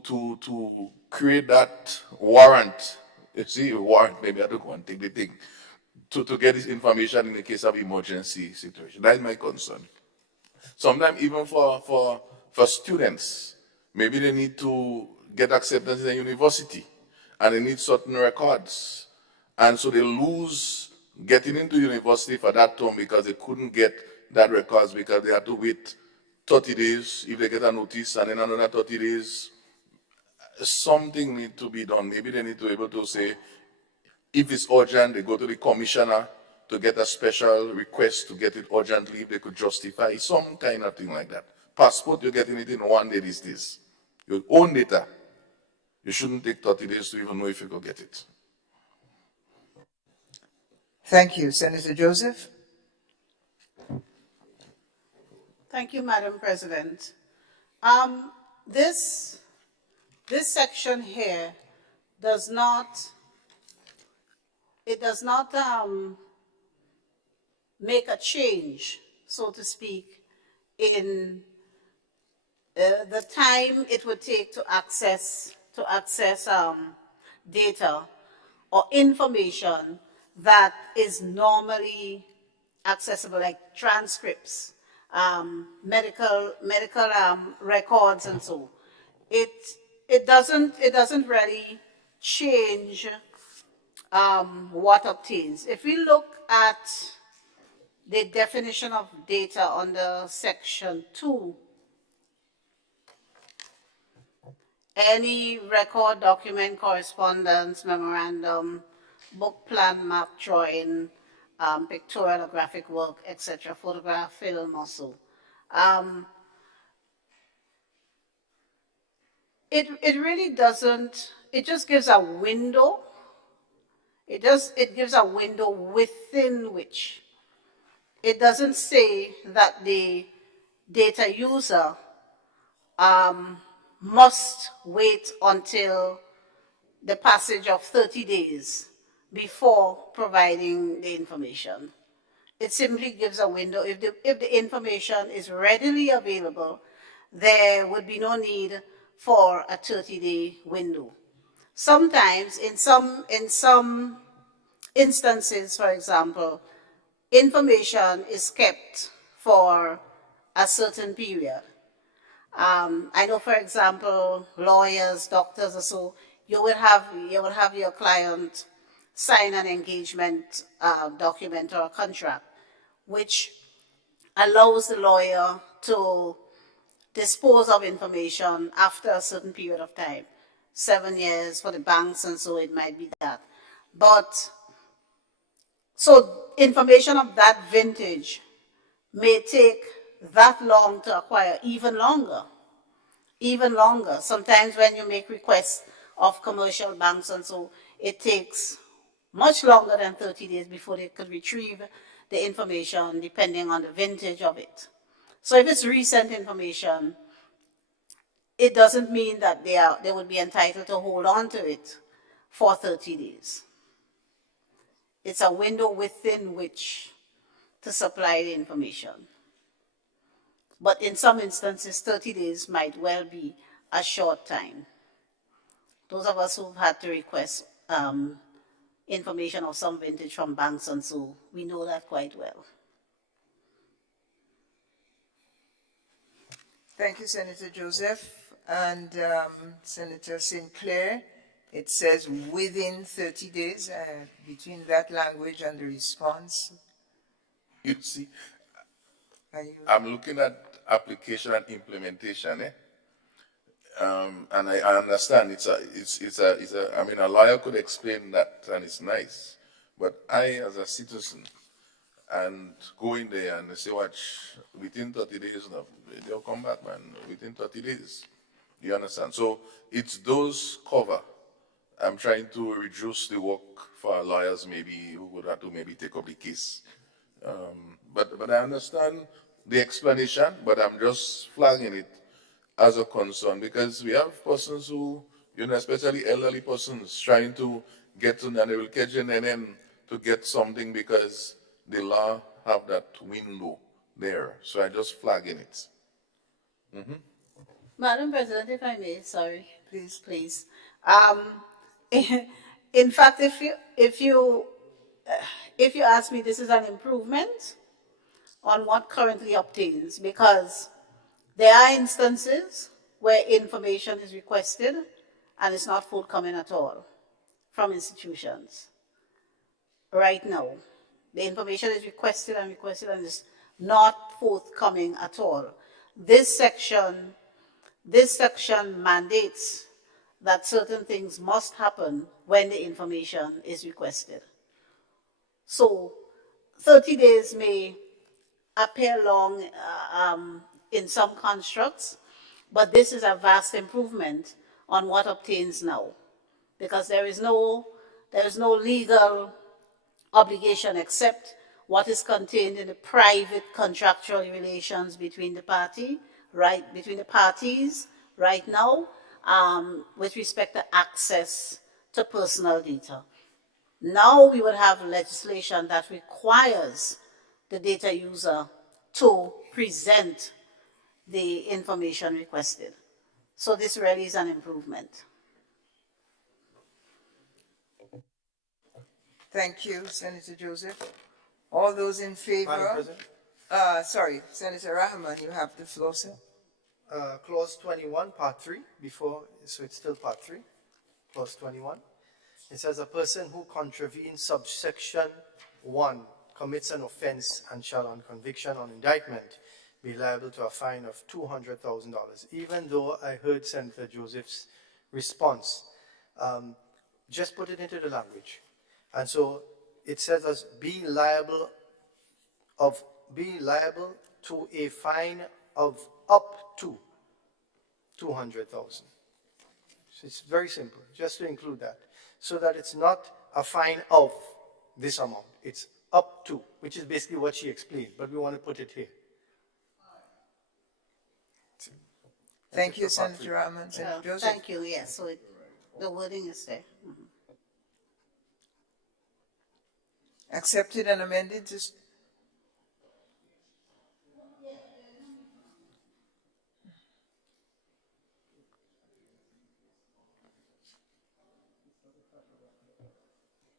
create that warrant. You see, a warrant, maybe I don't want to take the thing, to get this information in the case of emergency situation. That is my concern. Sometimes even for students, maybe they need to get acceptance in a university and they need certain records. And so they lose getting into university for that term because they couldn't get that records because they had to wait 30 days if they get a notice, and then another 30 days. Something need to be done. Maybe they need to be able to say, if it's urgent, they go to the commissioner to get a special request to get it urgently, if they could justify some kind of thing like that. Passport, you're getting it in 1 day these days. Your own data. You shouldn't take 30 days to even know if you could get it. Thank you. Senator Joseph? Thank you, Madam President. This section here does not make a change, so to speak, in the time it would take to access data or information that is normally accessible, like transcripts, medical records, and so. It doesn't really change what obtains. If we look at the definition of data under Section 2, any record, document, correspondence, memorandum, book, plan, map, drawing, pictorial or graphic work, etc., photograph, film, or so. It really doesn't, it just gives a window. It gives a window within which it doesn't say that the data user must wait until the passage of 30 days before providing the information. It simply gives a window. If the information is readily available, there would be no need for a 30-day window. Sometimes, in some instances, for example, information is kept for a certain period. I know, for example, lawyers, doctors, or so, you will have your client sign an engagement document or a contract, which allows the lawyer to dispose of information after a certain period of time. 7 years for the banks, and so it might be that. But so information of that vintage may take that long to acquire, even longer. Sometimes when you make requests of commercial banks and so, it takes much longer than 30 days before they could retrieve the information, depending on the vintage of it. So if it's recent information, it doesn't mean that they would be entitled to hold on to it for 30 days. It's a window within which to supply the information. But in some instances, 30 days might well be a short time. Those of us who've had to request information of some vintage from banks and so, we know that quite well. Thank you, Senator Joseph. And Senator Sinclair, it says within 30 days, between that language and the response. You see, I'm looking at application and implementation, and I understand it's a. I mean, a lawyer could explain that, and it's nice, but I, as a citizen, and go in there and they say, watch, within 30 days, no, they'll come back, man, within 30 days. You understand? So it's those cover. I'm trying to reduce the work for lawyers, maybe, who would have to maybe take up the case. But I understand the explanation, but I'm just flagging it as a concern because we have persons who, you know, especially elderly persons, trying to get to Nanabil Kitchen and then to get something because the law have that window there. So I just flagging it. Mm-hmm. Madam President, if I may, sorry. Please. In fact, if you ask me, this is an improvement on what currently obtains, because there are instances where information is requested and it's not forthcoming at all from institutions. Right now, the information is requested and is not forthcoming at all. This section mandates that certain things must happen when the information is requested. So 30 days may appear long in some constructs, but this is a vast improvement on what obtains now, because there is no legal obligation except what is contained in the private contractual relations between the parties right now, with respect to access to personal data. Now we would have legislation that requires the data user to present the information requested. So this really is an improvement. Thank you, Senator Joseph. All those in favor? Madam President? Sorry, Senator Rahman, you have the floor, sir. Clause 21, part 3, so it's still part 3, clause 21. It says a person who contravenes subsection 1 commits an offense and shall on conviction on indictment be liable to a fine of $200,000. Even though I heard Senator Joseph's response, just put it into the language. And so it says as be liable to a fine of up to 200,000. So it's very simple, just to include that, so that it's not a fine of this amount. It's up to, which is basically what she explained, but we want to put it here. Thank you, Senator Rahman. Senator Joseph. Thank you, yes, so the wording is there. Mm-hmm. Accepted and amended.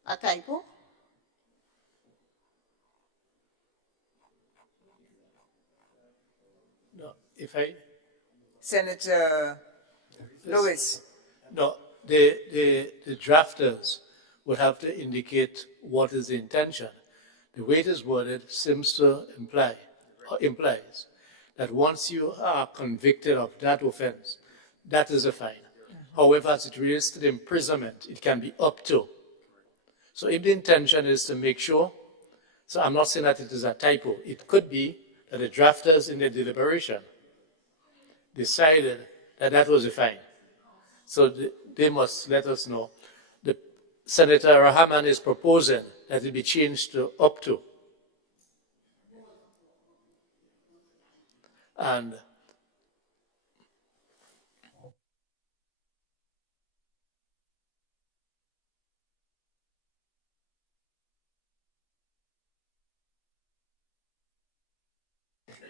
a typo? No, if I, Senator Lewis. no, the drafters would have to indicate what is the intention. The way it is worded seems to imply, or implies, that once you are convicted of that offense, that is a fine. However, as it relates to the imprisonment, it can be up to. So if the intention is to make sure, so I'm not saying that it is a typo. It could be that the drafters in their deliberation decided that that was a fine. So they must let us know. Senator Rahman is proposing that it be changed to up to. And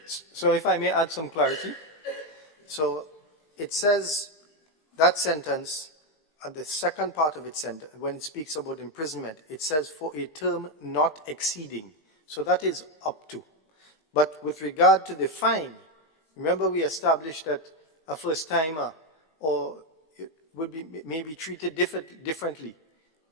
So if I may add some clarity. So it says that sentence, the second part of its sentence, when it speaks about imprisonment, it says for a term not exceeding. So that is up to. But with regard to the fine, remember we established that a first timer or will be maybe treated differently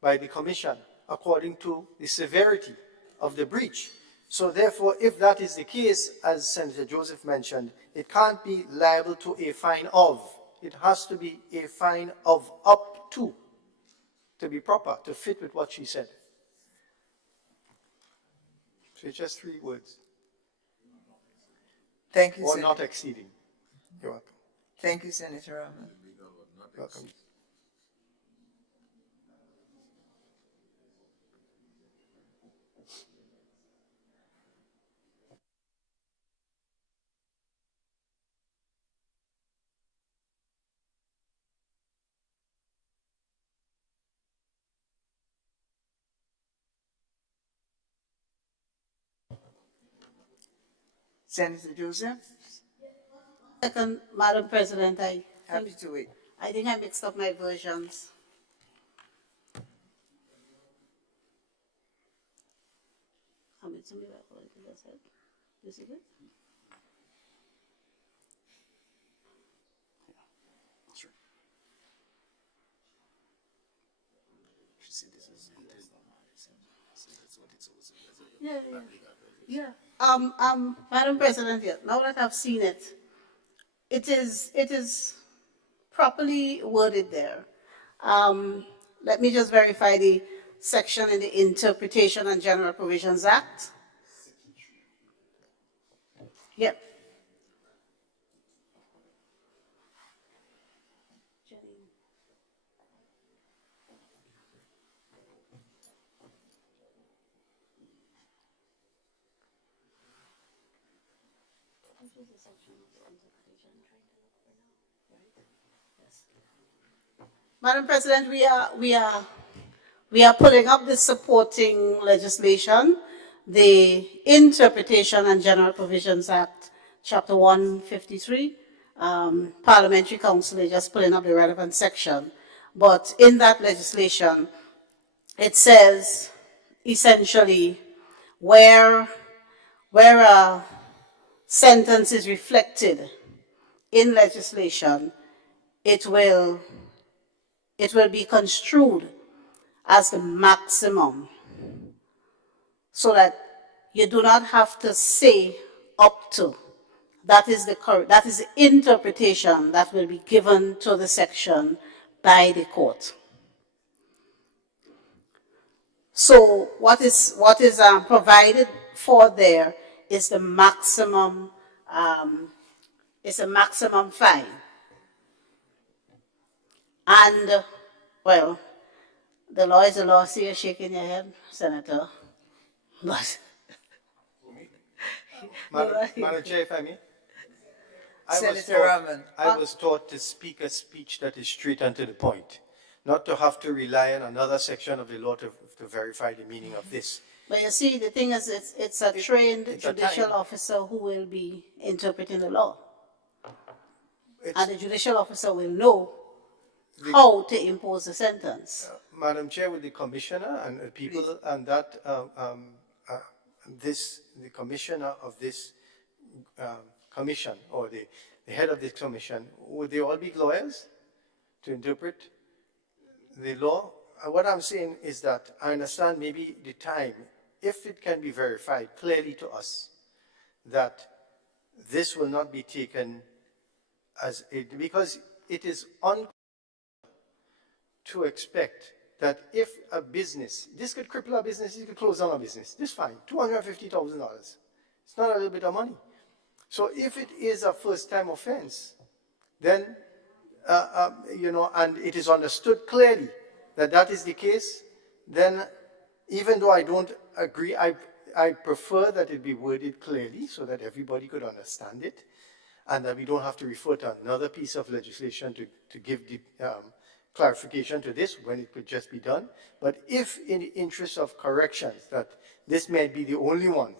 by the commission according to the severity of the breach. So therefore, if that is the case, as Senator Joseph mentioned, it can't be liable to a fine of. It has to be a fine of up to be proper, to fit with what she said. So it's just 3 words. Thank you, Or Senator. not exceeding. You're welcome. Thank you, Senator Rahman. Welcome. Senator Joseph, Second, Madam President, happy to wait. I think I mixed up my versions. This is it? Yeah. Madam President, yeah, now that I've seen it, it is properly worded there. Let me just verify the section in the Interpretation and General Provisions Act. Yep. Madam President, we are pulling up the supporting legislation, the Interpretation and General Provisions Act, Chapter 153. Parliamentary Council is just pulling up the relevant section. But in that legislation, it says essentially where a sentence is reflected in legislation, it will be construed as the maximum, so that you do not have to say up to. That is the interpretation that will be given to the section by the court. So what is provided for there is the maximum. It's a maximum fine. And, well, the law is the law. See you shaking your head, Senator. But Madam Chair, if I may. Senator Rahman. I was taught to speak a speech that is straight and to the point, not to have to rely on another section of the law to verify the meaning of this. But you see, the thing is, it's a trained judicial officer who will be interpreting the law. And the judicial officer will know how to impose the sentence. Madam Chair, with the commissioner and the people and that, the commissioner of this commission, or the head of this commission, would they all be lawyers to interpret the law? What I'm saying is that I understand maybe the time, if it can be verified clearly to us, that this will not be taken as it, because it is to expect that if a business, this could cripple a business, it could close down a business, this fine, $250,000. It's not a little bit of money. So if it is a first-time offense, then, and it is understood clearly that that is the case, then even though I don't agree, I prefer that it be worded clearly so that everybody could understand it, and that we don't have to refer to another piece of legislation to give the clarification to this when it could just be done. But if in the interest of corrections that this may be the only one,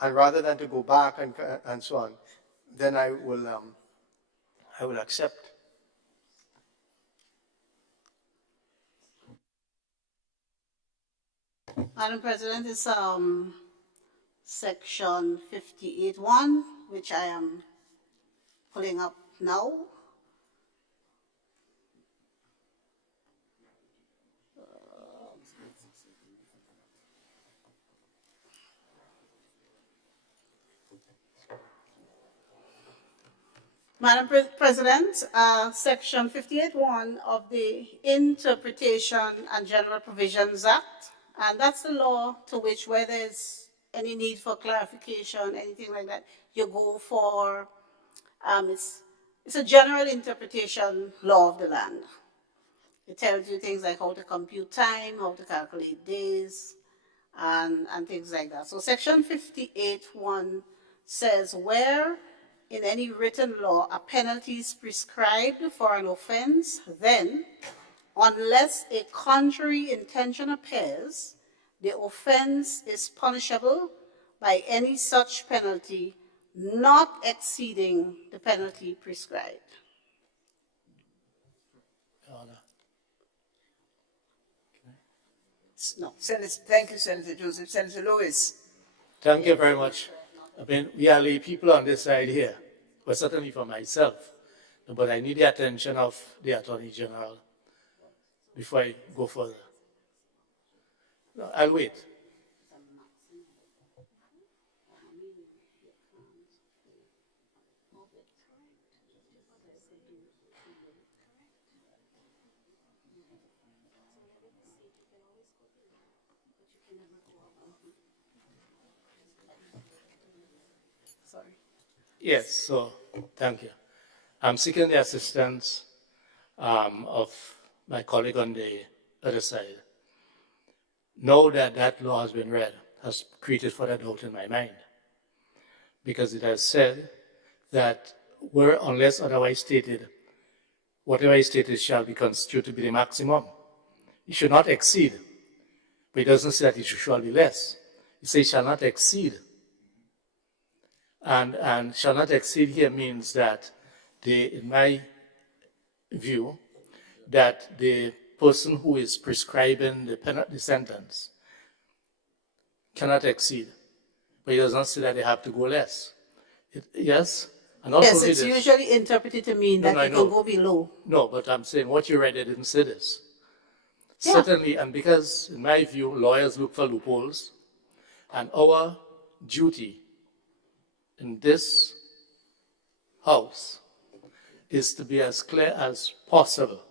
and rather than to go back and so on, then I will accept. Madam President, it's section 58.1, which I am pulling up now. Madam President, section 58.1 of the Interpretation and General Provisions Act, and that's the law to which, where there's any need for clarification, anything like that, you go for, it's a general interpretation law of the land. It tells you things like how to compute time, how to calculate days, and things like that. So section 58.1 says, where in any written law a penalty is prescribed for an offense, then, unless a contrary intention appears, the offense is punishable by any such penalty not exceeding the penalty prescribed. No. Thank you, Senator Joseph. Senator Lewis. Thank you very much. I mean, we are lay people on this side here, but certainly for myself. But I need the attention of the Attorney General before I go further. No, I'll wait. Yes, so thank you. I'm seeking the assistance of my colleague on the other side. Know that that law has been read, has created further doubt in my mind, because it has said that where, unless otherwise stated, whatever is stated shall be constituted to be the maximum. It should not exceed, but it doesn't say that it shall be less. It says shall not exceed. And shall not exceed here means that, in my view, that the person who is prescribing the sentence cannot exceed. But it does not say that they have to go less. Yes? And also yes, it's usually interpreted to mean that you can go below. No, but I'm saying what you read, it didn't say this. Yeah. Certainly, and because, in my view, lawyers look for loopholes, and our duty in this house is to be as clear as possible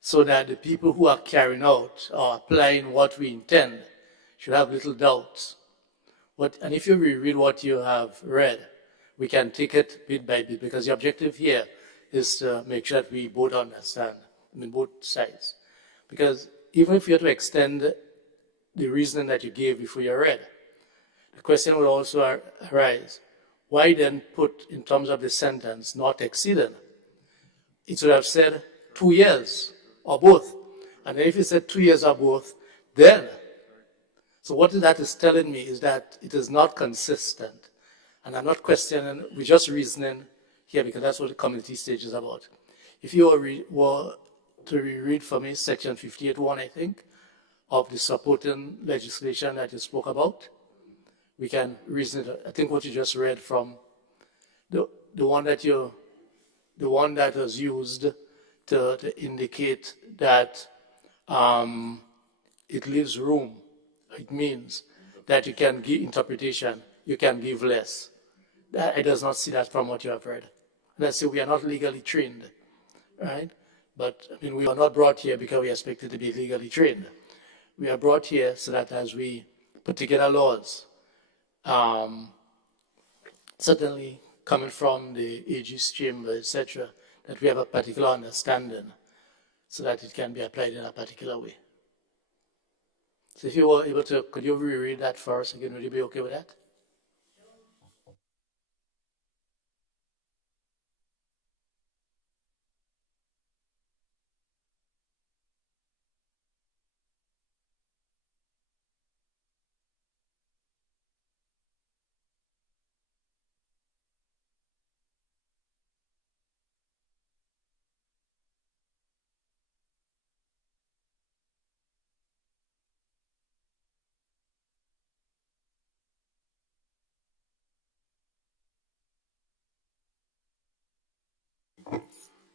so that the people who are carrying out or applying what we intend should have little doubts. And if you reread what you have read, we can take it bit by bit, because the objective here is to make sure that we both understand, both sides. Because even if you have to extend the reasoning that you gave before you read, the question would also arise, why then put in terms of the sentence not exceeded? It should have said 2 years or both. And if it said 2 years or both, then, so what that is telling me is that it is not consistent. And I'm not questioning, we're just reasoning here because that's what the community stage is about. If you were to reread for me section 58.1, I think, of the supporting legislation that you spoke about, we can reason it. I think what you just read from the one that was used to indicate that it leaves room. It means that you can give interpretation, you can give less. I does not see that from what you have read. Let's say we are not legally trained, right? But I mean, we are not brought here because we are expected to be legally trained. We are brought here so that as we put together laws, certainly coming from the AG's chamber, etc., that we have a particular understanding so that it can be applied in a particular way. So if you were able to, could you reread that for us again? Would you be okay with that?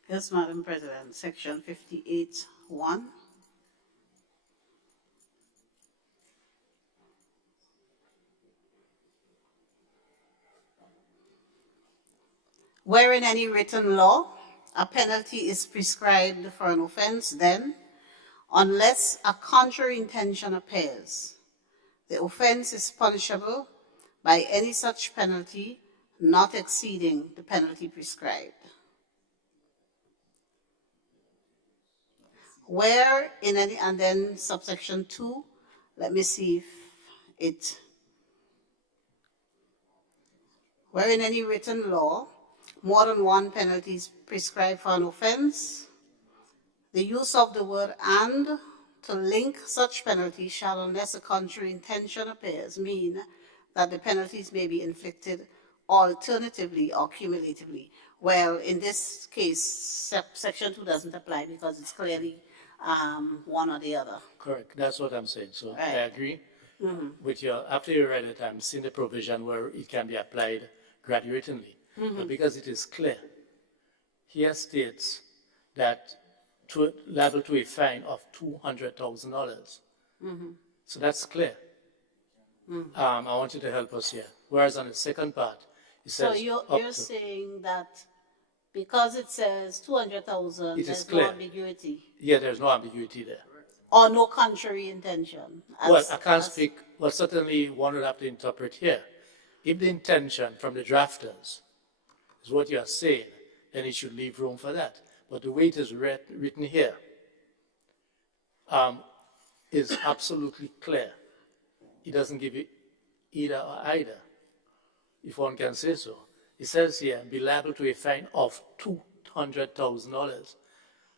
Yes, Madam President, section 58.1. Where in any written law a penalty is prescribed for an offense, then, unless a contrary intention appears, the offense is punishable by any such penalty not exceeding the penalty prescribed. Where in any, and then subsection 2, let me see if it, where in any written law more than one penalty is prescribed for an offense, the use of the word "and" to link such penalty shall, unless a contrary intention appears, mean that the penalties may be inflicted alternatively or cumulatively. Well, in this case, section 2 doesn't apply because it's clearly one or the other. Correct. That's what I'm saying. So Right. I agree with you. After you read it, I'm seeing the provision where it can be applied graduatingly. But because it is clear, here states that liable to a fine of $200,000. So that's clear. I want you to help us here. Whereas on the second part, it So says you're saying that because it says 200,000, It is there's clear. no ambiguity yeah, there's no ambiguity there. or no contrary intention. Well, I can't speak, well, certainly one would have to interpret here. If the intention from the drafters is what you are saying, then it should leave room for that. But the way it is written here is absolutely clear. It doesn't give you either or either, if one can say so. It says here, be liable to a fine of $200,000.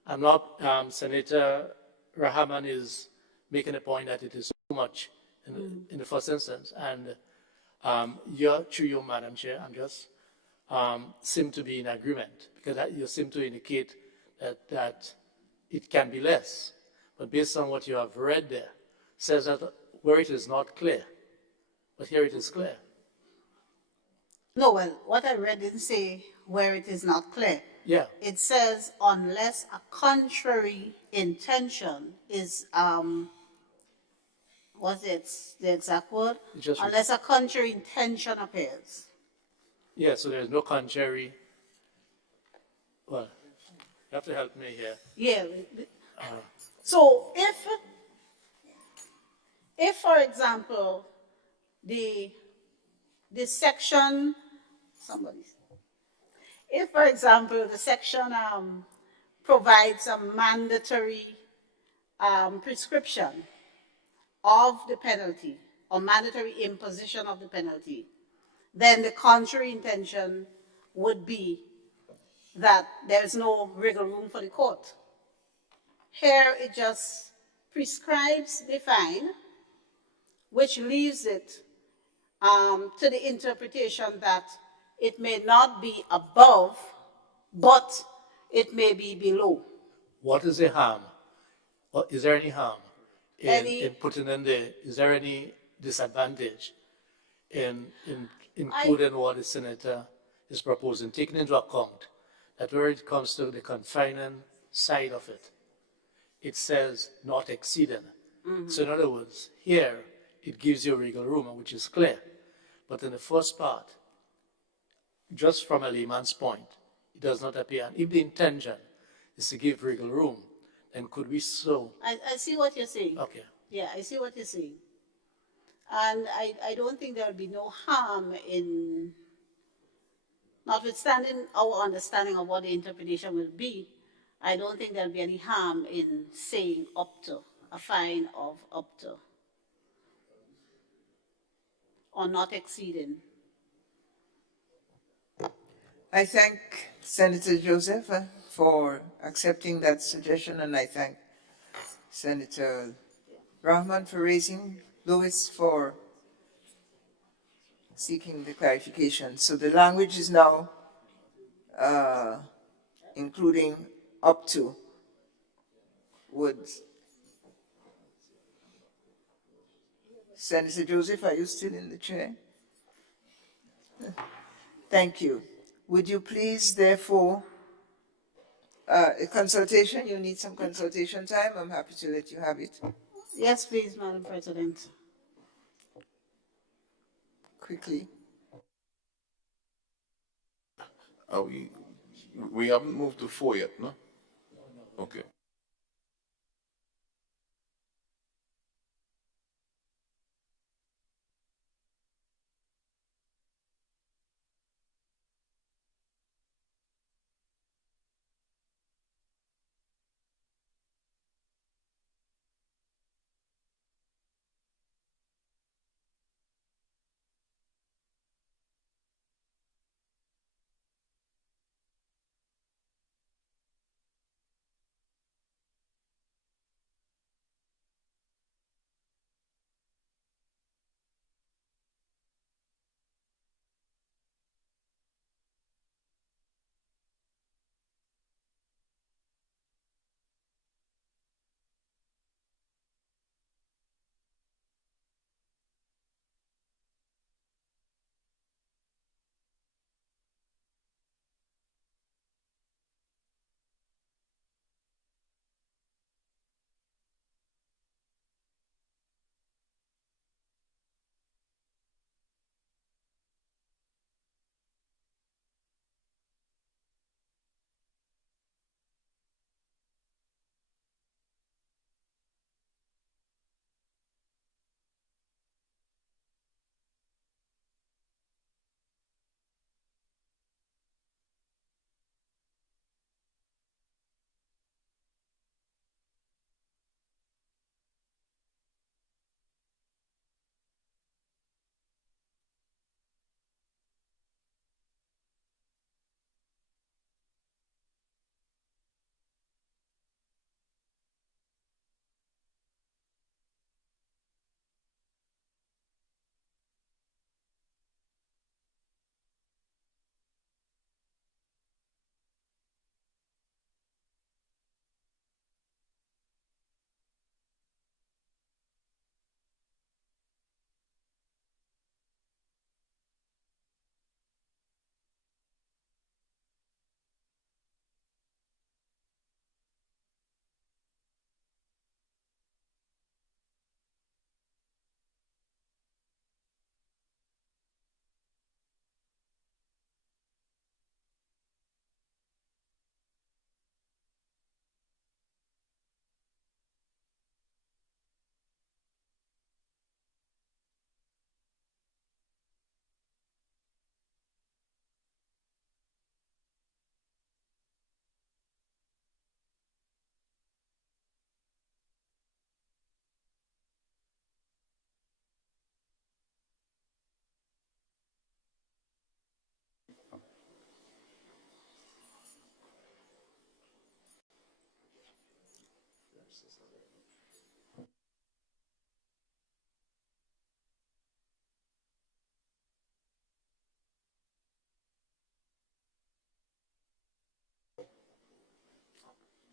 I'm not, Senator Rahman is making a point that it is too much in the first instance. And through you, Madam Chair, I'm just seem to be in agreement because you seem to indicate that it can be less. But based on what you have read there, says that where it is not clear, but here it is clear. No, well, what I read didn't say where it is not clear. Yeah. It says unless a contrary intention is, what's it, the exact word? Just read. Unless a contrary intention appears. Yeah, so there's no contrary. Well, you have to help me here. Yeah. So if for example, the section, if for example, the section provides a mandatory prescription of the penalty or mandatory imposition of the penalty, then the contrary intention would be that there is no wiggle room for the court. Here it just prescribes the fine, which leaves it to the interpretation that it may not be above, but it may be below. What is the harm? Or is there any harm Any- in putting in there? Is there any disadvantage in including what the senator is proposing, taking into account that where it comes to the confining side of it, it says not exceeding. So in other words, here it gives you wiggle room, which is clear. But in the first part, just from a layman's point, it does not appear. And if the intention is to give wiggle room, then could we so? I see what you're saying. Okay. Yeah, I see what you're saying. And I don't think there will be no harm in, notwithstanding our understanding of what the interpretation will be, I don't think there'll be any harm in saying up to, a fine of up to, or not exceeding. I thank Senator Joseph for accepting that suggestion, and I thank Senator Rahman for raising, Lewis for seeking the clarification. So the language is now including up to. Would Senator Joseph, are you still in the chair? Thank you. Would you please, therefore, a consultation? You need some consultation time. I'm happy to let you have it. Yes, please, Madam President. Quickly. Are we haven't moved to 4 yet, no? Okay.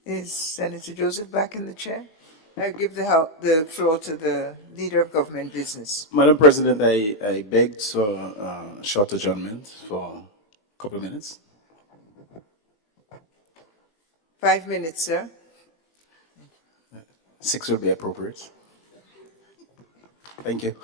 Is Senator Joseph back in the chair? I give the floor to the Leader of Government Business. Madam President, I begged for short adjournment for a couple of minutes. 5 minutes, sir. 6 will be appropriate. Thank you.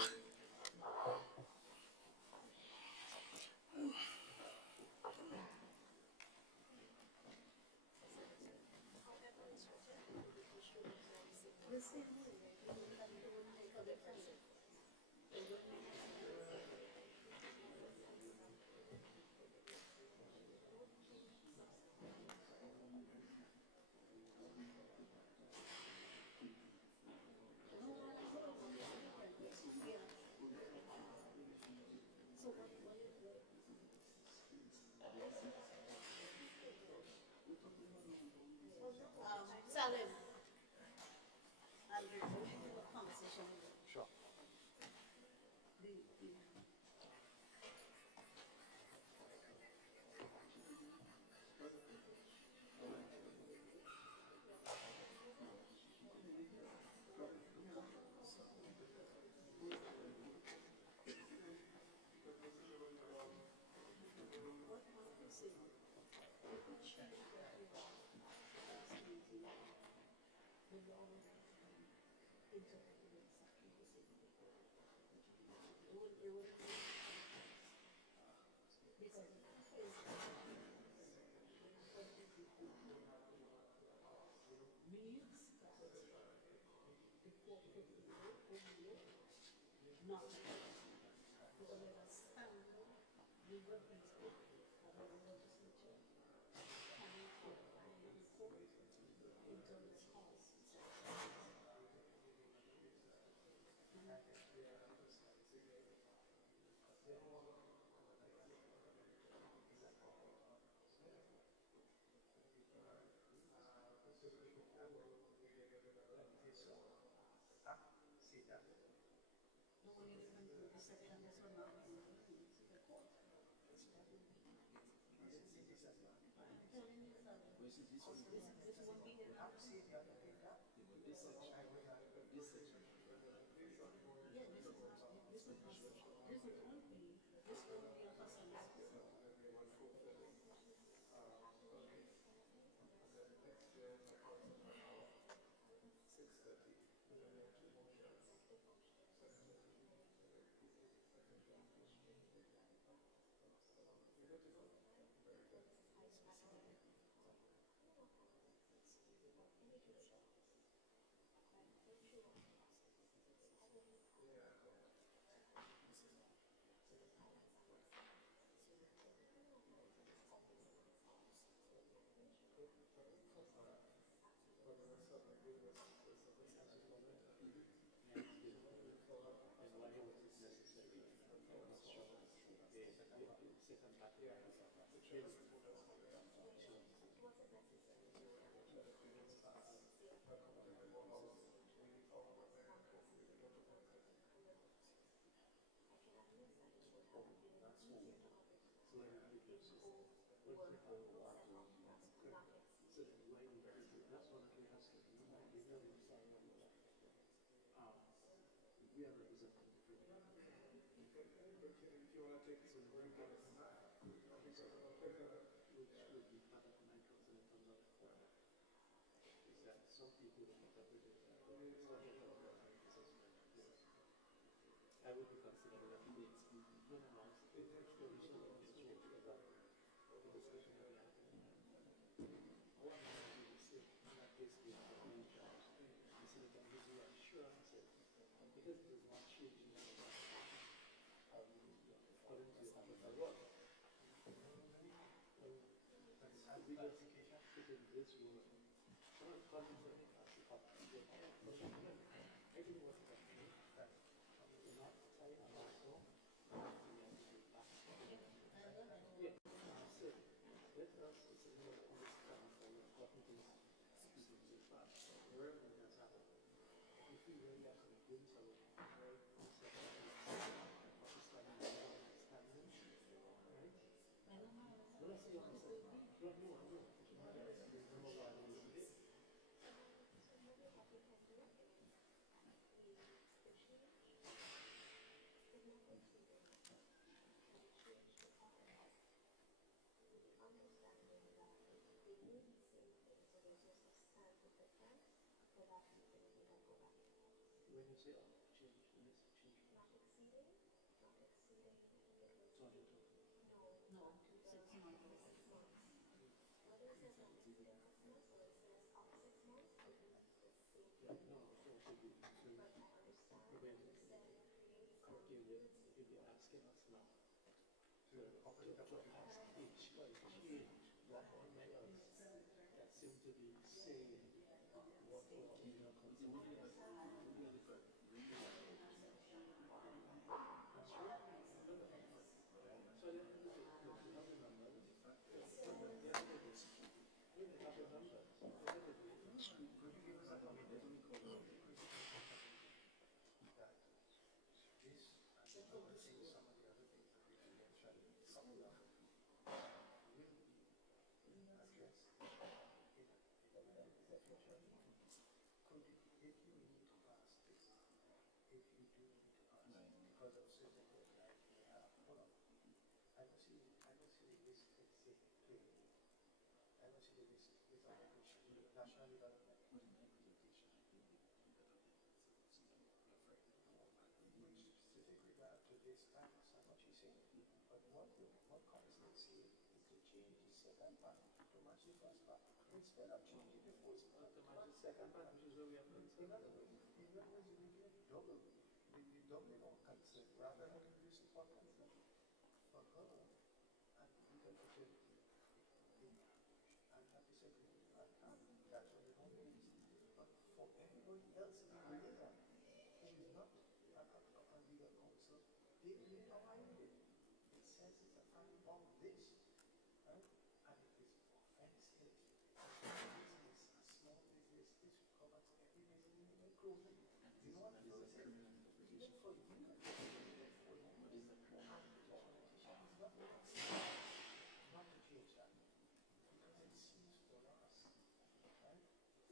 Salim.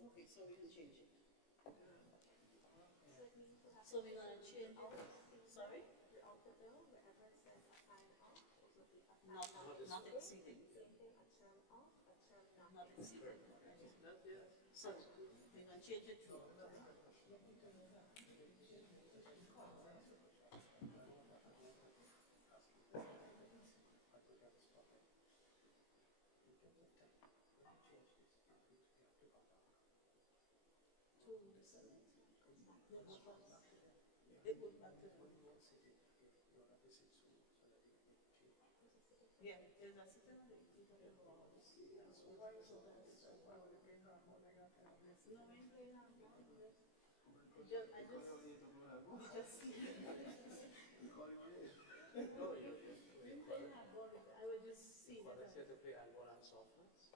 Okay, so we can change it. So we're gonna change it, sorry? Not exceeding. Not exceeding. So we're gonna change it to. Yeah, there's a certain. I was just seeing. Let's get to play Alborn and softness.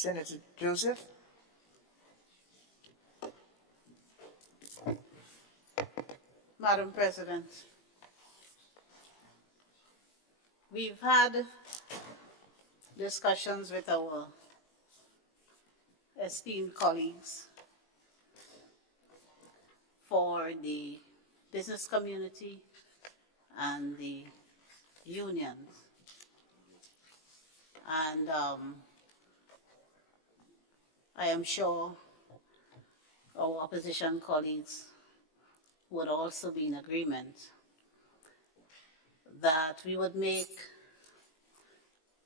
Senator Joseph? Madam President, we've had discussions with our esteemed colleagues for the business community and the unions. And I am sure our opposition colleagues would also be in agreement that we would make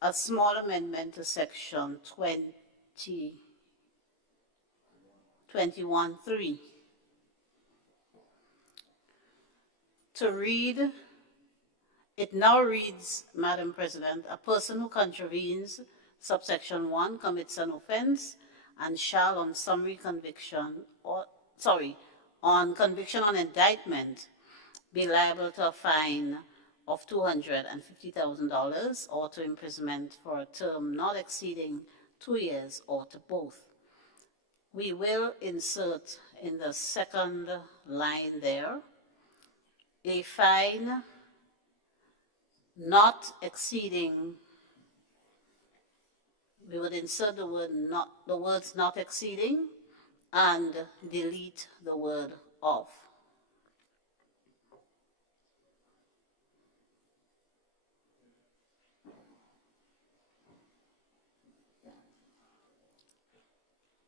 a small amendment to section 21(3) to read, it now reads, Madam President, a person who contravenes subsection 1 commits an offense and shall on summary conviction, on conviction on indictment, be liable to a fine of $250,000 or to imprisonment for a term not exceeding 2 years or to both. We will insert in the second line there a fine not exceeding, we would insert the words not exceeding and delete the word of.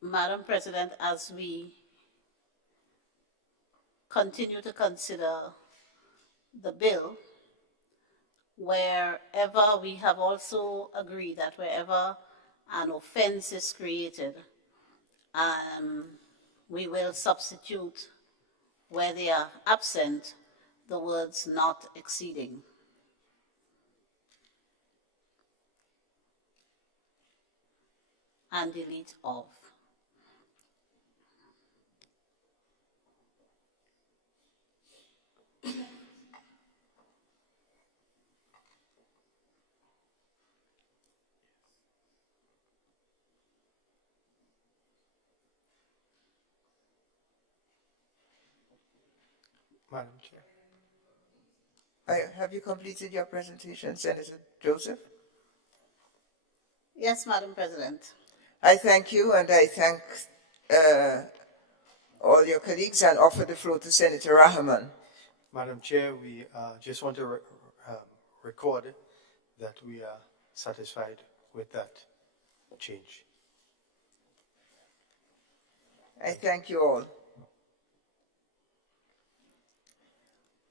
Madam President, as we continue to consider the bill, wherever we have also agreed that wherever an offense is created, we will substitute, where they are absent, the words not exceeding. And delete of. Madam Chair. Have you completed your presentation, Senator Joseph? Yes, Madam President. I thank you, and I thank all your colleagues and offer the floor to Senator Rahman. Madam Chair, we just want to record that we are satisfied with that change. I thank you all.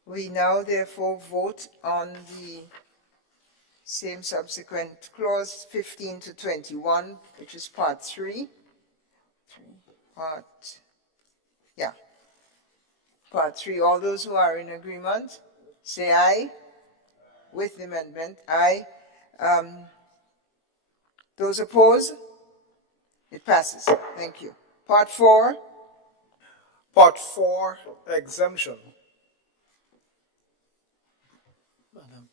We now therefore vote on the same subsequent clause 15 to 21, which is part 3. Part 3. All those who are in agreement, say aye. With the amendment, aye. Those opposed? It passes. Thank you. Part 4. Part 4, exemption. Madam.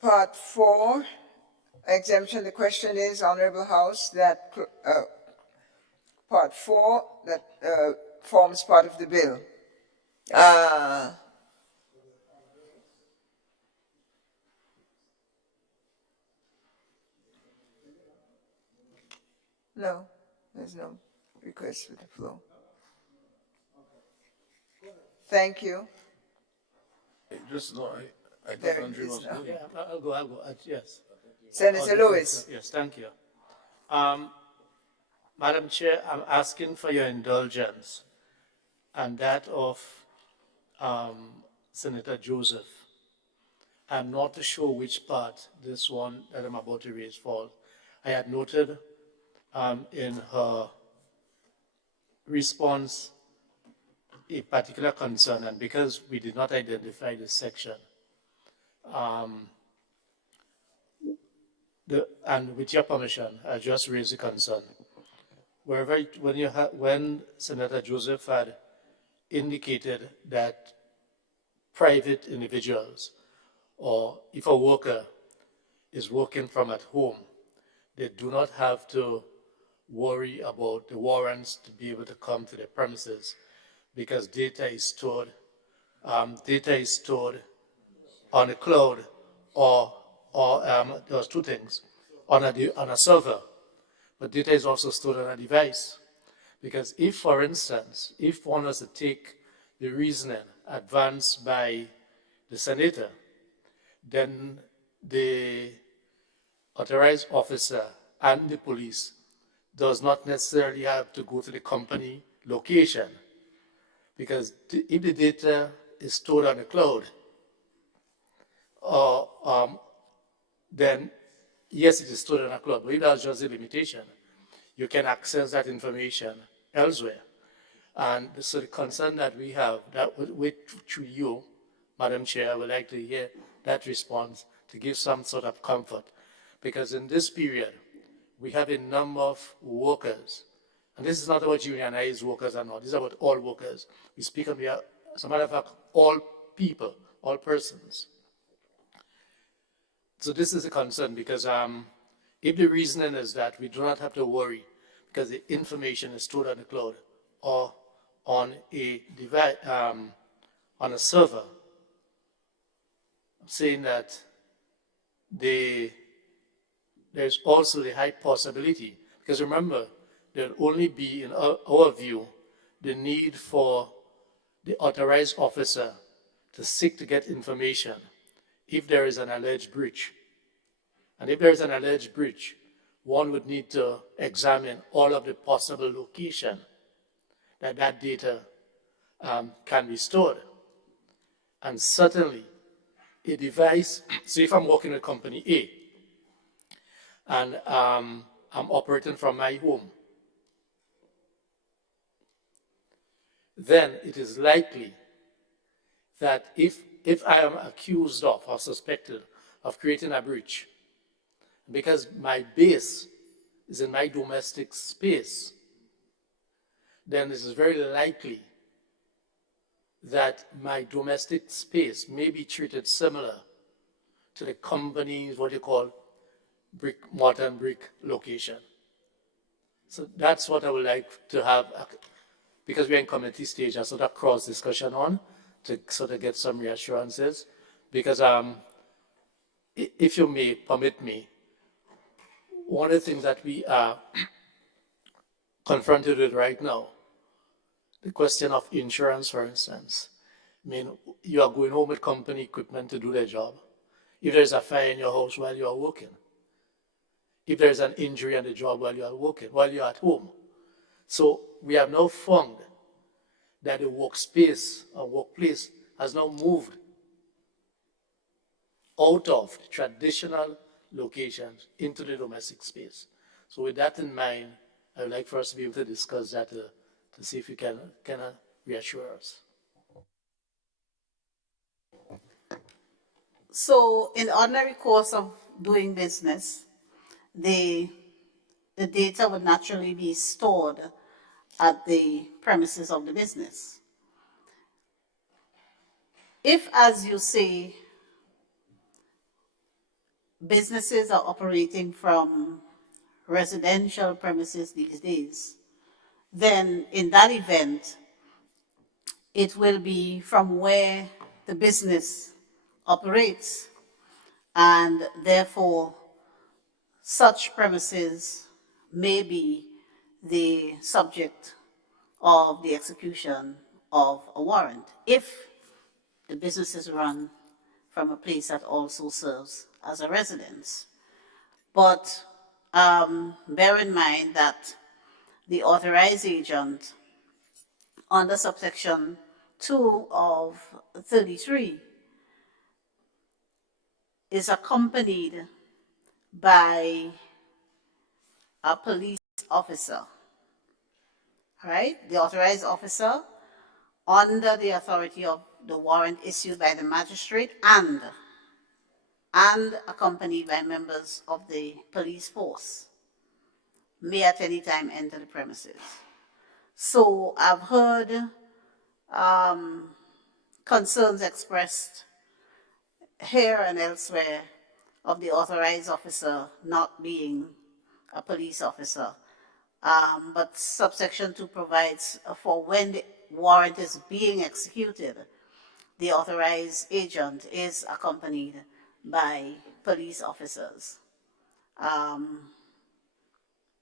Part 4, exemption. The question is, Honorable House, that Part 4 that forms part of the bill. No, there's no request for the floor. Thank you. Just no, I There thought it Andrew is was now. going. Yeah, I'll go, yes. Senator Lewis. Yes, thank you. Madam Chair, I'm asking for your indulgence and that of Senator Joseph. I'm not sure which part this one that I'm about to raise falls. I had noted in her response a particular concern, and because we did not identify this section, and with your permission, I'll just raise a concern. When Senator Joseph had indicated that private individuals or if a worker is working from at home, they do not have to worry about the warrants to be able to come to their premises because data is stored on the cloud or there's two things, on a server, but data is also stored on a device. Because if, for instance, if one was to take the reasoning advanced by the senator, then the authorized officer and the police does not necessarily have to go to the company location. Because if the data is stored on the cloud, then yes, it is stored on a cloud, but if that's just a limitation, you can access that information elsewhere. And so the concern that we have, that through you, Madam Chair, I would like to hear that response to give some sort of comfort. Because in this period, we have a number of workers, and this is not about unionized workers and all, this is about all workers. We speak on behalf, as a matter of fact, all people, all persons. So this is a concern because if the reasoning is that we do not have to worry because the information is stored on the cloud or on a device, on a server, I'm saying that there's also the high possibility, because remember, there'll only be, in our view, the need for the authorized officer to seek to get information if there is an alleged breach. And if there is an alleged breach, one would need to examine all of the possible location that that data can be stored. And certainly, a device, so if I'm working with company A, and I'm operating from my home, then it is likely that if I am accused of or suspected of creating a breach, because my base is in my domestic space, then it is very likely that my domestic space may be treated similar to the company's, what you call, mortar and brick location. So that's what I would like to have, because we're in committee stage, a sort of cross discussion on, to sort of get some reassurances. Because if you may permit me, one of the things that we are confronted with right now, the question of insurance, for instance. I mean, you are going home with company equipment to do their job. If there's a fire in your house while you are working, if there's an injury on the job while you are working, while you're at home. So we have now found that the workspace or workplace has now moved out of the traditional locations into the domestic space. So with that in mind, I would like for us to be able to discuss that to see if you can reassure us. So in the ordinary course of doing business, the data would naturally be stored at the premises of the business. If, as you say, businesses are operating from residential premises these days, then in that event, it will be from where the business operates, and therefore such premises may be the subject of the execution of a warrant if the business is run from a place that also serves as a residence. But bear in mind that the authorized agent under subsection 2 of 33 is accompanied by a police officer, right? The authorized officer under the authority of the warrant issued by the magistrate and accompanied by members of the police force may at any time enter the premises. So I've heard concerns expressed here and elsewhere of the authorized officer not being a police officer. But subsection 2 provides for when the warrant is being executed, the authorized agent is accompanied by police officers.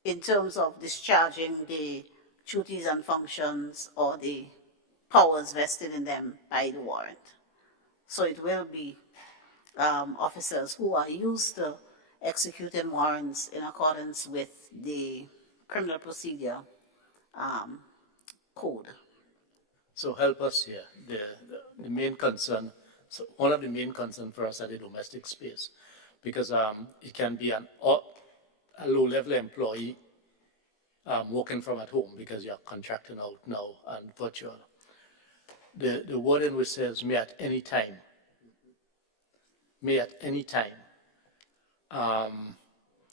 In terms of discharging the duties and functions or the powers vested in them by the warrant. So it will be officers who are used to executing warrants in accordance with the criminal procedure code. So help us here. The main concern, so one of the main concerns for us are the domestic space, because it can be a low-level employee working from at home because you're contracting out now and virtual. The wording which says may at any time.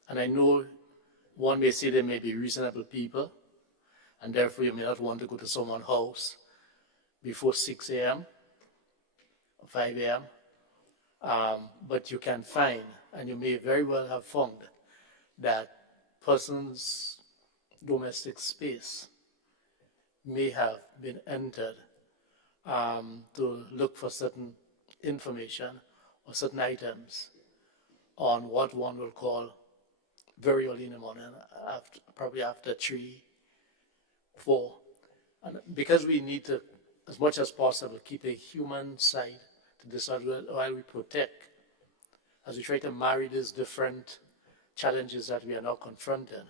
And I know one may say they may be reasonable people, and therefore you may not want to go to someone's house before 6 a.m. or 5 a.m. But you can find, and you may very well have found, that person's domestic space may have been entered to look for certain information or certain items on what one will call very early in the morning, probably after 3, 4. And because we need to, as much as possible, keep a human side to this while we protect, as we try to marry these different challenges that we are now confronting,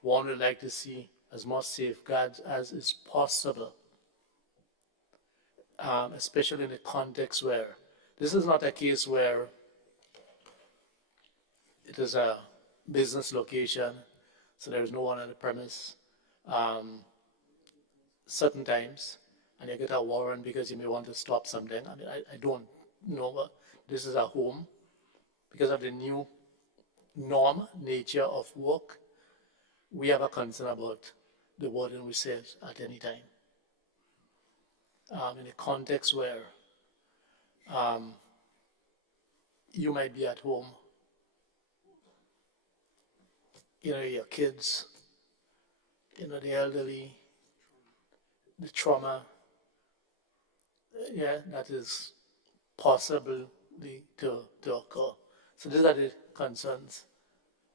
one would like to see as much safeguards as is possible, especially in a context where this is not a case where it is a business location, so there is no one on the premise certain times, and you get a warrant because you may want to stop something. I mean, I don't know, but this is a home. Because of the new norm, nature of work, we have a concern about the warden we say at any time. In a context where you might be at home, your kids, the elderly, the trauma, that is possible to occur. So these are the concerns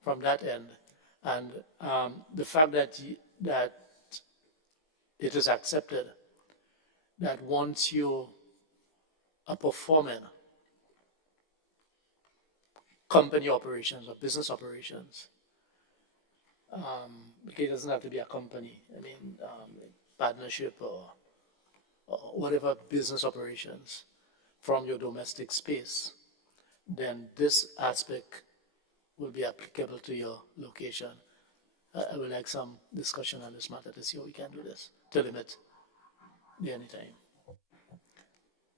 from that end. And the fact that it is accepted that once you are performing company operations or business operations, because it doesn't have to be a company, partnership or whatever business operations from your domestic space, then this aspect will be applicable to your location. I would like some discussion on this matter to see how we can do this to limit the anytime.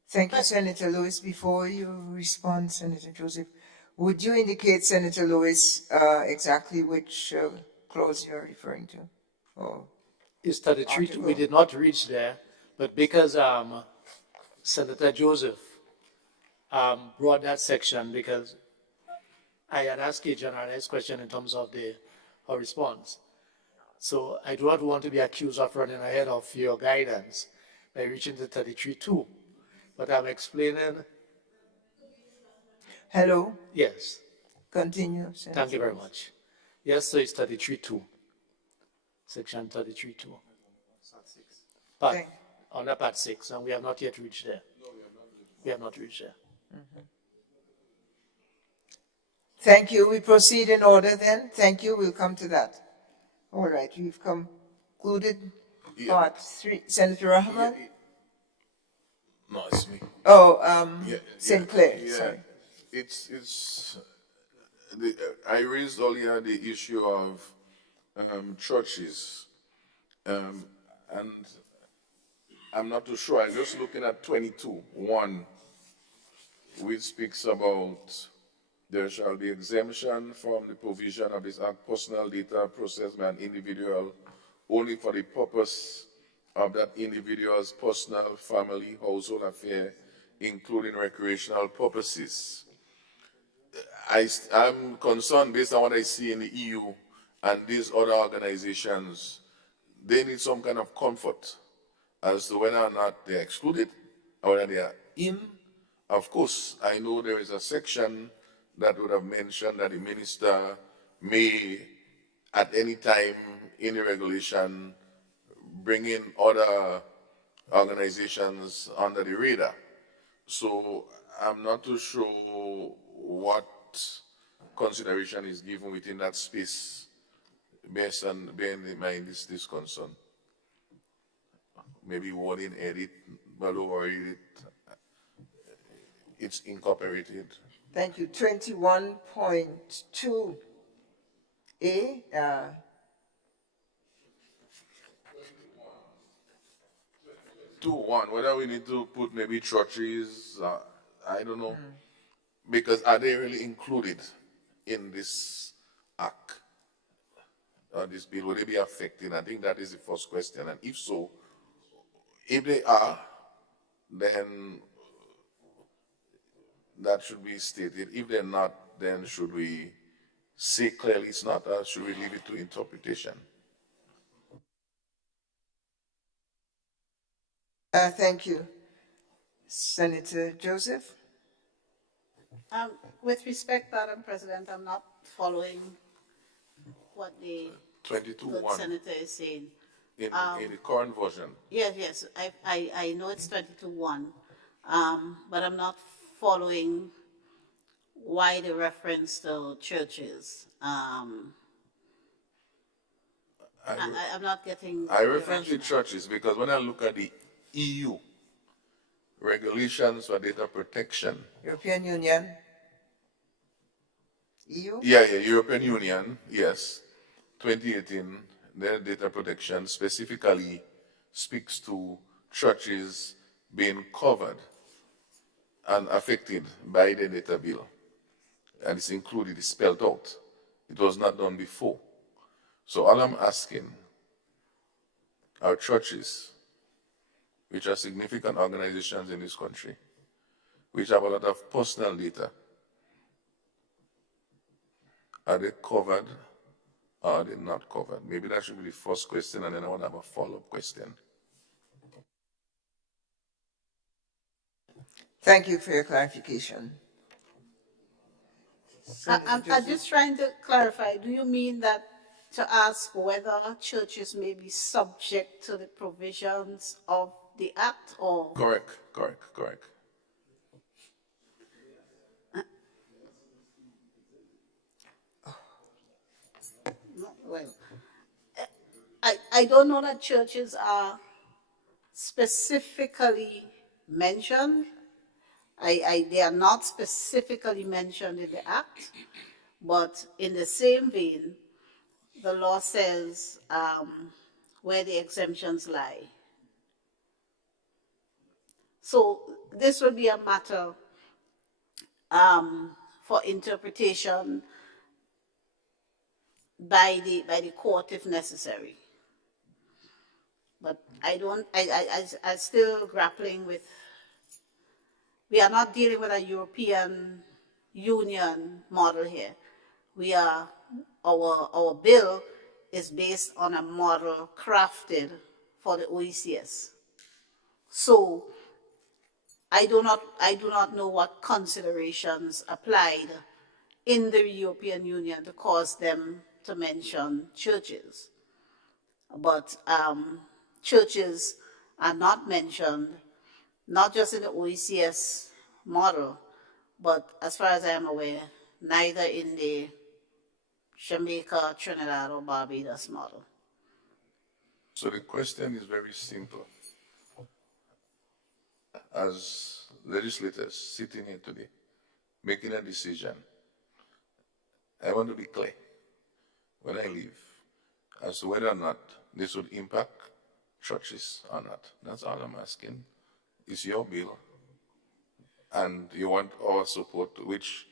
Thank you, Senator Lewis. Before you respond, Senator Joseph, would you indicate, Senator Lewis, exactly which clause you're referring to? Or It's 33. We did not reach there, but because Senator Joseph brought that section, because I had asked a generalized question in terms of her response. So I do not want to be accused of running ahead of your guidance by reaching to 33.2. But I'm explaining. Hello? Yes. Continue, Senator. Thank you very much. Yes, so it's 33.2. Section 33.2. But under part 6, and we have not yet reached there. No, we have not reached there. Mm-hmm. Thank you. We proceed in order then. Thank you. We'll come to that. All right. We've concluded part 3. Senator Rahman? No, it's me. Oh, Sinclair. Yeah. Sorry. I raised earlier the issue of churches, and I'm not too sure. I'm just looking at 22.1, which speaks about there shall be exemption from the provision of this act, personal data processed by an individual only for the purpose of that individual's personal, family, household affair, including recreational purposes. I'm concerned based on what I see in the EU and these other organizations, they need some kind of comfort as to whether or not they're excluded or whether they are in. Of course, I know there is a section that would have mentioned that the minister may, at any time in the regulation, bring in other organizations under the radar. So I'm not too sure what consideration is given within that space based on bearing in mind this concern. Maybe wording edit, but overread it. It's incorporated. Thank you. 21.2A. 2.1, whether we need to put maybe churches, I don't know. Because are they really included in this act or this bill? Will they be affected? I think that is the first question. And if so, if they are, then that should be stated. If they're not, then should we say clearly it's not, or should we leave it to interpretation? Thank you. Senator Joseph? With respect, Madam President, I'm not following what the good 22.1 senator is saying. in the current version. Yes, I know it's 22.1, but I'm not following why the reference to churches. I'm not getting. I reference the churches because when I look at the EU regulations for data protection. European Union? EU? Yeah, European Union, yes. 2018, their data protection specifically speaks to churches being covered and affected by the data bill. And it's included, it's spelled out. It was not done before. So all I'm asking our churches, which are significant organizations in this country, which have a lot of personal data, are they covered or are they not covered? Maybe that should be the first question, and then I want to have a follow-up question. Thank you for your clarification. I'm just trying to clarify. Do you mean that to ask whether churches may be subject to the provisions of the act, or? Correct. Well, I don't know that churches are specifically mentioned. They are not specifically mentioned in the act, but in the same vein, the law says where the exemptions lie. So this will be a matter for interpretation by the court if necessary. But I'm still grappling with, we are not dealing with a European Union model here. Our bill is based on a model crafted for the OECS. So I do not know what considerations applied in the European Union to cause them to mention churches. But churches are not mentioned, not just in the OECS model, but as far as I am aware, neither in the Jamaica, Trinidad, or Barbados model. So the question is very simple. As legislators sitting here today, making a decision, I want to be clear when I leave as to whether or not this would impact churches or not. That's all I'm asking. It's your bill, and you want our support, which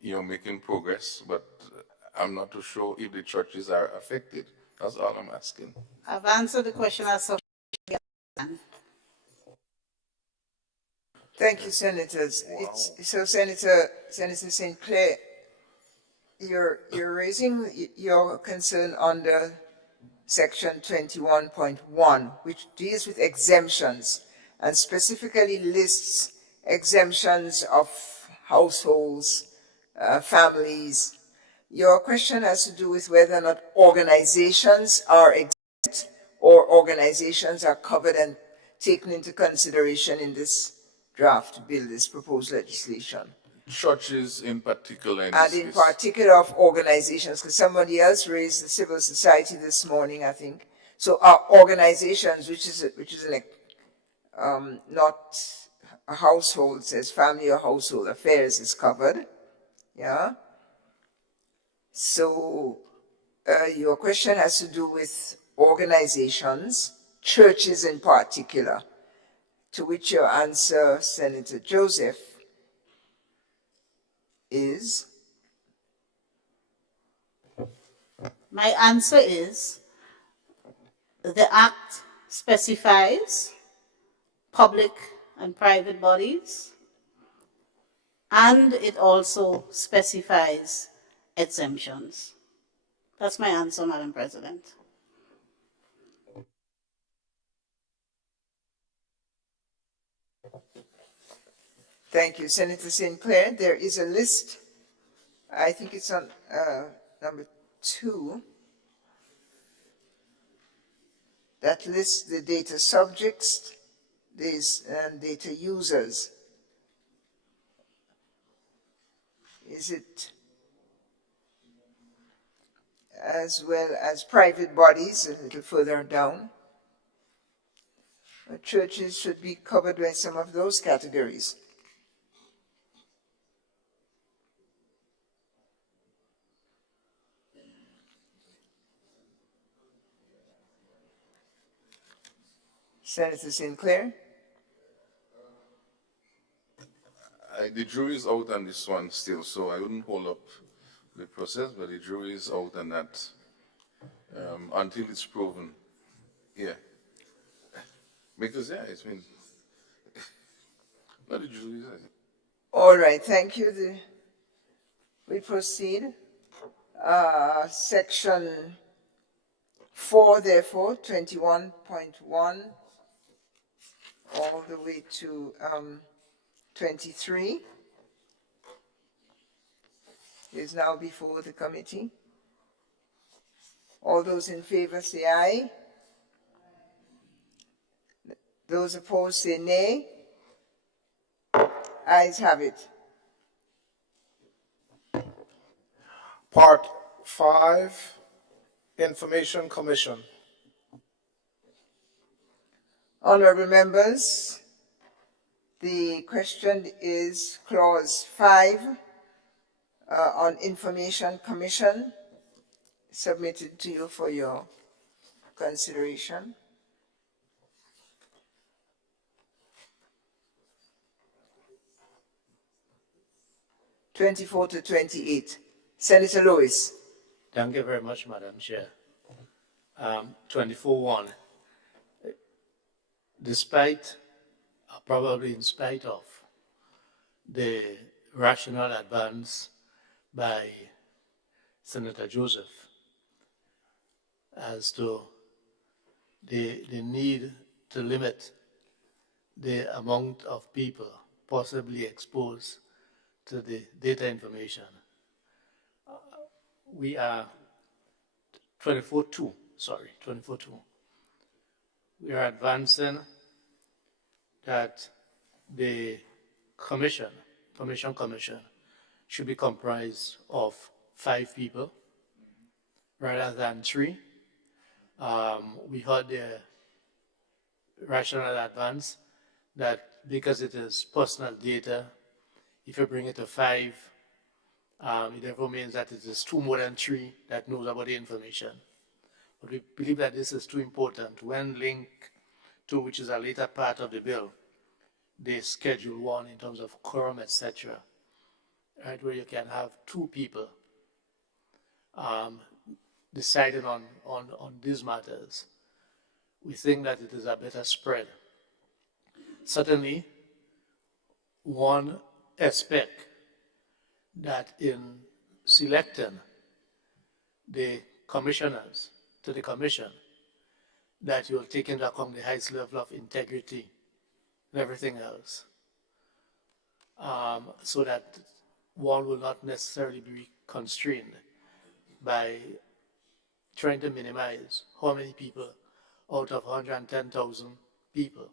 you're making progress, but I'm not too sure if the churches are affected. That's all I'm asking. I've answered the question as sufficiently. Thank you, Senators. So, Senator St. Clair, you're raising your concern under Section 21.1, which deals with exemptions and specifically lists exemptions of households, families. Your question has to do with whether or not organizations are exempt or organizations are covered and taken into consideration in this draft bill, this proposed legislation. Churches in particular. And in particular of organizations, because somebody else raised the civil society this morning, I think. So our organizations, which is not a household, says family or household affairs is covered. Yeah. So your question has to do with organizations, churches in particular, to which your answer, Senator Joseph, is? My answer is the Act specifies public and private bodies, and it also specifies exemptions. That's my answer, Madam President. Thank you, Senator St. Clair. There is a list, I think it's on number 2, that lists the data subjects, and data users. Is it as well as private bodies a little further down? Churches should be covered by some of those categories. Senator St. Clair? The jury is out on this one still, so I wouldn't hold up the process, but the jury is out on that until it's proven. Yeah. Because, yeah, it's been... Not the jury, All right, thank you. We proceed. Section 4, therefore, 21.1, all the way to 23 is now before the committee. All those in favor say aye. Those opposed say nay. Ayes have it. Part 5, Information Commission. Honorable members, the question is clause 5 on Information Commission, submitted to you for your consideration. (24 to 28). Senator Lewis. Thank you very much, Madam Chair. 24.1. Despite, probably in spite of, the rationale advanced by Senator Joseph as to the need to limit the amount of people possibly exposed to the data information, we are 24.2. We are advancing that the commission should be comprised of 5 people rather than 3. We heard the rationale advance that because it is personal data, if you bring it to 5, it therefore means that it is 2 more than 3 that knows about the information. But we believe that this is too important when linked to, which is a later part of the bill, the Schedule 1 in terms of quorum, etc., right, where you can have 2 people deciding on these matters. We think that it is a better spread. Certainly, one expect that in selecting the commissioners to the commission, that you'll take into account the highest level of integrity and everything else, so that one will not necessarily be constrained by trying to minimize how many people out of 110,000 people,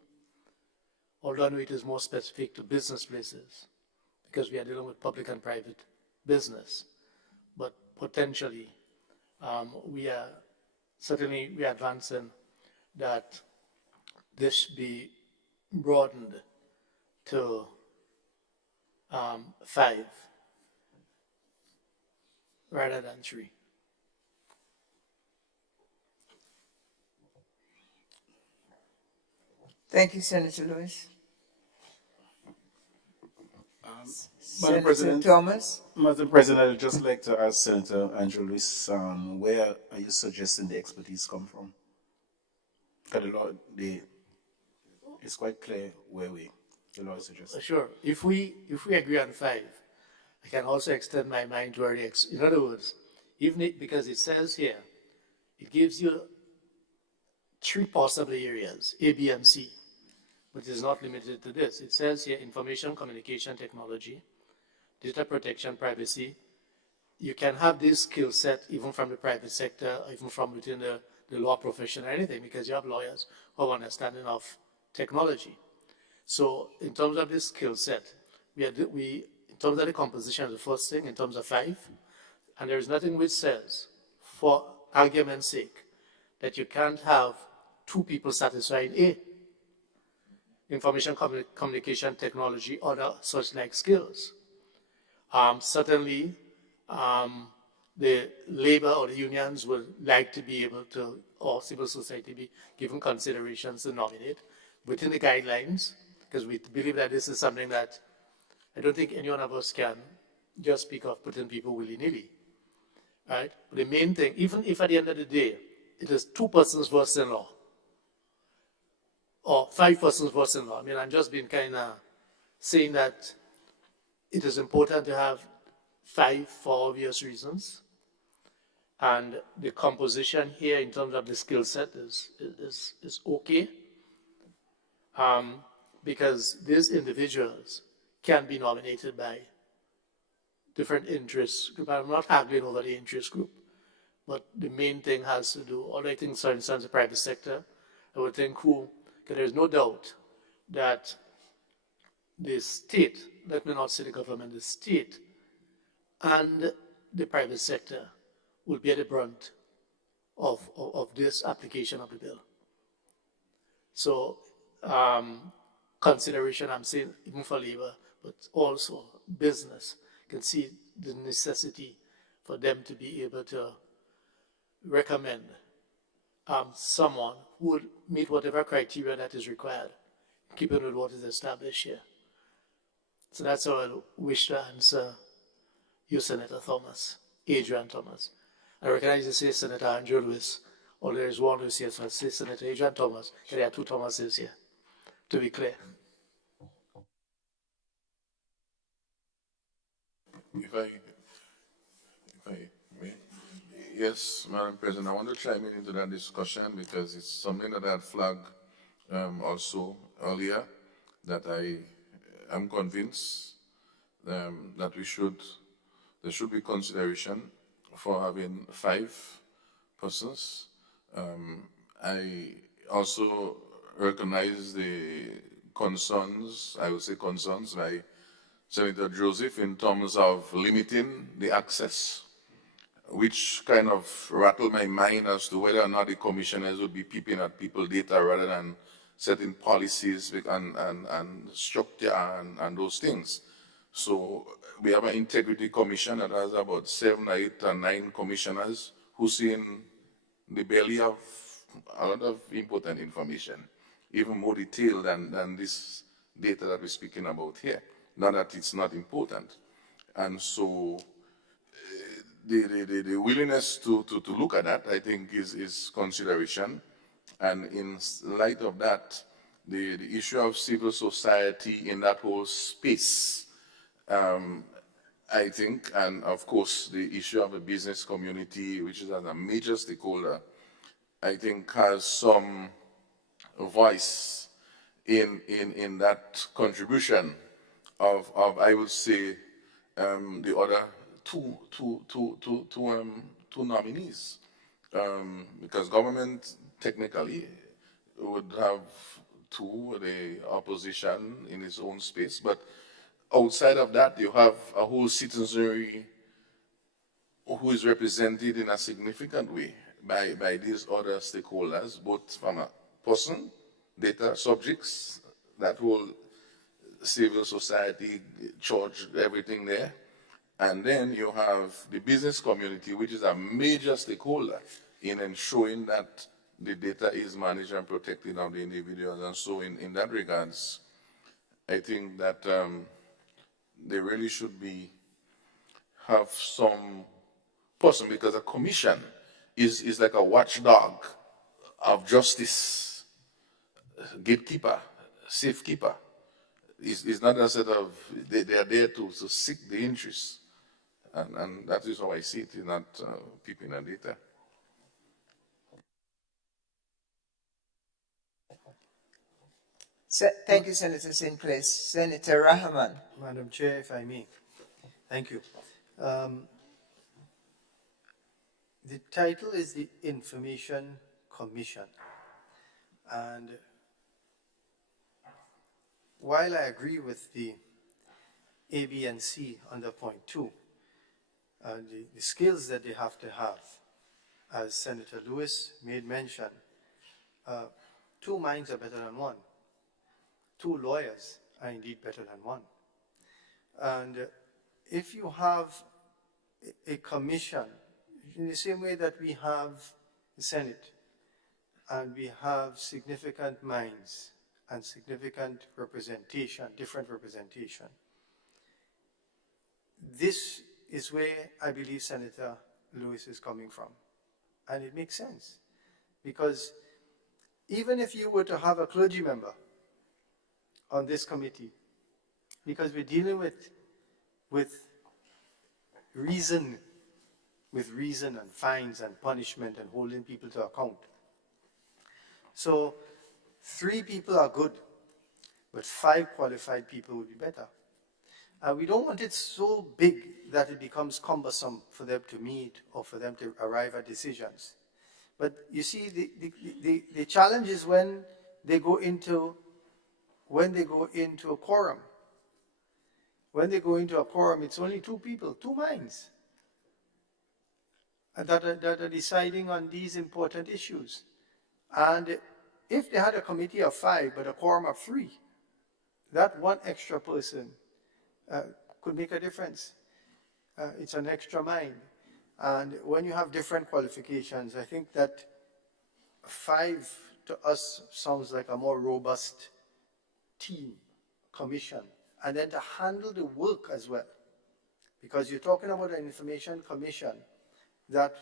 although it is more specific to business places, because we are dealing with public and private business, but potentially we are advancing that this be broadened to 5 rather than 3. Thank you, Senator Lewis. Madam Senator President, Thomas? Madam President, I'd just like to ask Senator Andrew Lewis, where are you suggesting the expertise come from? Because it's quite clear where the law is suggesting. Sure. If we agree on 5, I can also extend my mind to in other words, because it says here, it gives you 3 possible areas, A, B, and C, but it is not limited to this. It says here, information communication technology, data protection, privacy. You can have this skill set even from the private sector, even from within the law profession or anything, because you have lawyers who have understanding of technology. So in terms of this skill set, in terms of the composition of the first thing, in terms of 5, and there is nothing which says, for argument's sake, that you can't have 2 people satisfying A, information communication technology, other such like skills. Certainly, the labor or the unions would like to be able to, or civil society be given considerations to nominate within the guidelines, because we believe that this is something that I don't think any one of us can just speak of putting people willy-nilly, right? But the main thing, even if at the end of the day, it is 2 persons versed in law, or 5 persons versed in law. I mean, I'm just being kind of saying that it is important to have 5 for obvious reasons. And the composition here in terms of the skill set is okay. Because these individuals can be nominated by different interest groups. I'm not haggling over the interest group, but the main thing has to do, all I think, for instance, the private sector, I would think because there's no doubt that the state, let me not say the government, the state and the private sector will bear the brunt of this application of the bill. So consideration, I'm saying, even for labor, but also business, can see the necessity for them to be able to recommend someone who would meet whatever criteria that is required, keeping with what is established here. So that's how I wish to answer you, Senator Thomas, Adrian Thomas. I recognize you say Senator Andrew Lewis, or there is one who's here, so I say Senator Adrian Thomas, because there are 2 Thomases here, to be clear. If I may. Yes, Madam President, I want to chime into that discussion because it's something that I had flagged also earlier, that I am convinced that there should be consideration for having 5 persons. I also recognize the concerns, I would say concerns by Senator Joseph in terms of limiting the access, which kind of rattled my mind as to whether or not the commissioners would be peeping at people's data rather than setting policies and structure and those things. So we have an integrity commission that has about 7, 8, or 9 commissioners who see in the belly of a lot of important information, even more detailed than this data that we're speaking about here. Not that it's not important. And so the willingness to look at that, I think, is consideration. And in light of that, the issue of civil society in that whole space, I think, and of course the issue of the business community, which is a major stakeholder, I think has some voice in that contribution of I would say the other two nominees, because government technically would have two, the opposition in its own space, but outside of that, you have a whole citizenry who is represented in a significant way by these other stakeholders, both from a person, data subjects, that whole civil society, church, everything there. And then you have the business community, which is a major stakeholder in ensuring that the data is managed and protected of the individuals. And so in that regards, I think that they really should have some person, because a commission is like a watchdog of justice, gatekeeper, safekeeper. It's not a set of, they are there to seek the interests. And that is how I see it, not peeping at data. Thank you, Senator Sinclair. Senator Rahman. Madam Chair, if I may. Thank you. The title is the Information Commission. And while I agree with the A, B, and C under point 2, the skills that they have to have, as Senator Lewis made mention, two minds are better than one. Two lawyers are indeed better than one. And if you have a commission, in the same way that we have the Senate, and we have significant minds and significant representation, different representation, this is where I believe Senator Lewis is coming from. And it makes sense. Because even if you were to have a clergy member on this committee, because we're dealing with reason and fines and punishment and holding people to account. So 3 people are good, but 5 qualified people would be better. And we don't want it so big that it becomes cumbersome for them to meet or for them to arrive at decisions. But you see, the challenge is when they go into a quorum. When they go into a quorum, it's only 2 people, 2 minds, that are deciding on these important issues. And if they had a committee of 5, but a quorum of 3, that one extra person could make a difference. It's an extra mind. And when you have different qualifications, I think that 5 to us sounds like a more robust team, commission, and then to handle the work as well. Because you're talking about an information commission that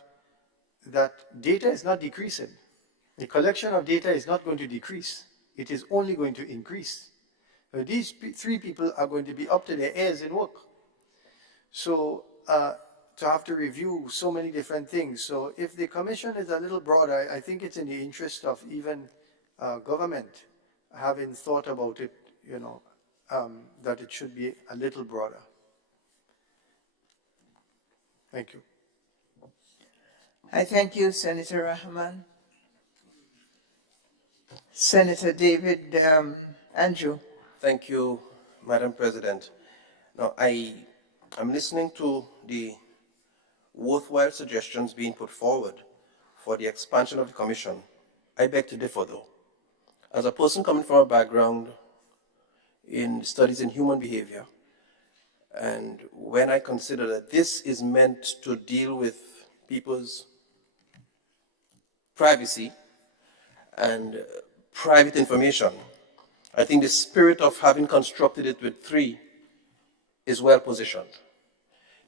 data is not decreasing. The collection of data is not going to decrease. It is only going to increase. These 3 people are going to be up to their ears in work. So to have to review so many different things. So if the commission is a little broader, I think it's in the interest of even government having thought about it, that it should be a little broader. Thank you. I thank you, Senator Rahman. Senator David Andrew. Thank you, Madam President. Now, I am listening to the worthwhile suggestions being put forward for the expansion of the Commission. I beg to differ, though. As a person coming from a background in studies in human behavior, and when I consider that this is meant to deal with people's privacy and private information, I think the spirit of having constructed it with 3 is well positioned.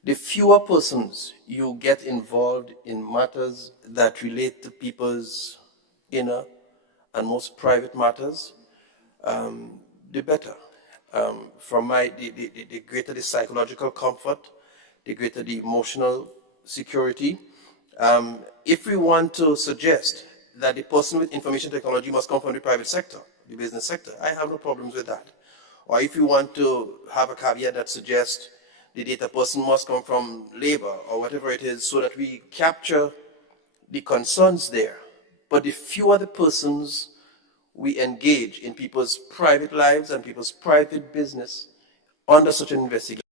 The fewer persons you get involved in matters that relate to people's inner and most private matters, the better. The greater the psychological comfort, the greater the emotional security. If we want to suggest that the person with information technology must come from the private sector, the business sector, I have no problems with that. Or if you want to have a caveat that suggests the data person must come from labor or whatever it is, so that we capture the concerns there. But the fewer the persons we engage in people's private lives and people's private business under such an investigation,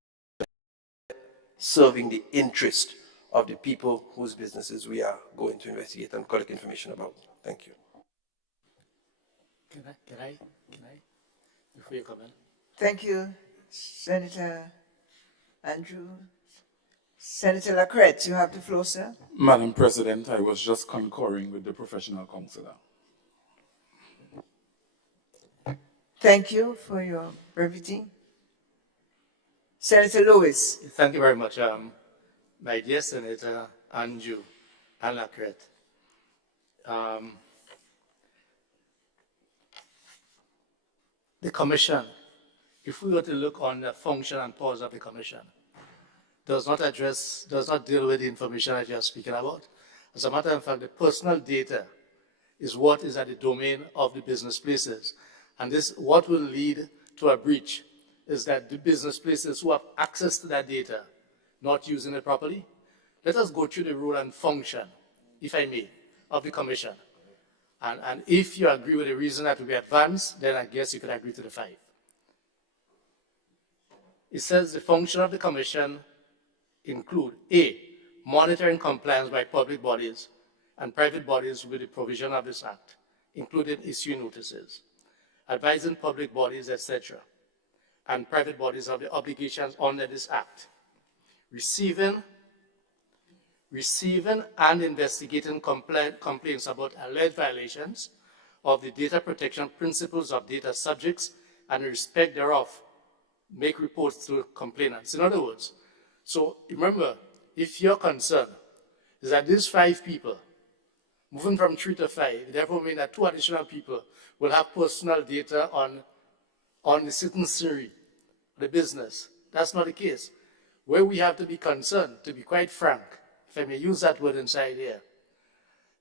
serving the interest of the people whose businesses we are going to investigate and collect information about. Thank you. Can I, before you comment? Thank you, Senator Andrew. Senator Lacrette, you have the floor, sir. Madam President, I was just concurring with the professional counselor. Thank you for your brevity. Senator Lewis. Thank you very much, my dear Senator Andrew and Lacrette. The Commission, if we were to look on the function and powers of the Commission, does not deal with the information that you are speaking about. As a matter of fact, the personal data is what is at the domain of the business places. And this, what will lead to a breach is that the business places who have access to that data not using it properly. Let us go through the role and function, if I may, of the Commission. And if you agree with the reason that will be advanced, then I guess you could agree to the 5. It says the function of the Commission include A, monitoring compliance by public bodies and private bodies with the provision of this Act, including issuing notices, advising public bodies, etc., and private bodies of the obligations under this Act, receiving and investigating complaints about alleged violations of the data protection principles of data subjects and in respect thereof, make reports to complainants. In other words, so remember, if your concern is that these 5 people, moving from 3 to 5, therefore mean that 2 additional people will have personal data on the citizenry, the business. That's not the case. Where we have to be concerned, to be quite frank, if I may use that word inside here,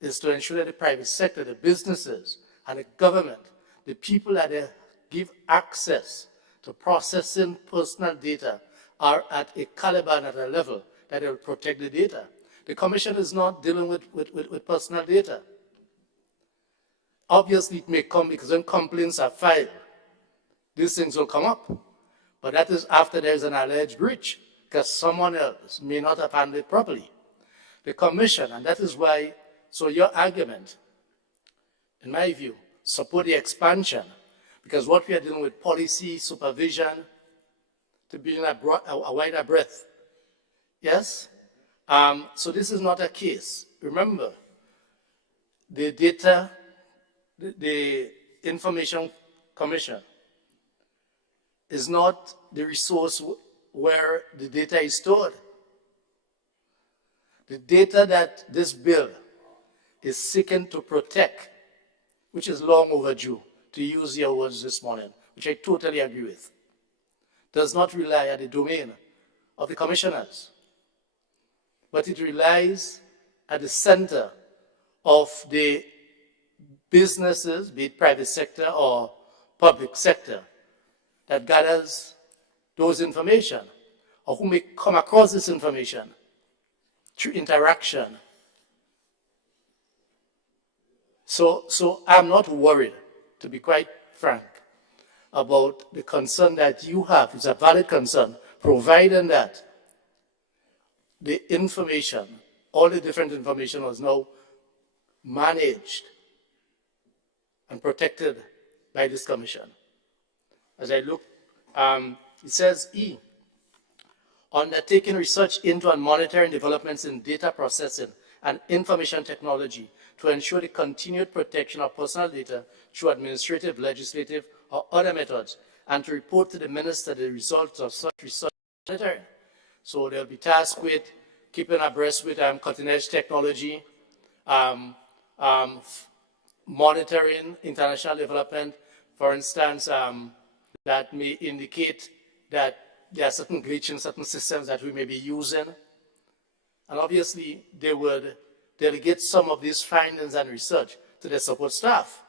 is to ensure that the private sector, the businesses, and the government, the people that they give access to processing personal data are at a caliber and at a level that will protect the data. The Commission is not dealing with personal data. Obviously, it may come because when complaints are filed, these things will come up. But that is after there is an alleged breach, because someone else may not have handled it properly. The Commission, and that is why, so your argument, in my view, support the expansion, because what we are dealing with, policy, supervision, to be in a wider breadth. Yes? So this is not a case. Remember, the data, the Information Commission is not the resource where the data is stored. The data that this bill is seeking to protect, which is long overdue, to use your words this morning, which I totally agree with, does not rely on the domain of the commissioners, but it relies at the center of the businesses, be it private sector or public sector, that gathers those information, or who may come across this information through interaction. So I'm not worried, to be quite frank, about the concern that you have. It's a valid concern, providing that the information, all the different information was now managed and protected by this commission. As I look, it says E, undertaking research into and monitoring developments in data processing and information technology to ensure the continued protection of personal data through administrative, legislative, or other methods, and to report to the minister the results of such research monitoring. So they'll be tasked with keeping abreast with cutting-edge technology, monitoring international development, For instance, that may indicate that there are certain glitches in certain systems that we may be using. And obviously, they would delegate some of these findings and research to their support staff.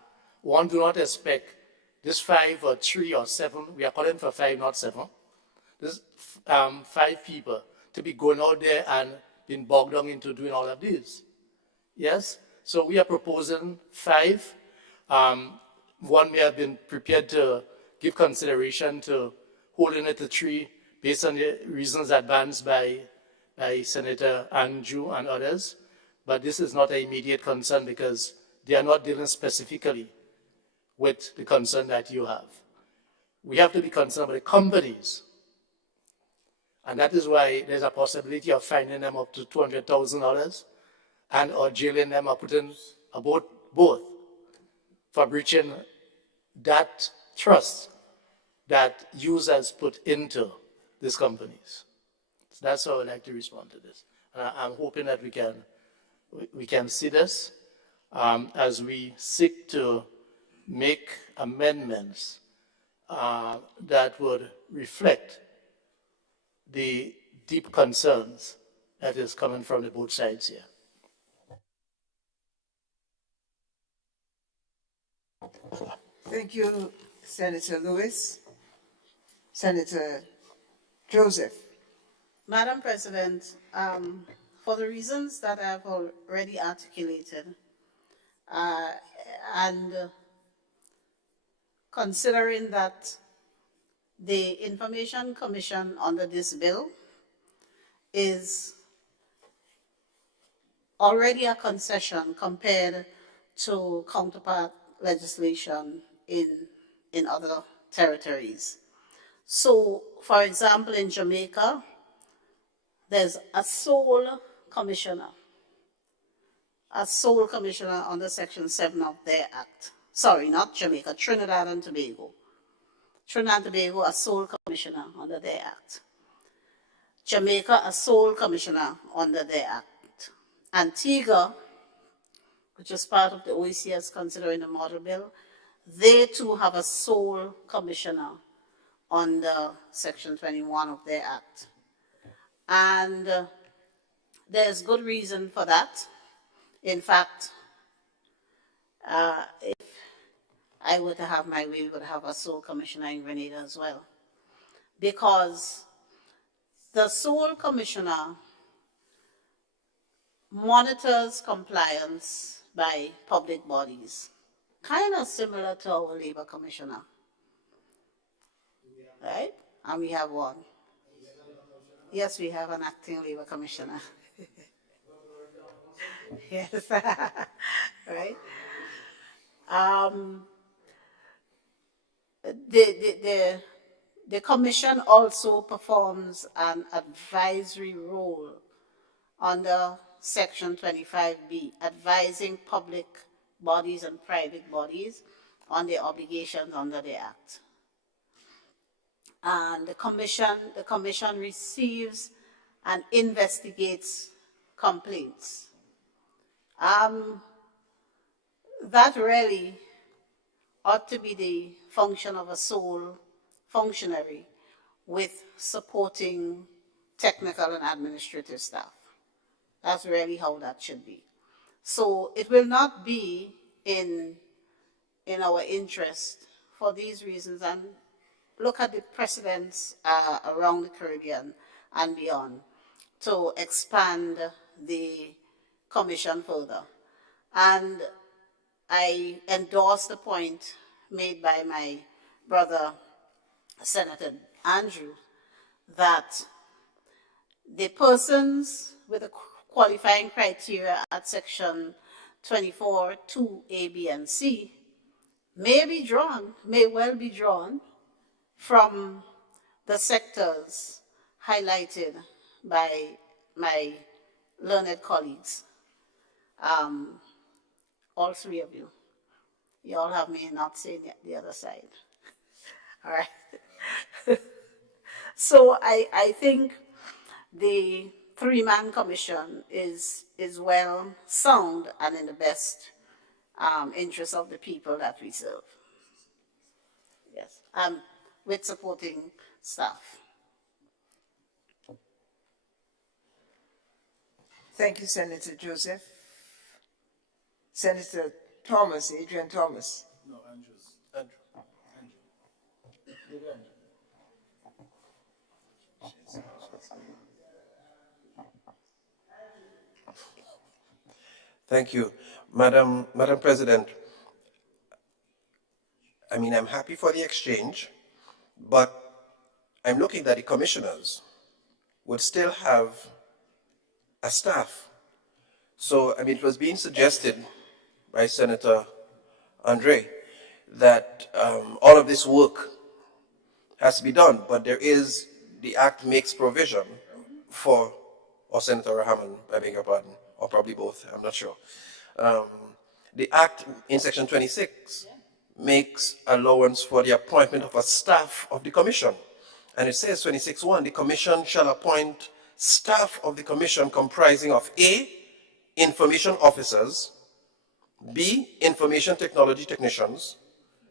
One do not expect this 5 or 3 or 7, we are calling for 5, not 7, this 5 people to be going out there and being bogged down into doing all of this. Yes? So we are proposing 5. One may have been prepared to give consideration to holding it to 3 based on the reasons advanced by Senator Andrew and others. But this is not an immediate concern because they are not dealing specifically with the concern that you have. We have to be concerned about the companies. And that is why there's a possibility of fining them up to $200,000 and or jailing them or putting about both for breaching that trust that users put into these companies. So that's how I'd like to respond to this. And I'm hoping that we can see this as we seek to make amendments that would reflect the deep concerns that is coming from the both sides here. Thank you, Senator Lewis. Senator Joseph. Madam President, for the reasons that I've already articulated, and considering that the Information Commission under this bill is already a concession compared to counterpart legislation in other territories. So, for example, in Jamaica, there's a sole commissioner under Section 7 of their act. Sorry, not Jamaica, Trinidad and Tobago. Trinidad and Tobago, a sole commissioner under their act. Jamaica, a sole commissioner under their act. Antigua, which is part of the OECS considering the model bill, they too have a sole commissioner under Section 21 of their act. And there's good reason for that. In fact, if I were to have my way, we would have a sole commissioner in Grenada as well. Because the sole commissioner monitors compliance by public bodies, kind of similar to our labor commissioner, right? And we have one. Yes, we have an acting labor commissioner. Yes, right? The commission also performs an advisory role under Section 25B, advising public bodies and private bodies on their obligations under the Act. And the commission receives and investigates complaints. That really ought to be the function of a sole functionary with supporting technical and administrative staff. That's really how that should be. So it will not be in our interest for these reasons, and look at the precedents around the Caribbean and beyond to expand the commission further. And I endorse the point made by my brother, Senator Andrew, that the persons with the qualifying criteria at Section 24, 2A, B, and C may well be drawn from the sectors highlighted by my learned colleagues. All three of you. You all have me not saying the other side. All right. So I think the three-man commission is well sound and in the best interest of the people that we serve. with supporting staff. Thank you, Senator Joseph. Senator Thomas, Adrian Thomas. No, Andrew. Thank you. Madam President, I mean, I'm happy for the exchange, but I'm looking that the commissioners would still have a staff. So, I mean, it was being suggested by Senator Andre that all of this work has to be done, but the Act makes provision for, or Senator Rahman, I beg your pardon, or probably both, I'm not sure. The Act in Section 26 makes allowance for the appointment of a staff of the Commission. And it says, 26(1), the Commission shall appoint staff of the Commission comprising of A, information officers, B, information technology technicians,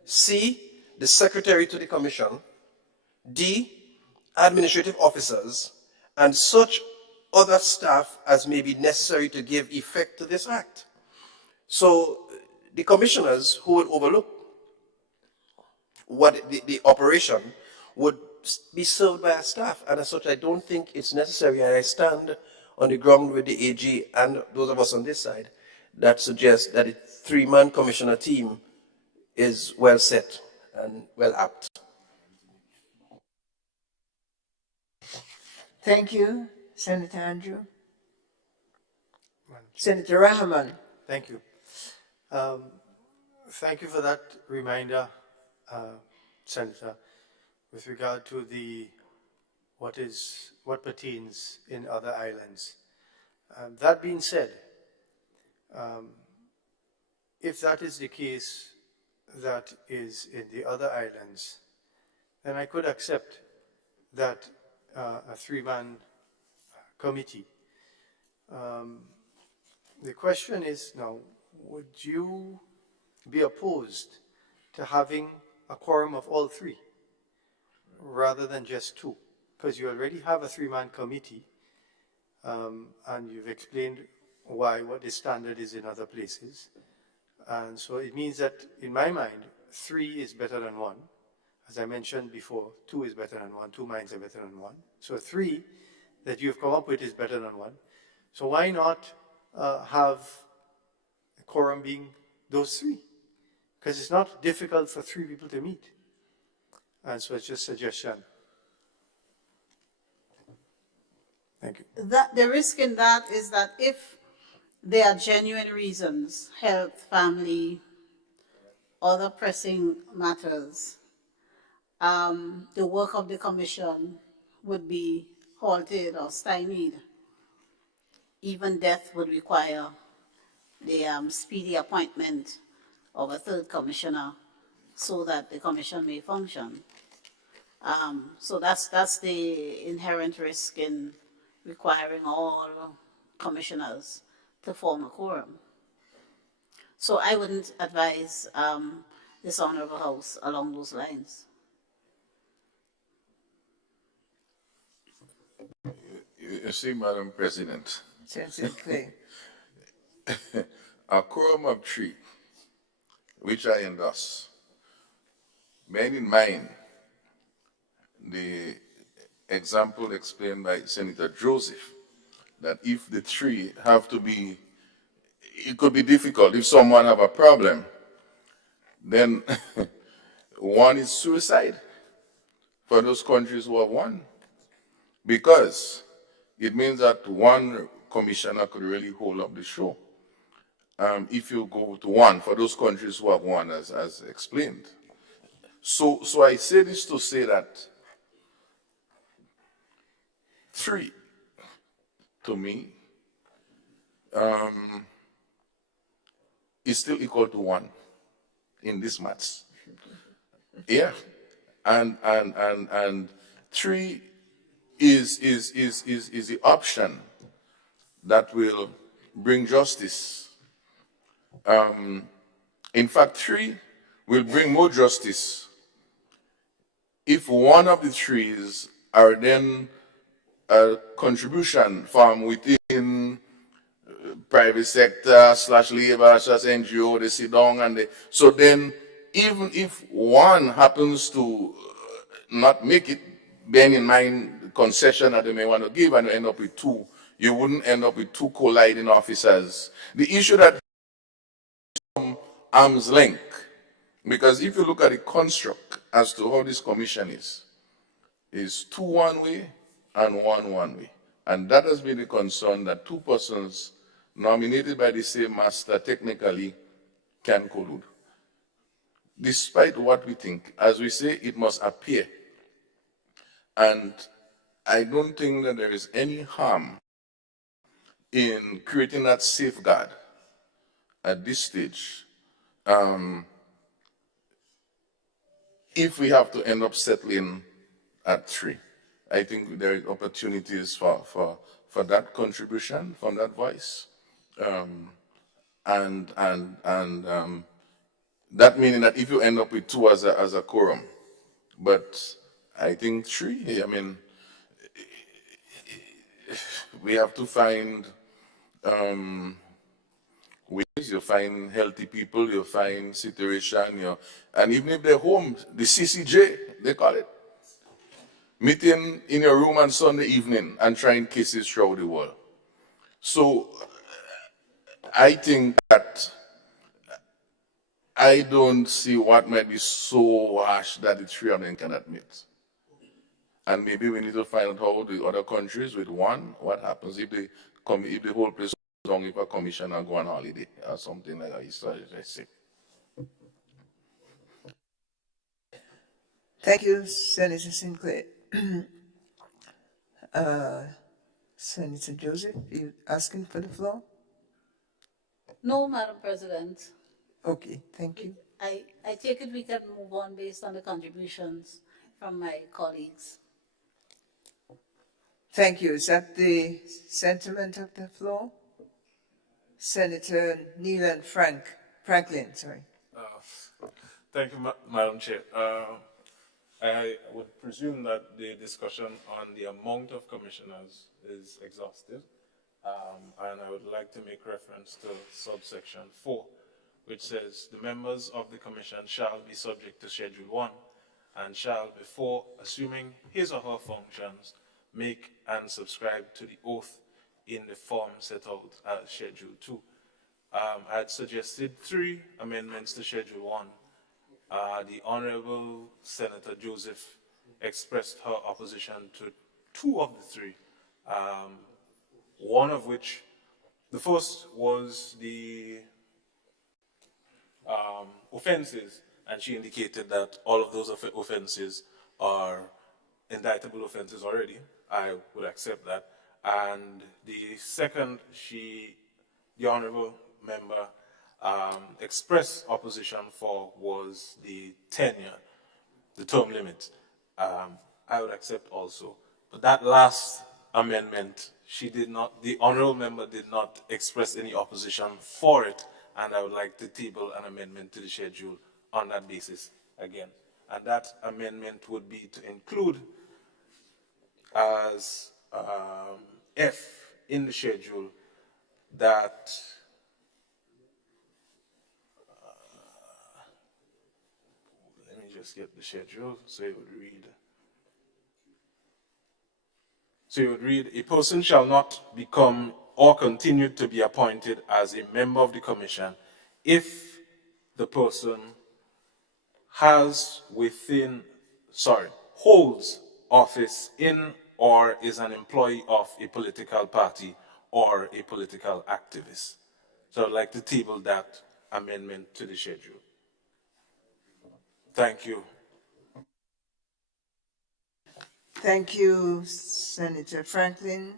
C, the Secretary to the Commission, D, administrative officers, and such other staff as may be necessary to give effect to this Act. So the commissioners who would overlook what the operation would be served by a staff, and as such I don't think it's necessary, and I stand on the ground with the AG and those of us on this side that suggest that a three-man commissioner team is well set and well apt. Thank you, Senator Andrew. Senator Rahman. Thank you. Thank you for that reminder, Senator, with regard to what pertains in other islands. That being said, if that is the case that is in the other islands, then I could accept that a three-man committee. The question is now, would you be opposed to having a quorum of all three rather than just two? Because you already have a three-man committee, and you've explained what the standard is in other places. And so it means that, in my mind, three is better than one. As I mentioned before, two is better than one, two minds are better than one. So three that you've come up with is better than one. So why not have a quorum being those three? Because it's not difficult for three people to meet. And so it's just a suggestion. Thank you. The risk in that is that if there are genuine reasons, health, family, other pressing matters, the work of the commission would be halted or stymied. Even death would require the speedy appointment of a third commissioner so that the commission may function. So that's the inherent risk in requiring all commissioners to form a quorum. So I wouldn't advise this Honorable House along those lines. You see, Madam President, Senator Clay. a quorum of three, which I endorse, bearing in mind the example explained by Senator Joseph, that if the three have to be, it could be difficult. If someone have a problem, then one is suicide for those countries who have one, because it means that one commissioner could really hold up the show. If you go to one, for those countries who have one, as explained. So I say this to say that three, to me, is still equal to one in this maths. Yeah, and three is the option that will bring justice. In fact, three will bring more justice if one of the trees are then a contribution from within private sector / labor / NGO, they sit down and they, so then even if one happens to not make it, bearing in mind the concession that they may want to give and you end up with two, you wouldn't end up with two colliding officers. The issue that arm's length, because if you look at the construct as to how this commission is two one way and one way. And that has been the concern that two persons nominated by the same master technically can collude. Despite what we think, as we say, it must appear. And I don't think that there is any harm in creating that safeguard at this stage. If we have to end up settling at 3, I think there are opportunities for that contribution from that voice. That meaning that if you end up with 2 as a quorum, but I think 3, I mean, we have to find ways, you find healthy people, you find situation, and even if they're home, the CCJ, they call it, meeting in your room on Sunday evening and trying cases throughout the world. So I think that I don't see what might be so harsh that the 3 of them cannot meet. And maybe we need to find out how the other countries with 1, what happens if the whole place goes down, if a commissioner go on holiday or something like that. Thank you, Senator Sinclair. Senator Joseph, you asking for the floor? No, Madam President. Okay, thank you. I take it we can move on based on the contributions from my colleagues. Thank you. Is that the sentiment of the floor? Senator Neelan Franklin, sorry. Thank you, Madam Chair. I would presume that the discussion on the amount of commissioners is exhaustive, and I would like to make reference to subsection 4, which says the members of the commission shall be subject to Schedule 1 and shall, before assuming his or her functions, make and subscribe to the oath in the form set out as Schedule 2. I had suggested 3 amendments to Schedule 1. The Honorable Senator Joseph expressed her opposition to 2 of the 3, one of which, the first was the offenses, and she indicated that all of those offenses are indictable offenses already. I would accept that. And the second, the Honorable Member expressed opposition for was the tenure, the term limit. I would accept also. But that last amendment, the Honorable Member did not express any opposition for it, and I would like to table an amendment to the schedule on that basis again. And that amendment would be to include as F in the schedule that let me just get the schedule so it would read. So it would read, a person shall not become or continue to be appointed as a member of the commission if the person holds office in or is an employee of a political party or a political activist. So I'd like to table that amendment to the schedule. Thank you. Thank you, Senator Franklin.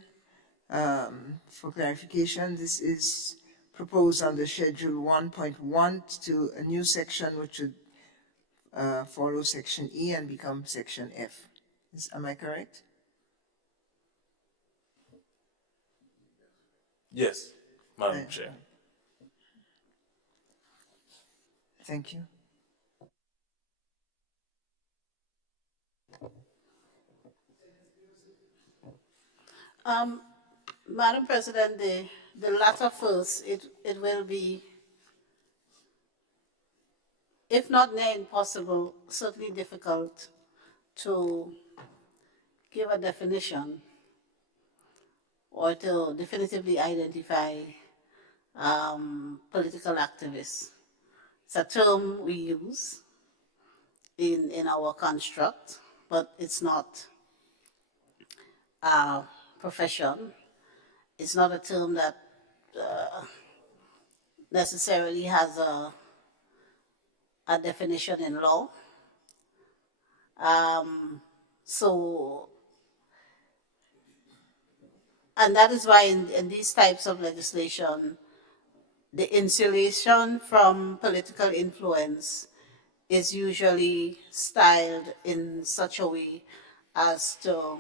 For clarification, this is proposed under Schedule 1.1 to a new section which would follow Section E and become Section F. Am I correct? Yes, Madam Chair. Thank you. Madam President, the latter first, it will be, if not near impossible, certainly difficult to give a definition or to definitively identify political activists. It's a term we use in our construct, but it's not a profession. It's not a term that necessarily has a definition in law. And that is why in these types of legislation, the insulation from political influence is usually styled in such a way as to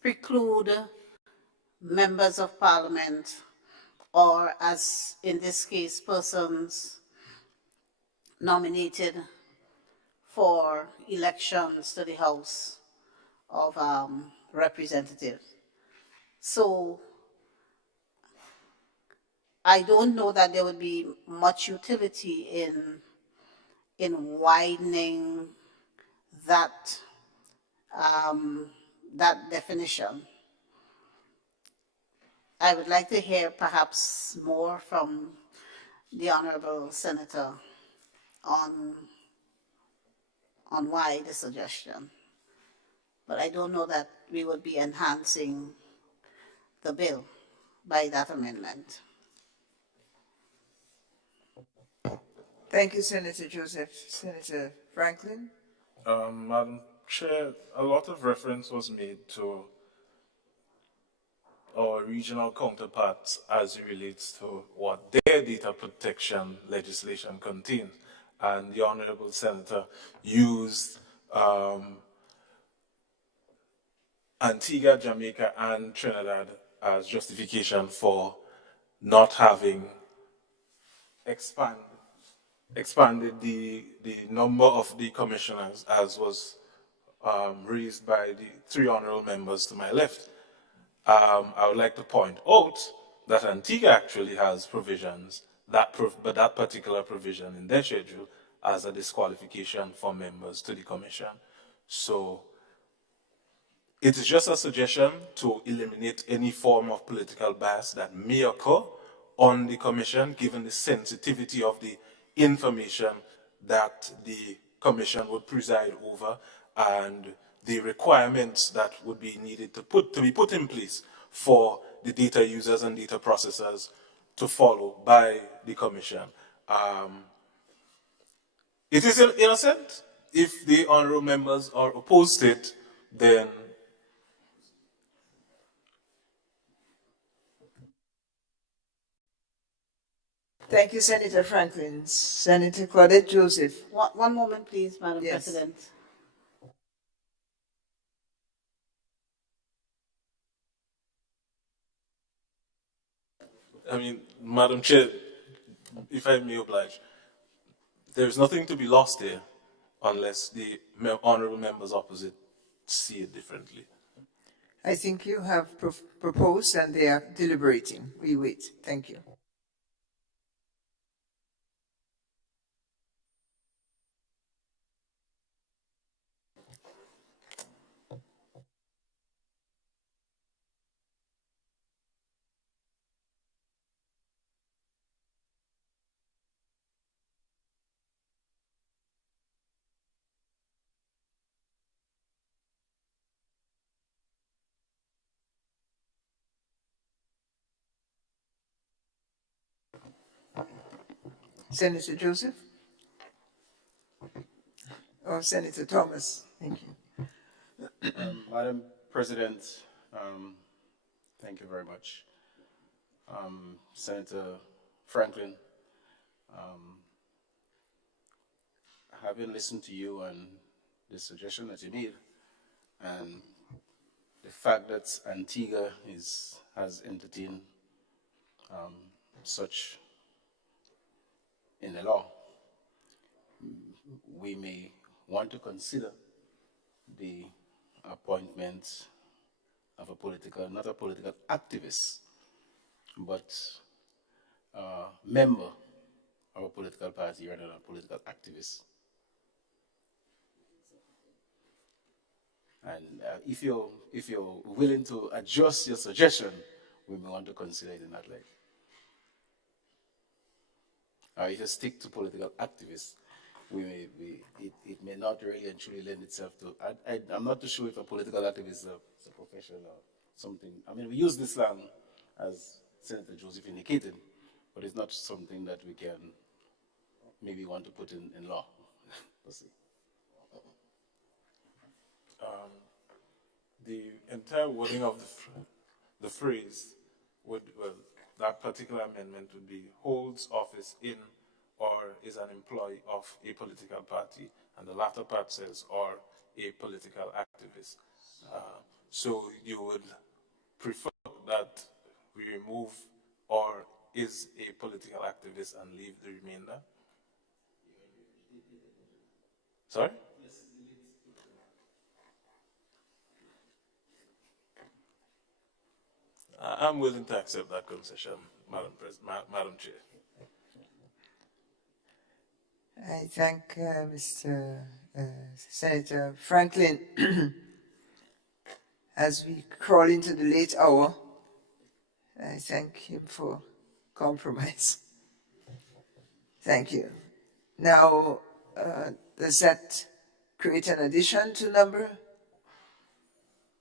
preclude members of parliament, or as in this case, persons nominated for elections to the House of Representatives. So I don't know that there would be much utility in widening that that definition. I would like to hear perhaps more from the Honorable Senator on why the suggestion. But I don't know that we would be enhancing the bill by that amendment. Thank you, Senator Joseph. Senator Franklin? Madam Chair, a lot of reference was made to our regional counterparts as it relates to what their data protection legislation contains. And the Honorable Senator used Antigua, Jamaica, and Trinidad as justification for not having expanded the number of the commissioners, as was raised by the three honorable members to my left. I would like to point out that Antigua actually has provisions, but that particular provision in their schedule as a disqualification for members to the commission. So it is just a suggestion to eliminate any form of political bias that may occur on the commission, given the sensitivity of the information that the commission would preside over and the requirements that would be needed to be put in place for the data users and data processors to follow by the commission. It is innocent. If the honorable members are opposed to it, then Thank you, Senator Franklin. Senator Claudette Joseph. One moment, please, Madam Yes. President. I mean, Madam Chair, if I may oblige, there is nothing to be lost here unless the honorable members opposite see it differently. I think you have proposed and they are deliberating. We wait. Thank you. Senator Joseph? Or Senator Thomas? Thank you. Madam President, thank you very much. Senator Franklin, having listened to you and the suggestion that you made, and the fact that Antigua has entertained such in the law, we may want to consider the appointment of a political, not a political activist, but a member of a political party rather than a political activist. And if you're willing to adjust your suggestion, we may want to consider it in that light. Or if you stick to political activists, it may not really and truly lend itself to. I'm not too sure if a political activist is a profession or something. I mean, we use this slang, as Senator Joseph indicated, but it's not something that we can maybe want to put in law. We'll see. The entire wording of the phrase would, well, that particular amendment would be holds office in or is an employee of a political party, and the latter part says or a political activist. So you would prefer that we remove or is a political activist and leave the remainder? Sorry? I'm willing to accept that concession, Madam Chair. I thank Mr. Senator Franklin. As we crawl into the late hour, I thank him for compromise. Thank you. Now, does that create an addition to number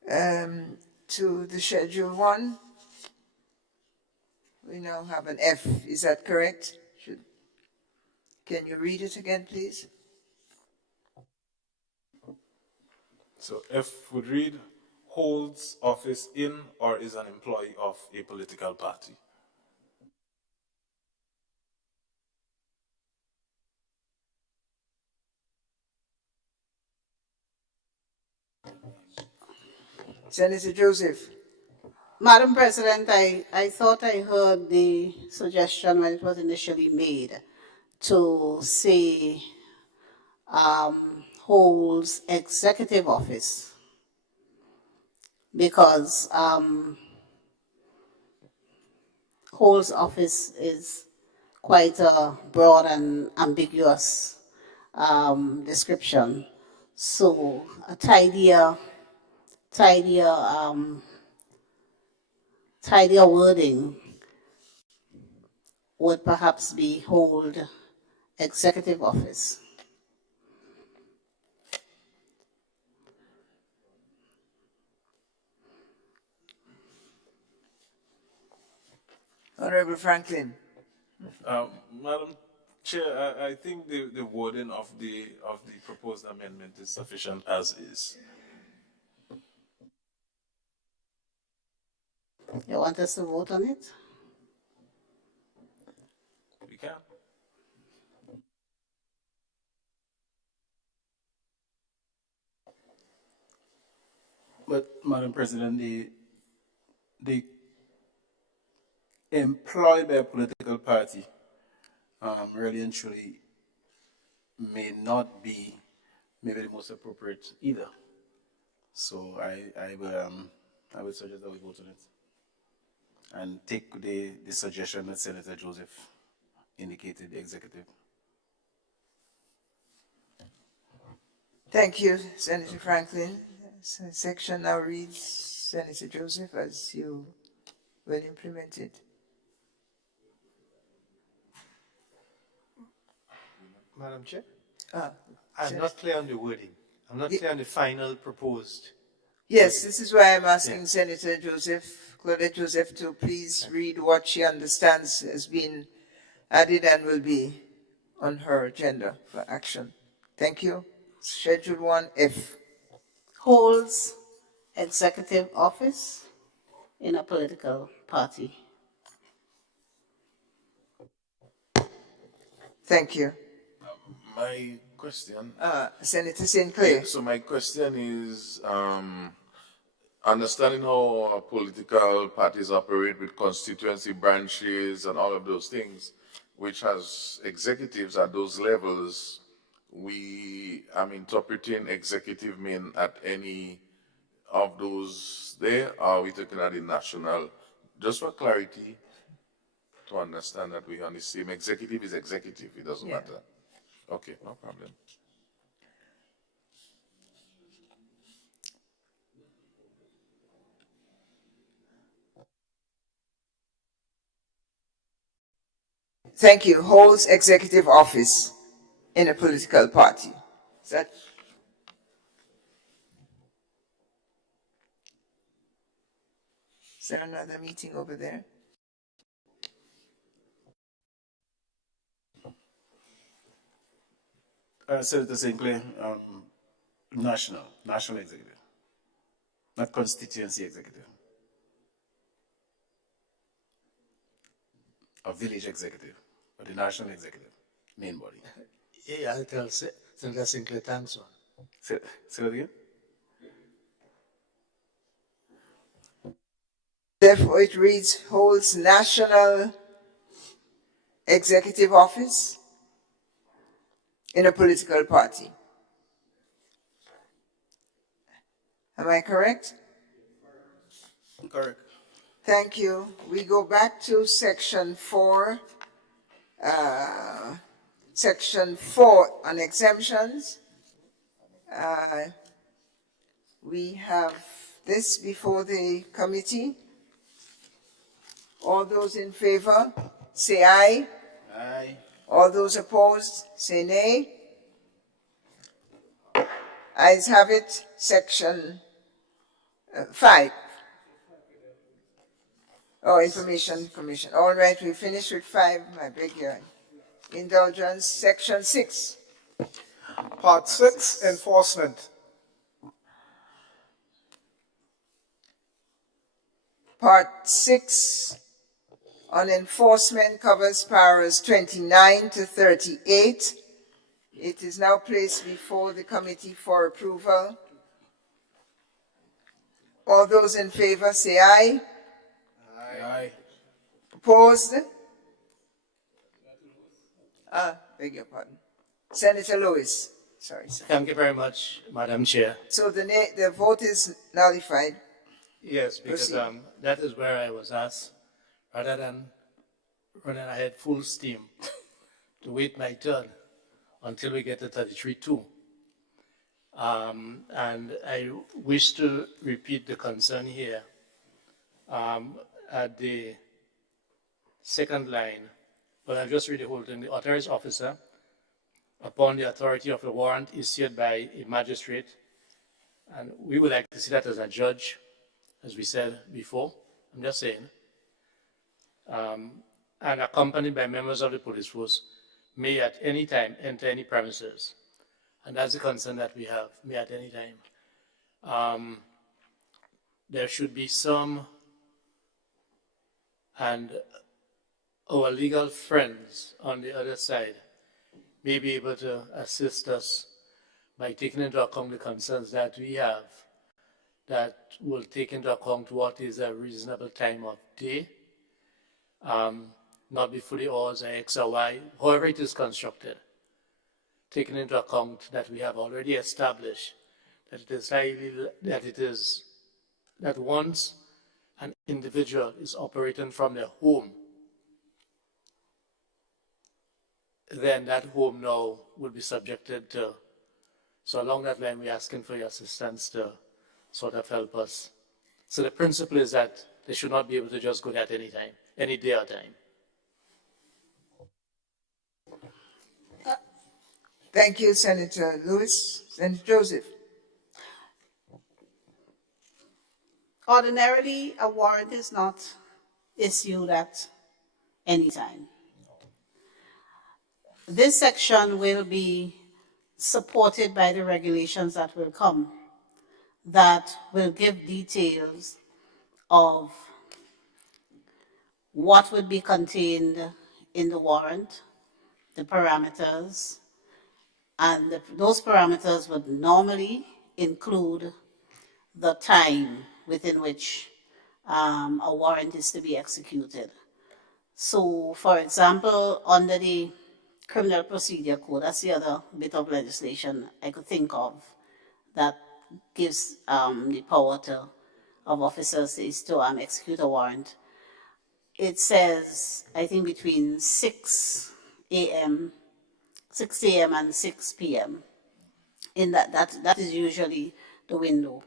to the Schedule 1? We now have an F, is that correct? Can you read it again, please? So F would read, holds office in or is an employee of a political party. Senator Joseph. Madam President, I thought I heard the suggestion when it was initially made to say holds executive office, because holds office is quite a broad and ambiguous description. So a tidier wording would perhaps be hold executive office. Honorable Franklin. Madam Chair, I think the wording of the proposed amendment is sufficient as is. You want us to vote on it? We can. But, Madam President, the employed by a political party really and truly may not be maybe the most appropriate either. So I would suggest that we vote on it and take the suggestion that Senator Joseph indicated, the executive. Thank you, Senator Franklin. So section now reads, Senator Joseph, as you will implement it. Madam Chair? Ah, I'm not clear on the wording. I'm not clear on the final proposed. Yes, this is why I'm asking Senator Joseph, Claudette Joseph, to please read what she understands has been added and will be on her agenda for action. Thank you. Schedule 1F. Holds executive office in a political party. Thank you. My question. Senator Sinclair. So my question is, understanding how political parties operate with constituency branches and all of those things, which has executives at those levels, I'm interpreting executive mean at any of those there, or are we taking at the national? Just for clarity, to understand that we're on the same, executive is executive, it doesn't Yeah. matter. Okay, no problem. Thank you. Holds executive office in a political party. Is that? Is there another meeting over there? Senator Sinclair, national executive, not constituency executive. A village executive, but the national executive, main body. Yeah, I'll tell Senator Sinclair, thanks, one. Say that again? Therefore, it reads, holds national executive office in a political party. Am I correct? Correct. Thank you. We go back to section 4. Section 4 on exemptions. We have this before the committee. All those in favor, say aye. Aye. All those opposed, say nay. Ayes have it. Section 5. Oh, Information Commission. All right, we finished with 5. I beg your indulgence. Section 6. Part 6, enforcement. Part 6 on enforcement covers paras 29 to 38. It is now placed before the committee for approval. All those in favor say aye. Aye. Opposed? Beg your pardon. Senator Lewis. Sorry, sir. Thank you very much, Madam Chair. So the vote is nullified. Yes, because Proceed. that is where I was asked, rather than running ahead full steam, to wait my turn until we get to 33-2. And I wish to repeat the concern here at the second line. But I'll just read the whole thing. The authorized officer, upon the authority of a warrant issued by a magistrate, and we would like to see that as a judge, as we said before, I'm just saying, and accompanied by members of the police force, may at any time enter any premises. And that's the concern that we have, may at any time. There should be some, and our legal friends on the other side may be able to assist us by taking into account the concerns that we have, that will take into account what is a reasonable time of day, not before the hours or X or Y, however it is constructed, taking into account that we have already established that that once an individual is operating from their home, then that home now will be subjected to. So along that line, we're asking for your assistance to sort of help us. So the principle is that they should not be able to just go there at any time, any day or time. Thank you, Senator Lewis. Senator Joseph. Ordinarily, a warrant is not issued at any time. This section will be supported by the regulations that will come, that will give details of what would be contained in the warrant, the parameters, and those parameters would normally include the time within which a warrant is to be executed. So, for example, under the Criminal Procedure Code, that's the other bit of legislation I could think of that gives the power of officers is to execute a warrant. It says, I think between 6 a.m. and 6 p.m. In that is usually the window.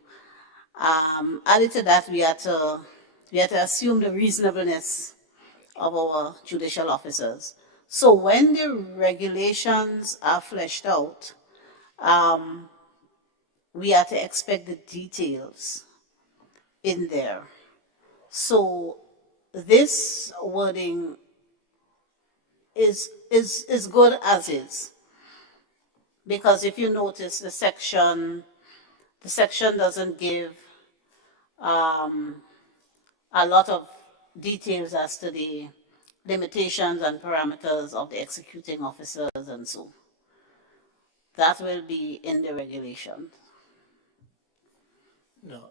Added to that, we had to assume the reasonableness of our judicial officers. So when the regulations are fleshed out, we have to expect the details in there. So this wording is good as is. Because if you notice the section doesn't give a lot of details as to the limitations and parameters of the executing officers and so. That will be in the regulation. No,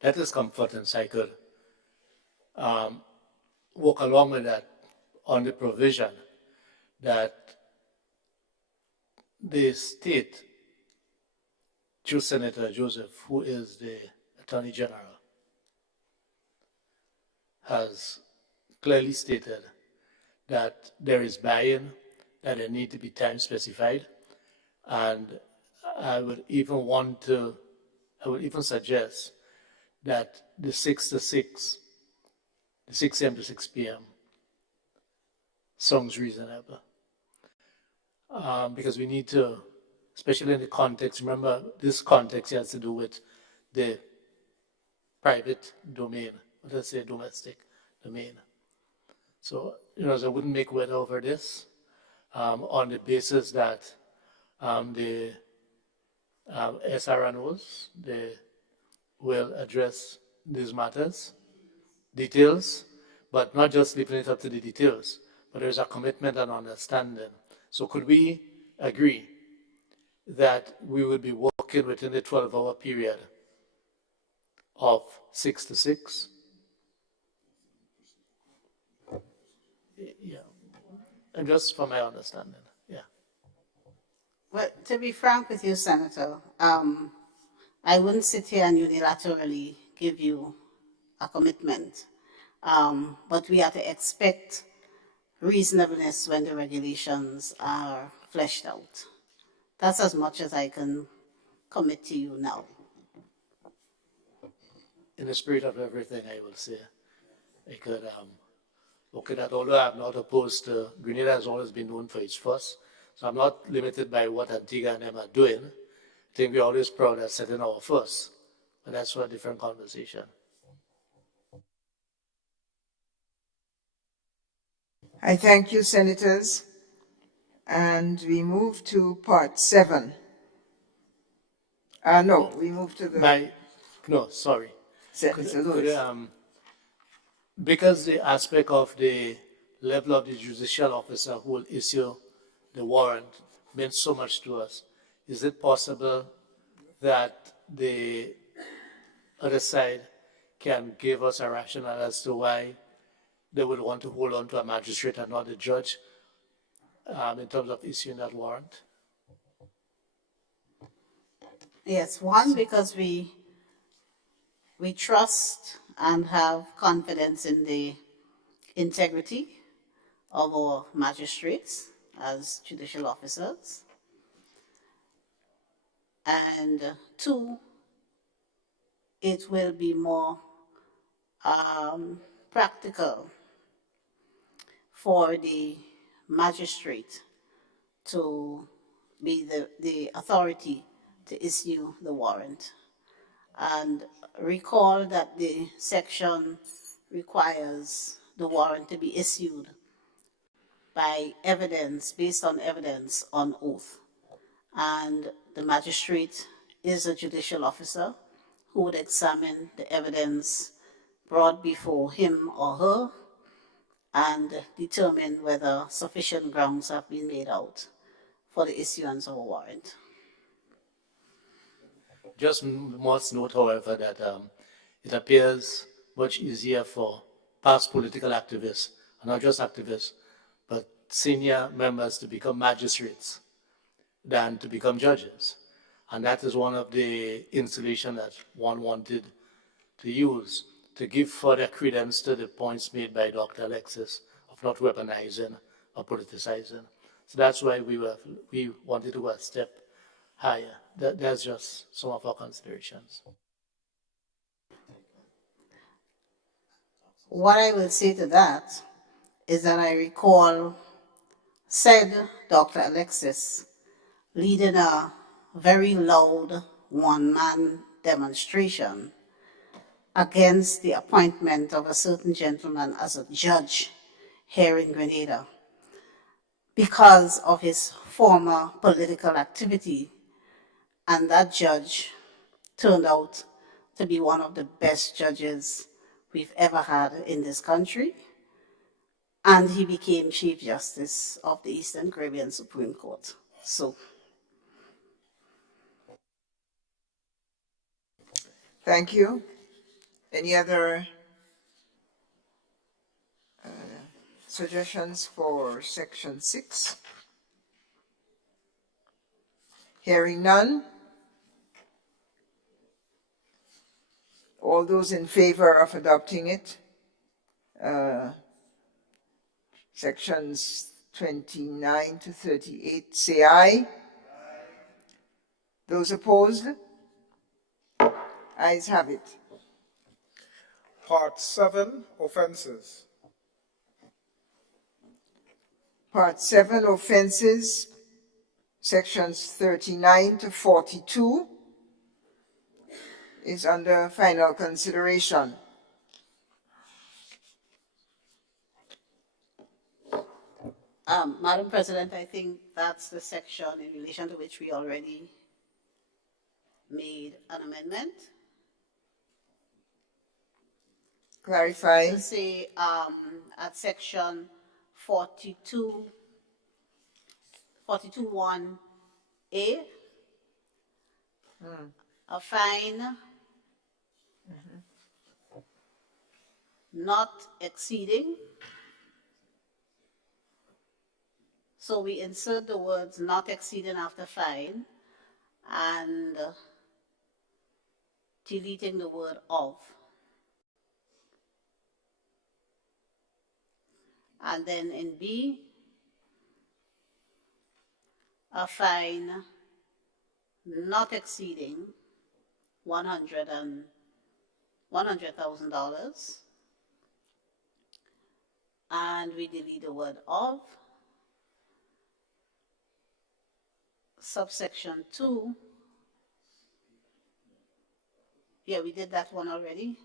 that is comforting, so I could walk along with that on the provision that the state, through Senator Joseph, who is the Attorney General, has clearly stated that there is buy-in, that there need to be time specified, and I would even suggest that the 6 to 6, the 6 a.m. to 6 p.m. sounds reasonable. Because we need to, especially in the context, remember this context has to do with the private domain, let's say domestic domain. So, I wouldn't make word over this on the basis that the SRNOs, they will address these matters, details, but not just leaving it up to the details, but there's a commitment and understanding. So could we agree that we would be working within the 12-hour period of 6 to 6? Yeah, and just from my understanding, yeah. Well, to be frank with you, Senator, I wouldn't sit here and unilaterally give you a commitment, but we have to expect reasonableness when the regulations are fleshed out. That's as much as I can commit to you now. In the spirit of everything, I will say, I could look at that, although I'm not opposed to, Grenada has always been known for its fuss, so I'm not limited by what Antigua and them are doing. I think we're always proud of setting our fuss, but that's for a different conversation. I thank you, Senators. And we move to part 7. No, we move to the... No, sorry. Senator Lewis. Because the aspect of the level of the judicial officer who will issue the warrant means so much to us, is it possible that the other side can give us a rationale as to why they would want to hold on to a magistrate and not a judge in terms of issuing that warrant? Yes, one, because we trust and have confidence in the integrity of our magistrates as judicial officers. And 2, it will be more practical for the magistrate to be the authority to issue the warrant. And recall that the section requires the warrant to be issued by evidence, based on evidence on oath. And the magistrate is a judicial officer who would examine the evidence brought before him or her and determine whether sufficient grounds have been made out for the issuance of a warrant. Just must note, however, that it appears much easier for past political activists, and not just activists, but senior members to become magistrates than to become judges. And that is one of the installation that one wanted to use to give further credence to the points made by Dr. Alexis of not weaponizing or politicizing. So that's why we wanted to go a step higher. That's just some of our considerations. What I will say to that is that I recall said Dr. Alexis leading a very loud one-man demonstration against the appointment of a certain gentleman as a judge here in Grenada because of his former political activity. And that judge turned out to be one of the best judges we've ever had in this country. And he became Chief Justice of the Eastern Caribbean Supreme Court. So. Thank you. Any other suggestions for section 6? Hearing none. All those in favor of adopting it? Sections 29 to 38, say aye. Those opposed? Ayes have it. Part 7, offenses. Part 7, offenses, sections 39 to 42 is under final consideration. Madam President, I think that's the section in relation to which we already made an amendment. Clarify. To say at section 42.1a, a fine not exceeding. So we insert the words not exceeding after fine and deleting the word of. And then in B, a fine not exceeding $100,000, and we delete the word of. Subsection 2, yeah, we did that one already.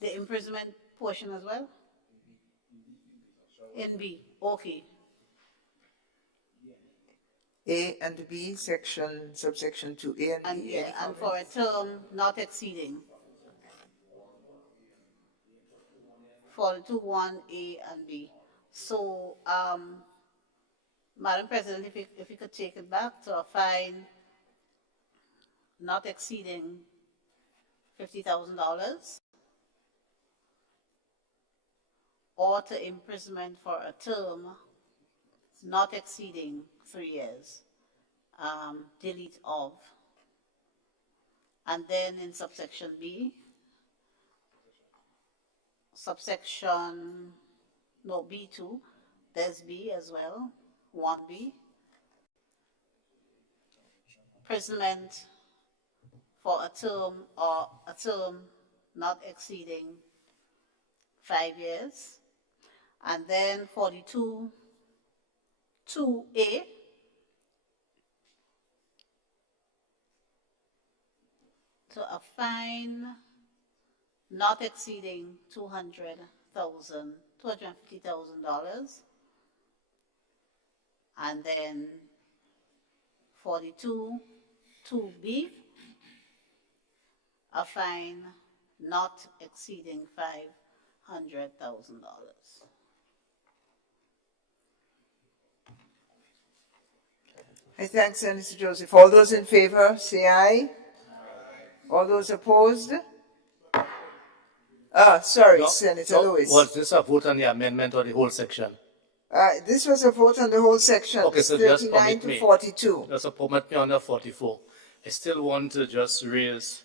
The imprisonment portion as well? In B, okay. A and B, subsection 2A and B. Yeah, and for a term not exceeding. 42.1A and B. So, Madam President, if you could take it back to a fine not exceeding $50,000 or to imprisonment for a term not exceeding 3 years, delete of. And then in subsection B, B2, there's B as well, 1B. Imprisonment for a term or a term not exceeding 5 years. And then 42.2A, to a fine not exceeding $250,000, and then 42.2B, a fine not exceeding $500,000. I thank Senator Joseph. All those in favor, say aye. All those opposed? Sorry, Senator Lewis. Was this a vote on the amendment or the whole section? This was a vote on the whole section, Okay, so just 39 permit to me. 42. Just permit me under 44. I still want to just raise,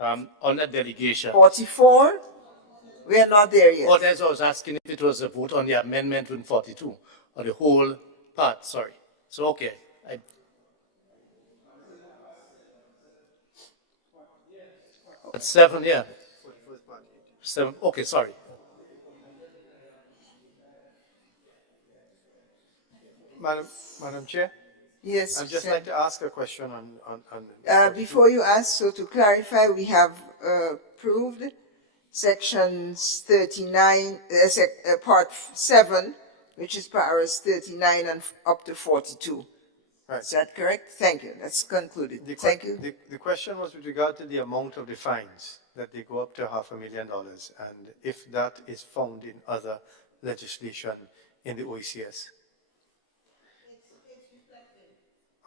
on the delegation. 44? We are not there yet. Oh, that's what I was asking if it was a vote on the amendment in 42, or the whole part, sorry. So, okay. It's 7, yeah. 7, okay, sorry. Madam Chair, Yes. I'd just Sen- like to ask a question on Before you ask, so to clarify, we have approved sections 39, part 7, which is paras 39 and up to 42. Right. Is that correct? Thank you. That's concluded. Thank you. The question was with regard to the amount of the fines, that they go up to $500,000, and if that is found in other legislation in the OECS.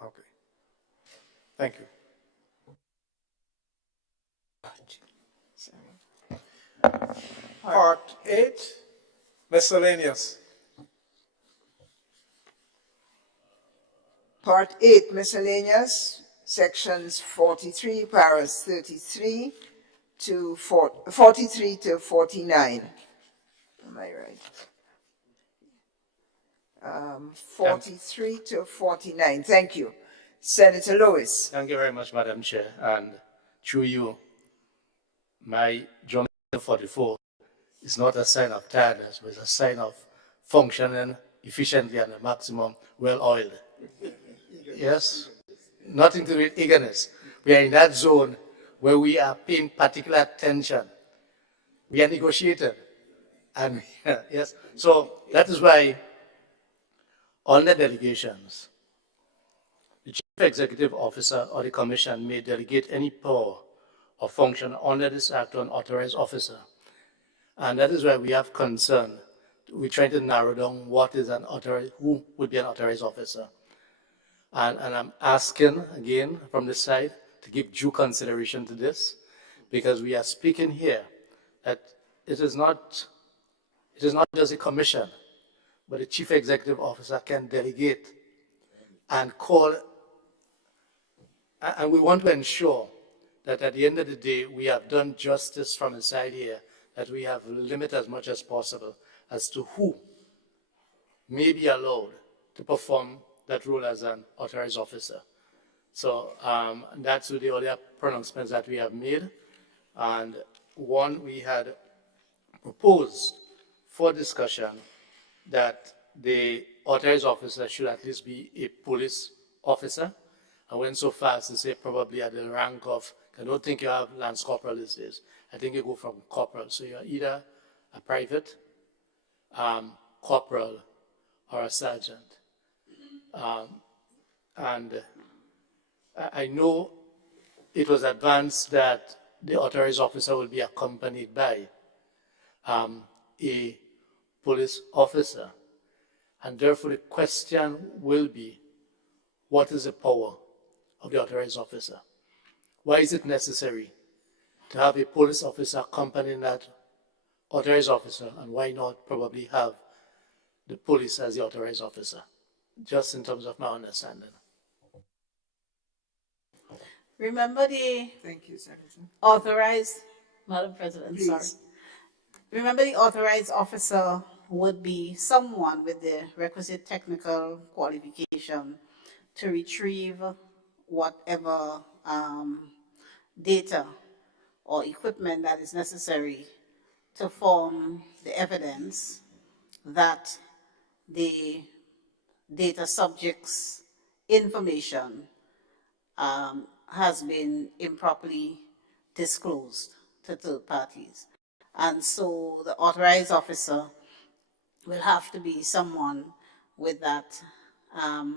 Okay. Thank you. Part 8, miscellaneous. Part 8, miscellaneous, sections 43, paras 33 to 43 to 49. Am I right? 43 to 49. Thank you. Senator Lewis. Thank you very much, Madam Chair. And through you, my jump to 44 is not a sign of tiredness, but it's a sign of functioning efficiently and a maximum well-oiled. Yes? Nothing to do with eagerness. We are in that zone where we are paying particular attention. We are negotiating. And yes, so that is why on the delegations, the Chief Executive Officer or the Commission may delegate any power or function under this Act to an authorized officer. And that is why we have concern. We're trying to narrow down what is an authorized, who would be an authorized officer. And I'm asking again from this side to give due consideration to this, because we are speaking here that it is not just a commission, but the Chief Executive Officer can delegate and call, and we want to ensure that at the end of the day, we have done justice from the side here, that we have limited as much as possible as to who may be allowed to perform that role as an authorized officer. So that's the earlier pronouncements that we have made. And one, we had proposed for discussion that the authorized officer should at least be a police officer. I went so far as to say probably at the rank of, I don't think you have Lance Corporal these days. I think you go from corporal. So you're either a private, corporal, or a sergeant. And I know it was advanced that the authorized officer will be accompanied by a police officer. And therefore the question will be, what is the power of the authorized officer? Why is it necessary to have a police officer accompanying that authorized officer, and why not probably have the police as the authorized officer? Just in terms of my understanding. Remember the Thank you, Senator. authorized, Madam President, Please. sorry. Remember the authorized officer would be someone with the requisite technical qualification to retrieve whatever data or equipment that is necessary to form the evidence that the data subject's information has been improperly disclosed to third parties. And so the authorized officer will have to be someone with that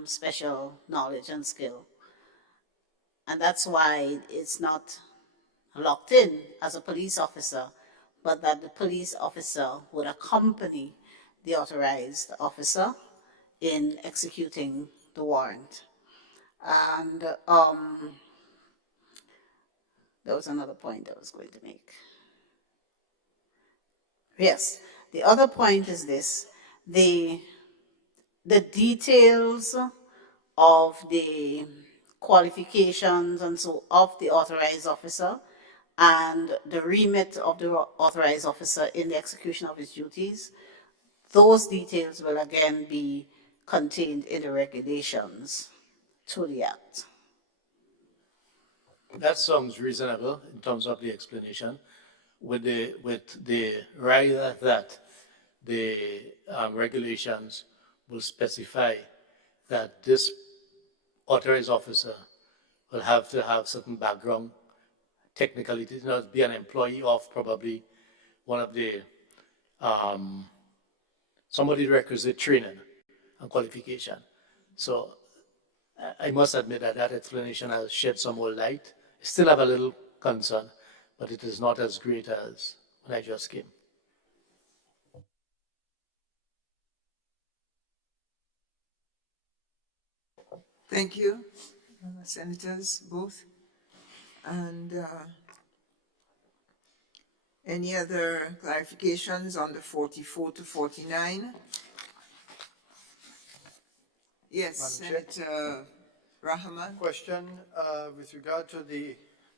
special knowledge and skill. And that's why it's not locked in as a police officer, but that the police officer would accompany the authorized officer in executing the warrant. And the There was another point I was going to make. Yes, the other point is this. The details of the qualifications and so of the authorized officer and the remit of the authorized officer in the execution of his duties, those details will again be contained in the regulations to the Act. That sounds reasonable in terms of the explanation, with the rider that the regulations will specify that this authorized officer will have to have certain background, technicalities, not be an employee of probably one of the somebody requisite training and qualification. So I must admit that that explanation has shed some more light. I still have a little concern, but it is not as great as when I just came. Thank you, Senators, both. And any other clarifications on the 44 to 49? Yes, Madam Chair. Senator Rahman. Question with regard to the,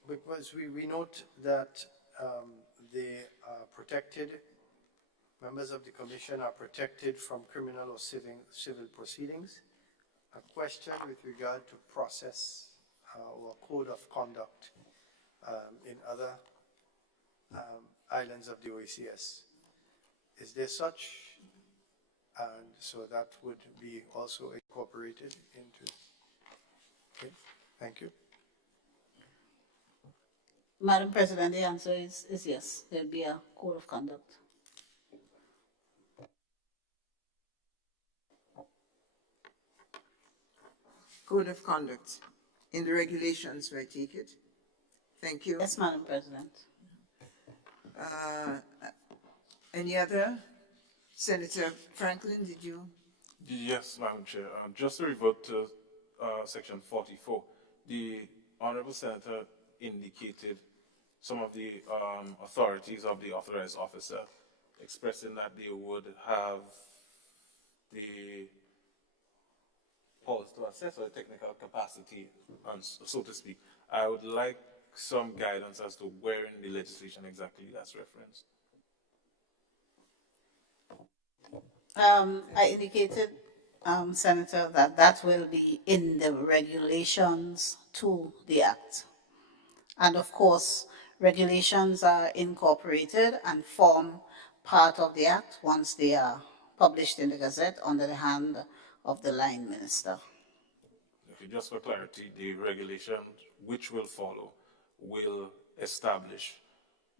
because we note that they are protected, members of the commission are protected from criminal or civil proceedings. A question with regard to process or code of conduct in other islands of the OECS. Is there such? And so that would be also incorporated into. Okay, thank you. Madam President, the answer is yes. There'll be a code of conduct. Code of conduct in the regulations, I take it. Thank you. Yes, Madam President. Any other? Senator Franklin, did you? Yes, Madam Chair. Just to revert to Section 44, the Honorable Senator indicated some of the authorities of the authorized officer, expressing that they would have the powers to assess or technical capacity, so to speak. I would like some guidance as to where in the legislation exactly that's referenced. I indicated, Senator, that will be in the regulations to the Act. And of course, regulations are incorporated and form part of the Act once they are published in the Gazette under the hand of the line minister. Okay, just for clarity, the regulation which will follow will establish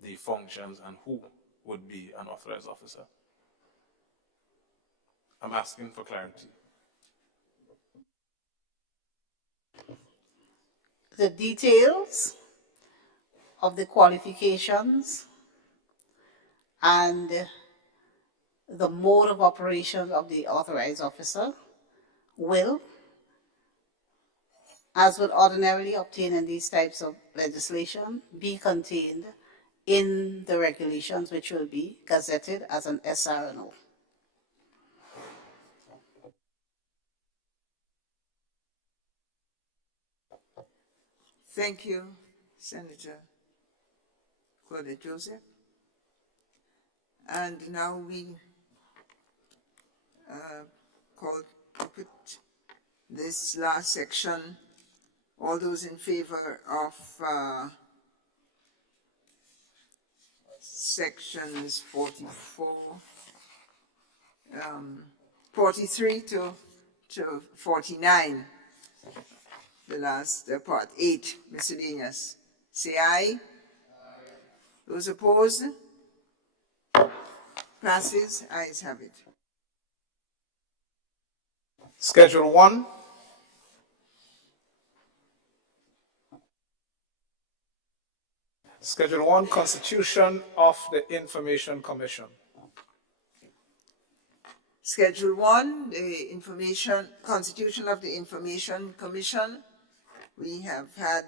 the functions and who would be an authorized officer. I'm asking for clarity. The details of the qualifications and the mode of operation of the authorized officer will, as would ordinarily obtain in these types of legislation, be contained in the regulations, which will be gazetted as an SRNO. Thank you, Senator Claudette Joseph. And now we put this last section. All those in favor of sections 43 to 49, the last part 8, miscellaneous, say aye. Those opposed? Passes. Ayes have it. Schedule 1. Schedule 1, Constitution of the Information Commission. Schedule 1, the Constitution of the Information Commission. We have had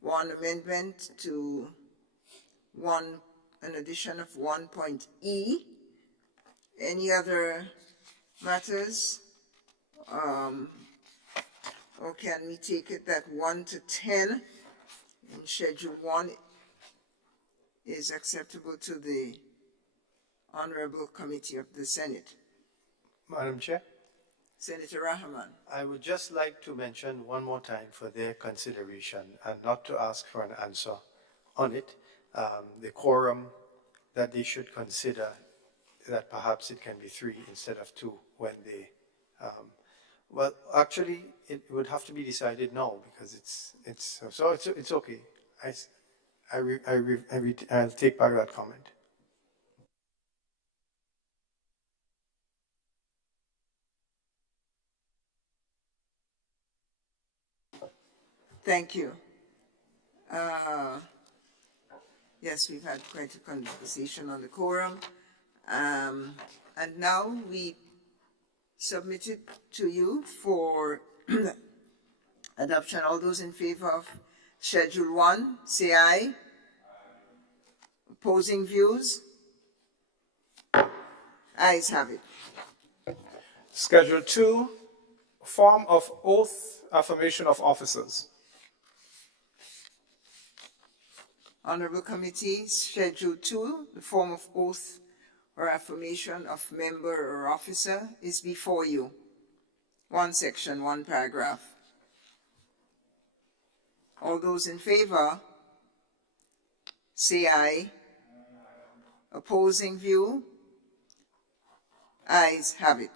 one amendment to an addition of 1.e. Any other matters? Or can we take it that 1 to 10 in Schedule 1 is acceptable to the Honorable Committee of the Senate? Madam Chair, Senator Rahman. I would just like to mention one more time for their consideration and not to ask for an answer on it, the quorum that they should consider, that perhaps it can be 3 instead of 2 when they, well, actually, it would have to be decided now because it's okay. I'll take back that comment. Thank you. Yes, we've had quite a conversation on the quorum. And now we submit it to you for adoption. All those in favor of Schedule 1, say aye. Opposing views? Ayes have it. Schedule 2, form of oath, affirmation of officers. Honorable Committee, Schedule 2, the form of oath or affirmation of member or officer is before you. One section, one paragraph. All those in favor, say aye. Opposing view? Ayes have it.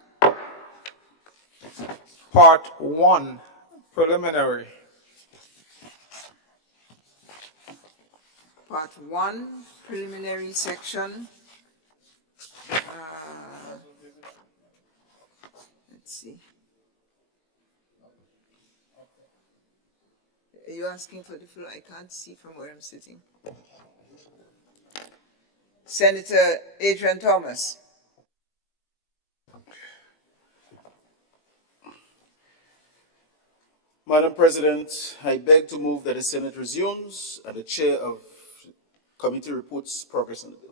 Part 1, preliminary. Part 1, preliminary section. Let's see. Are you asking for the floor? I can't see from where I'm sitting. Senator Adrian Thomas. Madam President, I beg to move that the Senate resumes and the chair of committee reports progress on the bill.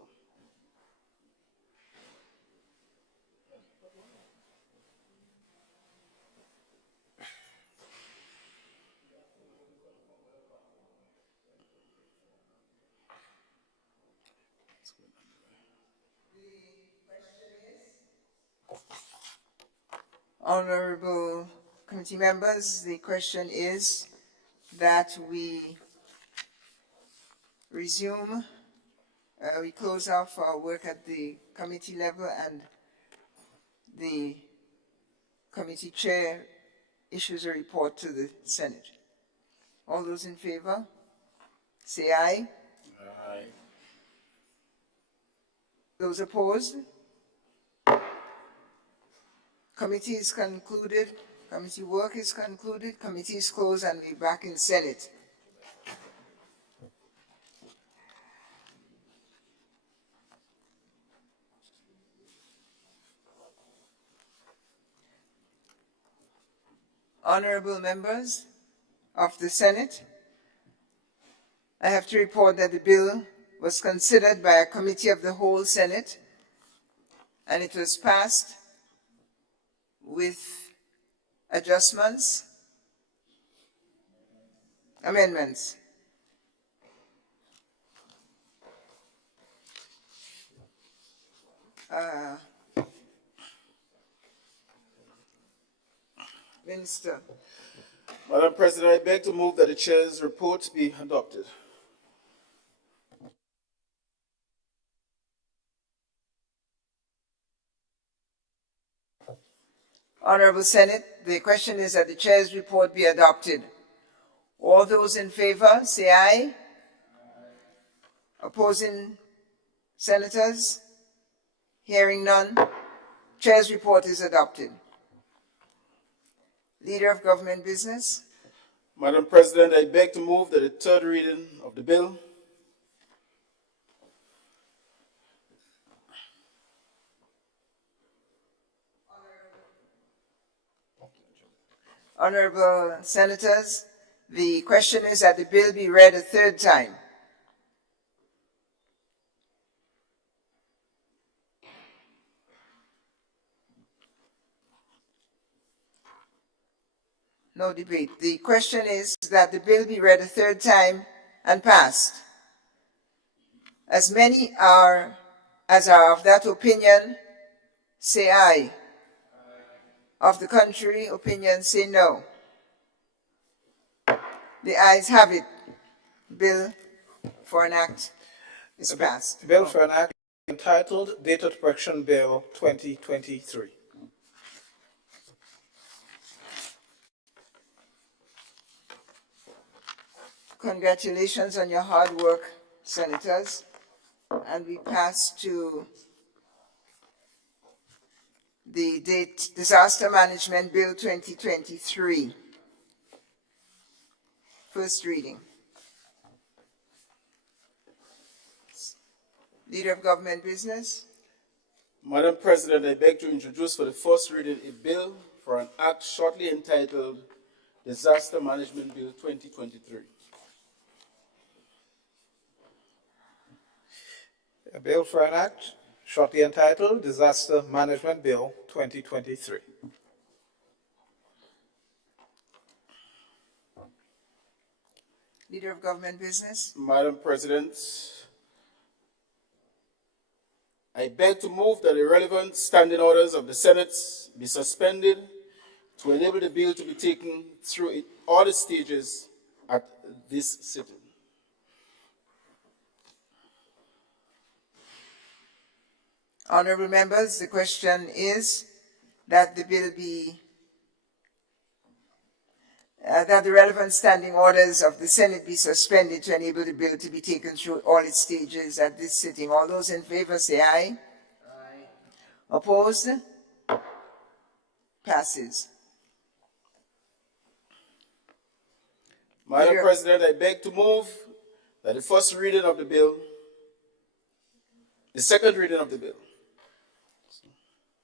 Honorable committee members, the question is that we resume, we close off our work at the committee level and the committee chair issues a report to the Senate. All those in favor, say aye. Aye. Those opposed? Committee is concluded, committee work is concluded, committee is closed, and we're back in Senate. Honorable members of the Senate, I have to report that the bill was considered by a committee of the whole Senate, and it was passed with adjustments, amendments. Minister. Madam President, I beg to move that the chair's report be adopted. Honorable Senate, the question is that the chair's report be adopted. All those in favor, say aye. Opposing senators? Hearing none, chair's report is adopted. Leader of Government Business. Madam President, I beg to move that the third reading of the bill Honorable Senators, The question is that the bill be read a third time. No debate. The question is that the bill be read a third time and passed. As many as are of that opinion, say aye. Of the contrary opinion, say no. The ayes have it. Bill for an act is passed. Bill for an act entitled Data Protection Bill 2023. Congratulations on your hard work, senators. And we pass to the Disaster Management Bill 2023. First reading. Leader of Government Business. Madam President, I beg to introduce for the first reading a bill for an act shortly entitled Disaster Management Bill 2023. A bill for an act shortly entitled Disaster Management Bill 2023. Leader of Government Business. Madam President, I beg to move that the relevant standing orders of the Senate be suspended to enable the bill to be taken through all the stages at this sitting. Honorable members, the question is that the bill be, that the relevant standing orders of the Senate be suspended to enable the bill to be taken through all its stages at this sitting. All those in favor say aye. Aye. Opposed? Passes. Madam President, I beg to move that the first reading of the bill, the second reading of the bill,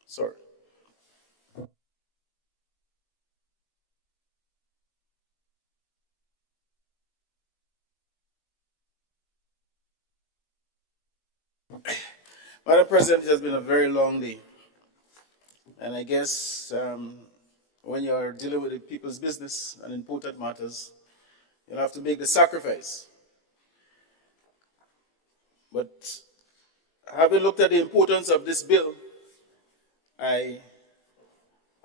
sorry. Madam President, it has been a very long day. And I guess when you're dealing with the people's business and important matters, you'll have to make the sacrifice. But having looked at the importance of this bill, I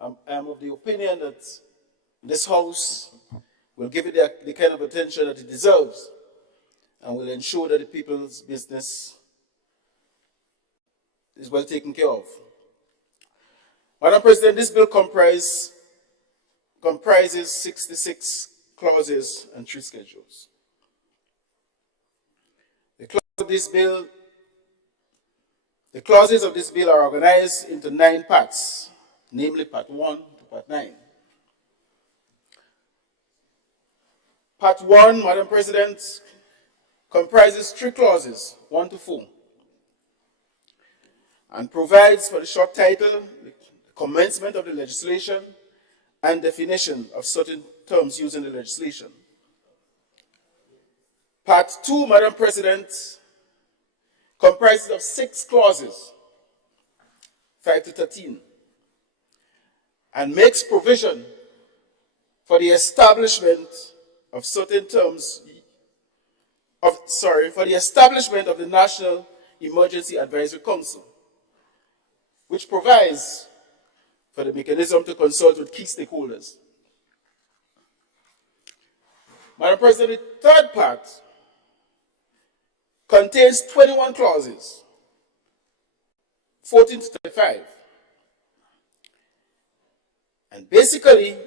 am of the opinion that this House will give it the kind of attention that it deserves and will ensure that the people's business is well taken care of. Madam President, this bill comprises 66 clauses and 3 schedules. The clauses of this bill are organized into 9 parts, namely Part 1 to Part 9. Part 1, Madam President, comprises 3 clauses, 1 to 4, and provides for the short title, the commencement of the legislation, and definition of certain terms used in the legislation. Part 2, Madam President, comprises of 6 clauses, 5 to 13, and makes provision for the establishment of certain terms, for the establishment of the National Emergency Advisory Council, which provides for the mechanism to consult with key stakeholders. Madam President, the third part contains 21 clauses, 14 to 35. And basically,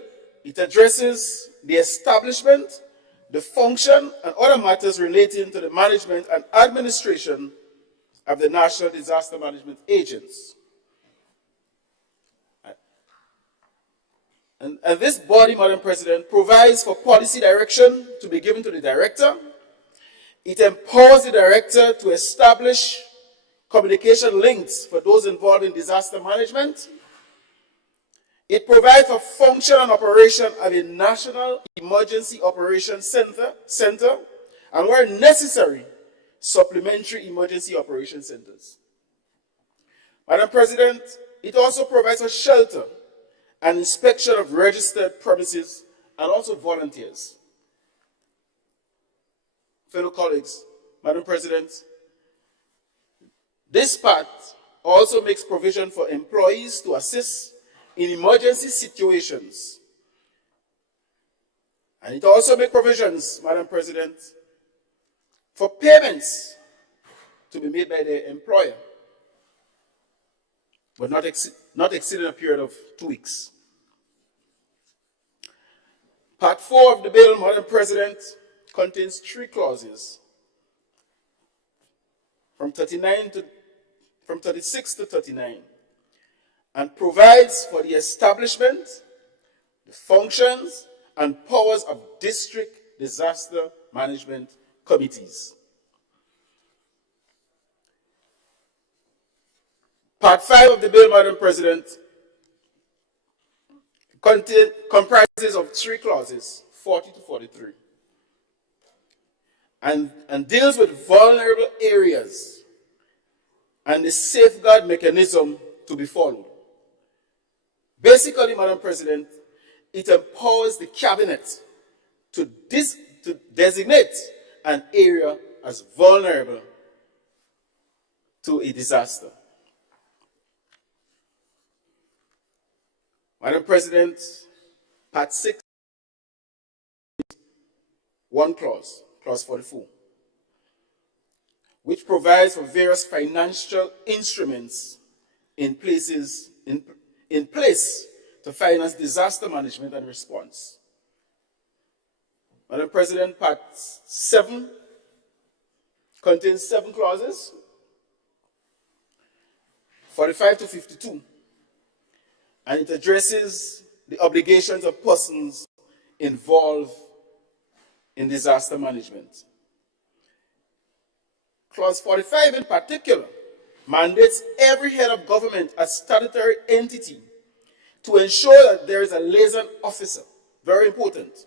it addresses the establishment, the function, and other matters relating to the management and administration of the National Disaster Management Agency. And this body, Madam President, provides for policy direction to be given to the director. It empowers the director to establish communication links for those involved in disaster management. It provides for function and operation of a national emergency operations center, and where necessary, supplementary emergency operation centers. Madam President, it also provides for shelter and inspection of registered premises and also volunteers. Fellow colleagues, Madam President, this part also makes provision for employees to assist in emergency situations. And it also makes provisions, Madam President, for payments to be made by the employer, but not exceeding a period of 2 weeks. Part 4 of the bill, Madam President, contains 3 clauses from 36 to 39, and provides for the establishment, the functions, and powers of district disaster management committees. Part 5 of the bill, Madam President, comprises of 3 clauses, 40 to 43, and deals with vulnerable areas and the safeguard mechanism to be followed. Basically, Madam President, it empowers the cabinet to designate an area as vulnerable to a disaster. Madam President, Part 6, one clause, clause 44, which provides for various financial instruments in place to finance disaster management and response. Madam President, Part 7 contains 7 clauses, 45 to 52, and it addresses the obligations of persons involved in disaster management. Clause 45 in particular mandates every head of government as statutory entity to ensure that there is a liaison officer, very important,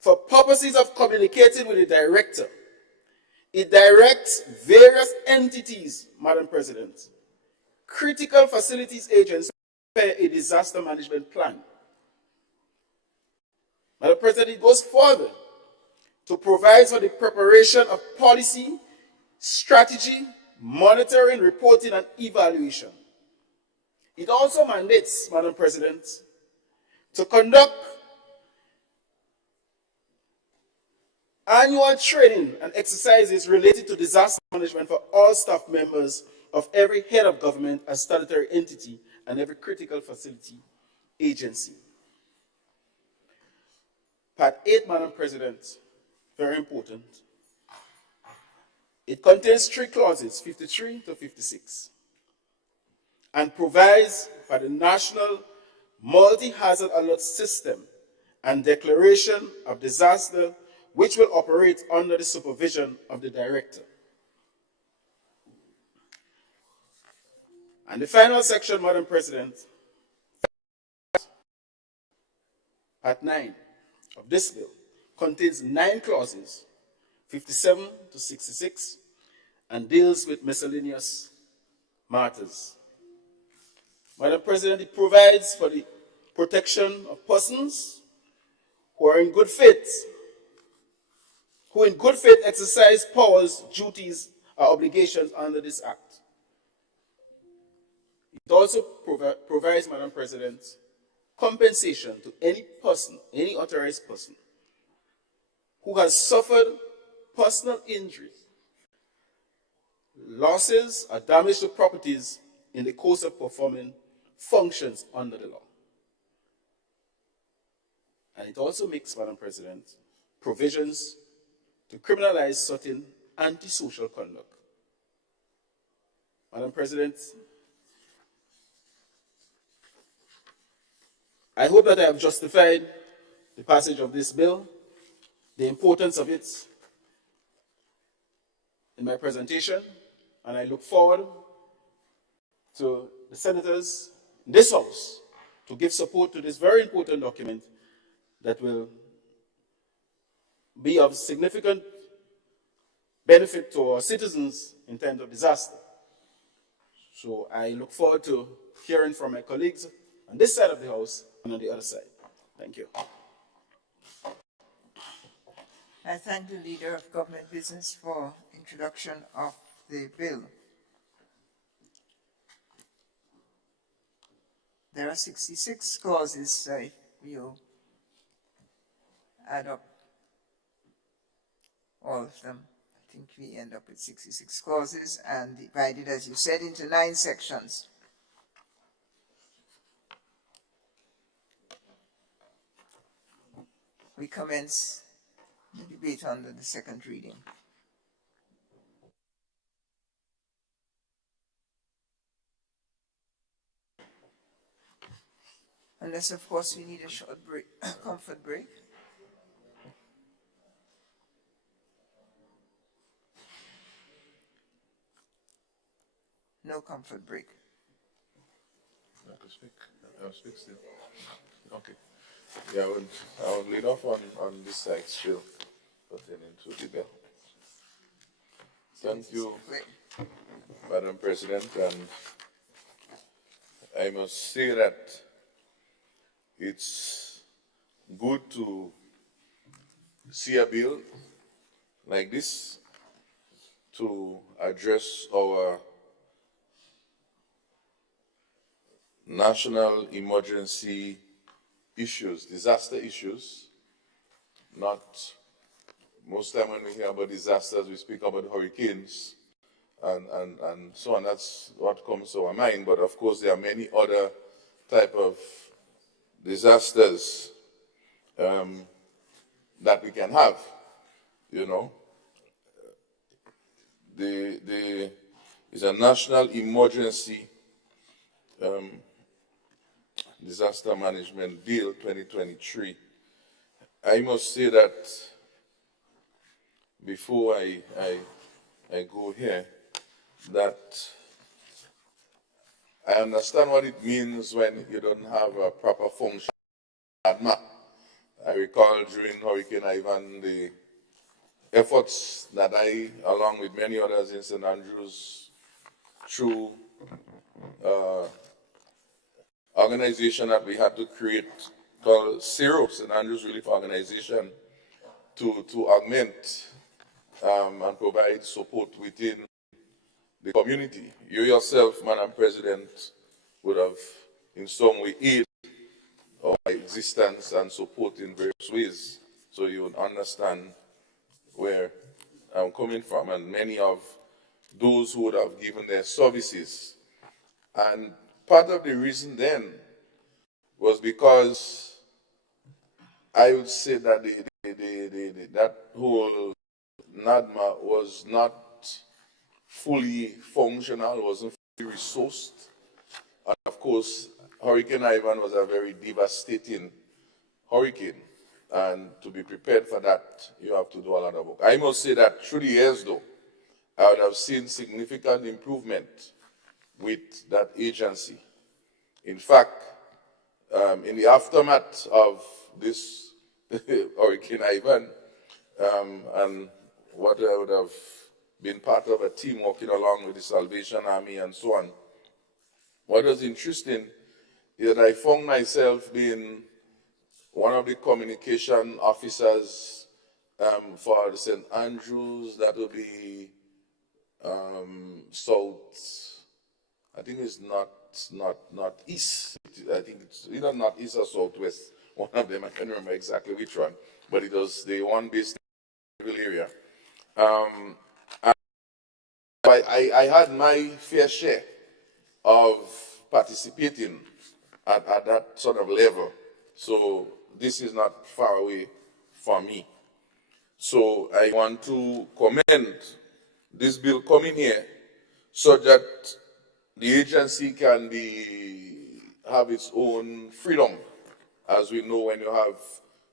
for purposes of communicating with the director. It directs various entities, Madam President, critical facilities agents, to prepare a disaster management plan. Madam President, it goes further to provide for the preparation of policy, strategy, monitoring, reporting, and evaluation. It also mandates, Madam President, to conduct annual training and exercises related to disaster management for all staff members of every head of government as statutory entity and every critical facility agency. Part 8, Madam President, very important. It contains 3 clauses, 53 to 56, and provides for the National Multi-Hazard Alert System and declaration of disaster, which will operate under the supervision of the director. And the final section, Madam President, Part 9 of this bill, contains 9 clauses, 57 to 66, and deals with miscellaneous matters. Madam President, it provides for the protection of persons who in good faith exercise powers, duties, or obligations under this act. It also provides, Madam President, compensation to any person, any authorized person, who has suffered personal injuries, losses, or damage to properties in the course of performing functions under the law. And it also makes, Madam President, provisions to criminalize certain antisocial conduct. Madam President, I hope that I have justified the passage of this bill, the importance of it in my presentation, and I look forward to the senators in this House to give support to this very important document that will be of significant benefit to our citizens in times of disaster. So I look forward to hearing from my colleagues on this side of the House and on the other side. Thank you. I thank the Leader of Government Business for introduction of the bill. There are 66 clauses, so if you add up all of them, I think we end up with 66 clauses and divided, as you said, into 9 sections. We commence the debate under the second reading. Unless, of course, we need a short break, comfort break. No comfort break. I could speak. I'll speak still. Okay. Yeah, I will lead off on this side still pertaining to the bill. Thank you, Madam President, and I must say that it's good to see a bill like this to address our national emergency issues, disaster issues. Not most time when we hear about disasters, we speak about hurricanes and so on. That's what comes to our mind. But of course, there are many other type of disasters that we can have. You know, it's a national emergency Disaster Management Bill 2023. I must say that before I go here, that I understand what it means when you don't have a proper function. I recall during Hurricane Ivan the efforts that I, along with many others in St. Andrews, through organization that we had to create called CERO, St. Andrews Relief Organization, to augment and provide support within the community. You yourself, Madam President, would have in some way aided our existence and support in various ways, so you would understand where I'm coming from, and many of those who would have given their services. And part of the reason then was because I would say that that whole NADMA was not fully functional, wasn't fully resourced. And of course, Hurricane Ivan was a very devastating hurricane. And to be prepared for that, you have to do a lot of work. I must say that through the years, though, I would have seen significant improvement with that agency. In fact, in the aftermath of this Hurricane Ivan, and what I would have been part of a team working along with the Salvation Army and so on, what was interesting is that I found myself being one of the communication officers for the St. Andrews. That will be south, I think it's not east. I think it's either not east or southwest. One of them, I can't remember exactly which one, but it was the one based in the area. I had my fair share of participating at that sort of level. So this is not far away from me. So I want to commend this bill coming here so that the agency can have its own freedom, as we know when you have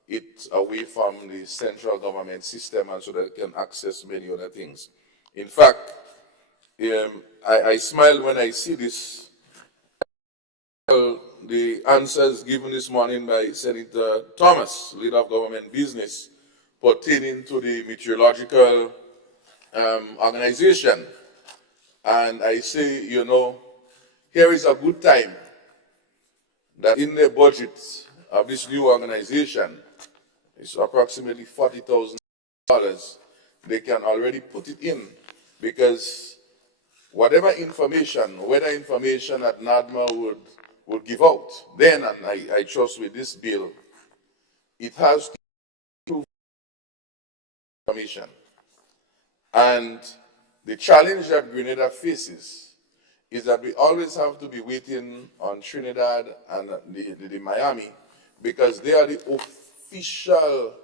it away from the central government system, and so that it can access many other things. In fact, I smile when I see this. the answers given this morning by Senator Thomas, leader of government business, pertaining to the meteorological organization. And I say, you know, here is a good time that in the budget of this new organization, it's approximately $40,000, they can already put it in, because whatever information, weather information that NADMA would give out, then, and I trust with this bill, it has to improve information. And the challenge that Grenada faces is that we always have to be waiting on Trinidad and the Miami, because they are the official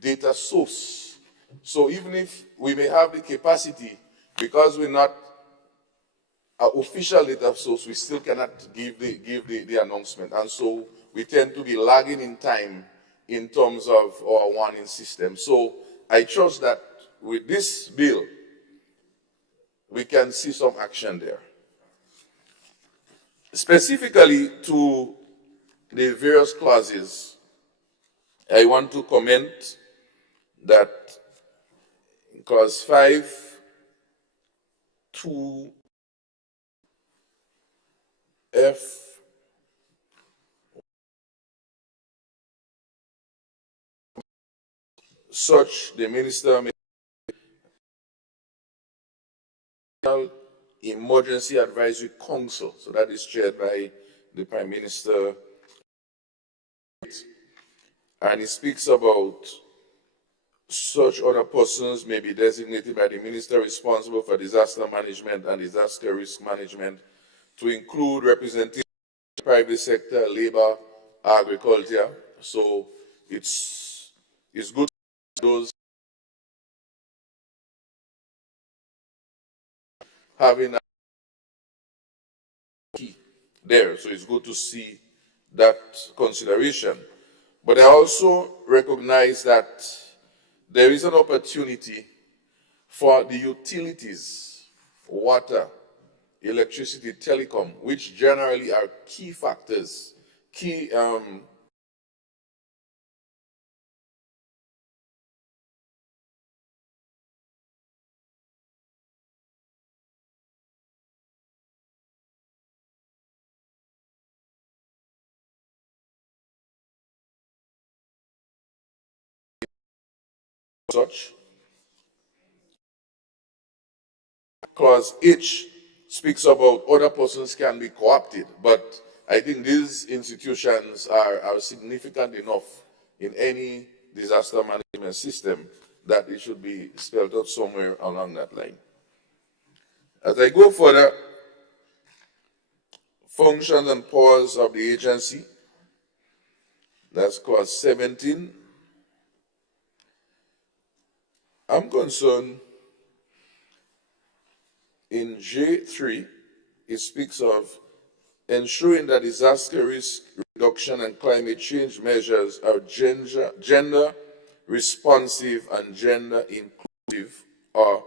data source. So even if we may have the capacity, because we're not an official data source, we still cannot give the announcement. And so we tend to be lagging in time in terms of our warning system. So I trust that with this bill, we can see some action there. Specifically to the various clauses, I want to comment that in clause 5, 2, F, such the minister may Emergency Advisory Council, so that is chaired by the Prime Minister, and it speaks about such other persons may be designated by the minister responsible for disaster management and disaster risk management, to include representation of the private sector, labor, agriculture. So it's good to those having a key there. So it's good to see that consideration. But I also recognize that there is an opportunity for the utilities, water, electricity, telecom, which generally are key factors, key such. Clause H speaks about other persons can be co-opted, but I think these institutions are significant enough in any disaster management system that it should be spelled out somewhere along that line. As I go further, functions and powers of the agency, that's clause 17. I'm concerned in J3, it speaks of ensuring that disaster risk reduction and climate change measures are gender responsive and gender inclusive, or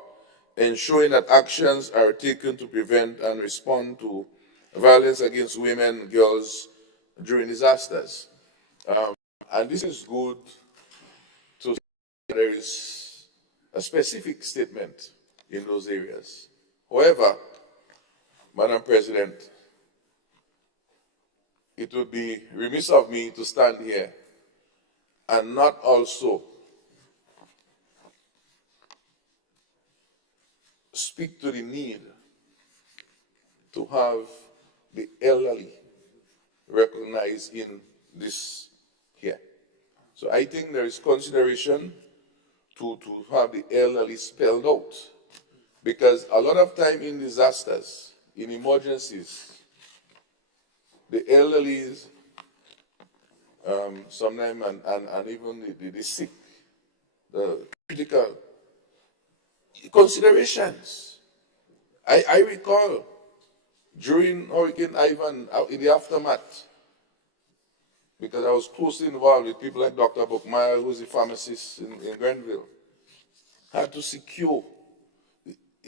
ensuring that actions are taken to prevent and respond to violence against women and girls during disasters. And this is good to see that there is a specific statement in those areas. However, Madam President, it would be remiss of me to stand here and not also speak to the need to have the elderly recognized in this here. So I think there is consideration to have the elderly spelled out, because a lot of time in disasters, in emergencies, the elderly, sometimes, and even the sick, the critical considerations. I recall during Hurricane Ivan, in the aftermath, because I was closely involved with people like Dr. Buckmeyer, who's a pharmacist in Grenville, had to secure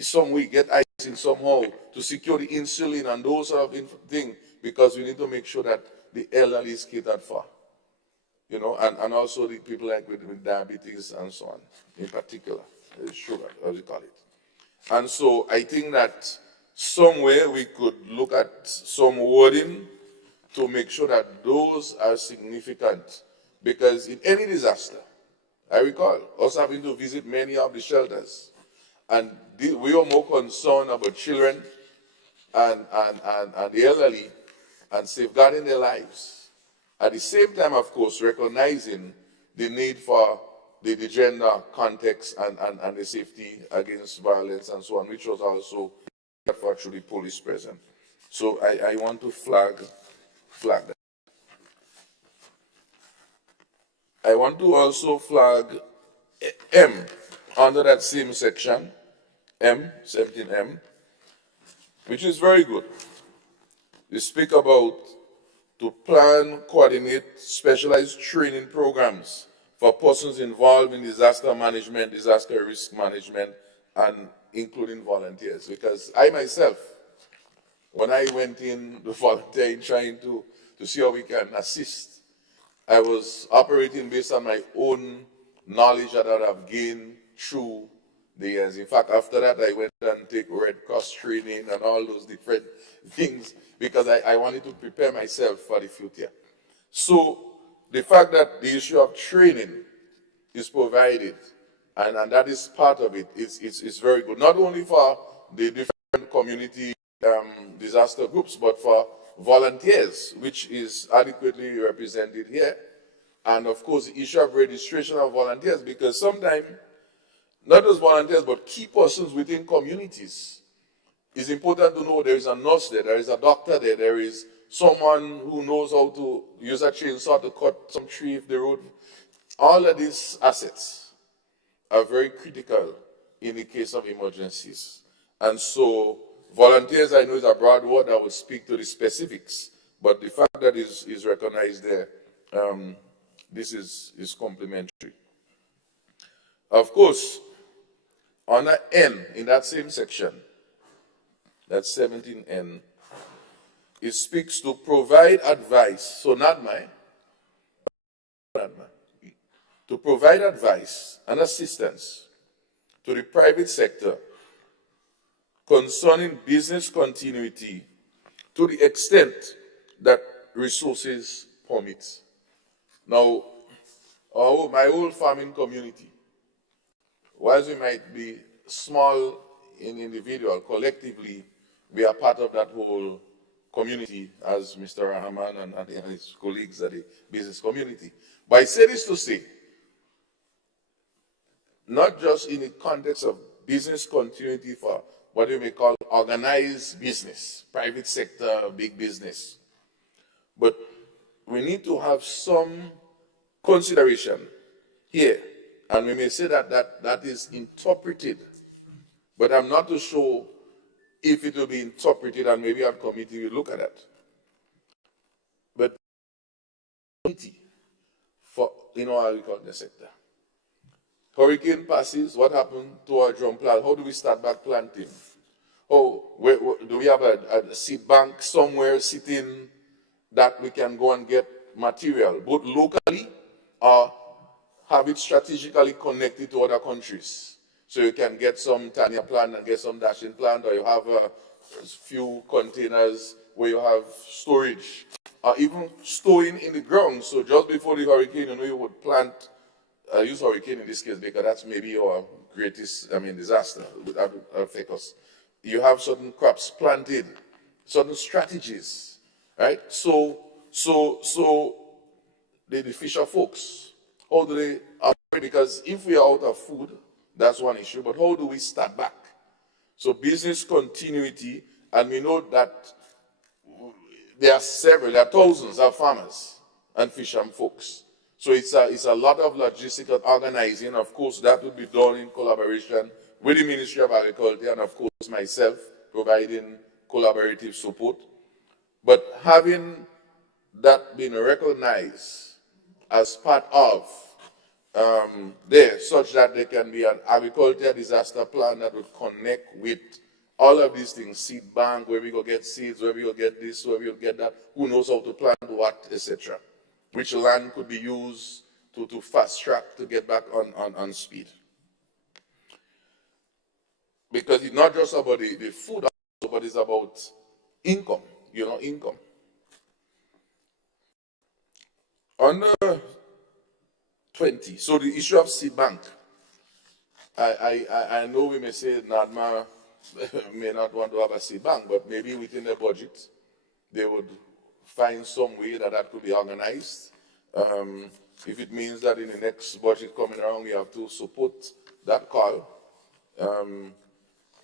some way get icing somehow to secure the insulin and those sort of things, because we need to make sure that the elderly is catered for, you know, and also the people like with diabetes and so on, in particular, sugar, as you call it. And so I think that somewhere we could look at some wording to make sure that those are significant, because in any disaster, I recall us having to visit many of the shelters, and we are more concerned about children and the elderly and safeguarding their lives. At the same time, of course, recognizing the need for the gender context and the safety against violence and so on, which was also through the police present. So I want to flag that. I want to also flag M under that same section, M, 17M, which is very good. We speak about to plan, coordinate specialized training programs for persons involved in disaster management, disaster risk management, and including volunteers. Because I myself, when I went in the volunteering trying to see how we can assist, I was operating based on my own knowledge that I've gained through the years. In fact, after that, I went and take Red Cross training and all those different things because I wanted to prepare myself for the future. So the fact that the issue of training is provided, and that is part of it, is very good. Not only for the different community disaster groups, but for volunteers, which is adequately represented here. And of course, the issue of registration of volunteers, because sometimes, not just volunteers, but key persons within communities, it's important to know there is a nurse there is a doctor there, there is someone who knows how to use a chainsaw to cut some tree if the road. All of these assets are very critical in the case of emergencies. And so volunteers, I know, is a broad word that would speak to the specifics, but the fact that is recognized there, this is complementary. Of course, on the N, in that same section, that's 17N, it speaks to provide advice, so not mine, to provide advice and assistance to the private sector concerning business continuity to the extent that resources permit. Now, my whole farming community, whilst we might be small in individual, collectively, we are part of that whole community, as Mr. Rahman and his colleagues at the business community. But I say this to say, not just in the context of business continuity for what we may call organized business, private sector, big business, but we need to have some consideration here. And we may say that is interpreted, but I'm not too sure if it will be interpreted, and maybe our committee will look at that. But for our agriculture sector, hurricane passes, what happened to our drum plant? How do we start back planting? Where do we have a seed bank somewhere sitting that we can go and get material, both locally or have it strategically connected to other countries? So you can get some Tanya plant and get some dashing plant, or you have a few containers where you have storage, or even storing in the ground. So just before the hurricane, you would plant, use hurricane in this case because that's maybe our greatest, disaster that would affect us. You have certain crops planted, certain strategies, right? So the fisher folks, how do they operate? Because if we are out of food, that's one issue, but how do we start back? So business continuity, and we know that there are thousands of farmers and fishermen folks. So it's a lot of logistical organizing. Of course, that would be done in collaboration with the Ministry of Agriculture and, of course, myself providing collaborative support. But having that being recognized as part of there, such that there can be an agriculture disaster plan that would connect with all of these things, seed bank, where we go get seeds, where we go get this, where we go get that, who knows how to plant what, etc. Which land could be used to fast track to get back on speed. Because it's not just about the food, but it's about income, income. Under 20, so the issue of seed bank. I know we may say NADMA may not want to have a seed bank, but maybe within their budget, they would find some way that could be organized. If it means that in the next budget coming around, we have to support that call,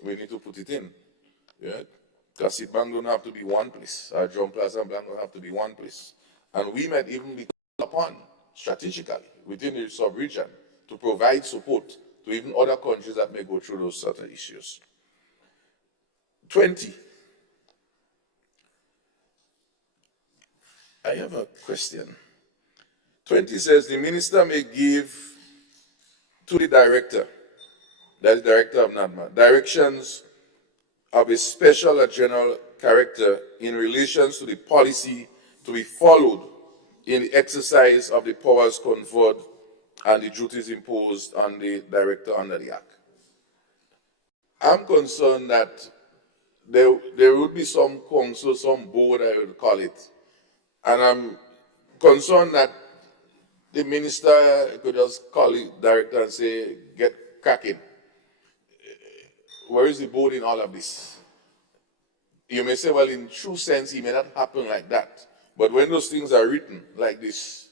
we need to put it in. Yeah? Because seed bank don't have to be one place. Our John Plaza Bank don't have to be one place. And we might even be called upon strategically within the sub-region to provide support to even other countries that may go through those sort of issues. 20. I have a question. 20 says the minister may give to the director, that is director of NADMA, directions of a special or general character in relation to the policy to be followed in the exercise of the powers conferred and the duties imposed on the director under the Act. I'm concerned that there would be some council, some board, I would call it, and I'm concerned that the minister could just call the director and say, get cracking. Where is the board in all of this? You may say, well, in true sense, it may not happen like that. But when those things are written like this,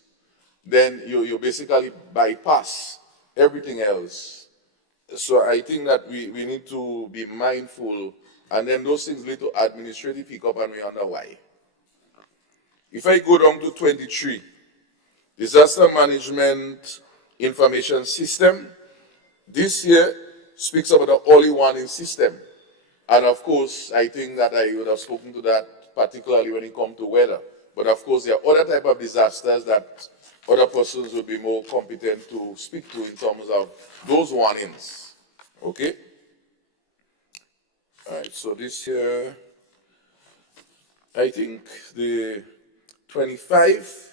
then you basically bypass everything else. So I think that we need to be mindful, and then those things lead to administrative hiccup, and we wonder why. If I go down to 23, Disaster Management Information System, this here speaks about the early warning system. And of course, I think that I would have spoken to that particularly when it comes to weather. But of course, there are other type of disasters that other persons would be more competent to speak to in terms of those warnings. Okay? All right, so this here, I think the 25,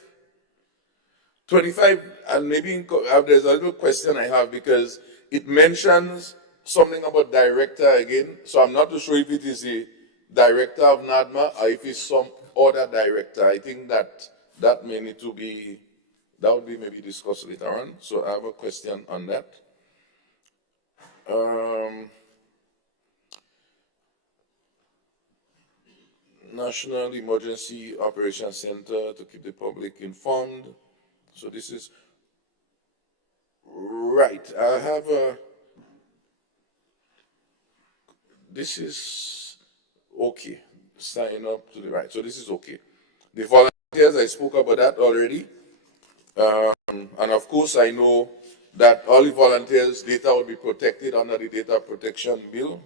and maybe there's a little question I have because it mentions something about director again. So I'm not too sure if it is the director of NADMA or if it's some other director. I think that may need to be, that would be maybe discussed later on. So I have a question on that. National Emergency Operations Center to keep the public informed. So this is right. I have a, this is okay. Sign up to the right. So this is okay. The volunteers, I spoke about that already. And of course, I know that all the volunteers' data will be protected under the Data Protection Bill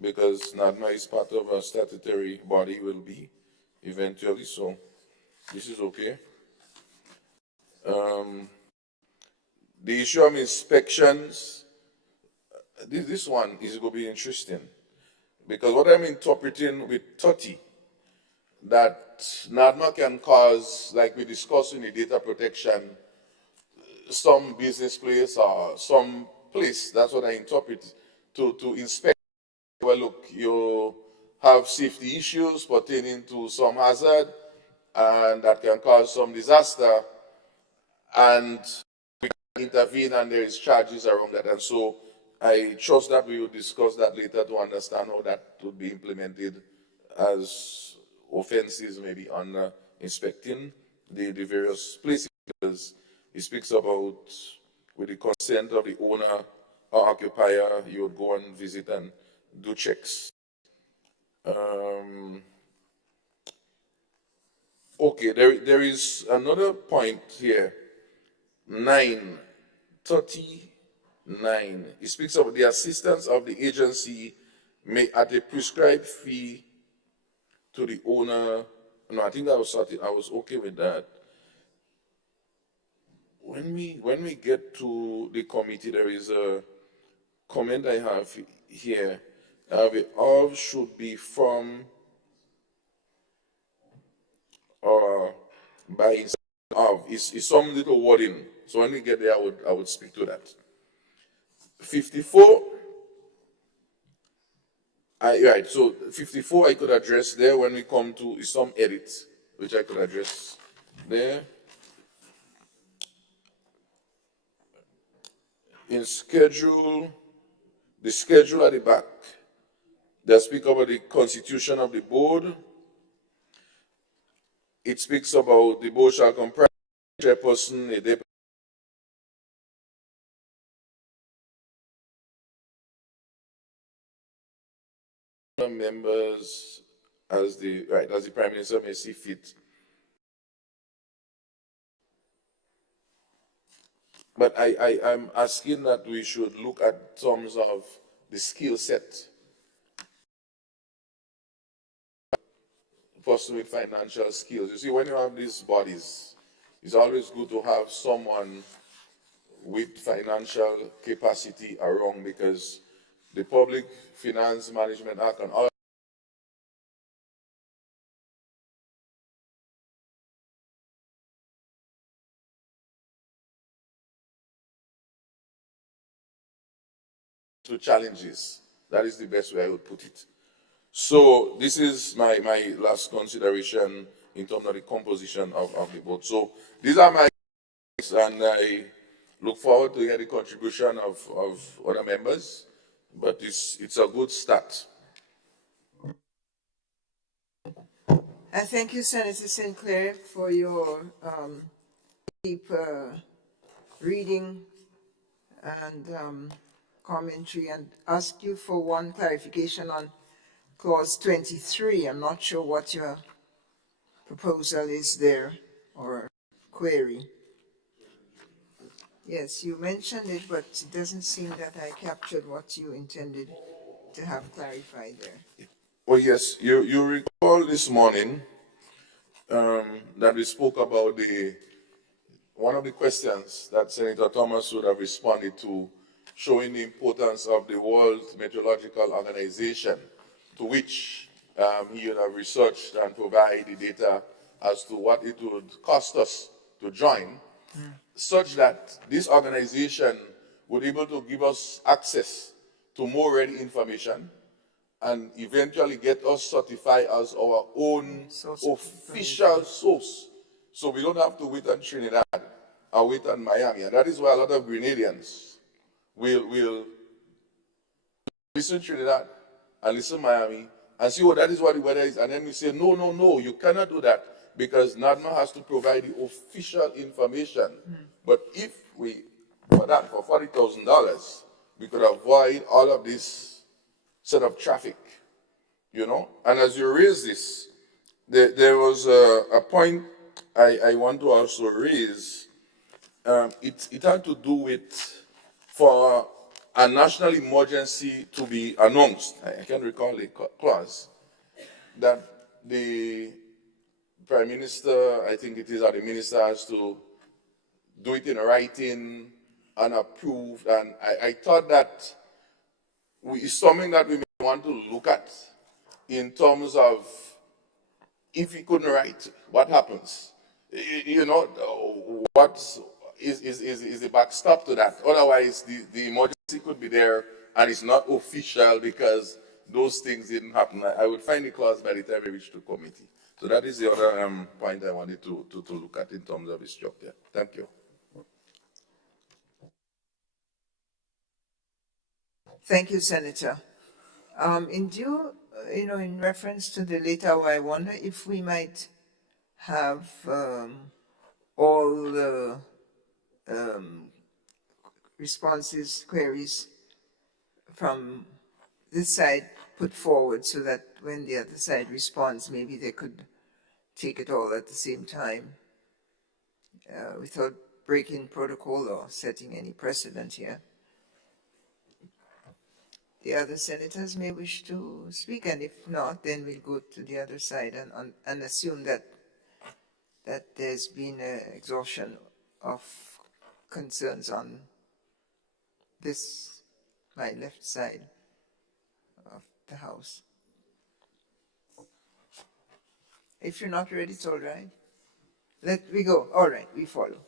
because NADMA is part of a statutory body, will be eventually. So this is okay. The issue of inspections, this one is going to be interesting because what I'm interpreting with 30, that NADMA can cause, like we discussed in the data protection, some business place or some place, that's what I interpret, to inspect. Well, look, you have safety issues pertaining to some hazard, and that can cause some disaster, and we can intervene, and there is charges around that. And so I trust that we will discuss that later to understand how that would be implemented as offenses maybe on inspecting the various places. Because it speaks about with the consent of the owner or occupier, you would go and visit and do checks. Okay, there is another point here. 939. It speaks of the assistance of the agency may at a prescribed fee to the owner. No, I think I was okay with that. Where when we get to the committee, there is a comment I have here. The of should be from or by instead of is some little wording. So when we get there, I would speak to that. 54. Right. So 54 I could address there. When we come to some edits, which I could address there. In schedule, the schedule at the back, they speak about the constitution of the board. It speaks about the board shall comprise a chairperson, a deputy members as the Prime Minister may see fit. But I'm asking that we should look at terms of the skill set. Person with financial skills. You see, when you have these bodies, it's always good to have someone with financial capacity around, because the Public Finance Management Act and all to challenges. That is the best way I would put it. So this is my last consideration in terms of the composition of the board. So these are my points, and I look forward to hear the contribution of other members, but it's a good start. I thank you, Senator Sinclair, for your deep reading and commentary, and ask you for one clarification on Clause 23. I'm not sure what your proposal is there, or query. Yes, you mentioned it, but it doesn't seem that I captured what you intended to have clarified there. Well, yes, you recall this morning that we spoke about one of the questions that Senator Thomas would have responded to, showing the importance of the World Meteorological Organization, to which he would have researched and provided the data as to what it would cost us to join, such that this organization would be able to give us access to more ready information and eventually get us certified as our own official source. So we don't have to wait on Trinidad or wait on Miami. And that is why a lot of Grenadians will listen to Trinidad and listen Miami and see, oh, that is what the weather is. And then we say, no, you cannot do that, because NADMA has to provide the official information. But if we, for $40,000, we could avoid all of this sort of traffic, you know. And as you raise this, there was a point I want to also raise. It had to do with, for a national emergency to be announced, I can't recall the clause, that the Prime Minister, I think it is, or the Minister has to do it in writing and approved. And I thought that it's something that we may want to look at in terms of, if he couldn't write, what happens? You know, what is the backstop to that? Otherwise, the emergency could be there and it's not official because those things didn't happen. I would find the clause by the time we reach the committee. So that is the other point I wanted to look at in terms of his job there. Thank you. Thank you, Senator. In reference to the later hour, I wonder if we might have all the responses, queries from this side put forward, so that when the other side responds, maybe they could take it all at the same time without breaking protocol or setting any precedent here. The other senators may wish to speak, and if not, then we'll go to the other side and assume that there's been an exhaustion of concerns on this, my left side of the House? If you're not ready, it's all right. Let me go. All right, we follow.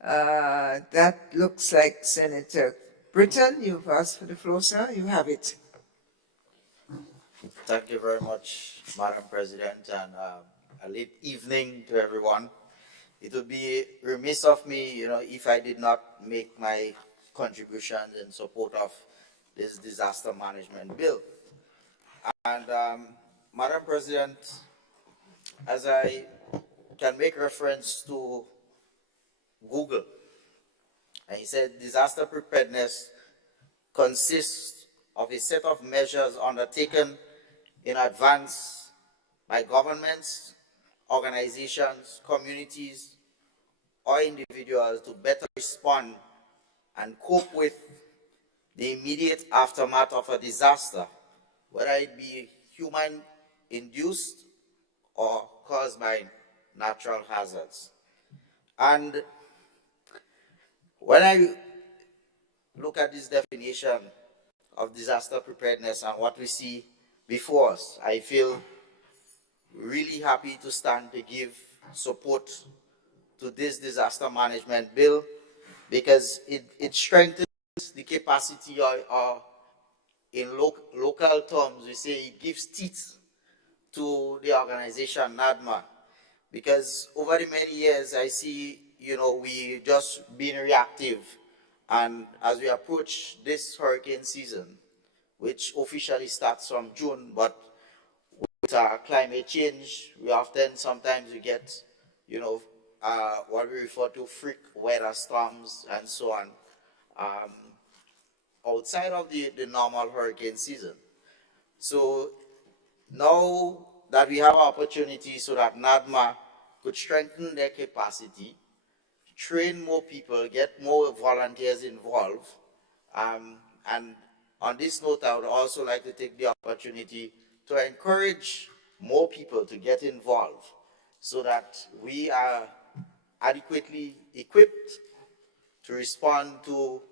That looks like Senator Britton. You've asked for the floor, sir. You have it. Thank you very much, Madam President, and a late evening to everyone. It would be remiss of me, if I did not make my contribution in support of this disaster management bill. And Madam President, as I can make reference to Google, and he said disaster preparedness consists of a set of measures undertaken in advance by governments, organizations, communities, or individuals to better respond and cope with the immediate aftermath of a disaster, whether it be human-induced or caused by natural hazards. And when I look at this definition of disaster preparedness and what we see before us, I feel really happy to stand to give support to this disaster management bill because it strengthens the capacity, or in local terms, we say it gives teeth to the organization NADMA, because over the many years I see, we just being reactive, and as we approach this hurricane season, which officially starts from June, but with climate change, sometimes we get, what we refer to freak weather storms and so on, outside of the normal hurricane season. So now that we have opportunity so that NADMA could strengthen their capacity, train more people, get more volunteers involved, and on this note, I would also like to take the opportunity to encourage more people to get involved so that we are adequately equipped to respond to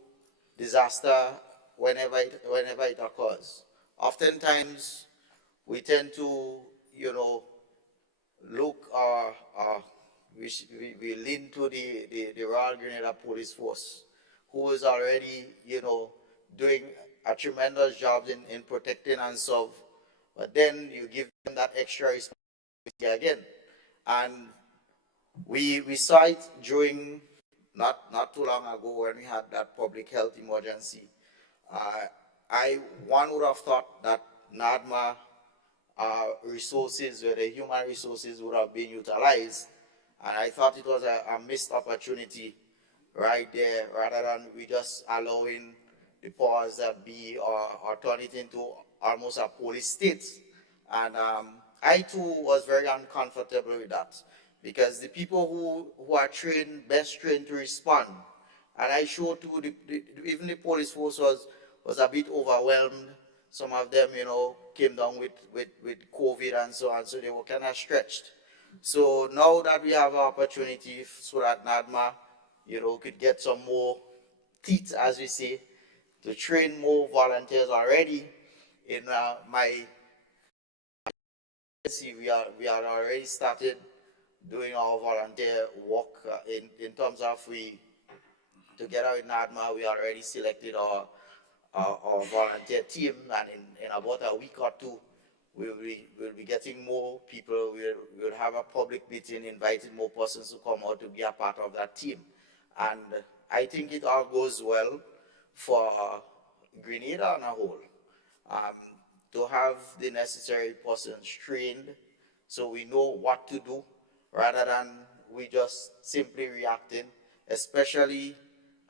disaster whenever it occurs. Oftentimes, we tend to, we lean to the Royal Grenada Police Force, who is already, doing a tremendous job in protecting and serve, but then you give them that extra responsibility again. And we saw it during, not too long ago when we had that public health emergency. One would have thought that NADMA resources, where the human resources would have been utilized, and I thought it was a missed opportunity right there, rather than we just allowing the powers that be or turn it into almost a police state. And I too was very uncomfortable with that, because the people who are best trained to respond, and I showed too, even the police force was a bit overwhelmed. Some of them, came down with COVID and so on, so they were kind of stretched. So now that we have an opportunity so that NADMA, could get some more teeth, as we say, to train more volunteers already. In my agency, we are already started doing our volunteer work in terms of together with NADMA, we already selected our volunteer team, and in about a week or two, we'll be getting more people. We'll have a public meeting, inviting more persons to come out to be a part of that team. And I think it all goes well for Grenada on a whole, to have the necessary persons trained so we know what to do, rather than we just simply reacting, especially,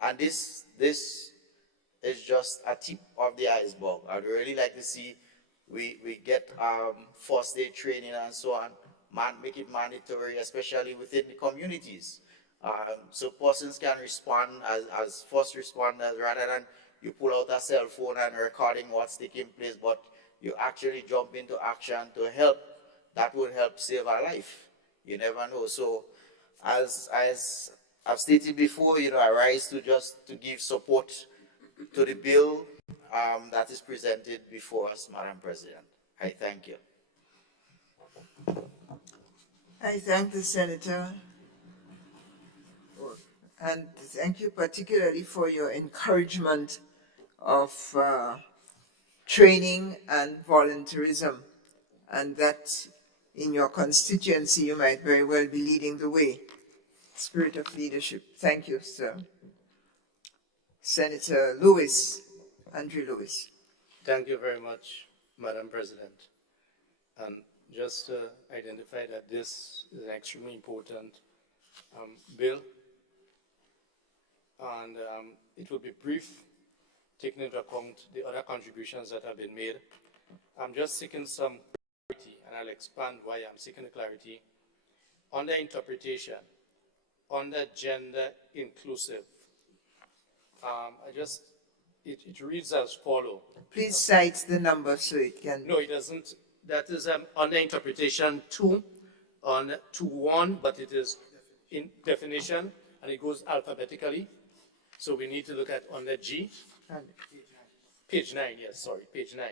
and this is just a tip of the iceberg. I'd really like to see we get first aid training and so on, make it mandatory, especially within the communities. So persons can respond as first responders, rather than you pull out a cell phone and recording what's taking place, but you actually jump into action to help. That would help save a life. You never know. So as I've stated before, I rise to just to give support to the bill that is presented before us, Madam President. I thank you. I thank the Senator, and thank you particularly for your encouragement of training and volunteerism, and that in your constituency you might very well be leading the way. Spirit of leadership. Thank you, sir. Senator Lewis, Andrew Lewis. Thank you very much, Madam President. And just to identify that this is an extremely important bill, and it will be brief, taking into account the other contributions that have been made. I'm just seeking some clarity, and I'll expand why I'm seeking the clarity. On the interpretation, on the gender inclusive, it reads as follow. Please cite the number so it can... No, it doesn't. That is on the interpretation 2, on 2.1, but it is in definition, and it goes alphabetically. So we need to look at on the G. Page 9, yes, sorry, page 9.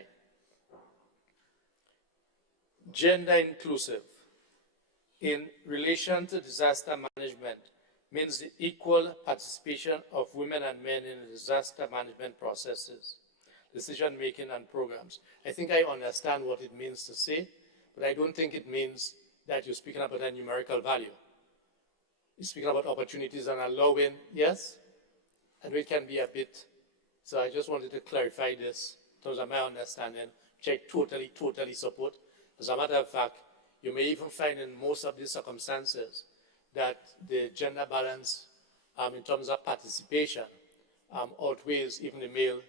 Gender inclusive in relation to disaster management means the equal participation of women and men in the disaster management processes, decision-making and programs. I think I understand what it means to say, but I don't think it means that you're speaking about a numerical value. You're speaking about opportunities and allowing, yes, and it can be a bit. So I just wanted to clarify this in terms of my understanding, which I totally support. As a matter of fact, you may even find in most of these circumstances that the gender balance in terms of participation outweighs even the male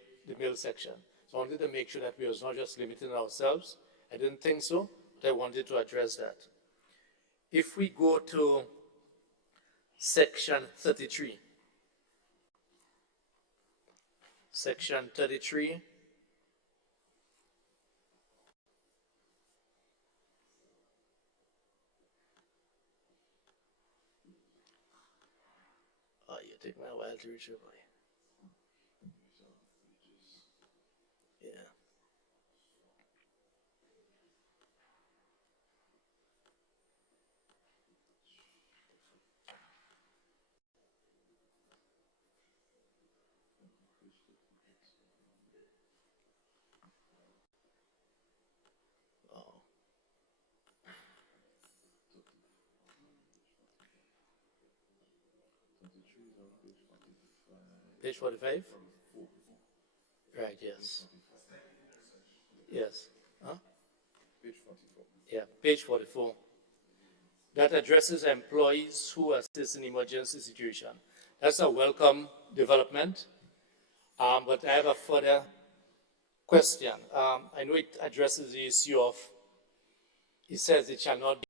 section. So I wanted to make sure that we was not just limiting ourselves. I didn't think so, but I wanted to address that. If we go to section 33, section 33, you take me a while to reach your boy. Yeah. Page 45? Right, yes. Yes. Huh? Page 44. Yeah, page 44. That addresses employees who assist in emergency situation. That's a welcome development, but I have a further question. I know it addresses the issue of, it says it shall not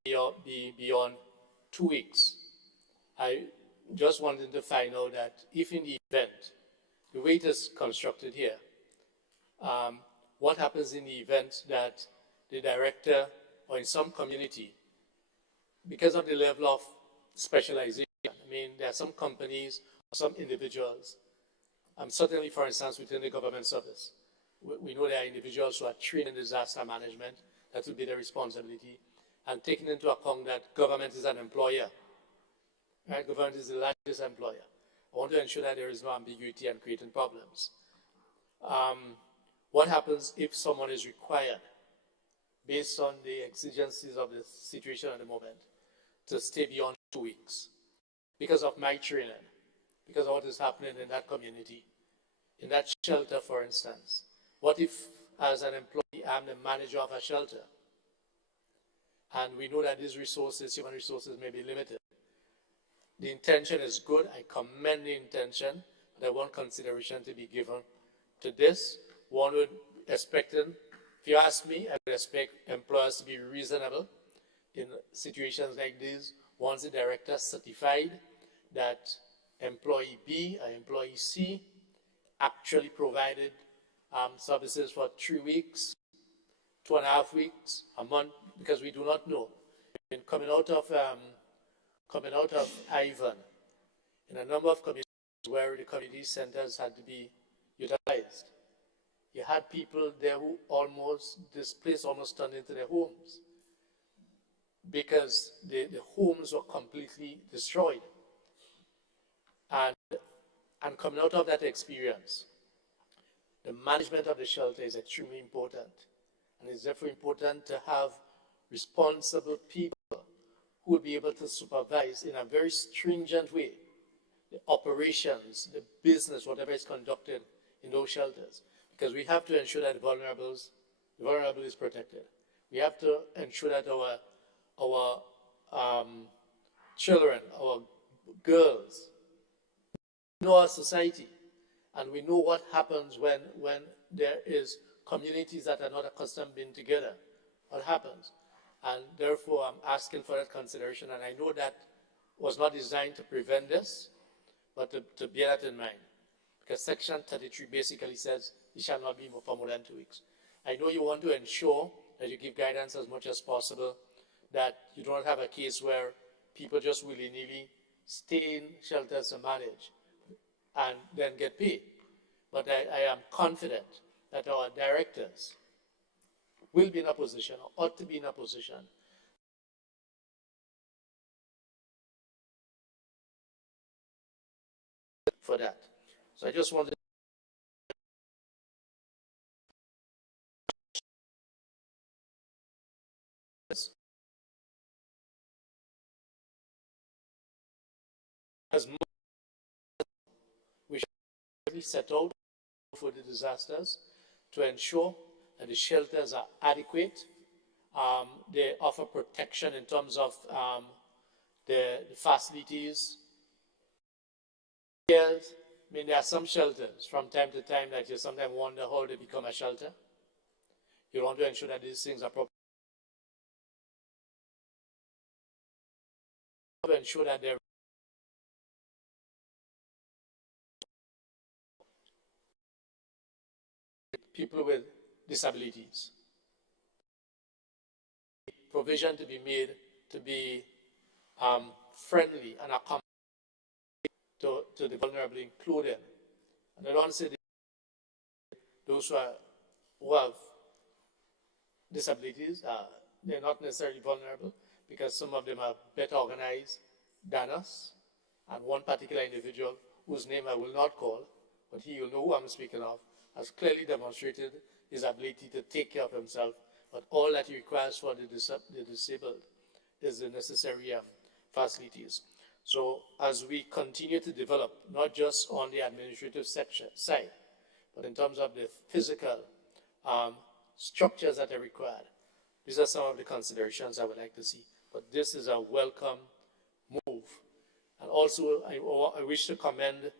be beyond 2 weeks. I just wanted to find out that if in the event, the way it is constructed here, what happens in the event that the director or in some community, because of the level of specialization, I mean, there are some companies, some individuals, certainly, for instance, within the government service, we know there are individuals who are trained in disaster management. That would be their responsibility. And taking into account that government is an employer, right? Government is the largest employer. I want to ensure that there is no ambiguity and creating problems. What happens if someone is required, based on the exigencies of the situation at the moment, to stay beyond 2 weeks because of my training, because of what is happening in that community, in that shelter, for instance? What if, as an employee, I'm the manager of a shelter, and we know that these resources, human resources, may be limited? The intention is good. I commend the intention, but I want consideration to be given to this. One would expect, if you ask me, I would expect employers to be reasonable in situations like this. Once the director certified that employee B or employee C actually provided services for 3 weeks, 2.5 weeks, a month, because we do not know. And coming out of Ivan, in a number of communities where the community centers had to be utilized. You had people there who this place almost turned into their homes because the homes were completely destroyed. And coming out of that experience, the management of the shelter is extremely important. And it's therefore important to have responsible people who will be able to supervise in a very stringent way the operations, the business, whatever is conducted in those shelters. Because we have to ensure that the vulnerable is protected. We have to ensure that our children, our girls, know our society, and we know what happens when there is communities that are not accustomed being together. What happens? And therefore, I'm asking for that consideration, and I know that was not designed to prevent this, but to bear that in mind. Because Section 33 basically says it shall not be for more than 2 weeks. I know you want to ensure that you give guidance as much as possible, that you don't have a case where people just willy-nilly stay in shelters to manage and then get paid. But I am confident that our directors will be in a position, or ought to be in a position, for that. So I just wanted as much we should set out for the disasters to ensure that the shelters are adequate. They offer protection in terms of the facilities. Yes, I mean, there are some shelters from time to time that you sometimes wonder how they become a shelter. You want to ensure that these things are proper. To ensure that they're people with disabilities. Provision to be made to be friendly and accommodating to the vulnerable, including, and I don't say those who have disabilities, they're not necessarily vulnerable because some of them are better organized than us. And one particular individual, whose name I will not call, but he will know who I'm speaking of, has clearly demonstrated his ability to take care of himself, but all that he requires for the disabled is the necessary facilities. So as we continue to develop, not just on the administrative section side, but in terms of the physical structures that are required, these are some of the considerations I would like to see. But this is a welcome move. And also, I wish to commend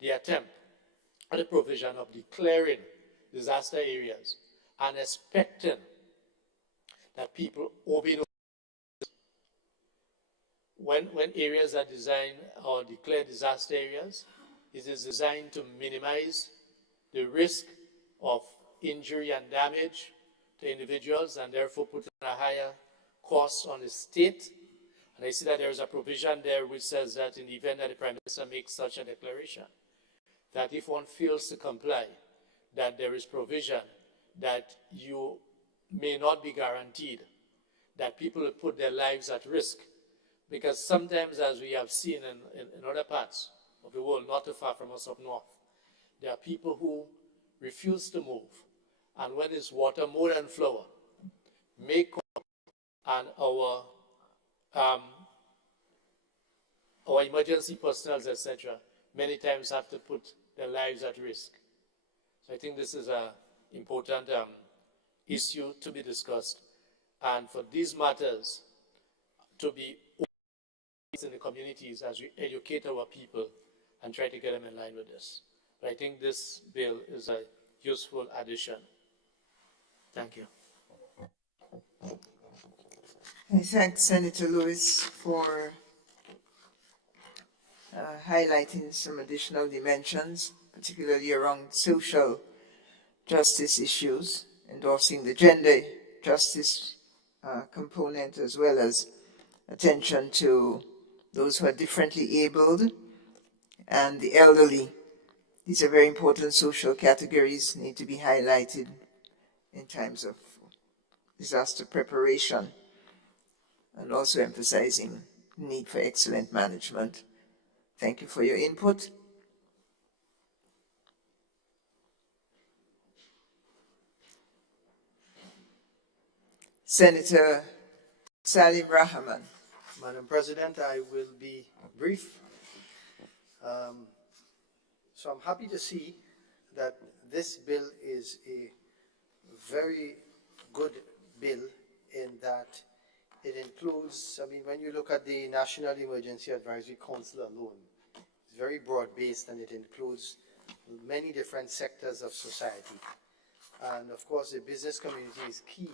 the attempt at the provision of declaring disaster areas and expecting that people obey. When areas are designed or declared disaster areas, it is designed to minimize the risk of injury and damage to individuals and therefore put a higher cost on the state. And I see that there is a provision there which says that in the event that the Prime Minister makes such a declaration, that if one fails to comply, that there is provision that you may not be guaranteed, that people will put their lives at risk. Because sometimes, as we have seen in other parts of the world, not too far from us up north, there are people who refuse to move. And when it's water more than flour, may come and our emergency personnel, etc., many times have to put their lives at risk. So I think this is an important issue to be discussed. And for these matters to be in the communities as we educate our people and try to get them in line with this. But I think this bill is a useful addition. Thank you. I thank Senator Lewis for highlighting some additional dimensions, particularly around social justice issues, endorsing the gender justice component, as well as attention to those who are differently abled and the elderly. These are very important social categories, need to be highlighted in times of disaster preparation, and also emphasizing the need for excellent management. Thank you for your input. Senator Salim Rahman. Madam President, I will be brief. So I'm happy to see that this bill is a very good bill in that it includes, I mean, when you look at the National Emergency Advisory Council alone, it's very broad-based and it includes many different sectors of society. And of course, the business community is key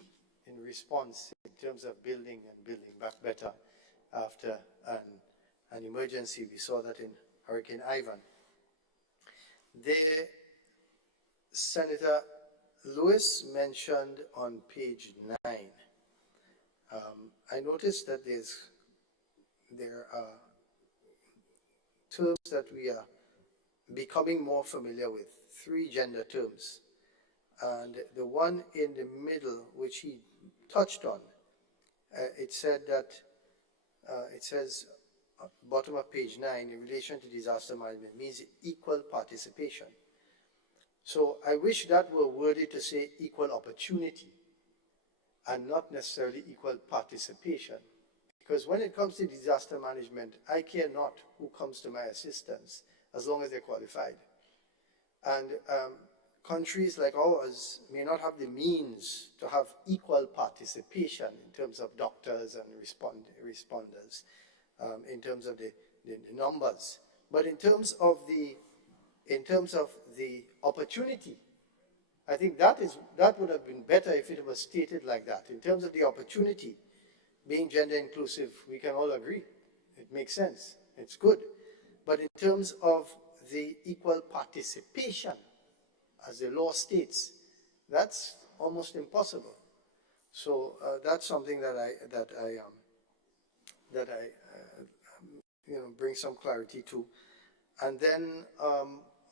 in response in terms of building and building back better after an emergency. We saw that in Hurricane Ivan. Senator Lewis mentioned on page 9, I noticed that there are terms that we are becoming more familiar with, 3 gender terms. And the one in the middle, which he touched on, it said that, it says, bottom of page 9, in relation to disaster management, means equal participation. So I wish that were worded to say equal opportunity and not necessarily equal participation. Because when it comes to disaster management, I care not who comes to my assistance as long as they're qualified. And countries like ours may not have the means to have equal participation in terms of doctors and responders, in terms of the numbers. But in terms of the opportunity, I think that would have been better if it was stated like that. In terms of the opportunity, being gender inclusive, we can all agree. It makes sense. It's good. But in terms of the equal participation, as the law states, that's almost impossible. So that's something that I bring some clarity to. And then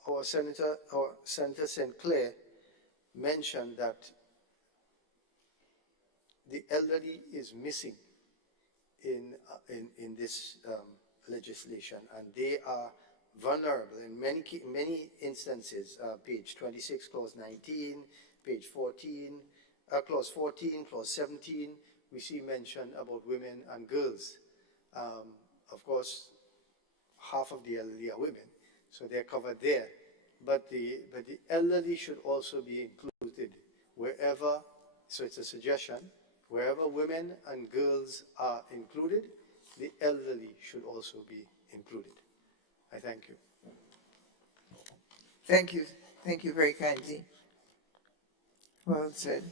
our Senator St. Clair mentioned that the elderly is missing in this legislation, and they are vulnerable in many instances. Page 26, clause 19, page 14, clause 14, clause 17, we see mention about women and girls. Of course, half of the elderly are women, so they're covered there. But the elderly should also be included wherever, so it's a suggestion, wherever women and girls are included, the elderly should also be included. I thank you. Thank you. Thank you very kindly. Well said.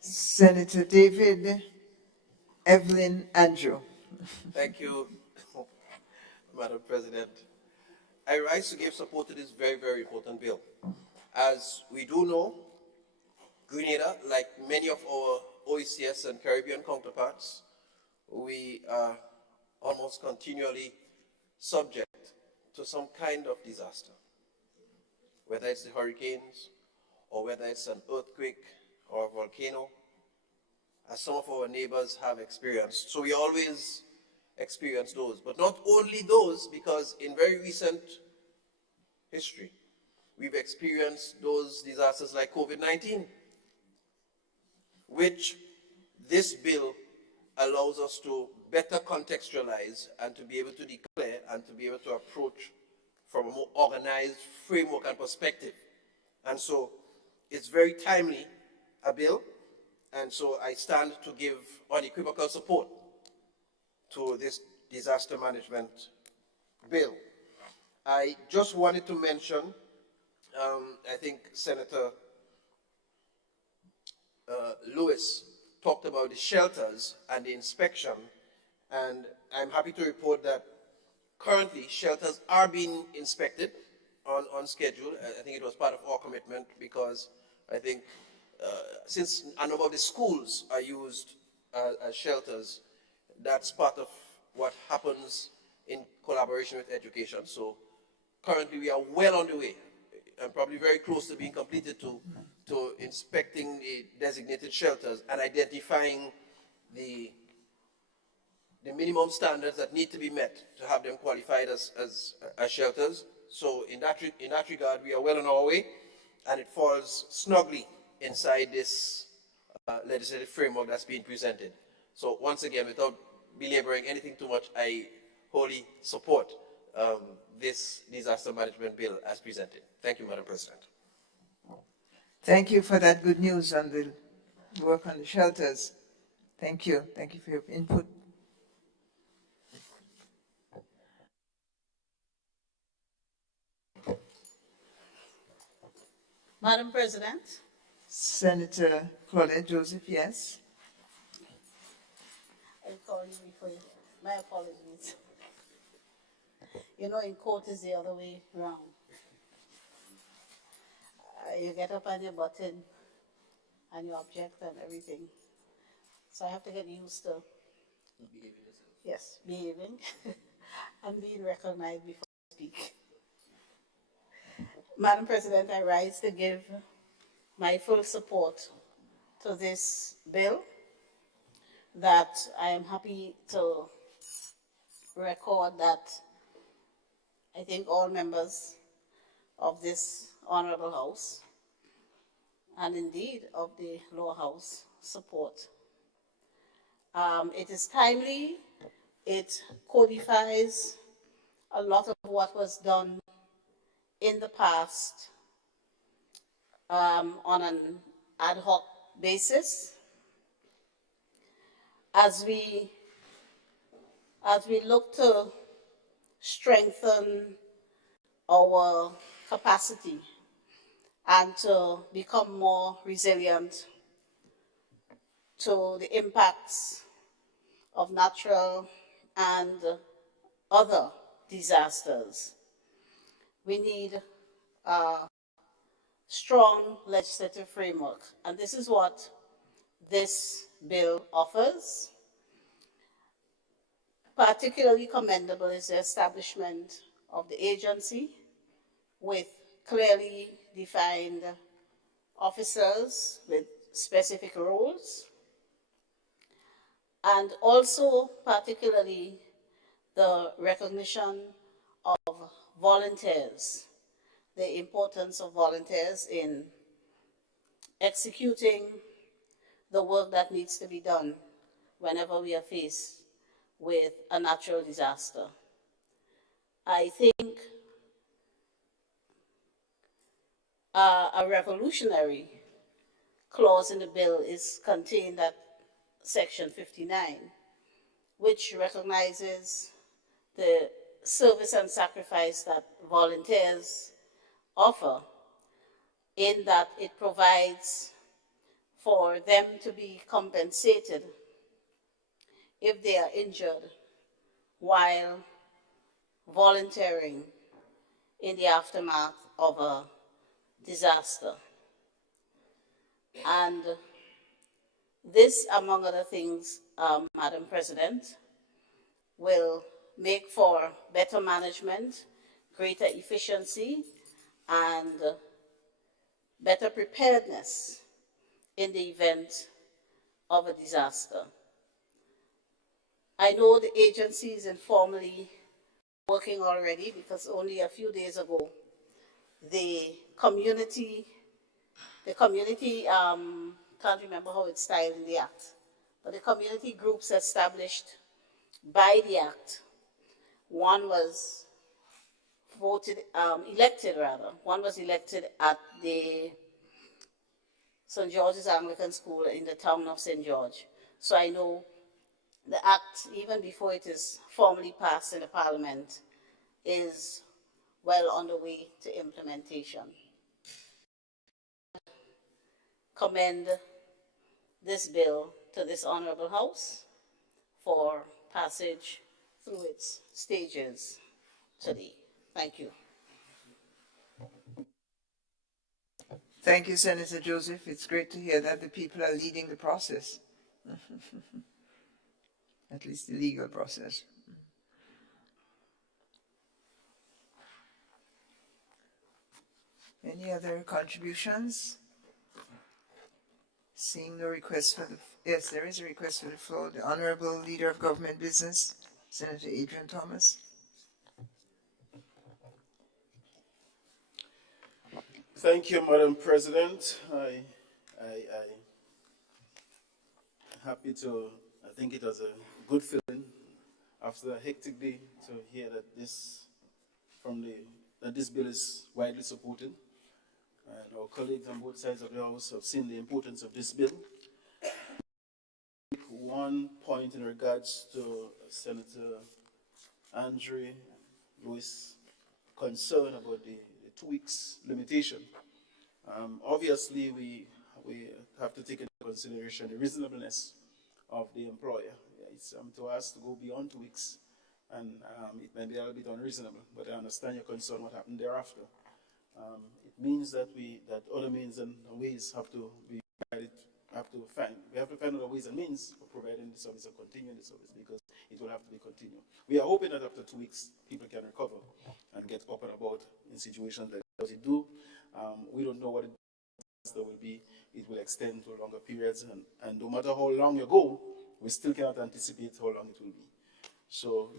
Senator David Evelyn Andrew. Thank you, Madam President. I rise to give support to this very, very important bill. As we do know, Grenada, like many of our OECS and Caribbean counterparts, we are almost continually subject to some kind of disaster, whether it's the hurricanes or whether it's an earthquake or a volcano, as some of our neighbors have experienced. So we always experience those, but not only those, because in very recent history, we've experienced those disasters like COVID-19, which this bill allows us to better contextualize and to be able to declare and to be able to approach from a more organized framework and perspective. And so it's very timely, a bill, and so I stand to give unequivocal support to this disaster management bill. I just wanted to mention, I think Senator Lewis talked about the shelters and the inspection, and I'm happy to report that currently shelters are being inspected on schedule. I think it was part of our commitment because I think since a number of the schools are used as shelters, that's part of what happens in collaboration with education. So currently we are well on the way and probably very close to being completed to inspecting the designated shelters and identifying the minimum standards that need to be met to have them qualified as shelters. So in that regard, we are well on our way, and it falls snugly inside this legislative framework that's being presented. So once again, without belaboring anything too much, I wholly support this disaster management bill as presented. Thank you, Madam President. Thank you for that good news on the work on the shelters. Thank you. Thank you for your input. Madam President. Senator Claudette Joseph, yes. I call you before you. My apologies. You know, in court is the other way round. You get up on your button and you object and everything. So I have to get used to behaving and being recognized before I speak. Madam President, I rise to give my full support to this bill that I am happy to record that I think all members of this honorable house and indeed of the lower house support. It is timely. It codifies a lot of what was done in the past on an ad hoc basis. As we look to strengthen our capacity and to become more resilient to the impacts of natural and other disasters, we need a strong legislative framework. And this is what this bill offers. Particularly commendable is the establishment of the agency with clearly defined officers with specific roles, and also particularly the recognition of volunteers, the importance of volunteers in executing the work that needs to be done whenever we are faced with a natural disaster. I think a revolutionary clause in the bill is contained at Section 59, which recognizes the service and sacrifice that volunteers offer, in that it provides for them to be compensated if they are injured while volunteering in the aftermath of a disaster. And this, among other things, Madam President, will make for better management, greater efficiency, and better preparedness in the event of a disaster. I know the agency is informally working already, because only a few days ago, the community, can't remember how it's styled in the Act, but the community groups established by the Act, one was elected at the St. George's Anglican School in the town of St. George. So I know the Act, even before it is formally passed in the Parliament, is well on the way to implementation. Commend this bill to this Honourable House for passage through its stages today. Thank you. Thank you, Senator Joseph. It's great to hear that the people are leading the process, at least the legal process. Any other contributions? Seeing no request for the, yes, there is a request for the floor. The Honorable Leader of Government Business, Senator Adrian Thomas. Thank you, Madam President. I happy to, I think it was a good feeling after a hectic day to hear that that this bill is widely supported. And our colleagues on both sides of the House have seen the importance of this bill. One point in regards to Senator Andre Lewis' concern about the 2 weeks limitation. Obviously, we have to take into consideration the reasonableness of the employer. It's to us to go beyond 2 weeks, and it may be a little bit unreasonable, but I understand your concern what happened thereafter. It means that that other means and ways have to be provided. We have to find other ways and means of providing the service or continuing the service, because it will have to be continued. We are hoping that after 2 weeks, people can recover and get up and about in situations like that. It do. We don't know what there will be. It will extend to longer periods, and no matter how long you go, we still cannot anticipate how long it will be. So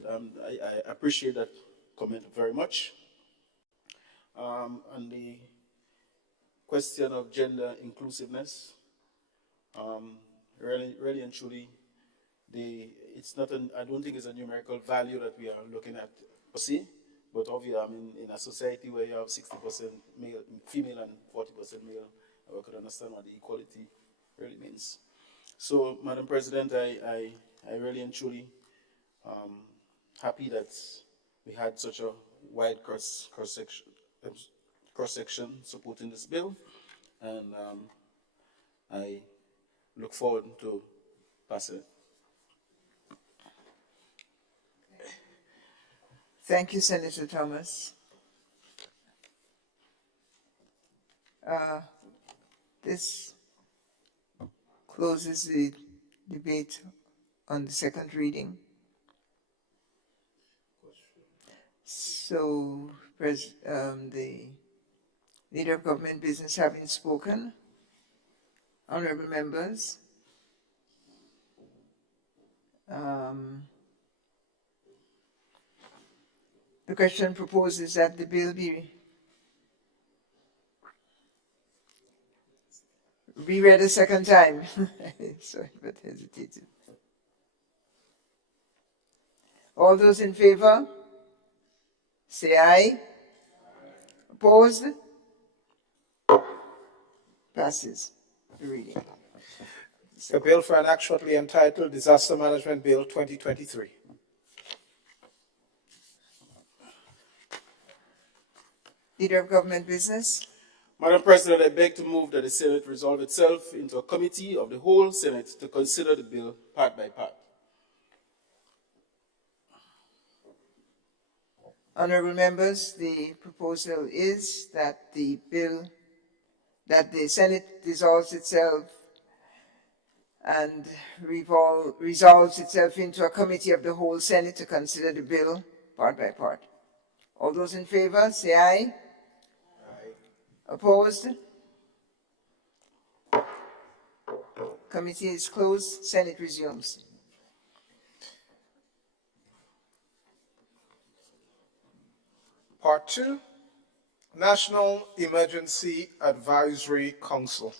I appreciate that comment very much. On the question of gender inclusiveness, really and truly, it's not I don't think it's a numerical value that we are looking at per se, but obviously, in a society where you have 60% female and 40% male, we could understand what the equality really means. So, Madam President, I really and truly happy that we had such a wide cross-section supporting this bill, and I look forward to passing it. Thank you, Senator Thomas. This closes the debate on the second reading. So, the Leader of Government Business having spoken, honorable members, the question proposes that the bill be reread a second time. Sorry, but hesitated. All those in favor, say aye. Opposed? Passes. The reading. The bill for an act shortly entitled Disaster Management Bill 2023. Leader of Government Business. Madam President, I beg to move that the Senate resolve itself into a committee of the whole Senate to consider the bill part by part. Honorable members, the proposal is that the Senate dissolves itself and resolves itself into a committee of the whole Senate to consider the bill part by part. All those in favor, say aye. Aye. Opposed? Committee is closed. Senate resumes. Part 2, National Emergency Advisory Council.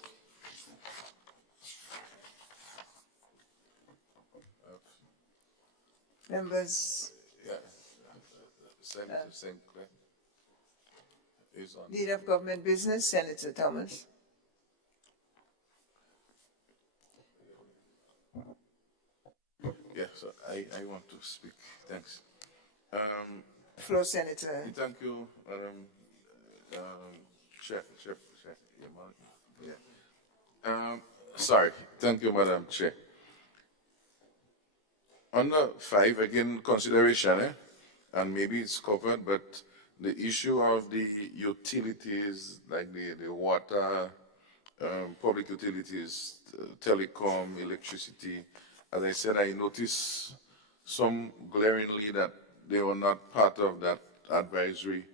Members. Yeah. Senator Sinclair is on. Leader of Government Business, Senator Thomas. Yeah, so I want to speak. Thanks. Floor, Senator. Thank you, Chair. Yeah. Sorry. Thank you, Madam Chair. On the 5, again, consideration, and maybe it's covered, but the issue of the utilities, like the water, public utilities, telecom, electricity, as I said, I noticed some glaringly that they were not part of that advisory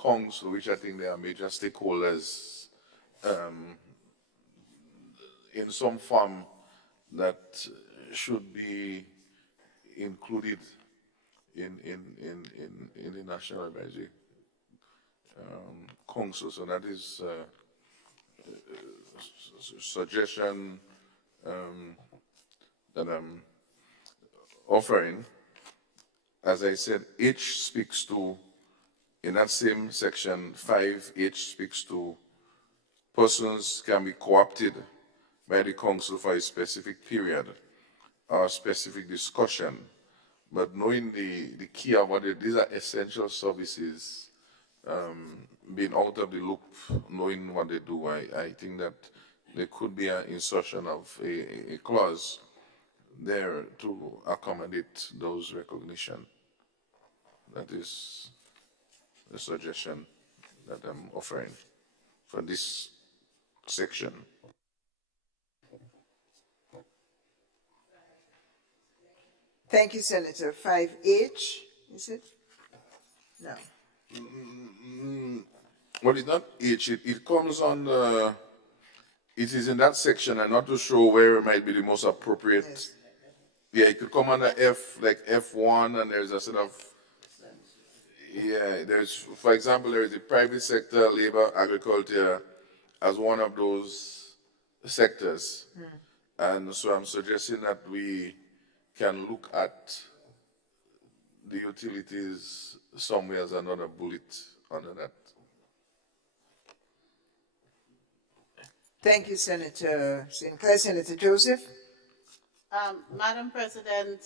council, which I think they are major stakeholders in some form that should be included in the National Advisory Council. So that is a suggestion that I'm offering. As I said, H speaks to, in that same section, 5H speaks to persons can be co-opted by the council for a specific period or specific discussion. But knowing the key about it, these are essential services, being out of the loop, knowing what they do, I think that there could be an insertion of a clause there to accommodate those recognition. That is the suggestion that I'm offering for this section. Thank you, Senator. 5H, is it? No. Well, it's not H. It comes on the, it is in that section. I'm not too sure where it might be the most appropriate. Yes. Yeah, it could come under F, like F1, and there's a sort of, yeah, there's, for example, there is the private sector, labor, agriculture, as one of those sectors. And so I'm suggesting that we can look at the utilities somewhere as another bullet under that. Thank you, Senator Sinclair. Senator Joseph? Madam President,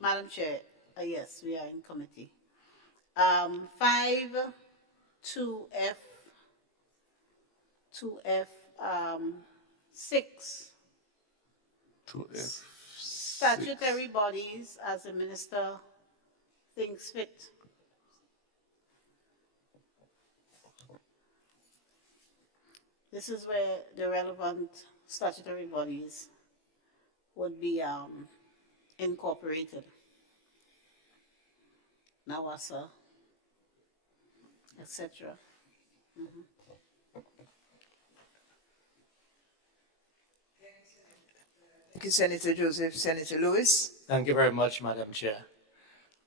Madam Chair, yes, we are in committee. 5, 2F, 6. 2F. Statutory bodies as the minister thinks fit. This is where the relevant statutory bodies would be incorporated. NAWASA, etc. Thank you, Senator Joseph. Senator Lewis? Thank you very much, Madam Chair.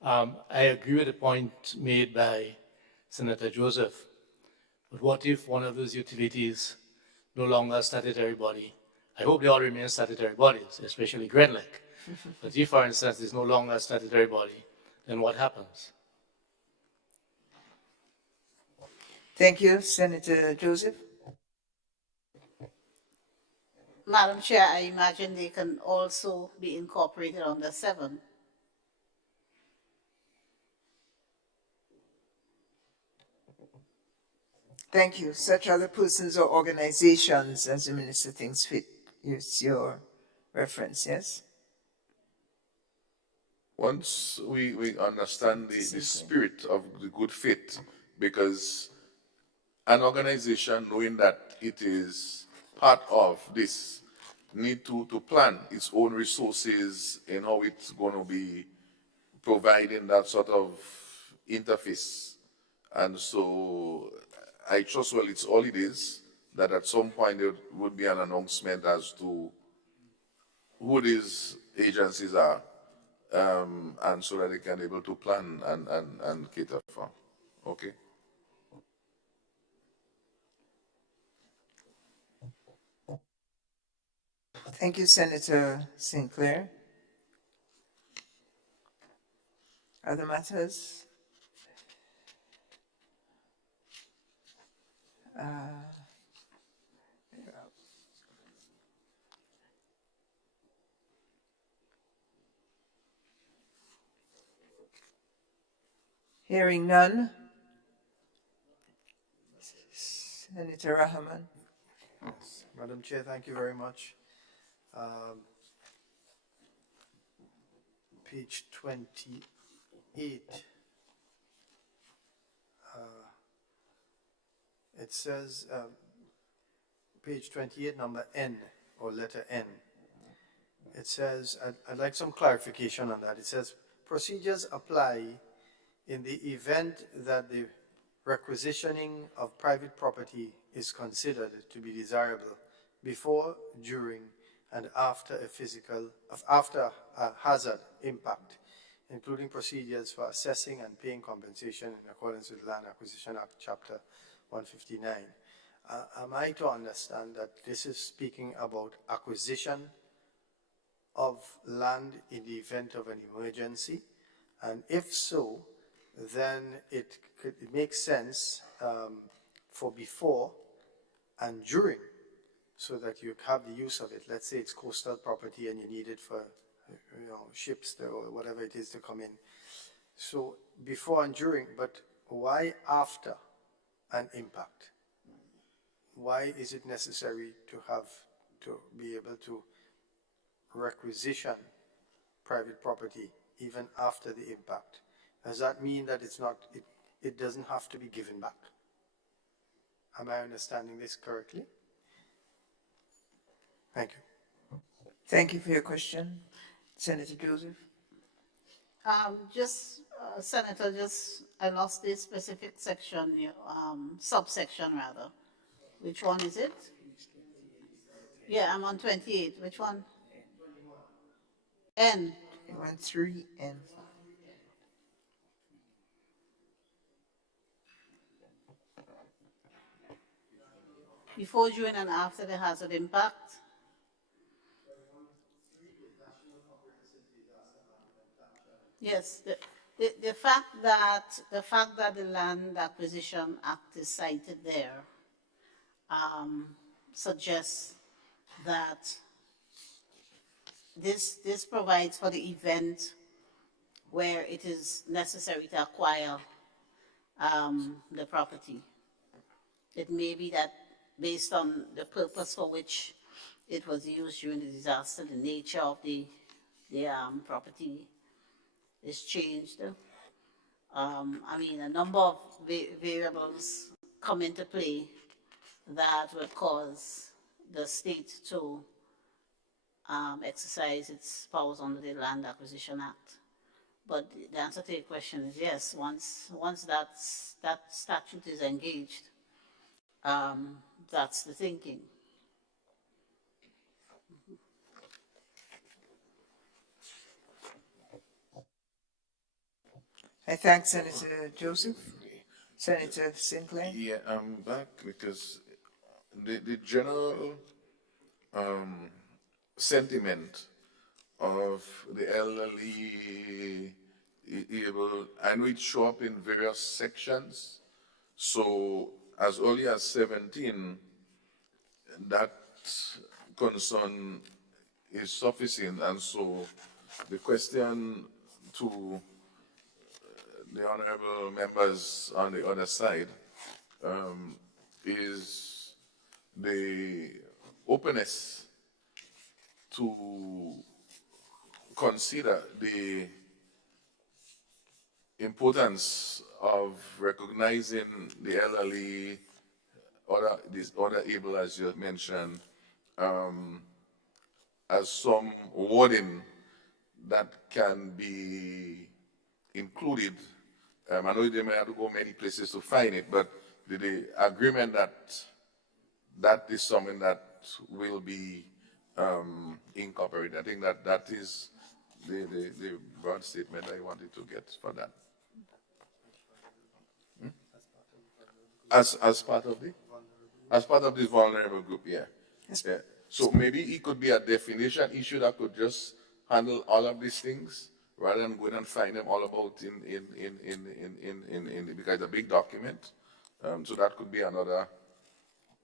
I agree with the point made by Senator Joseph. But what if one of those utilities no longer a statutory body? I hope they all remain statutory bodies, especially GrenLec. But if, for instance, it's no longer a statutory body, then what happens? Thank you, Senator Joseph. Madam Chair, I imagine they can also be incorporated under 7. Thank you. Such other persons or organizations as the minister thinks fit. Use your reference, yes? Once we understand the spirit of the good faith, because an organization, knowing that it is part of this, need to plan its own resources and how it's going to be providing that sort of interface. And so I trust, well, it's all it is, that at some point there would be an announcement as to who these agencies are, and so that they can be able to plan and cater for. Okay? Thank you, Senator Sinclair. Other matters? Hearing none. Senator Rahman. Yes, Madam Chair, thank you very much. Page 28, it says, page 28, number N, or letter N. It says, I'd like some clarification on that. It says, procedures apply in the event that the requisitioning of private property is considered to be desirable before, during, and after a hazard impact, including procedures for assessing and paying compensation in accordance with Land Acquisition Act, Chapter 159. Am I to understand that this is speaking about acquisition of land in the event of an emergency? And if so, then it makes sense for before and during, so that you have the use of it. Let's say it's coastal property and you need it for ships or whatever it is to come in. So before and during, but why after an impact? Why is it necessary to be able to requisition private property even after the impact? Does that mean that it doesn't have to be given back? Am I understanding this correctly? Thank you. Thank you for your question. Senator Joseph? Senator, I lost this specific section, subsection rather. Which one is it? Yeah, I'm on 28. Which one? N. 3 N. Before, during, and after the hazard impact. Yes, the fact that the Land Acquisition Act is cited there suggests that this provides for the event where it is necessary to acquire the property. It may be that based on the purpose for which it was used during the disaster, the nature of the property is changed. A number of variables come into play that would cause the state to exercise its powers under the Land Acquisition Act. But the answer to your question is yes, once that statute is engaged, that's the thinking. I thank Senator Joseph. Senator Sinclair? Yeah, I'm back because the general sentiment of the elderly, able, and we show up in various sections. So as early as 17, that concern is sufficient. And so the question to the honorable members on the other side is the openness to consider the importance of recognizing the elderly, these other able, as you mentioned, as some wording that can be included. I know they may have to go many places to find it, but the agreement that is something that will be incorporated. I think that is the broad statement I wanted to get for that. As part of this vulnerable group, yeah. Yes. Yeah. So maybe it could be a definition issue that could just handle all of these things rather than going and find them all about because it's a big document. So that could be another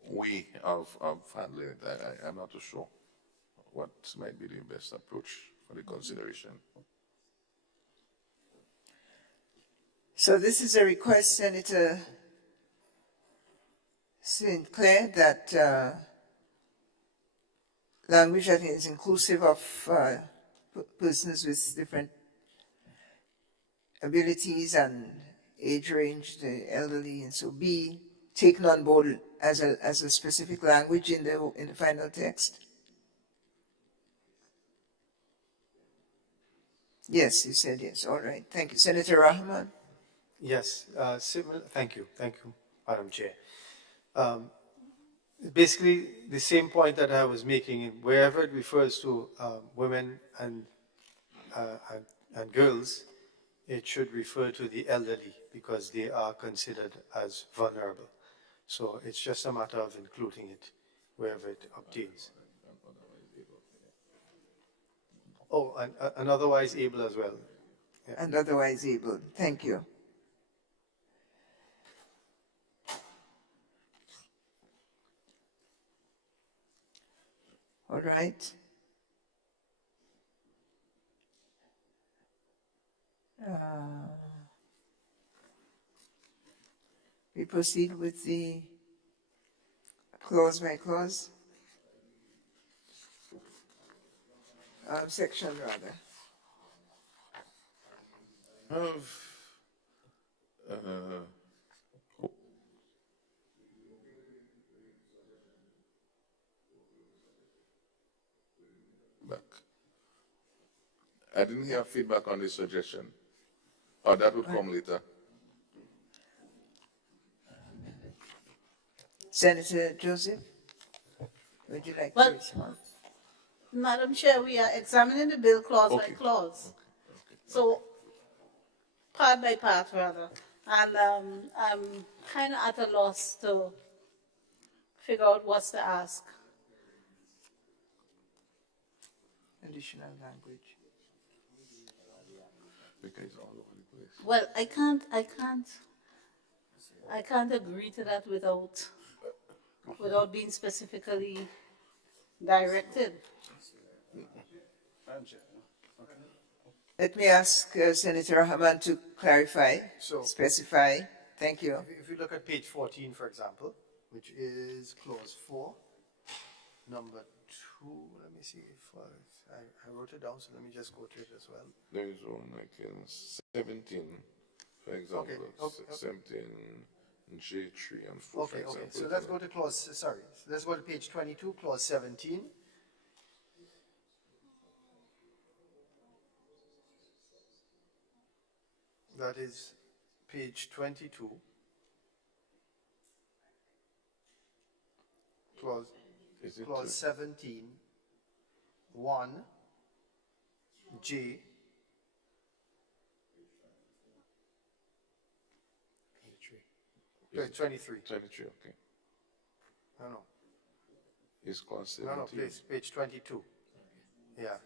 way of handling it. I'm not too sure what might be the best approach for the consideration. So this is a request, Senator Sinclair, that language that is inclusive of persons with different abilities and age range, the elderly, and so be taken on board as a specific language in the final text? Yes, you said yes. All right. Thank you. Senator Rahman? Yes, thank you, Madam Chair. Basically, the same point that I was making, wherever it refers to women and girls, it should refer to the elderly because they are considered as vulnerable. So it's just a matter of including it wherever it obtains. Oh, and otherwise able as well. Yeah. And otherwise able. Thank you. All right. We proceed with the clause by clause. Section rather. Back. I didn't hear feedback on this suggestion. Or that would come later. Senator Joseph, would you like Well, to respond? Madam Chair, we are examining the bill clause by clause. So, part by part, rather. And I'm kind of at a loss to figure out what's to ask. Additional language. Because all over the place. Well, I can't agree to that without being specifically directed. Let me ask Senator Rahman to clarify, specify. Thank you. If you look at page 14, for example, which is clause 4, number 2, let me see if I wrote it down, so let me just go to it as well. There is one like in 17, for example. Okay. 17, J3 and 4, for example. Okay, so let's go to clause, sorry, so let's go to page 22, clause 17. That is page 22, clause 17, 1, J. 23. 23, okay. No. Is clause 17. No, please, page 22. Yeah.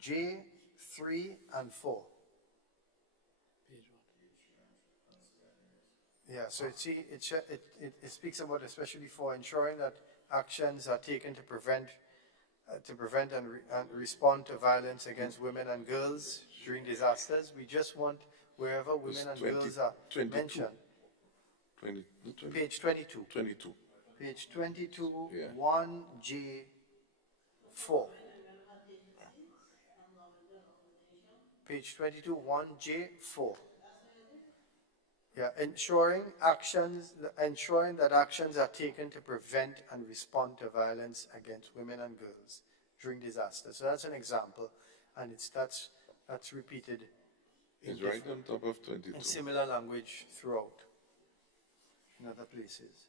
J, 3, and 4. Yeah, so it speaks about especially for ensuring that actions are taken to prevent and respond to violence against women and girls during disasters. We just want wherever women and girls are mentioned. Page 22. 22. Page 22, Yeah. 1J4. Page 22, 1J4. Yeah, ensuring that actions are taken to prevent and respond to violence against women and girls during disasters. So that's an example, and that's repeated. It's right on top of 22. In similar language throughout in other places.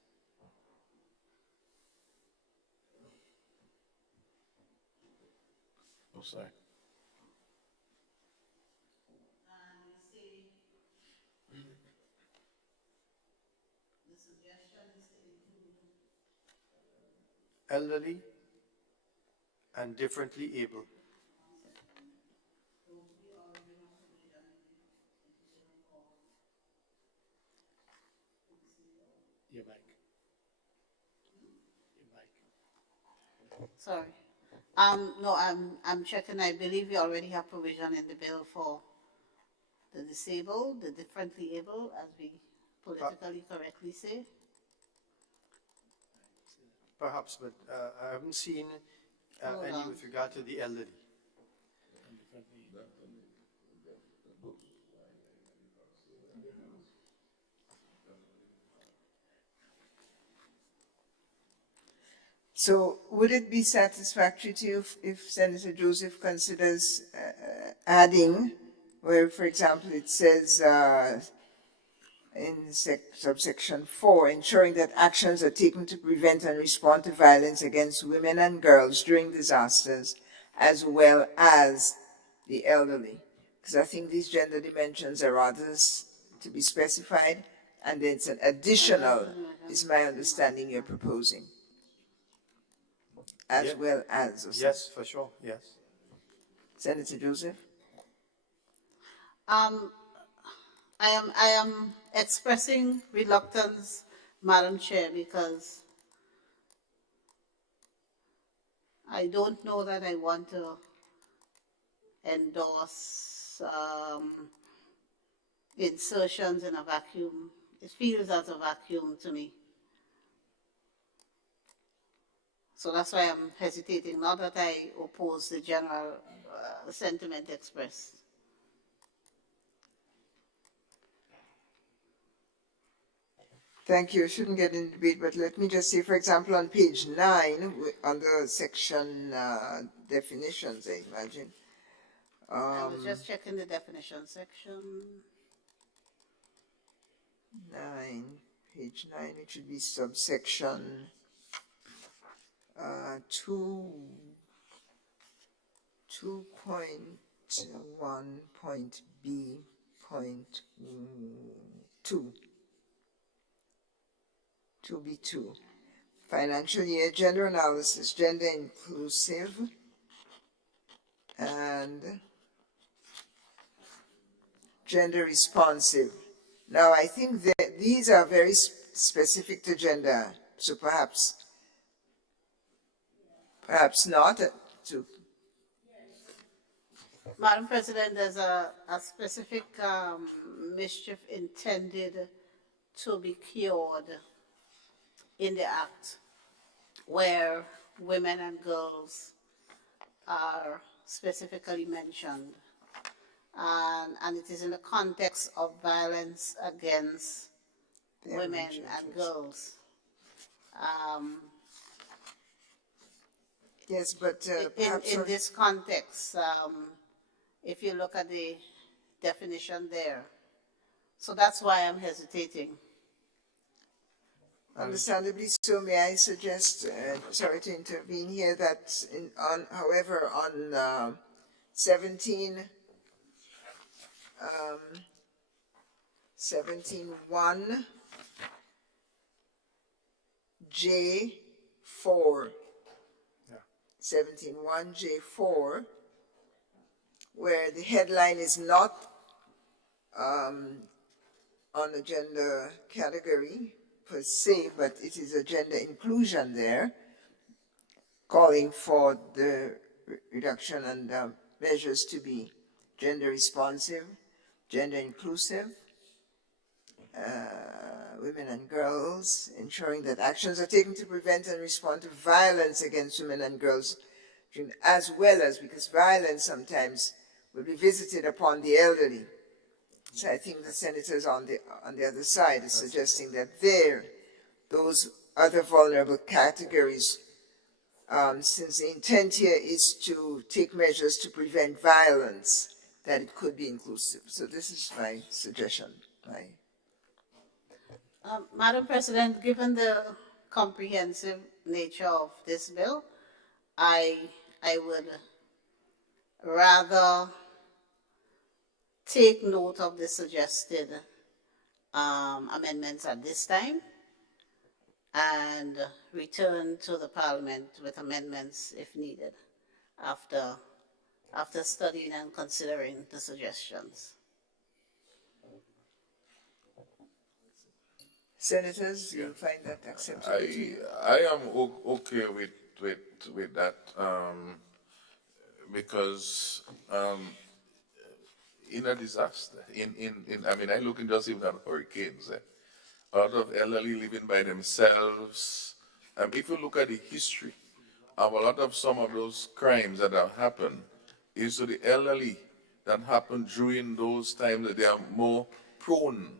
Oh, sorry. Elderly and differently able. Your mic. Sorry. No, I'm checking. I believe we already have provision in the bill for the disabled, the differently able, as we politically correctly say. Perhaps, but I haven't seen any with regard to the elderly. So would it be satisfactory to you if Senator Joseph considers adding, where, for example, it says in subsection 4, ensuring that actions are taken to prevent and respond to violence against women and girls during disasters, as well as the elderly? Because I think these gender dimensions are rather to be specified, and it's an additional, is my understanding you're proposing, as well as. Or Yes, for sure, yes. Senator Joseph? I am expressing reluctance, Madam Chair, because I don't know that I want to endorse insertions in a vacuum. It feels as a vacuum to me. So that's why I'm hesitating, not that I oppose the general sentiment expressed. Thank you. I shouldn't get into debate, but let me just say, for example, on page 9, under section definitions, I imagine. I was just checking the definition section. 9, page 9, it should be subsection 2.1.b.2. 2B2. Financial year gender analysis, gender inclusive, and gender responsive. Now, I think that these are very specific to gender, so perhaps not to. Madam President, there's a specific mischief intended to be cured in the Act, where women and girls are specifically mentioned. And it is in the context of violence against women and girls. Yes, but perhaps in this context, if you look at the definition there. So that's why I'm hesitating. Understandably so, may I suggest, sorry to intervene here, that however, on 17.1 J4, 17.1 J4, where the headline is not on a gender category per se, but it is a gender inclusion there, calling for the reduction and measures to be gender responsive, gender inclusive, women and girls, ensuring that actions are taken to prevent and respond to violence against women and girls, as well as, because violence sometimes will be visited upon the elderly. So I think the senators on the other side is suggesting that those other vulnerable categories, since the intent here is to take measures to prevent violence, that it could be inclusive. So this is my suggestion. Madam President, given the comprehensive nature of this bill, I would rather take note of the suggested amendments at this time and return to the Parliament with amendments if needed after studying and considering the suggestions. Senators, you find that acceptable? I am okay with that because in a disaster, I mean, I look in just even at hurricanes, a lot of elderly living by themselves. If you look at the history of a lot of some of those crimes that have happened, is to the elderly that happened during those times that they are more prone.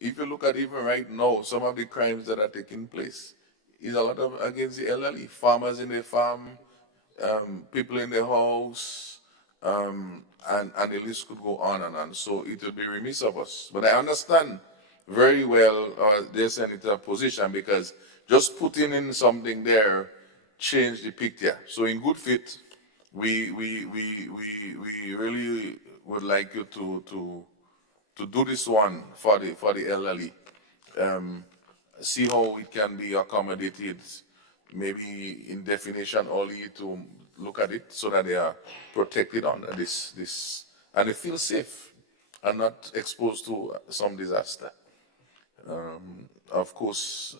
If you look at even right now, some of the crimes that are taking place, is a lot of against the elderly, farmers in the farm, people in the house, and the list could go on and on. So it would be remiss of us. But I understand very well the senator position, because just putting in something there changed the picture. So in good faith, we really would like you to do this one for the elderly. See how it can be accommodated, maybe in definition only, to look at it so that they are protected under this and they feel safe and not exposed to some disaster. Of course,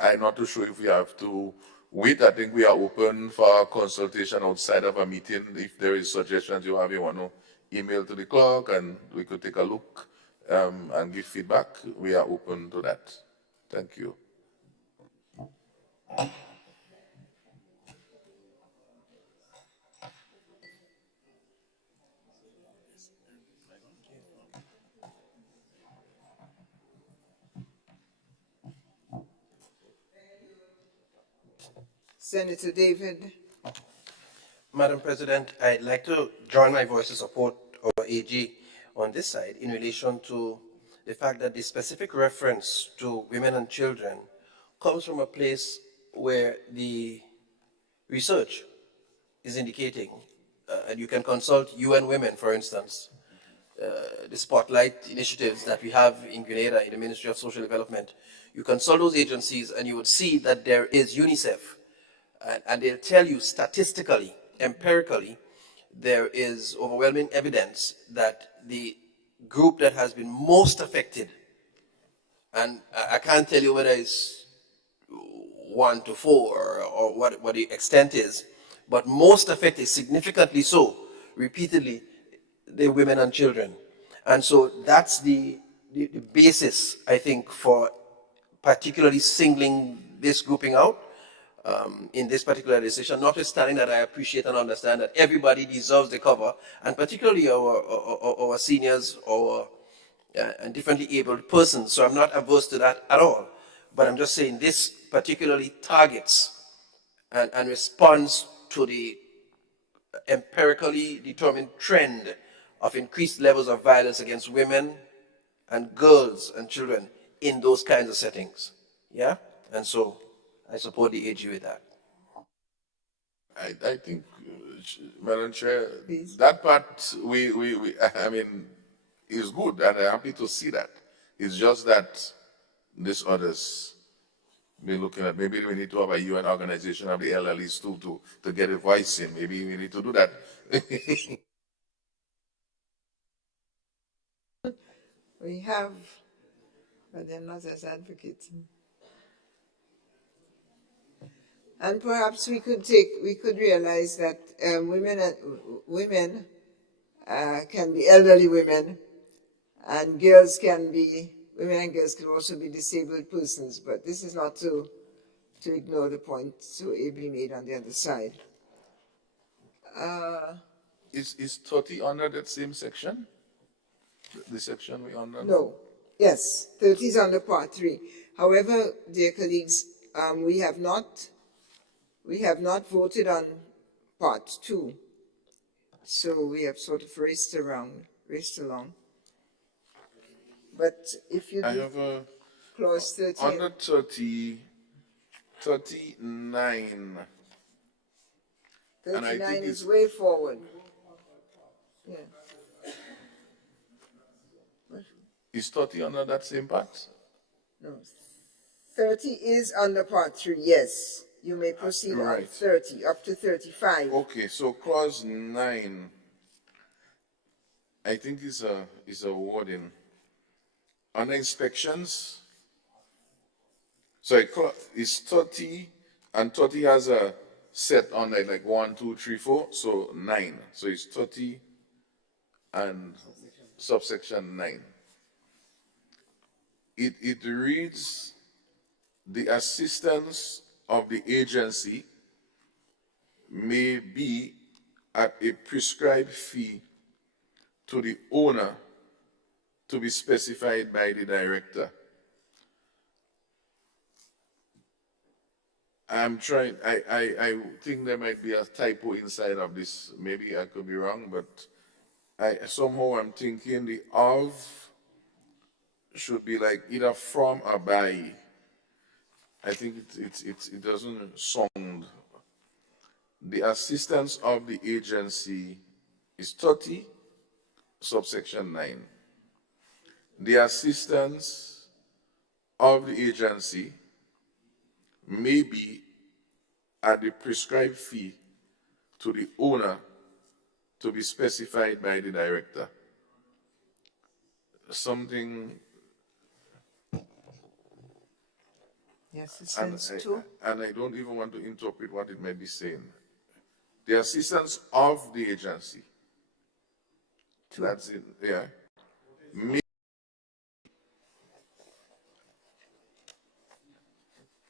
I'm not too sure if we have to wait. I think we are open for consultation outside of a meeting. If there is suggestions you have, you want to email to the clerk and we could take a look and give feedback. We are open to that. Thank you. Senator David. Madam President, I'd like to join my voice to support our AG on this side in relation to the fact that the specific reference to women and children comes from a place where the research is indicating, and you can consult UN Women, for instance, the spotlight initiatives that we have in Grenada in the Ministry of Social Development. You consult those agencies and you would see that there is UNICEF, and they'll tell you statistically, empirically, there is overwhelming evidence that the group that has been most affected, and I can't tell you whether it's 1 to 4 or what the extent is, but most affected, significantly so, repeatedly, the women and children. And so that's the basis, I think, for particularly singling this grouping out in this particular decision, notwithstanding that I appreciate and understand that everybody deserves the cover, and particularly our seniors, and differently abled persons. So I'm not averse to that at all. But I'm just saying this particularly targets and responds to the empirically determined trend of increased levels of violence against women and girls and children in those kinds of settings. Yeah? And so I support the AG with that. I think, Madam Chair, that part I mean, is good, and I'm happy to see that. It's just that these others be looking at, maybe we need to have a UN organization of the elderlies too to get a voice in. Maybe we need to do that. We have, but they're not as advocates. And perhaps we could realize that women can be elderly women, and women and girls can also be disabled persons. But this is not to ignore the point so ably made on the other side. Is 30 under that same section? The section we under? No. Yes, 30 is under Part 3. However, dear colleagues, we have not voted on Part 2. So we have sort of raced along. But if you do clause 30. Under 39. 39 is way forward. Yeah. Is 30 under that same part? No. 30 is under Part 3, yes. You may proceed on 30, up to 35. Okay, so clause 9, I think is a wording. Under inspections, sorry, it's 30, and 30 has a set on it, like 1, 2, 3, 4, so 9. So it's 30 and subsection 9. It reads, the assistance of the agency may be at a prescribed fee to the owner to be specified by the director. I'm trying, I think there might be a typo inside of this. Maybe I could be wrong, but somehow I'm thinking the of should be like either from or by. I think it doesn't sound. The assistance of the agency is 30, subsection 9. The assistance of the agency may be at the prescribed fee to the owner to be specified by the director. Something. The assistance to? And I don't even want to interpret what it may be saying. The assistance of the agency. That's it, yeah. May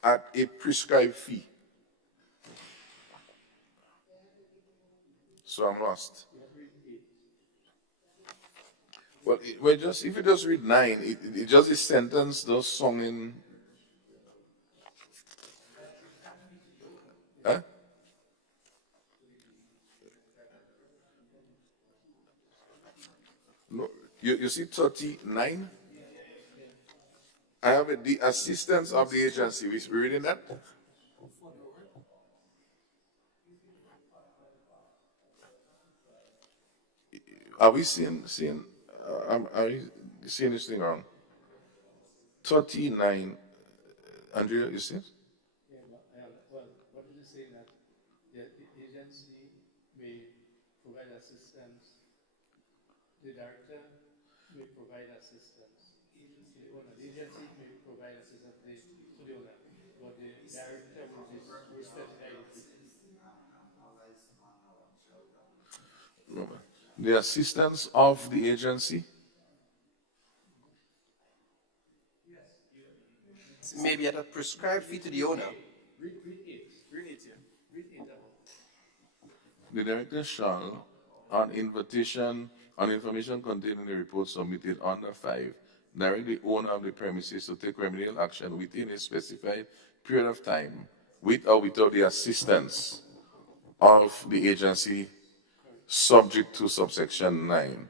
at a prescribed fee. So I'm lost. Well, if you just read 9, it just this sentence, those song in. Huh? No, you see 39? I have the assistance of the agency. We reading that? Are we seeing are we seeing this thing wrong? 39, Andrea, you see it? Well, what did you say that the agency may provide assistance, the director may provide assistance, the owner, the agency may provide assistance to the owner, but the director will specify it. No, the assistance of the agency? Maybe at a prescribed fee to the owner. Read it here. Read it. The director shall, on information contained in the report submitted under 5, direct the owner of the premises to take remedial action within a specified period of time, with or without the assistance of the agency, subject to subsection 9.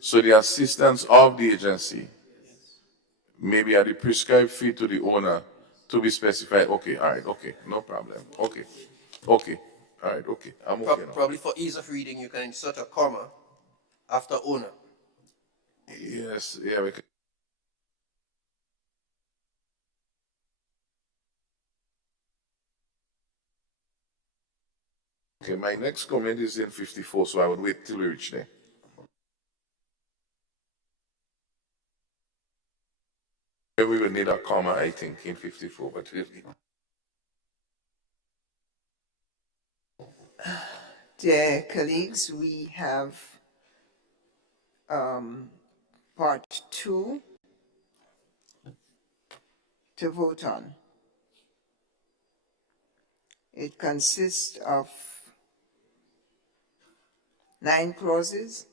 So the assistance of the agency may be at the prescribed fee to the owner to be specified. Okay, all right, okay, no problem. Okay, all right, okay, I'm okay now. Probably for ease of reading, you can insert a comma after owner. Yes, yeah, we can. Okay, my next comment is in 54, so I would wait till we reach there. We will need a comma, I think, in 54, but we'll get. Dear colleagues, we have part 2 to vote on. It consists of 9 clauses,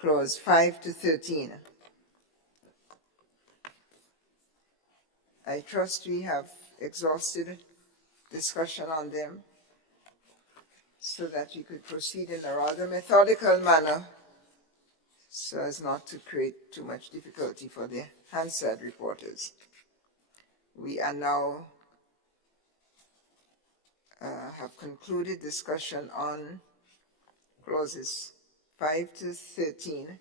clause 5 to 13. I trust we have exhausted discussion on them so that we could proceed in a rather methodical manner so as not to create too much difficulty for the Hansard reporters. We are now have concluded discussion on clauses 5 to 13.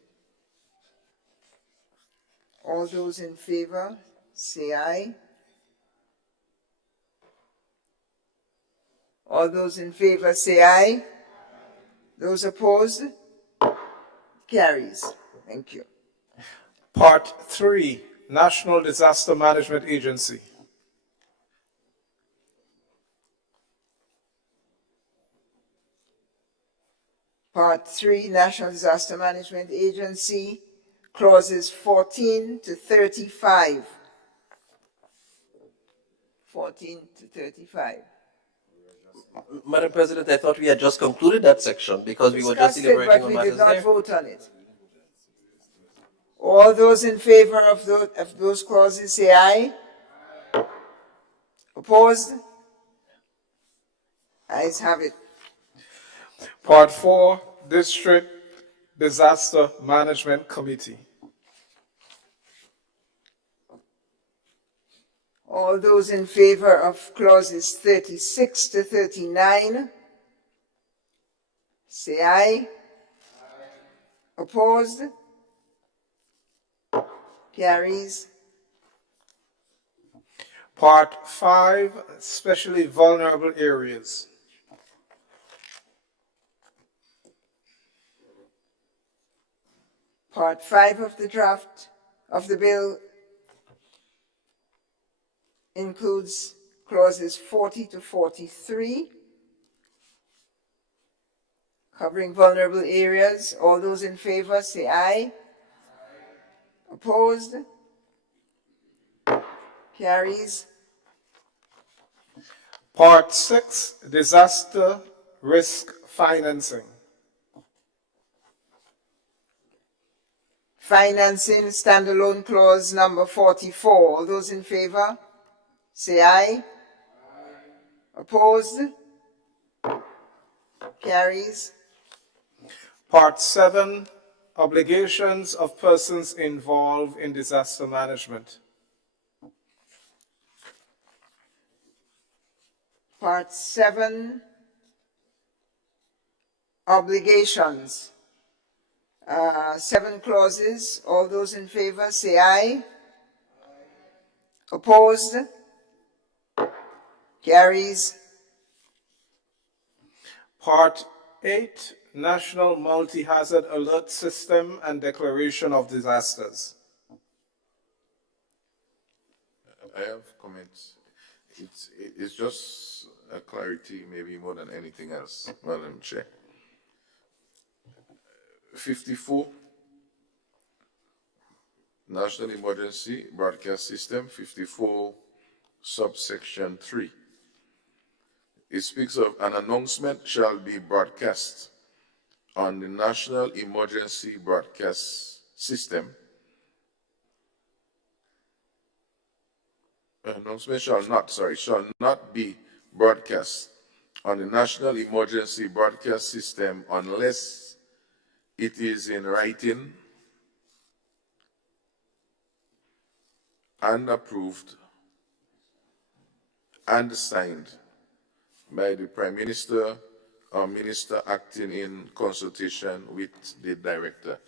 All those in favor, say aye. All those in favor, say aye. Those opposed? Carries. Thank you. Part 3, National Disaster Management Agency. Part 3, National Disaster Management Agency, clauses 14 to 35. 14 to 35. Madam President, I thought we had just concluded that section because we were just Discussed it, deliberating on but we did matters not there. vote on it. All those in favor of those clauses say aye. Opposed? Ayes have it. Part 4, District Disaster Management Committee. All those in favor of clauses 36 to 39, say aye. Opposed? Carries. Part 5, Especially Vulnerable Areas. Part 5 of the draft of the bill includes clauses 40 to 43, covering vulnerable areas. All those in favor say aye. Opposed? Carries. Part 6, Disaster Risk Financing. Financing standalone clause number 44. All those in favor say aye. Opposed? Carries. Part 7, Obligations of Persons Involved in Disaster Management. Part 7, Obligations. 7 clauses. All those in favor say aye. Opposed? Carries. Part 8, National Multi-Hazard Alert System and Declaration of Disasters. I have comments. It's just a clarity, maybe more than anything else, Madam Chair. 54, National Emergency Broadcast System, 54, subsection 3. It speaks of an announcement shall be broadcast on the National Emergency Broadcast System. Announcement shall not be broadcast on the National Emergency Broadcast System unless it is in writing and approved and signed by the Prime Minister or Minister acting in consultation with the Director.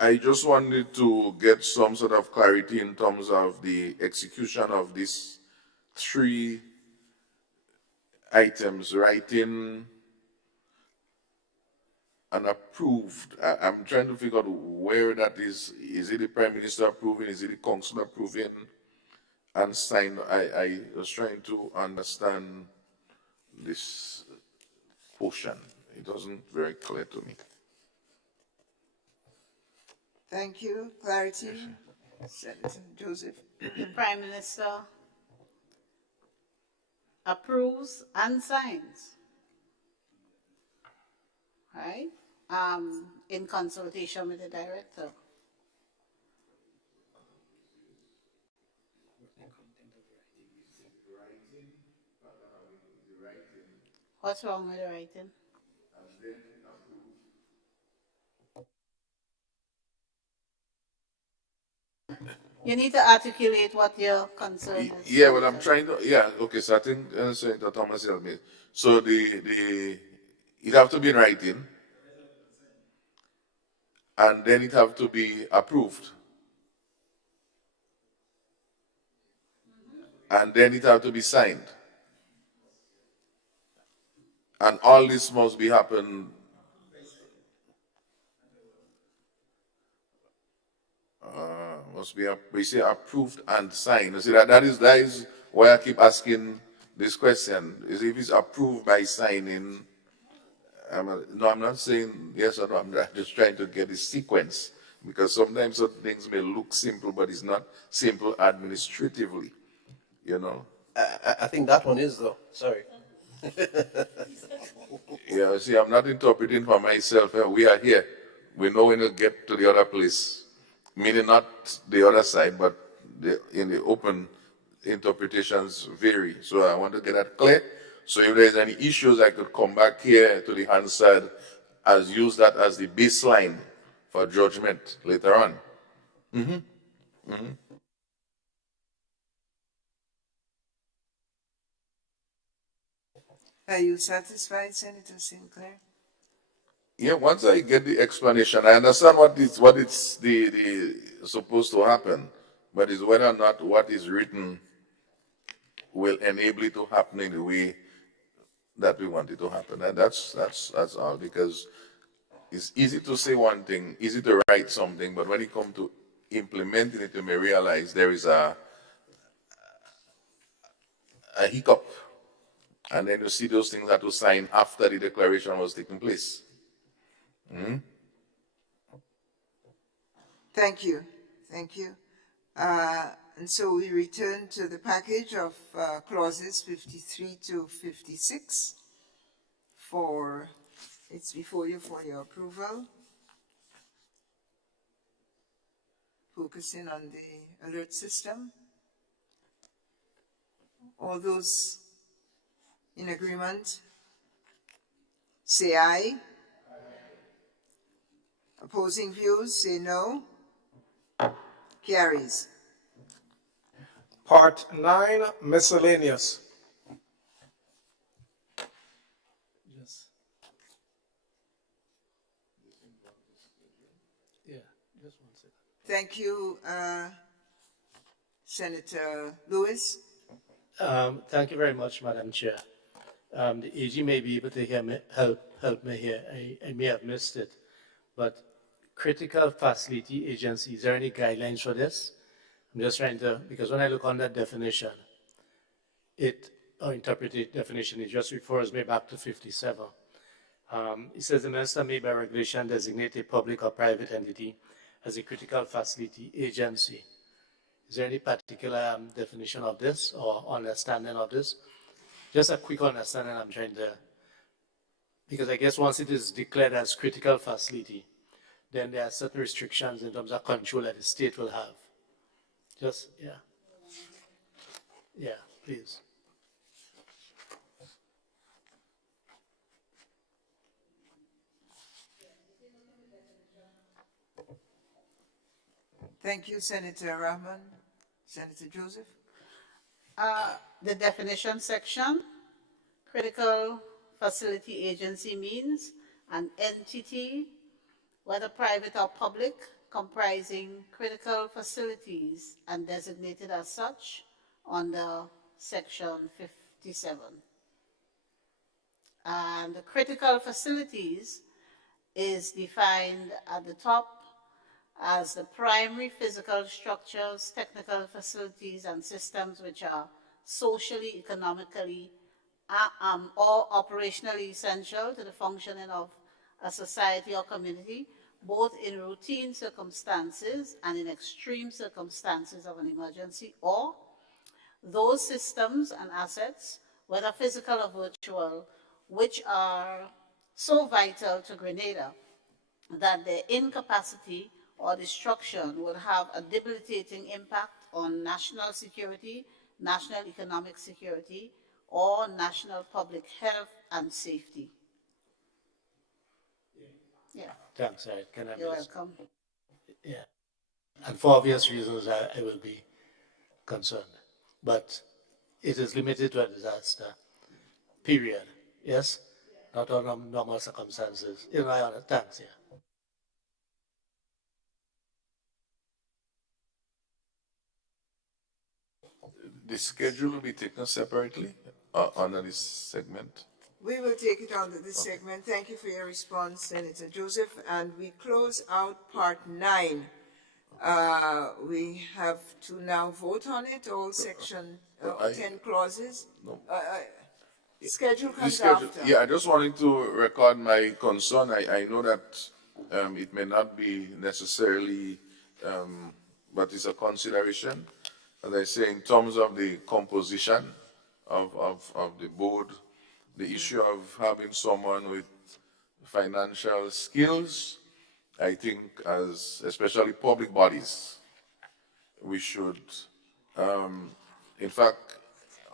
I just wanted to get some sort of clarity in terms of the execution of these 3 items, writing and approved. I'm trying to figure out where that is. Is it the Prime Minister approving? Is it the Council approving and signed? I was trying to understand this portion. It wasn't very clear to me. Thank you. Clarity. Senator Joseph. The Prime Minister approves and signs, right? In consultation with the Director. What's wrong with the writing? You need to articulate what your concern is. Yeah, well, I'm trying to, okay, so I think Senator Thomas helped me. So it have to be in writing, and then it have to be approved. And then it have to be signed. And all this must be happen. Must be basically approved and signed. You see, that is why I keep asking this question. Is if it's approved by signing. No, I'm not saying yes or no. I'm just trying to get the sequence, because sometimes certain things may look simple, but it's not simple administratively. You know. I think that one is though. Sorry. Yeah, see, I'm not interpreting for myself. We are here. We know when we'll get to the other place. Meaning not the other side, but in the open, interpretations vary. So I want to get that clear. So if there's any issues, I could come back here to the Hansard as use that as the baseline for judgment later on. Are you satisfied, Senator Sinclair? Yeah, once I get the explanation, I understand what it's the supposed to happen, but it's whether or not what is written will enable it to happen in the way that we want it to happen. And that's all, because it's easy to say one thing, easy to write something, but when it comes to implementing it, you may realize there is a hiccup. And then you see those things that were signed after the declaration was taking place. Thank you. Thank you. And so we return to the package of clauses 53 to 56 it's before you for your approval. Focusing on the alert system. All those in agreement, say aye. Opposing views, say no. Carries. Part 9, miscellaneous. Yes. Yeah, just one second. Thank you, Senator Lewis. Thank you very much, Madam Chair. The AG may be able to hear me, help me here. I may have missed it, but critical facility agency, is there any guidelines for this? I'm just trying to, because when I look on that definition, interpreted definition, it just refers me back to 57. It says the minister may by regulation designate a public or private entity as a critical facility agency. Is there any particular definition of this or understanding of this? Just a quick understanding I'm trying to, because I guess once it is declared as critical facility, then there are certain restrictions in terms of control that the state will have. Just, yeah. Yeah, please. Thank you, Senator Rahman. Senator Joseph? The definition section, critical facility agency means an entity, whether private or public, comprising critical facilities and designated as such under section 57. And the critical facilities is defined at the top as the primary physical structures, technical facilities, and systems which are socially, economically, or operationally essential to the functioning of a society or community, both in routine circumstances and in extreme circumstances of an emergency, or those systems and assets, whether physical or virtual, which are so vital to Grenada that their incapacity or destruction would have a debilitating impact on national security, national economic security, or national public health and safety. Yeah. Thanks, can I You're welcome. Yeah. And for obvious reasons, I will be concerned. But it is limited to a disaster, period. Yes? Not under normal circumstances. You know, I understand. Thanks, yeah. The schedule will be taken separately under this segment. We will take it under this segment. Thank you for your response, Senator Joseph. And we close out part 9. We have to now vote on it, all section 10 clauses. No. Schedule comes Schedule, after. yeah, I just wanted to record my concern. I know that it may not be necessarily, but it's a consideration. As I say, in terms of the composition of the board, the issue of having someone with financial skills, I think as especially public bodies, we should in fact,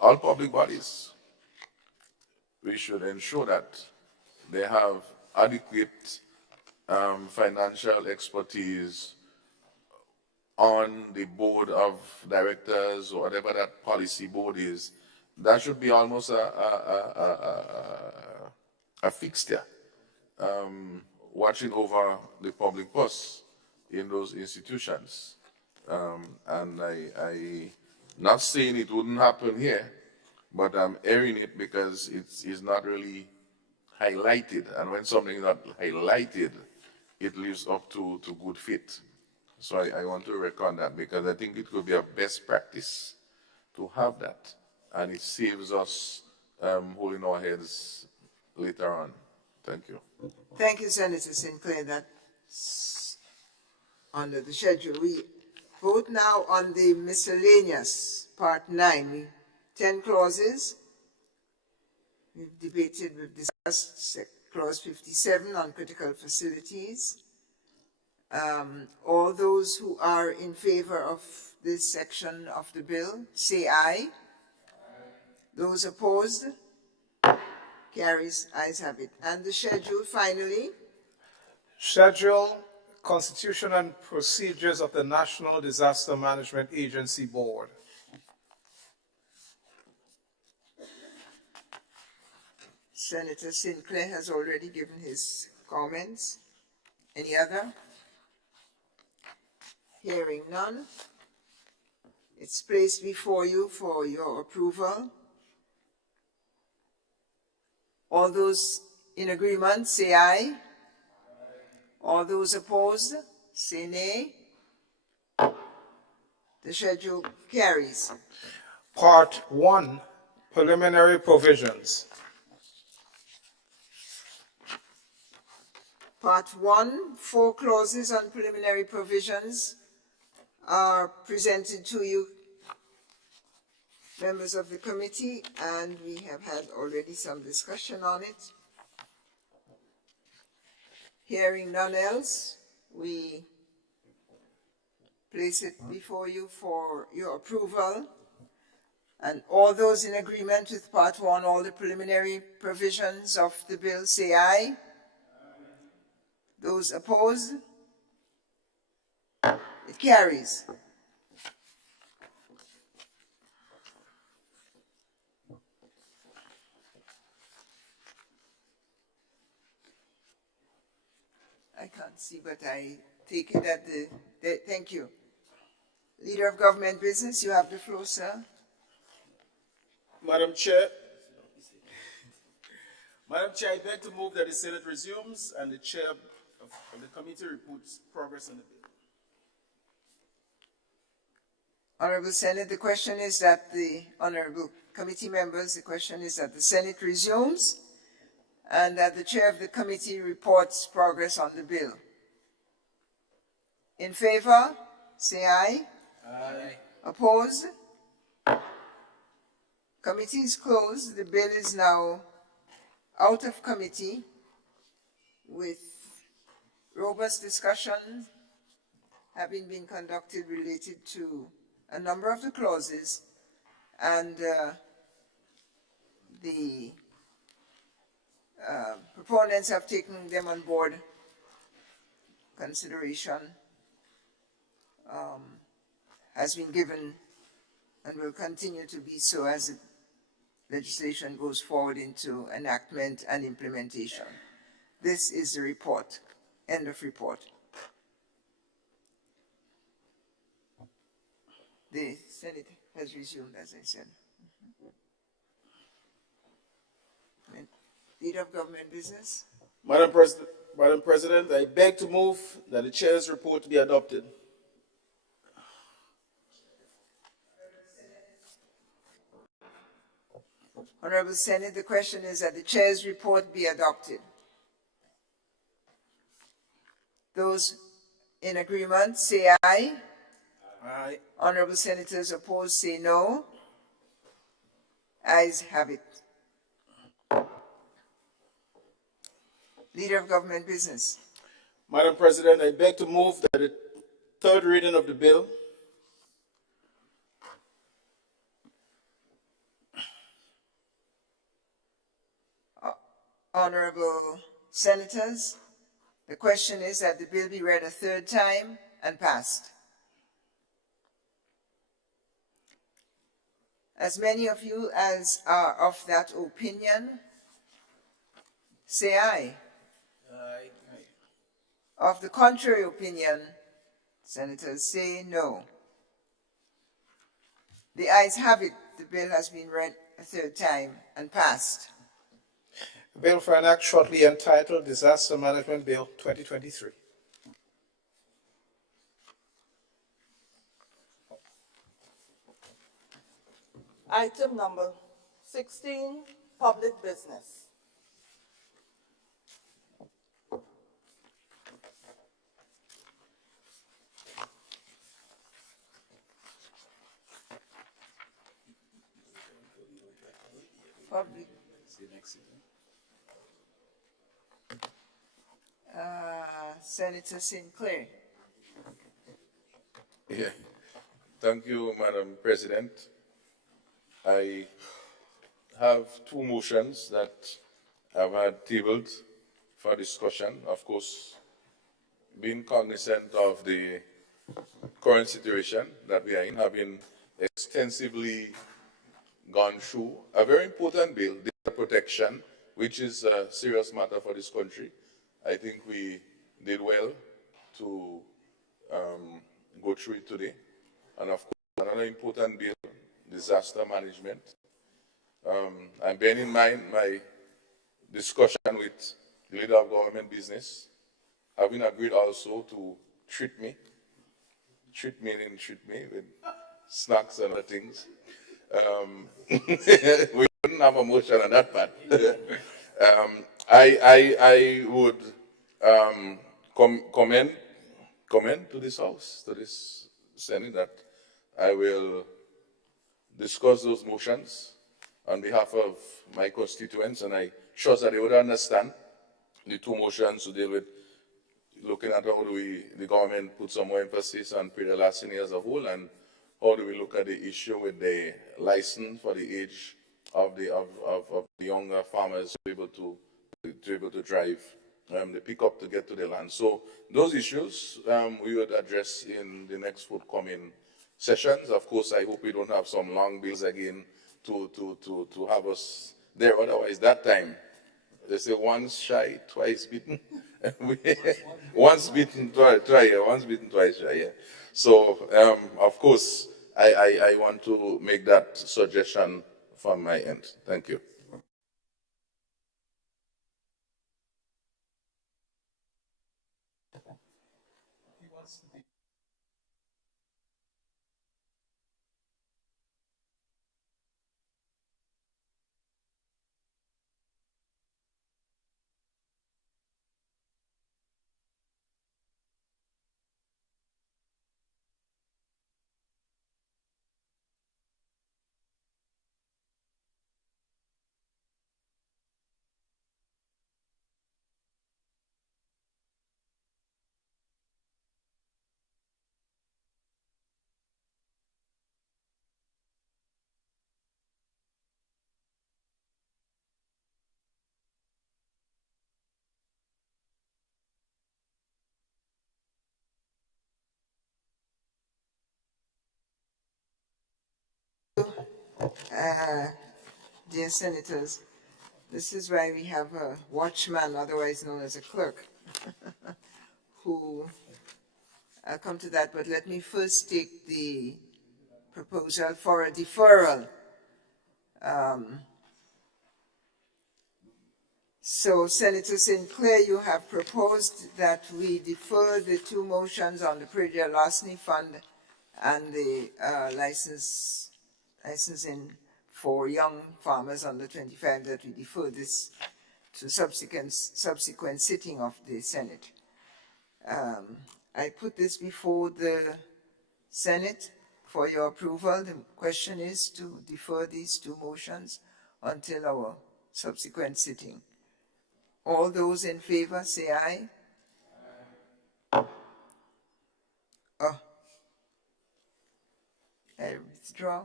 all public bodies, we should ensure that they have adequate financial expertise on the board of directors or whatever that policy board is. That should be almost a fixture, watching over the public purse in those institutions. And I not saying it wouldn't happen here, but I'm airing it because it's not really highlighted. And when something is not highlighted, it lives up to good fit. So I want to record that because I think it could be a best practice to have that. And it saves us holding our heads later on. Thank you. Thank you, Senator Sinclair. That's under the schedule. We vote now on the miscellaneous, part 9. 10 clauses. We've debated, we've discussed clause 57 on critical facilities. All those who are in favor of this section of the bill, say aye. Those opposed? Carries, ayes have it. And the schedule finally. Schedule, Constitution and Procedures of the National Disaster Management Agency Board. Senator Sinclair has already given his comments. Any other? Hearing none. It's placed before you for your approval. All those in agreement, say aye. All those opposed, say nay. The schedule carries. Part 1, Preliminary Provisions. Part 1, 4 clauses on preliminary provisions are presented to you, members of the committee, and we have had already some discussion on it. Hearing none else, we place it before you for your approval. And all those in agreement with Part 1, all the preliminary provisions of the bill, say aye. Those opposed? It carries. I can't see, but I take it that thank you. Leader of Government Business, you have the floor, sir. Madam Chair, I beg to move that the Senate resumes and the Chair of the committee reports progress on the bill. Honorable Senate, the question is that the honorable committee members, the question is that the Senate resumes and that the chair of the committee reports progress on the bill. In favor, say aye. Aye. Opposed? Committee is closed. The bill is now out of committee with robust discussion having been conducted related to a number of the clauses, and the proponents have taken them on board consideration has been given and will continue to be so as the legislation goes forward into enactment and implementation. This is the report. End of report. The Senate has resumed, as I said. Leader of Government Business. Madam President, I beg to move that the Chair's report be adopted. Honorable Senate, the question is that the Chair's report be adopted. Those in agreement, say aye. Aye. Honorable Senators opposed, say no. Ayes have it. Leader of Government Business. Madam President, I beg to move that the third reading of the bill Honorable Senators, the question is that the bill be read a third time and passed. As many of you as are of that opinion, say aye. Aye. Of the contrary opinion, Senators say no. The ayes have it. The bill has been read a third time and passed. A bill for an act shortly entitled Disaster Management Bill 2023. Item number 16, public business. Public. Senator Sinclair. Yeah. Thank you, Madam President. I have two motions that I've had tabled for discussion. Of course, being cognizant of the current situation that we are in, having extensively gone through a very important bill, data protection, which is a serious matter for this country. I think we did well to go through it today. And of course, another important bill, disaster management. I'm bearing in mind my discussion with the leader of government business, having agreed also to treat me with snacks and other things. We wouldn't have a motion on that part. I would comment to this House, to this Senate, that I will discuss those motions on behalf of my constituents, and I trust that they would understand the two motions to deal with looking at how do the government put some more emphasis on pre-last senior as a whole, and how do we look at the issue with the license for the age of the younger farmers to be able to drive the pickup to get to the land. So those issues we would address in the next forthcoming sessions. Of course, I hope we don't have some long bills again to have us there. Otherwise, that time, they say once shy, twice beaten. Once bitten, once bitten, twice shy. Yeah. So, of course, I want to make that suggestion from my end. Thank you. Dear Senators, this is why we have a watchman, otherwise known as a clerk, who I'll come to that, but let me first take the proposal for a deferral. So, Senator Sinclair, you have proposed that we defer the two motions on the Predial Larceny Fund and the licensing for young farmers under 25, that we defer this to subsequent sitting of the Senate. I put this before the Senate for your approval. The question is to defer these two motions until our subsequent sitting. All those in favor say aye. Oh. I withdraw.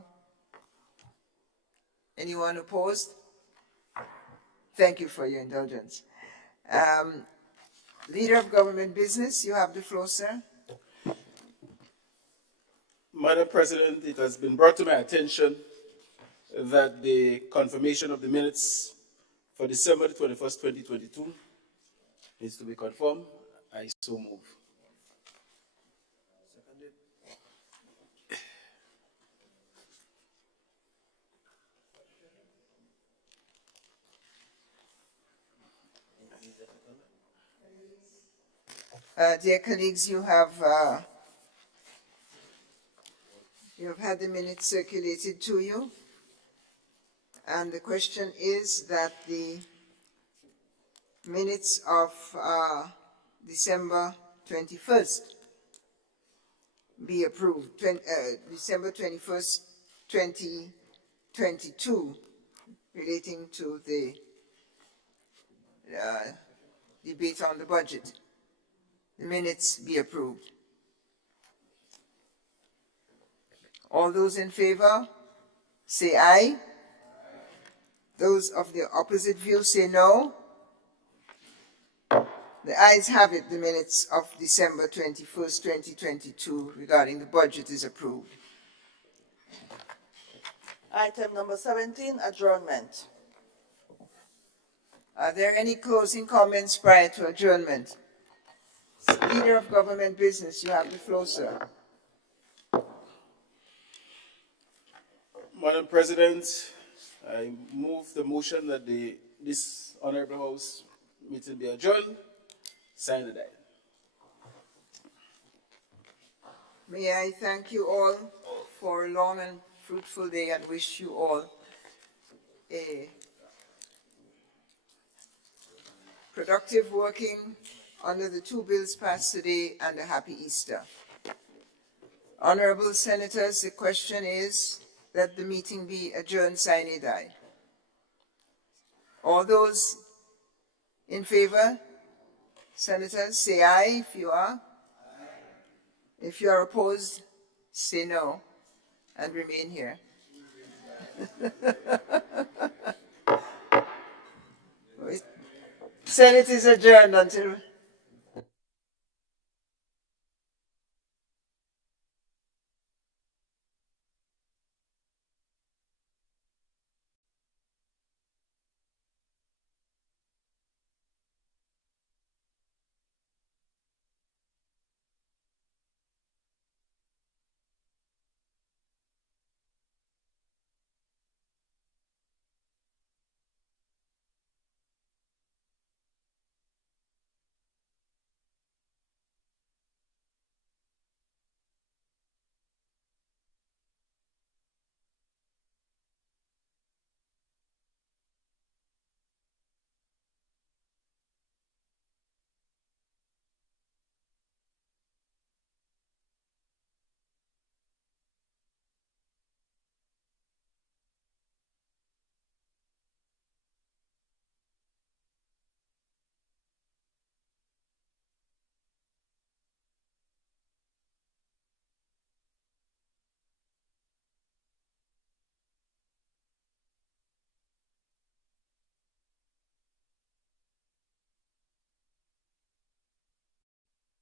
Anyone opposed? Thank you for your indulgence. Leader of Government Business, you have the floor, sir. Madam President, it has been brought to my attention that the confirmation of the minutes for December 21st, 2022 needs to be confirmed. I so move. Dear colleagues, you have had the minutes circulated to you. And the question is that the minutes of December 21st be approved, December 21st, 2022, relating to the debate on the budget. The minutes be approved. All those in favor, say aye. Those of the opposite view say no. The ayes have it. The minutes of December 21st, 2022 regarding the budget is approved. Item number 17, adjournment. Are there any closing comments prior to adjournment? Leader of Government Business, you have the floor, sir. Madam President, I move the motion that this Honorable House meeting be adjourned. Sign the die. May I thank you all for a long and fruitful day and wish you all a productive working under the two bills passed today and a happy Easter. Honorable Senators, the question is that the meeting be adjourned sine die. All those in favor, Senators, say aye if you are. If you are opposed, say no and remain here. Senate is adjourned until